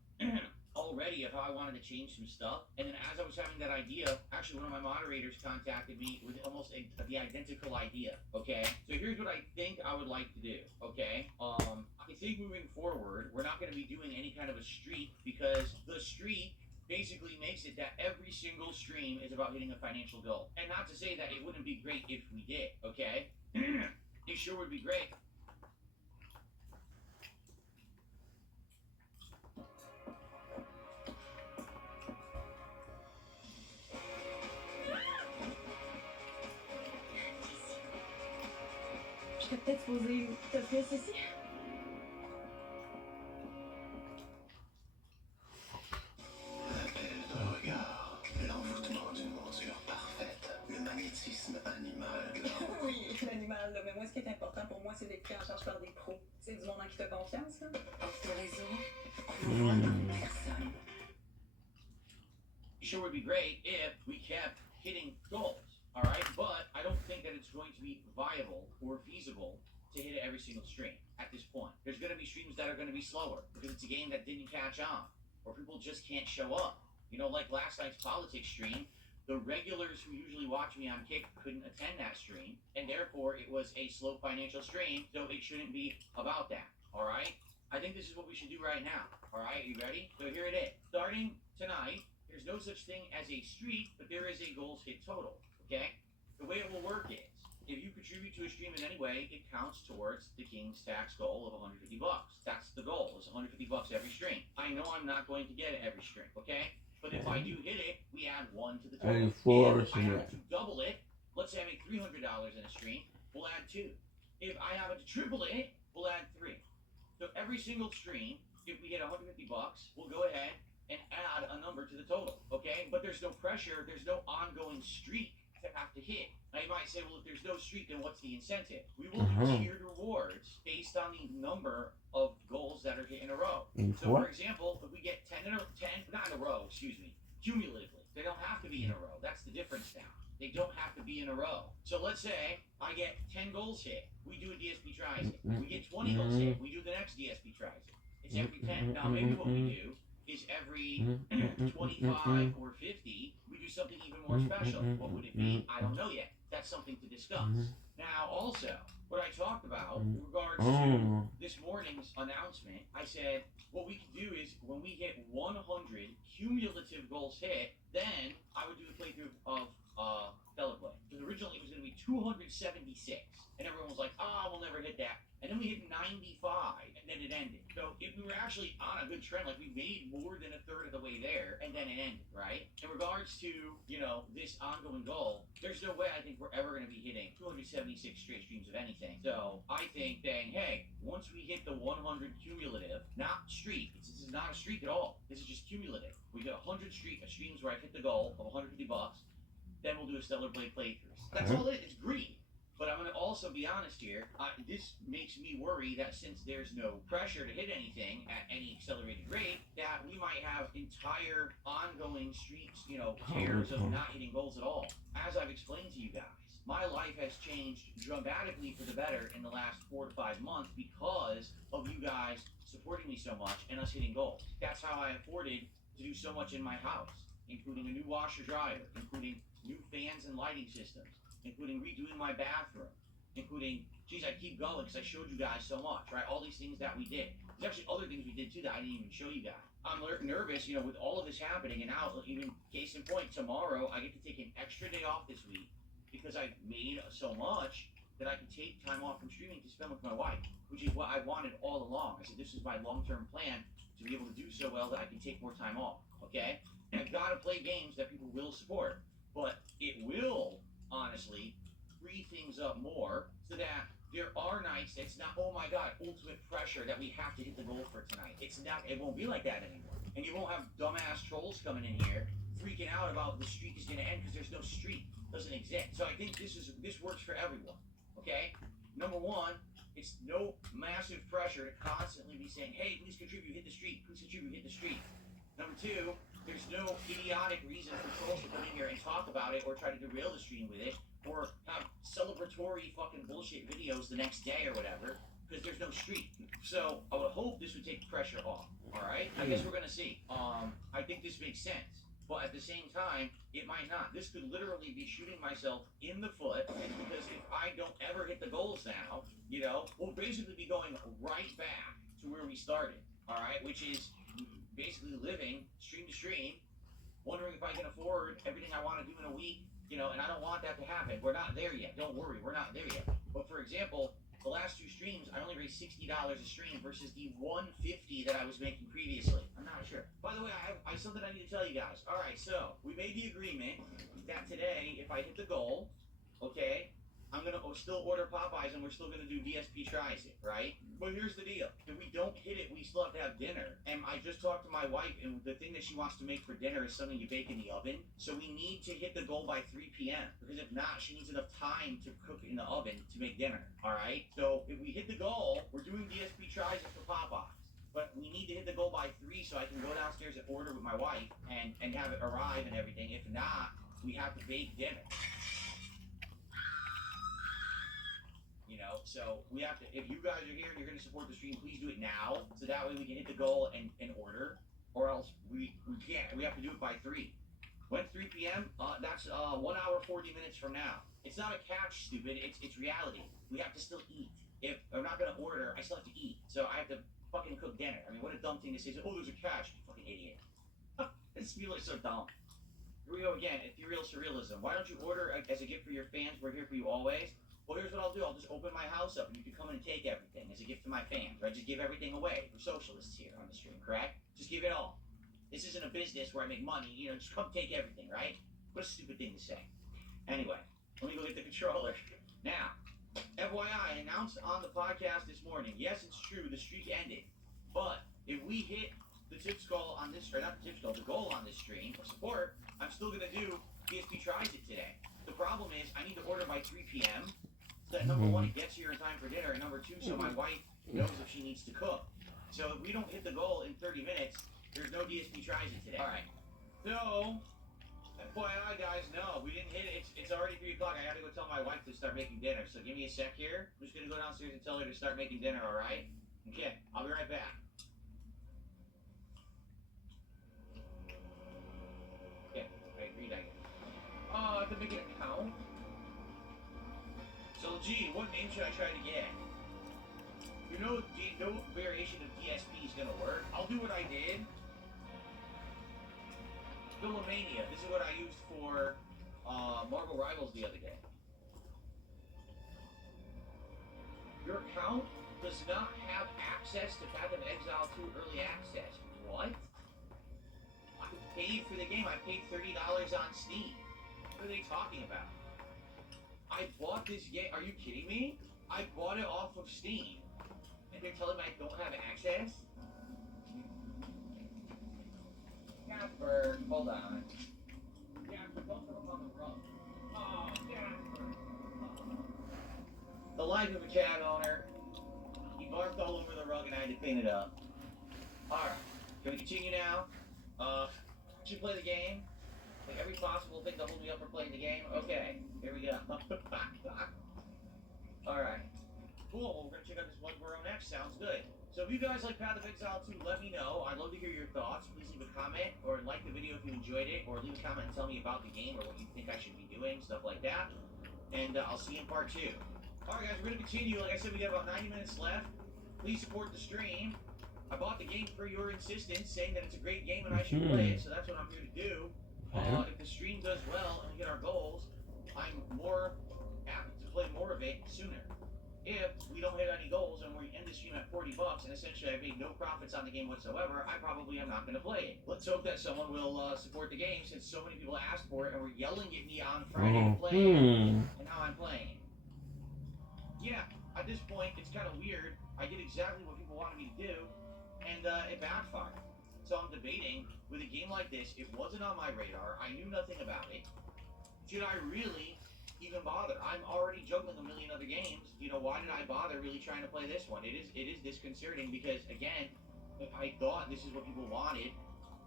already of how I wanted to change some stuff, and then as I was having that idea, actually one of my moderators contacted me with almost the identical idea, okay? So here's what I think I would like to do, okay? I think moving forward, we're not going to be doing any kind of a streak because the streak basically makes it that every single stream is about hitting a financial goal. And not to say that it wouldn't be great if we did, okay? It sure would be great. Je serais peut-être supposée t'offrir ceci. L'appel d'un regard, l'envoûtement d'une monture parfaite, le magnétisme animal de la rencontre. Oui, l'animal, là, mais moi, ce qui est important pour moi, c'est d'être pris en charge par des pros. C'est du monde en qui t'as confiance, là. Off the réseau, on vous voit comme personne. Sure would be great if we kept hitting goals, all right? But I don't think that it's going to be viable or feasible to hit every single stream at this point. There's going to be streams that are going to be slower because it's a game that didn't catch on, or people just can't show up. You know, like last night's politics stream, the regulars who usually watch me on Kick couldn't attend that stream, and therefore it was a slow financial stream, so it shouldn't be about that, all right? I think this is what we should do right now, all right? You ready? So here it is. Starting tonight, there's no such thing as a streak, but there is a goals hit total, okay? The way it will work is, if you contribute to a stream in any way, it counts towards the King's tax goal of $150. That's the goal, is $150 every stream. I know I'm not going to get it every stream, okay? But if I do hit it, we add 1 to the total. If I happen to double it, let's say I make $300 in a stream, we'll add 2. If I happen to triple it, we'll add 3. So every single stream, if we hit $150, we'll go ahead and add a number to the total, okay? But there's no pressure, there's no ongoing streak to have to hit. Now you might say, well, if there's no streak, then what's the incentive? We will do tiered rewards based on the number of goals that are hit in a row. So for example, if we get 10, not in a row, excuse me, cumulatively, they don't have to be in a row. That's the difference now. They don't have to be in a row. So let's say I get 10 goals hit, we do a DSP tries it. We get 20 goals hit, we do the next DSP tries it. It's every 10. Now maybe what we do is every 25 or 50, we do something even more special. What would it be? I don't know yet. That's something to discuss. Now also, what I talked about in regards to this morning's announcement, I said what we could do is when we hit 100 cumulative goals hit, then I would do the playthrough of Stellar Blade. Because originally it was going to be 276. And everyone was like, we'll never hit that. And then we hit 95, and then it ended. So if we were actually on a good trend, like we made more than a third of the way there, and then it ended, right? In regards to, you know, this ongoing goal, there's no way I think we're ever going to be hitting 276 straight streams of anything. So I think saying, hey, once we hit the 100 cumulative, not streak, this is not a streak at all. This is just cumulative. We get 100 streams where I hit the goal of $150, then we'll do a Stellar Blade playthrough. That's all it is. It's green. But I'm going to also be honest here, this makes me worry that since there's no pressure to hit anything at any accelerated rate, that we might have entire ongoing streaks, you know, tears of not hitting goals at all. As I've explained to you guys, my life has changed dramatically for the better in the last 4 to 5 months because of you guys supporting me so much and us hitting goals. That's how I afforded to do so much in my house, including a new washer dryer, including new fans and lighting systems, including redoing my bathroom, including, geez, I keep going because I showed you guys so much, right? All these things that we did. There's actually other things we did too that I didn't even show you guys. I'm nervous, you know, with all of this happening, and now, even case in point, tomorrow I get to take an extra day off this week because I've made so much that I can take time off from streaming to spend with my wife, which is what I wanted all along. I said this is my long-term plan to be able to do so well that I can take more time off, okay? And I've got to play games that people will support, but it will honestly free things up more so that there are nights it's not, oh my god, ultimate pressure that we have to hit the goal for tonight. It's not, it won't be like that anymore. And you won't have dumbass trolls coming in here freaking out about the streak is going to end because there's no streak. It doesn't exist. So I think this works for everyone, okay? Number one, it's no massive pressure to constantly be saying, hey, please contribute, hit the streak, please contribute, hit the streak. Number two, there's no idiotic reason for trolls to come in here and talk about it or try to derail the stream with it or have celebratory fucking bullshit videos the next day or whatever because there's no streak. So I would hope this would take pressure off, all right? I guess we're going to see. I think this makes sense. But at the same time, it might not. This could literally be shooting myself in the foot because if I don't ever hit the goals now, you know, we'll basically be going right back to where we started, all right? Which is basically living stream to stream, wondering if I can afford everything I want to do in a week, you know, and I don't want that to happen. We're not there yet. Don't worry, we're not there yet. But for example, the last 2 streams, I only raised $60 a stream versus the $150 that I was making previously. I'm not sure. By the way, I have something I need to tell you guys. All right, so we made the agreement that today, if I hit the goal, okay, I'm going to still order Popeyes and we're still going to do DSP tries it, right? But here's the deal. If we don't hit it, we still have to have dinner. And I just talked to my wife, and the thing that she wants to make for dinner is something you bake in the oven. So we need to hit the goal by 3 p.m. Because if not, she needs enough time to cook in the oven to make dinner, all right? So if we hit the goal, we're doing DSP tries it for Popeyes. But we need to hit the goal by 3 so I can go downstairs and order with my wife and have it arrive and everything. If not, we have to bake dinner. know. So we have to. If you guys are here and you're going to support the stream, please do it now, so that way we can hit the goal and order. Or else we can't. We have to do it by 3. When 3 p.m. That's 1 hour 40 minutes from now. It's not a catch, stupid. It's reality. We have to still eat. If I'm not gonna order, I still have to eat. So I have to fucking cook dinner. I mean, what a dumb thing to say. Oh, there's a catch. You fucking idiot. This people are so dumb. Here we go again. Ethereal surrealism. Why don't you order as a gift for your fans? We're here for you always. Well, here's what I'll do. I'll just open my house up and you can come in and take everything as a gift to my fans, right? Just give everything away. We're socialists here on the stream, correct? Just give it all. This isn't a business where I make money, you know, just come take everything, right? What a stupid thing to say. Anyway, let me go get the controller. Now, FYI, announced on the podcast this morning, yes, it's true, the streak ended. But if we hit the tip skull on this, or not the tip skull, the goal on this stream of support, I'm still going to do PSP Tries It today. The problem is, I need to order by 3 p.m. So that number 1, it gets here in time for dinner, and number 2, so my wife knows if she needs to cook. So if we don't hit the goal in 30 minutes, there's no DSP Tries It today. Alright. So, FYI guys, no, we didn't hit it. It's already 3 o'clock. I gotta go tell my wife to start making dinner. So give me a sec here. I'm just gonna go downstairs and tell her to start making dinner, alright? Okay, I'll be right back. Okay, I agree, I have to make an account. So, gee, what name should I try to get? You know, no variation of DSP is gonna work. I'll do what I did. Philomania. This is what I used for Marvel Rivals the other day. Your account does not have access to Path of Exile 2 early access. What? I paid for the game. I paid $30 on Steam. What are they talking about? I bought this game. Are you kidding me? I bought it off of Steam. And they're telling me I don't have access? Jasper, hold on. Jasper, don't throw up on the rug. Oh, Jasper. The life of a cat owner. He barfed all over the rug and I had to clean it up. Alright, can we continue now? Should play the game? Like every possible thing to hold me up for playing the game? Okay, here we go. Alright. Cool, well, we're gonna check out this Bloodborne X. Sounds good. So if you guys like Path of Exile 2, let me know. I'd love to hear your thoughts. Please leave a comment or like the video if you enjoyed it, or leave a comment and tell me about the game or what you think I should be doing, stuff like that. And I'll see you in part 2. Alright guys, we're gonna continue. Like I said, we got about 90 minutes left. Please support the stream. I bought the game for your insistence, saying that it's a great game and I should play it, so that's what I'm here to do. If the stream does well and we hit our goals, I'm more apt to play more of it sooner. If we don't hit any goals and we end the stream at $40 and essentially I made no profits on the game whatsoever, I probably am not going to play it. Let's hope that someone will support the game since so many people asked for it and were yelling at me on Friday to play it, and now I'm playing. Yeah, at this point it's kind of weird. I did exactly what people wanted me to do, and it backfired. So I'm debating, with a game like this, it wasn't on my radar, I knew nothing about it. Should I really even bother? I'm already juggling a million other games. You know, why did I bother really trying to play this one? It is disconcerting because, again, I thought this is what people wanted.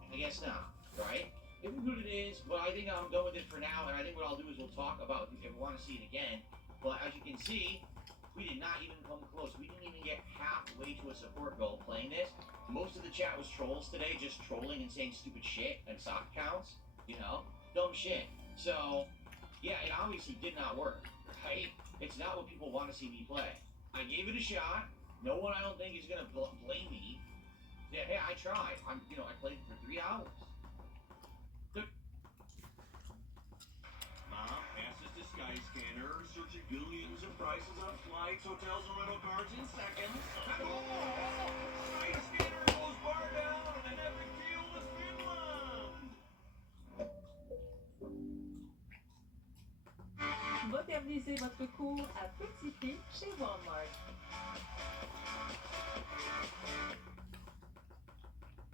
I guess not, right? It is what it is, but I think I'm done with it for now, and I think what I'll do is we'll talk about if we want to see it again. But as you can see, we did not even come close. We didn't even get halfway to a support goal playing this. Most of the chat was trolls today, just trolling and saying stupid shit and sock counts, you know? Dumb shit. So, yeah, it obviously did not work, right? It's not what people want to see me play. I gave it a shot. No one, I don't think, is going to blame me. Yeah, hey, I tried. I played for 3 hours. Mom passes the Skyscanner, searching billions of prices on flights, hotels, and rental cars in seconds. Skyscanner goes bar down, and every deal was Finland. Modernisez votre cours à petit prix chez Walmart.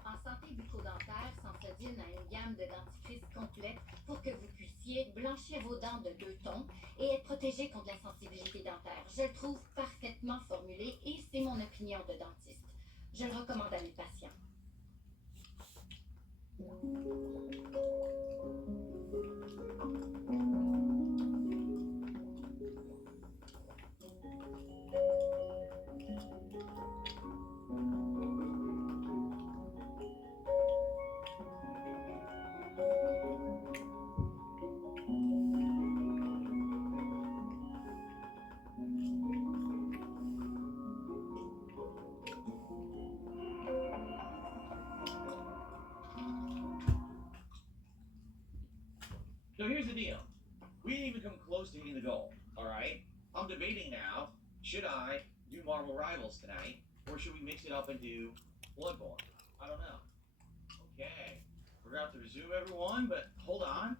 En santé bucco-dentaire, Sensodyne a une gamme de dentifrice complète pour que vous puissiez blanchir vos dents de 2 tons et être protégé contre la sensibilité dentaire. Je le trouve parfaitement formulé et c'est mon opinion de dentiste. Je le recommande à mes patients. So here's the deal. We didn't even come close to hitting the goal, alright? I'm debating now, should I do Marvel Rivals tonight, or should we mix it up and do Bloodborne? I don't know. Okay. We're going to have to resume, everyone, but hold on.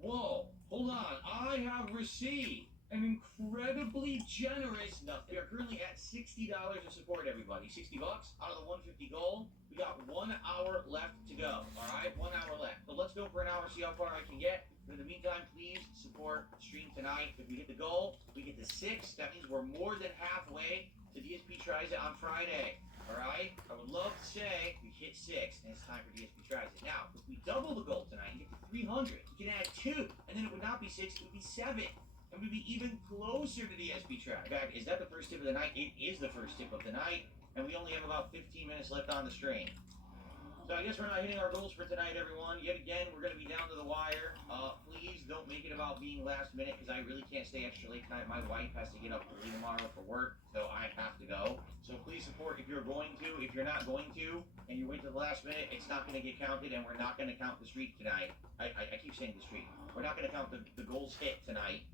Whoa, hold on. I have received an incredibly generous enough. We are currently at $60 to support everybody. 60 bucks out of the 150 goal. We got 1 hour left to go. All right, 1 hour left. So let's go for an hour, see how far I can get. But in the meantime, please support the stream tonight. If we hit the goal, we get to 6. That means we're more than halfway to DSP Tries It on Friday. All right, I would love to say we hit 6 and it's time for DSP Tries It. Now, if we double the goal tonight and get to 300, we can add 2, and then it would not be 6, it would be 7. And we'd be even closer to the DSP Try. In fact, is that the first tip of the night? It is the first tip of the night, and we only have about 15 minutes left on the stream. So I guess we're not hitting our goals for tonight, everyone. Yet again, we're going to be down to the wire. Please don't make it about being last minute, because I really can't stay extra late tonight. My wife has to get up early tomorrow for work, so I have to go. So please support if you're going to. If you're not going to, and you wait till the last minute, it's not going to get counted, and we're not going to count the streak tonight. I keep saying the streak. We're not going to count the goals hit tonight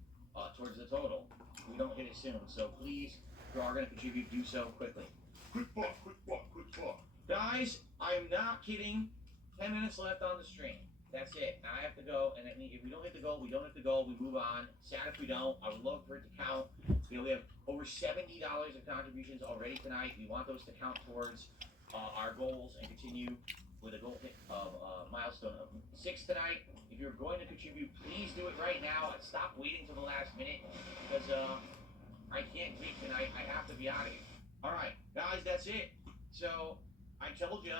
towards the total. We don't hit it soon, so please, if you are going to contribute, do so quickly. Quick walk, quick walk, quick walk. Guys, I'm not kidding. 10 minutes left on the stream. That's it. Now I have to go, and if we don't hit the goal, we don't hit the goal. We move on. Sad if we don't. I would love for it to count. We have over $70 of contributions already tonight. We want those to count towards our goals and continue with a goal hit of milestone of 6 tonight. If you're going to contribute, please do it right now. Stop waiting till the last minute, because I can't wait tonight. I have to be out of here. All right, guys, that's it. So I told you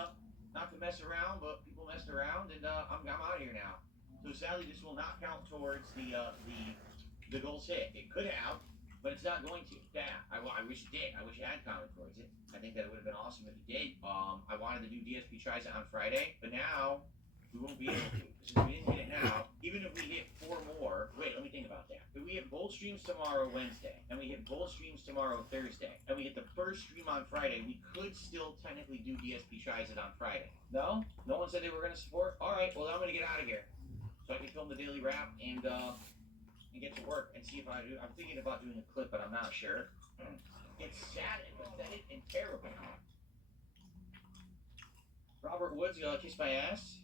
not to mess around, but people messed around, and I'm out of here now. So sadly, this will not count towards the goals hit. It could have, but it's not going to. Yeah, I wish it did. I wish it had counted towards it. I think that it would have been awesome if it did. I wanted to do DSP Tries It on Friday, but now we won't be able to. Since we didn't hit it now, even if we hit 4 more, wait, let me think about that. If we hit both streams tomorrow, Wednesday, and we hit both streams tomorrow, Thursday, and we hit the first stream on Friday, we could still technically do DSP Tries It on Friday. No? No one said they were going to support? All right, well, I'm going to get out of here so I can film the daily wrap and get to work and see if I do. I'm thinking about doing a clip, but I'm not sure. It's sad and pathetic and terrible. Robert Woods, you kiss my ass?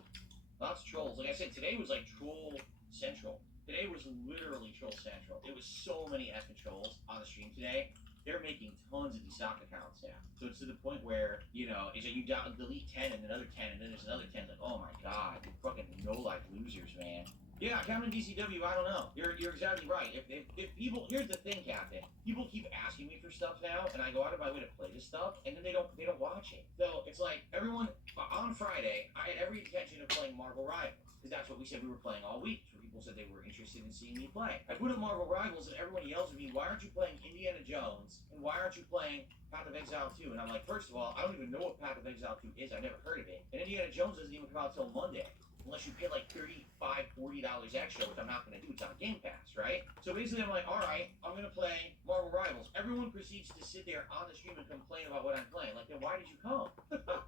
Lots of trolls. Like I said, today was like troll central. Today was literally troll central. It was so many effing trolls on the stream today. They're making tons of destock accounts now. So it's to the point where, you know, it's like you delete 10 and another 10 and then there's another 10. Like, oh my god, you're fucking no-life losers, man. Yeah, Captain DCW, I don't know. You're exactly right. If people, here's the thing, Captain. People keep asking me for stuff now, and I go out of my way to play this stuff, and then they don't watch it. So it's like everyone on Friday, I had every intention of playing Marvel Rivals, because that's what we said we were playing all week. So people said they were interested in seeing me play. I put up Marvel Rivals, and everyone yells at me, "Why aren't you playing Indiana Jones? And why aren't you playing Path of Exile 2?" And I'm like, first of all, I don't even know what Path of Exile 2 is. I've never heard of it. And Indiana Jones doesn't even come out till Monday. Unless you pay like $35, $40 extra, which I'm not going to do. It's on Game Pass, right? So basically, I'm like, all right, I'm going to play Marvel Rivals. Everyone proceeds to sit there on the stream and complain about what I'm playing. Like, then why did you come?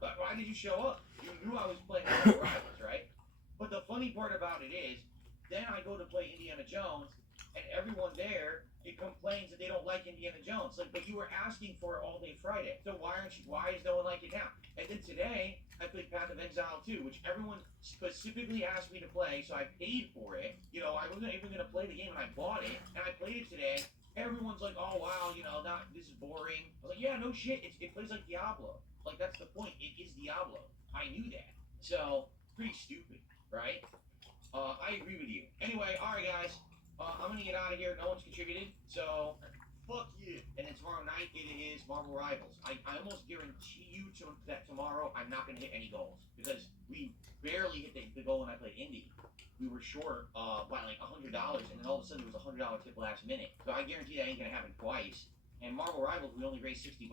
Why did you show up? You knew I was playing Marvel Rivals, right? But the funny part about it is, then I go to play Indiana Jones, and everyone there, it complains that they don't like Indiana Jones. Like, but you were asking for it all day Friday. So why is no one like it now? And then today, I played Path of Exile 2, which everyone specifically asked me to play, so I paid for it. You know, I wasn't even going to play the game, and I bought it, and I played it today. Everyone's like, oh, wow, you know, this is boring. I was like, yeah, no shit, it plays like Diablo. Like, that's the point. It is Diablo. I knew that. So, pretty stupid, right? I agree with you. Anyway, all right, guys. I'm going to get out of here. No one's contributed, so fuck you. And then tomorrow night, it is Marvel Rivals. I almost guarantee you that tomorrow I'm not going to hit any goals, because we barely hit the goal when I played Indy. We were short by like $100, and then all of a sudden there was a $100 tip last minute. So I guarantee that ain't going to happen twice. And Marvel Rivals, we only raised $60.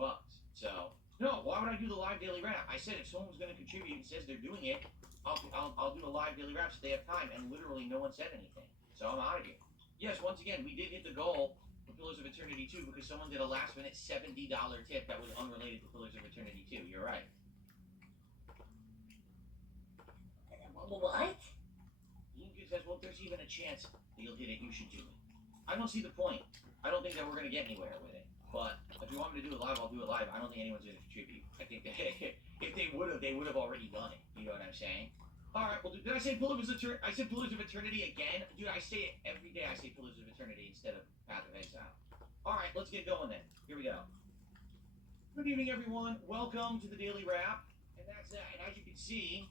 So, no, why would I do the live daily wrap? I said if someone's going to contribute and says they're doing it, I'll do a live daily wrap so they have time, and literally no one said anything. So I'm out of here. Yes, once again, we did hit the goal for Pillars of Eternity 2 because someone did a last-minute $70 tip that was unrelated to Pillars of Eternity 2. You're right. What? Lucas says, well, if there's even a chance that you'll hit it, you should do it. I don't see the point. I don't think that we're going to get anywhere with it. But if you want me to do it live, I'll do it live. I don't think anyone's going to contribute. I think that if they would have already done it. You know what I'm saying? All right, well, did I say Pillars of Eternity? I said Pillars of Eternity again? Dude, I say it every day. I say Pillars of Eternity instead of Path of Exile. All right, let's get going then. Here we go. Good evening, everyone. Welcome to the Daily Wrap. And that's that. And as you can see,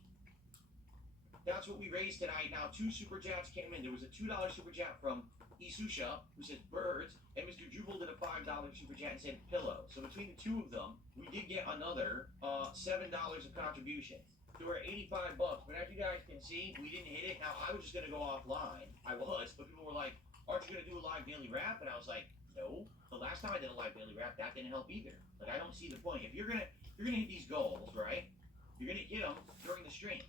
that's what we raised tonight. Now, 2 super chats came in. There was a $2 super chat from Isusha, who says birds, and Mr. Jubal did a $5 super chat and said pillow. So between the two of them, we did get another $7 of contributions. So we're at $85, but as you guys can see, we didn't hit it. Now, I was just going to go offline. I was, but people were like, aren't you going to do a live daily wrap? And I was like, no. The last time I did a live daily wrap, that didn't help either. Like, I don't see the point. If you're gonna hit these goals, right? You're going to hit them during the stream.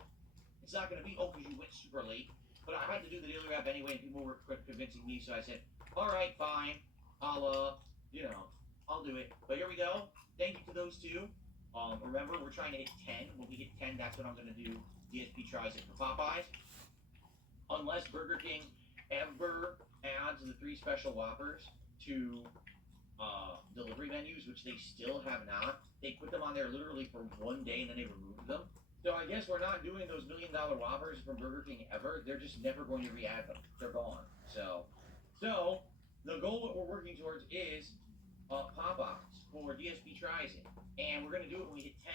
It's not going to be, oh, because you went super late. But I had to do the daily wrap anyway, and people were convincing me, so I said, all right, fine. I'll do it. But here we go. Thank you to those two. Remember, we're trying to hit 10. When we hit 10, that's what I'm going to do. DSP tries it for Popeyes. Unless Burger King ever adds the 3 special Whoppers to delivery menus, which they still have not. They put them on there literally for 1 day, and then they removed them. So I guess we're not doing those $1 million Whoppers from Burger King ever. They're just never going to re-add them. They're gone. So the goal that we're working towards is Popeyes for DSP Tries It. And we're going to do it when we hit 10.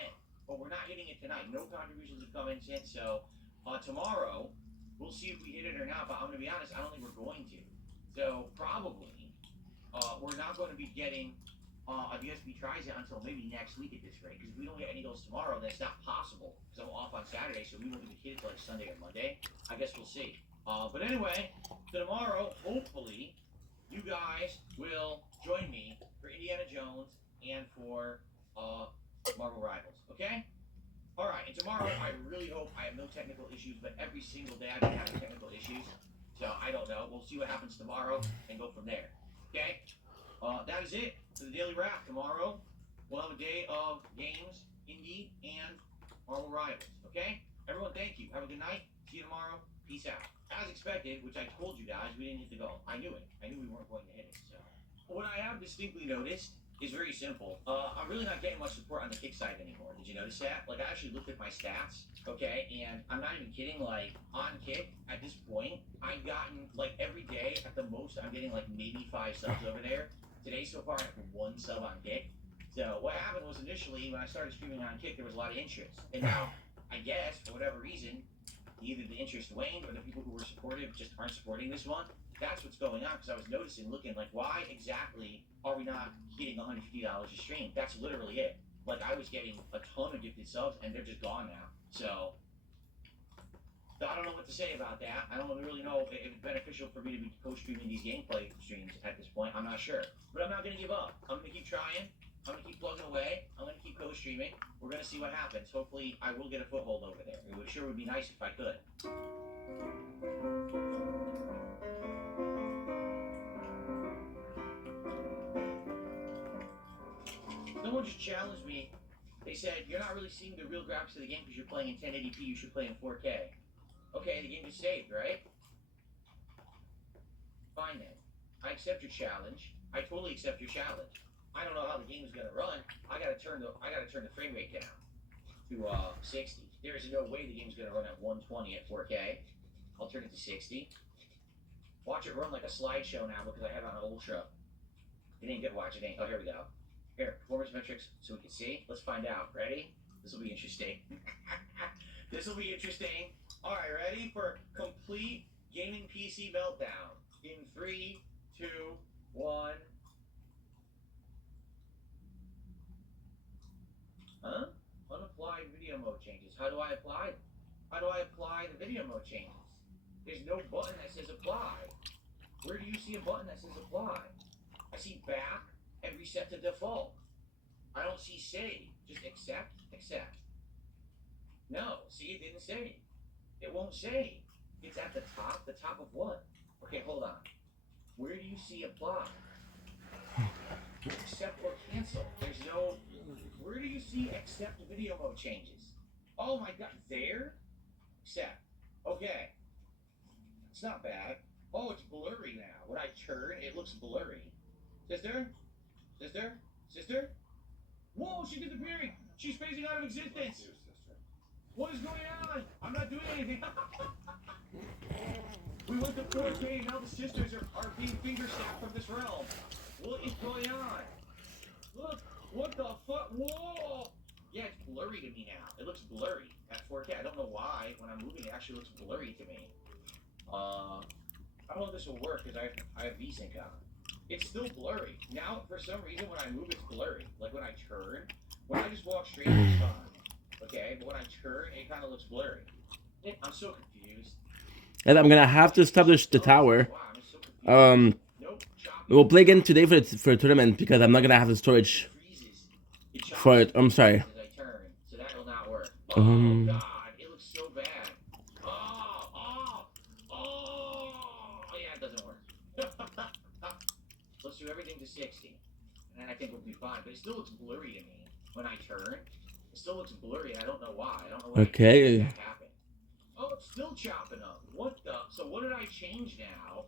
But we're not hitting it tonight. No contributions have come in since. So tomorrow, we'll see if we hit it or not. But I'm going to be honest, I don't think we're going to. So probably we're not going to be getting a DSP Tries It until maybe next week at this rate. Because if we don't get any of those tomorrow, then it's not possible. Because I'm off on Saturday, so we won't even hit it till like Sunday or Monday. I guess we'll see. But anyway, so tomorrow, hopefully, you guys will join me for Indiana Jones and for Marvel Rivals, okay? All right, and tomorrow I really hope I have no technical issues, but every single day I've been having technical issues. So I don't know. We'll see what happens tomorrow and go from there, okay? That is it for the Daily Wrap. Tomorrow we'll have a day of games, indie, and Marvel Rivals, okay? Everyone, thank you. Have a good night. See you tomorrow. Peace out. As expected, which I told you guys, we didn't hit the goal. I knew it. I knew we weren't going to hit it. So what I have distinctly noticed is very simple. I'm really not getting much support on the kick side anymore. Did you notice that? Like, I actually looked at my stats, okay, and I'm not even kidding. Like, on kick, at this point, I've gotten, like, every day, at the most, I'm getting, like, maybe 5 subs over there. Today, so far, I have 1 sub on kick. So what happened was initially, when I started streaming on kick, there was a lot of interest. And now, I guess, for whatever reason, either the interest waned or the people who were supportive just aren't supporting this one. That's what's going on, because I was noticing, looking, like, why exactly are we not hitting $150 a stream? That's literally it. Like, I was getting a ton of gifted subs, and they're just gone now. So I don't know what to say about that. I don't really know if it's beneficial for me to be co-streaming these gameplay streams at this point. I'm not sure. But I'm not going to give up. I'm going to keep trying. I'm going to keep plugging away. I'm going to keep co-streaming. We're going to see what happens. Hopefully, I will get a foothold over there. It sure would be nice if I could. Someone just challenged me. They said, you're not really seeing the real graphics of the game because you're playing in 1080p. You should play in 4K. Okay, the game just saved, right? Fine then. I accept your challenge. I totally accept your challenge. I don't know how the game is gonna run. I gotta turn the frame rate down to 60. There is no way the game's gonna run at 120 at 4K. I'll turn it to 60. Watch it run like a slideshow now because I have it on Ultra. It ain't good. Watch it ain't. Oh, here we go. Here, performance metrics, so we can see. Let's find out. Ready? This will be interesting. This will be interesting. All right, ready for complete gaming PC meltdown in 3, 2, 1. Huh? Unapplied video mode changes. How do I apply them? How do I apply the video mode changes? There's no button that says apply. Where do you see a button that says apply? I see back and reset to default. I don't see save. Just accept, accept. No, see, it didn't save. It won't save. It's at the top. The top of what? Okay, hold on. Where do you see apply? Accept or cancel. There's no... Where do you see accept video mode changes? Oh my god, there? Accept. Okay. It's not bad. Oh, it's blurry now. When I turn, it looks blurry. Sister? Sister? Sister? Whoa, she's disappearing! She's phasing out of existence! What is going on? I'm not doing anything. We went to 4K and now the sisters are being finger snapped from this realm. What is going on? Look, what the fuck? Whoa! Yeah, it's blurry to me now. It looks blurry at 4K. I don't know why. When I'm moving, it actually looks blurry to me. I don't know if this will work because I have VSync on. It's still blurry. Now, for some reason, when I move, it's blurry. Like when I turn, when I just walk straight, it's fine. Okay, but when I turn, it kind of looks blurry. I'm so confused. And I'm gonna have to establish the tower. We'll play again today for the tournament because I'm not gonna have the storage for it. I'm sorry. So that will not work. Oh god, it looks so bad. Oh yeah, it doesn't work. Let's do everything to 60, and then I think we'll be fine. But it still looks blurry to me when I turn. It still looks blurry, and I don't know why. I don't know why that happened. Oh, it's still chopping up. What the? So what did I change now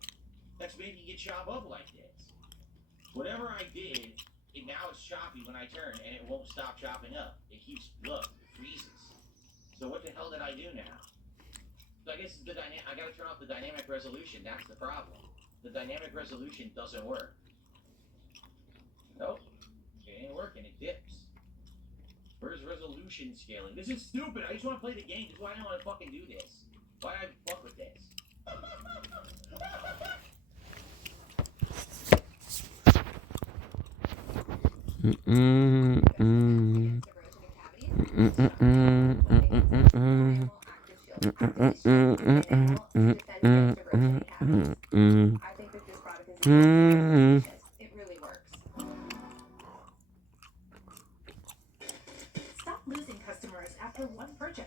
that's making it chop up like this? Whatever I did, now it's choppy when I turn, and it won't stop chopping up. It keeps, look, it freezes. So what the hell did I do now? So I guess it's I gotta turn off the dynamic resolution. That's the problem. The dynamic resolution doesn't work. Nope. It ain't working. It dips. Where's resolution scaling? This is stupid. I just want to play the game. This is why I don't want to fucking do this. Why I fuck with this? It really works. Stop losing customers after one purchase.